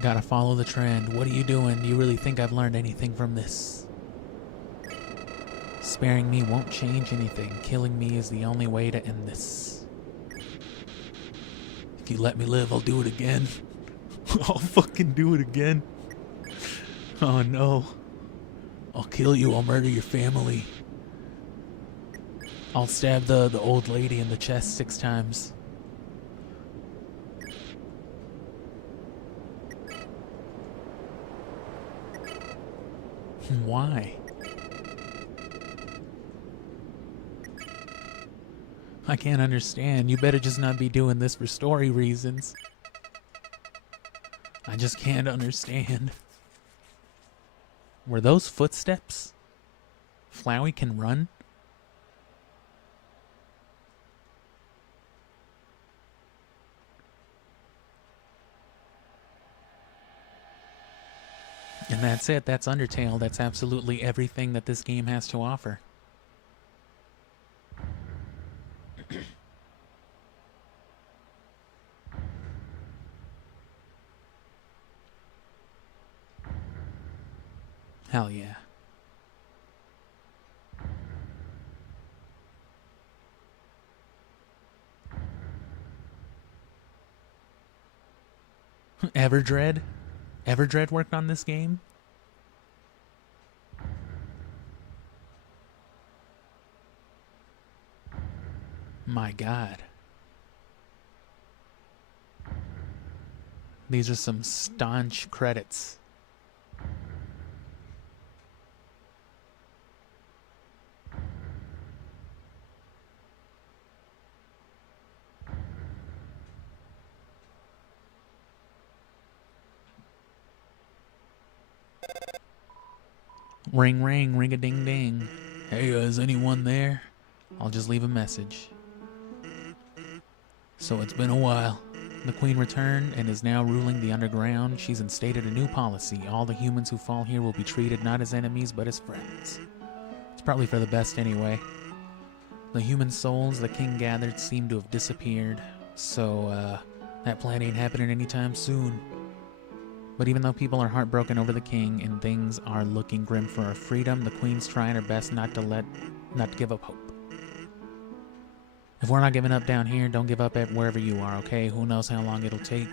Gotta follow the trend. What are you doing? Do you really think I've learned anything from this? Sparing me won't change anything. Killing me is the only way to end this. If you let me live, I'll do it again. I'll fucking do it again. Oh no. I'll kill you. I'll murder your family. I'll stab the old lady in the chest 6 times. Why? I can't understand. You better just not be doing this for story reasons. I just can't understand. Were those footsteps? Flowey can run? And that's it. That's Undertale. That's absolutely everything that this game has to offer. Hell yeah. Everdread? Everdread worked on this game? My god. These are some staunch credits. Ring ring, ring a ding ding. Hey, is anyone there? I'll just leave a message. So it's been a while. The Queen returned and is now ruling the underground. She's instated a new policy. All the humans who fall here will be treated not as enemies, but as friends. It's probably for the best anyway. The human souls the king gathered seem to have disappeared, so that plan ain't happening anytime soon. But even though people are heartbroken over the king and things are looking grim for our freedom, the Queen's trying her best not to give up hope. If we're not giving up down here, don't give up at wherever you are, okay? Who knows how long it'll take,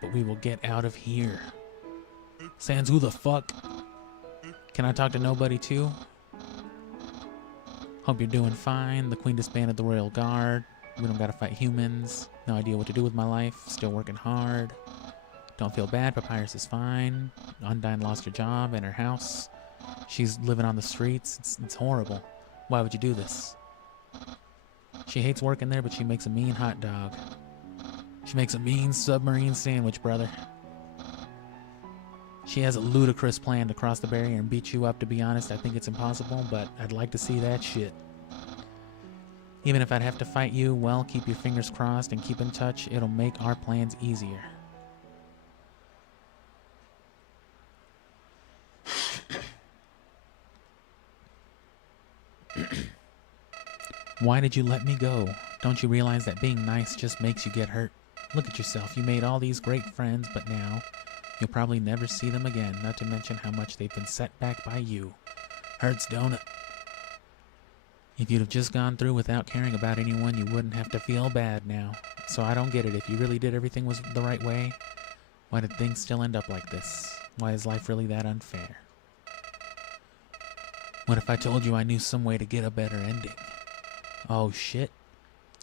but we will get out of here. Sans, who the fuck? Can I talk to nobody too? Hope you're doing fine. The Queen disbanded the Royal Guard. We don't gotta fight humans. No idea what to do with my life. Still working hard. Don't feel bad. Papyrus is fine. Undyne lost her job and her house. She's living on the streets. It's horrible. Why would you do this? She hates working there, but she makes a mean hot dog. She makes a mean submarine sandwich, brother. She has a ludicrous plan to cross the barrier and beat you up. To be honest, I think it's impossible, but I'd like to see that shit. Even if I'd have to fight you, well, keep your fingers crossed and keep in touch. It'll make our plans easier. Why did you let me go? Don't you realize that being nice just makes you get hurt? Look at yourself. You made all these great friends, but now you'll probably never see them again, not to mention how much they've been set back by you. Hurts, don't it? If you'd have just gone through without caring about anyone, you wouldn't have to feel bad now. So I don't get it. If you really did everything was the right way, why did things still end up like this? Why is life really that unfair? What if I told you I knew some way to get a better ending? Oh shit.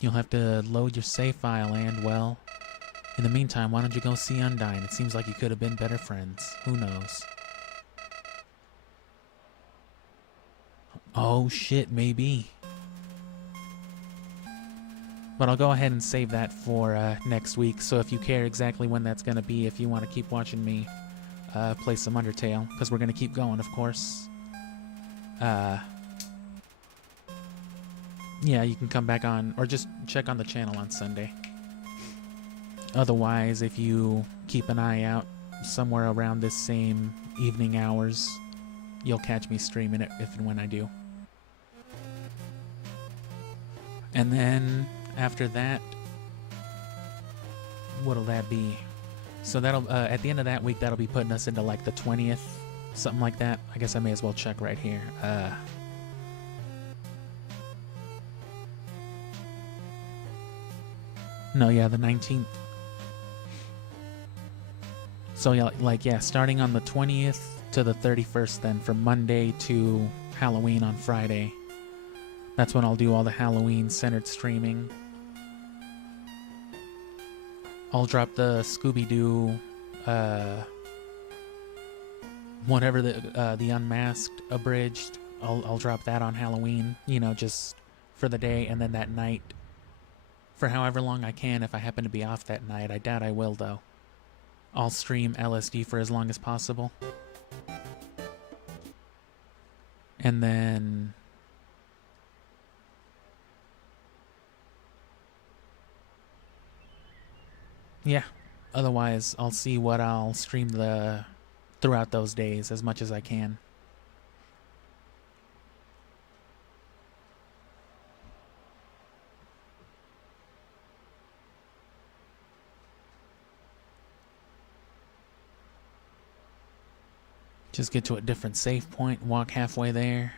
You'll have to load your save file and, well, in the meantime, why don't you go see Undyne? It seems like you could have been better friends. Who knows? Oh shit, maybe. But I'll go ahead and save that for next week, so if you care exactly when that's going to be, if you want to keep watching me play some Undertale, because we're going to keep going, of course. Yeah, you can come back on, or just check on the channel on Sunday. Otherwise, if you keep an eye out somewhere around this same evening hours, you'll catch me streaming it if and when I do. And then after that, what'll that be? So that'll at the end of that week, that'll be putting us into like the 20th, something like that. I guess I may as well check right here. No, yeah, the 19th. So yeah, like, yeah, starting on the 20th to the 31st then, from Monday to Halloween on Friday. That's when I'll do all the Halloween-centered streaming. I'll drop the Scooby-Doo, whatever, the Unmasked Abridged. I'll drop that on Halloween, you know, just for the day, and then that night, for however long I can, if I happen to be off that night. I doubt I will, though. I'll stream LSD for as long as possible. And then... yeah. Otherwise, I'll see what I'll stream throughout those days as much as I can. Just get to a different save point, walk halfway there.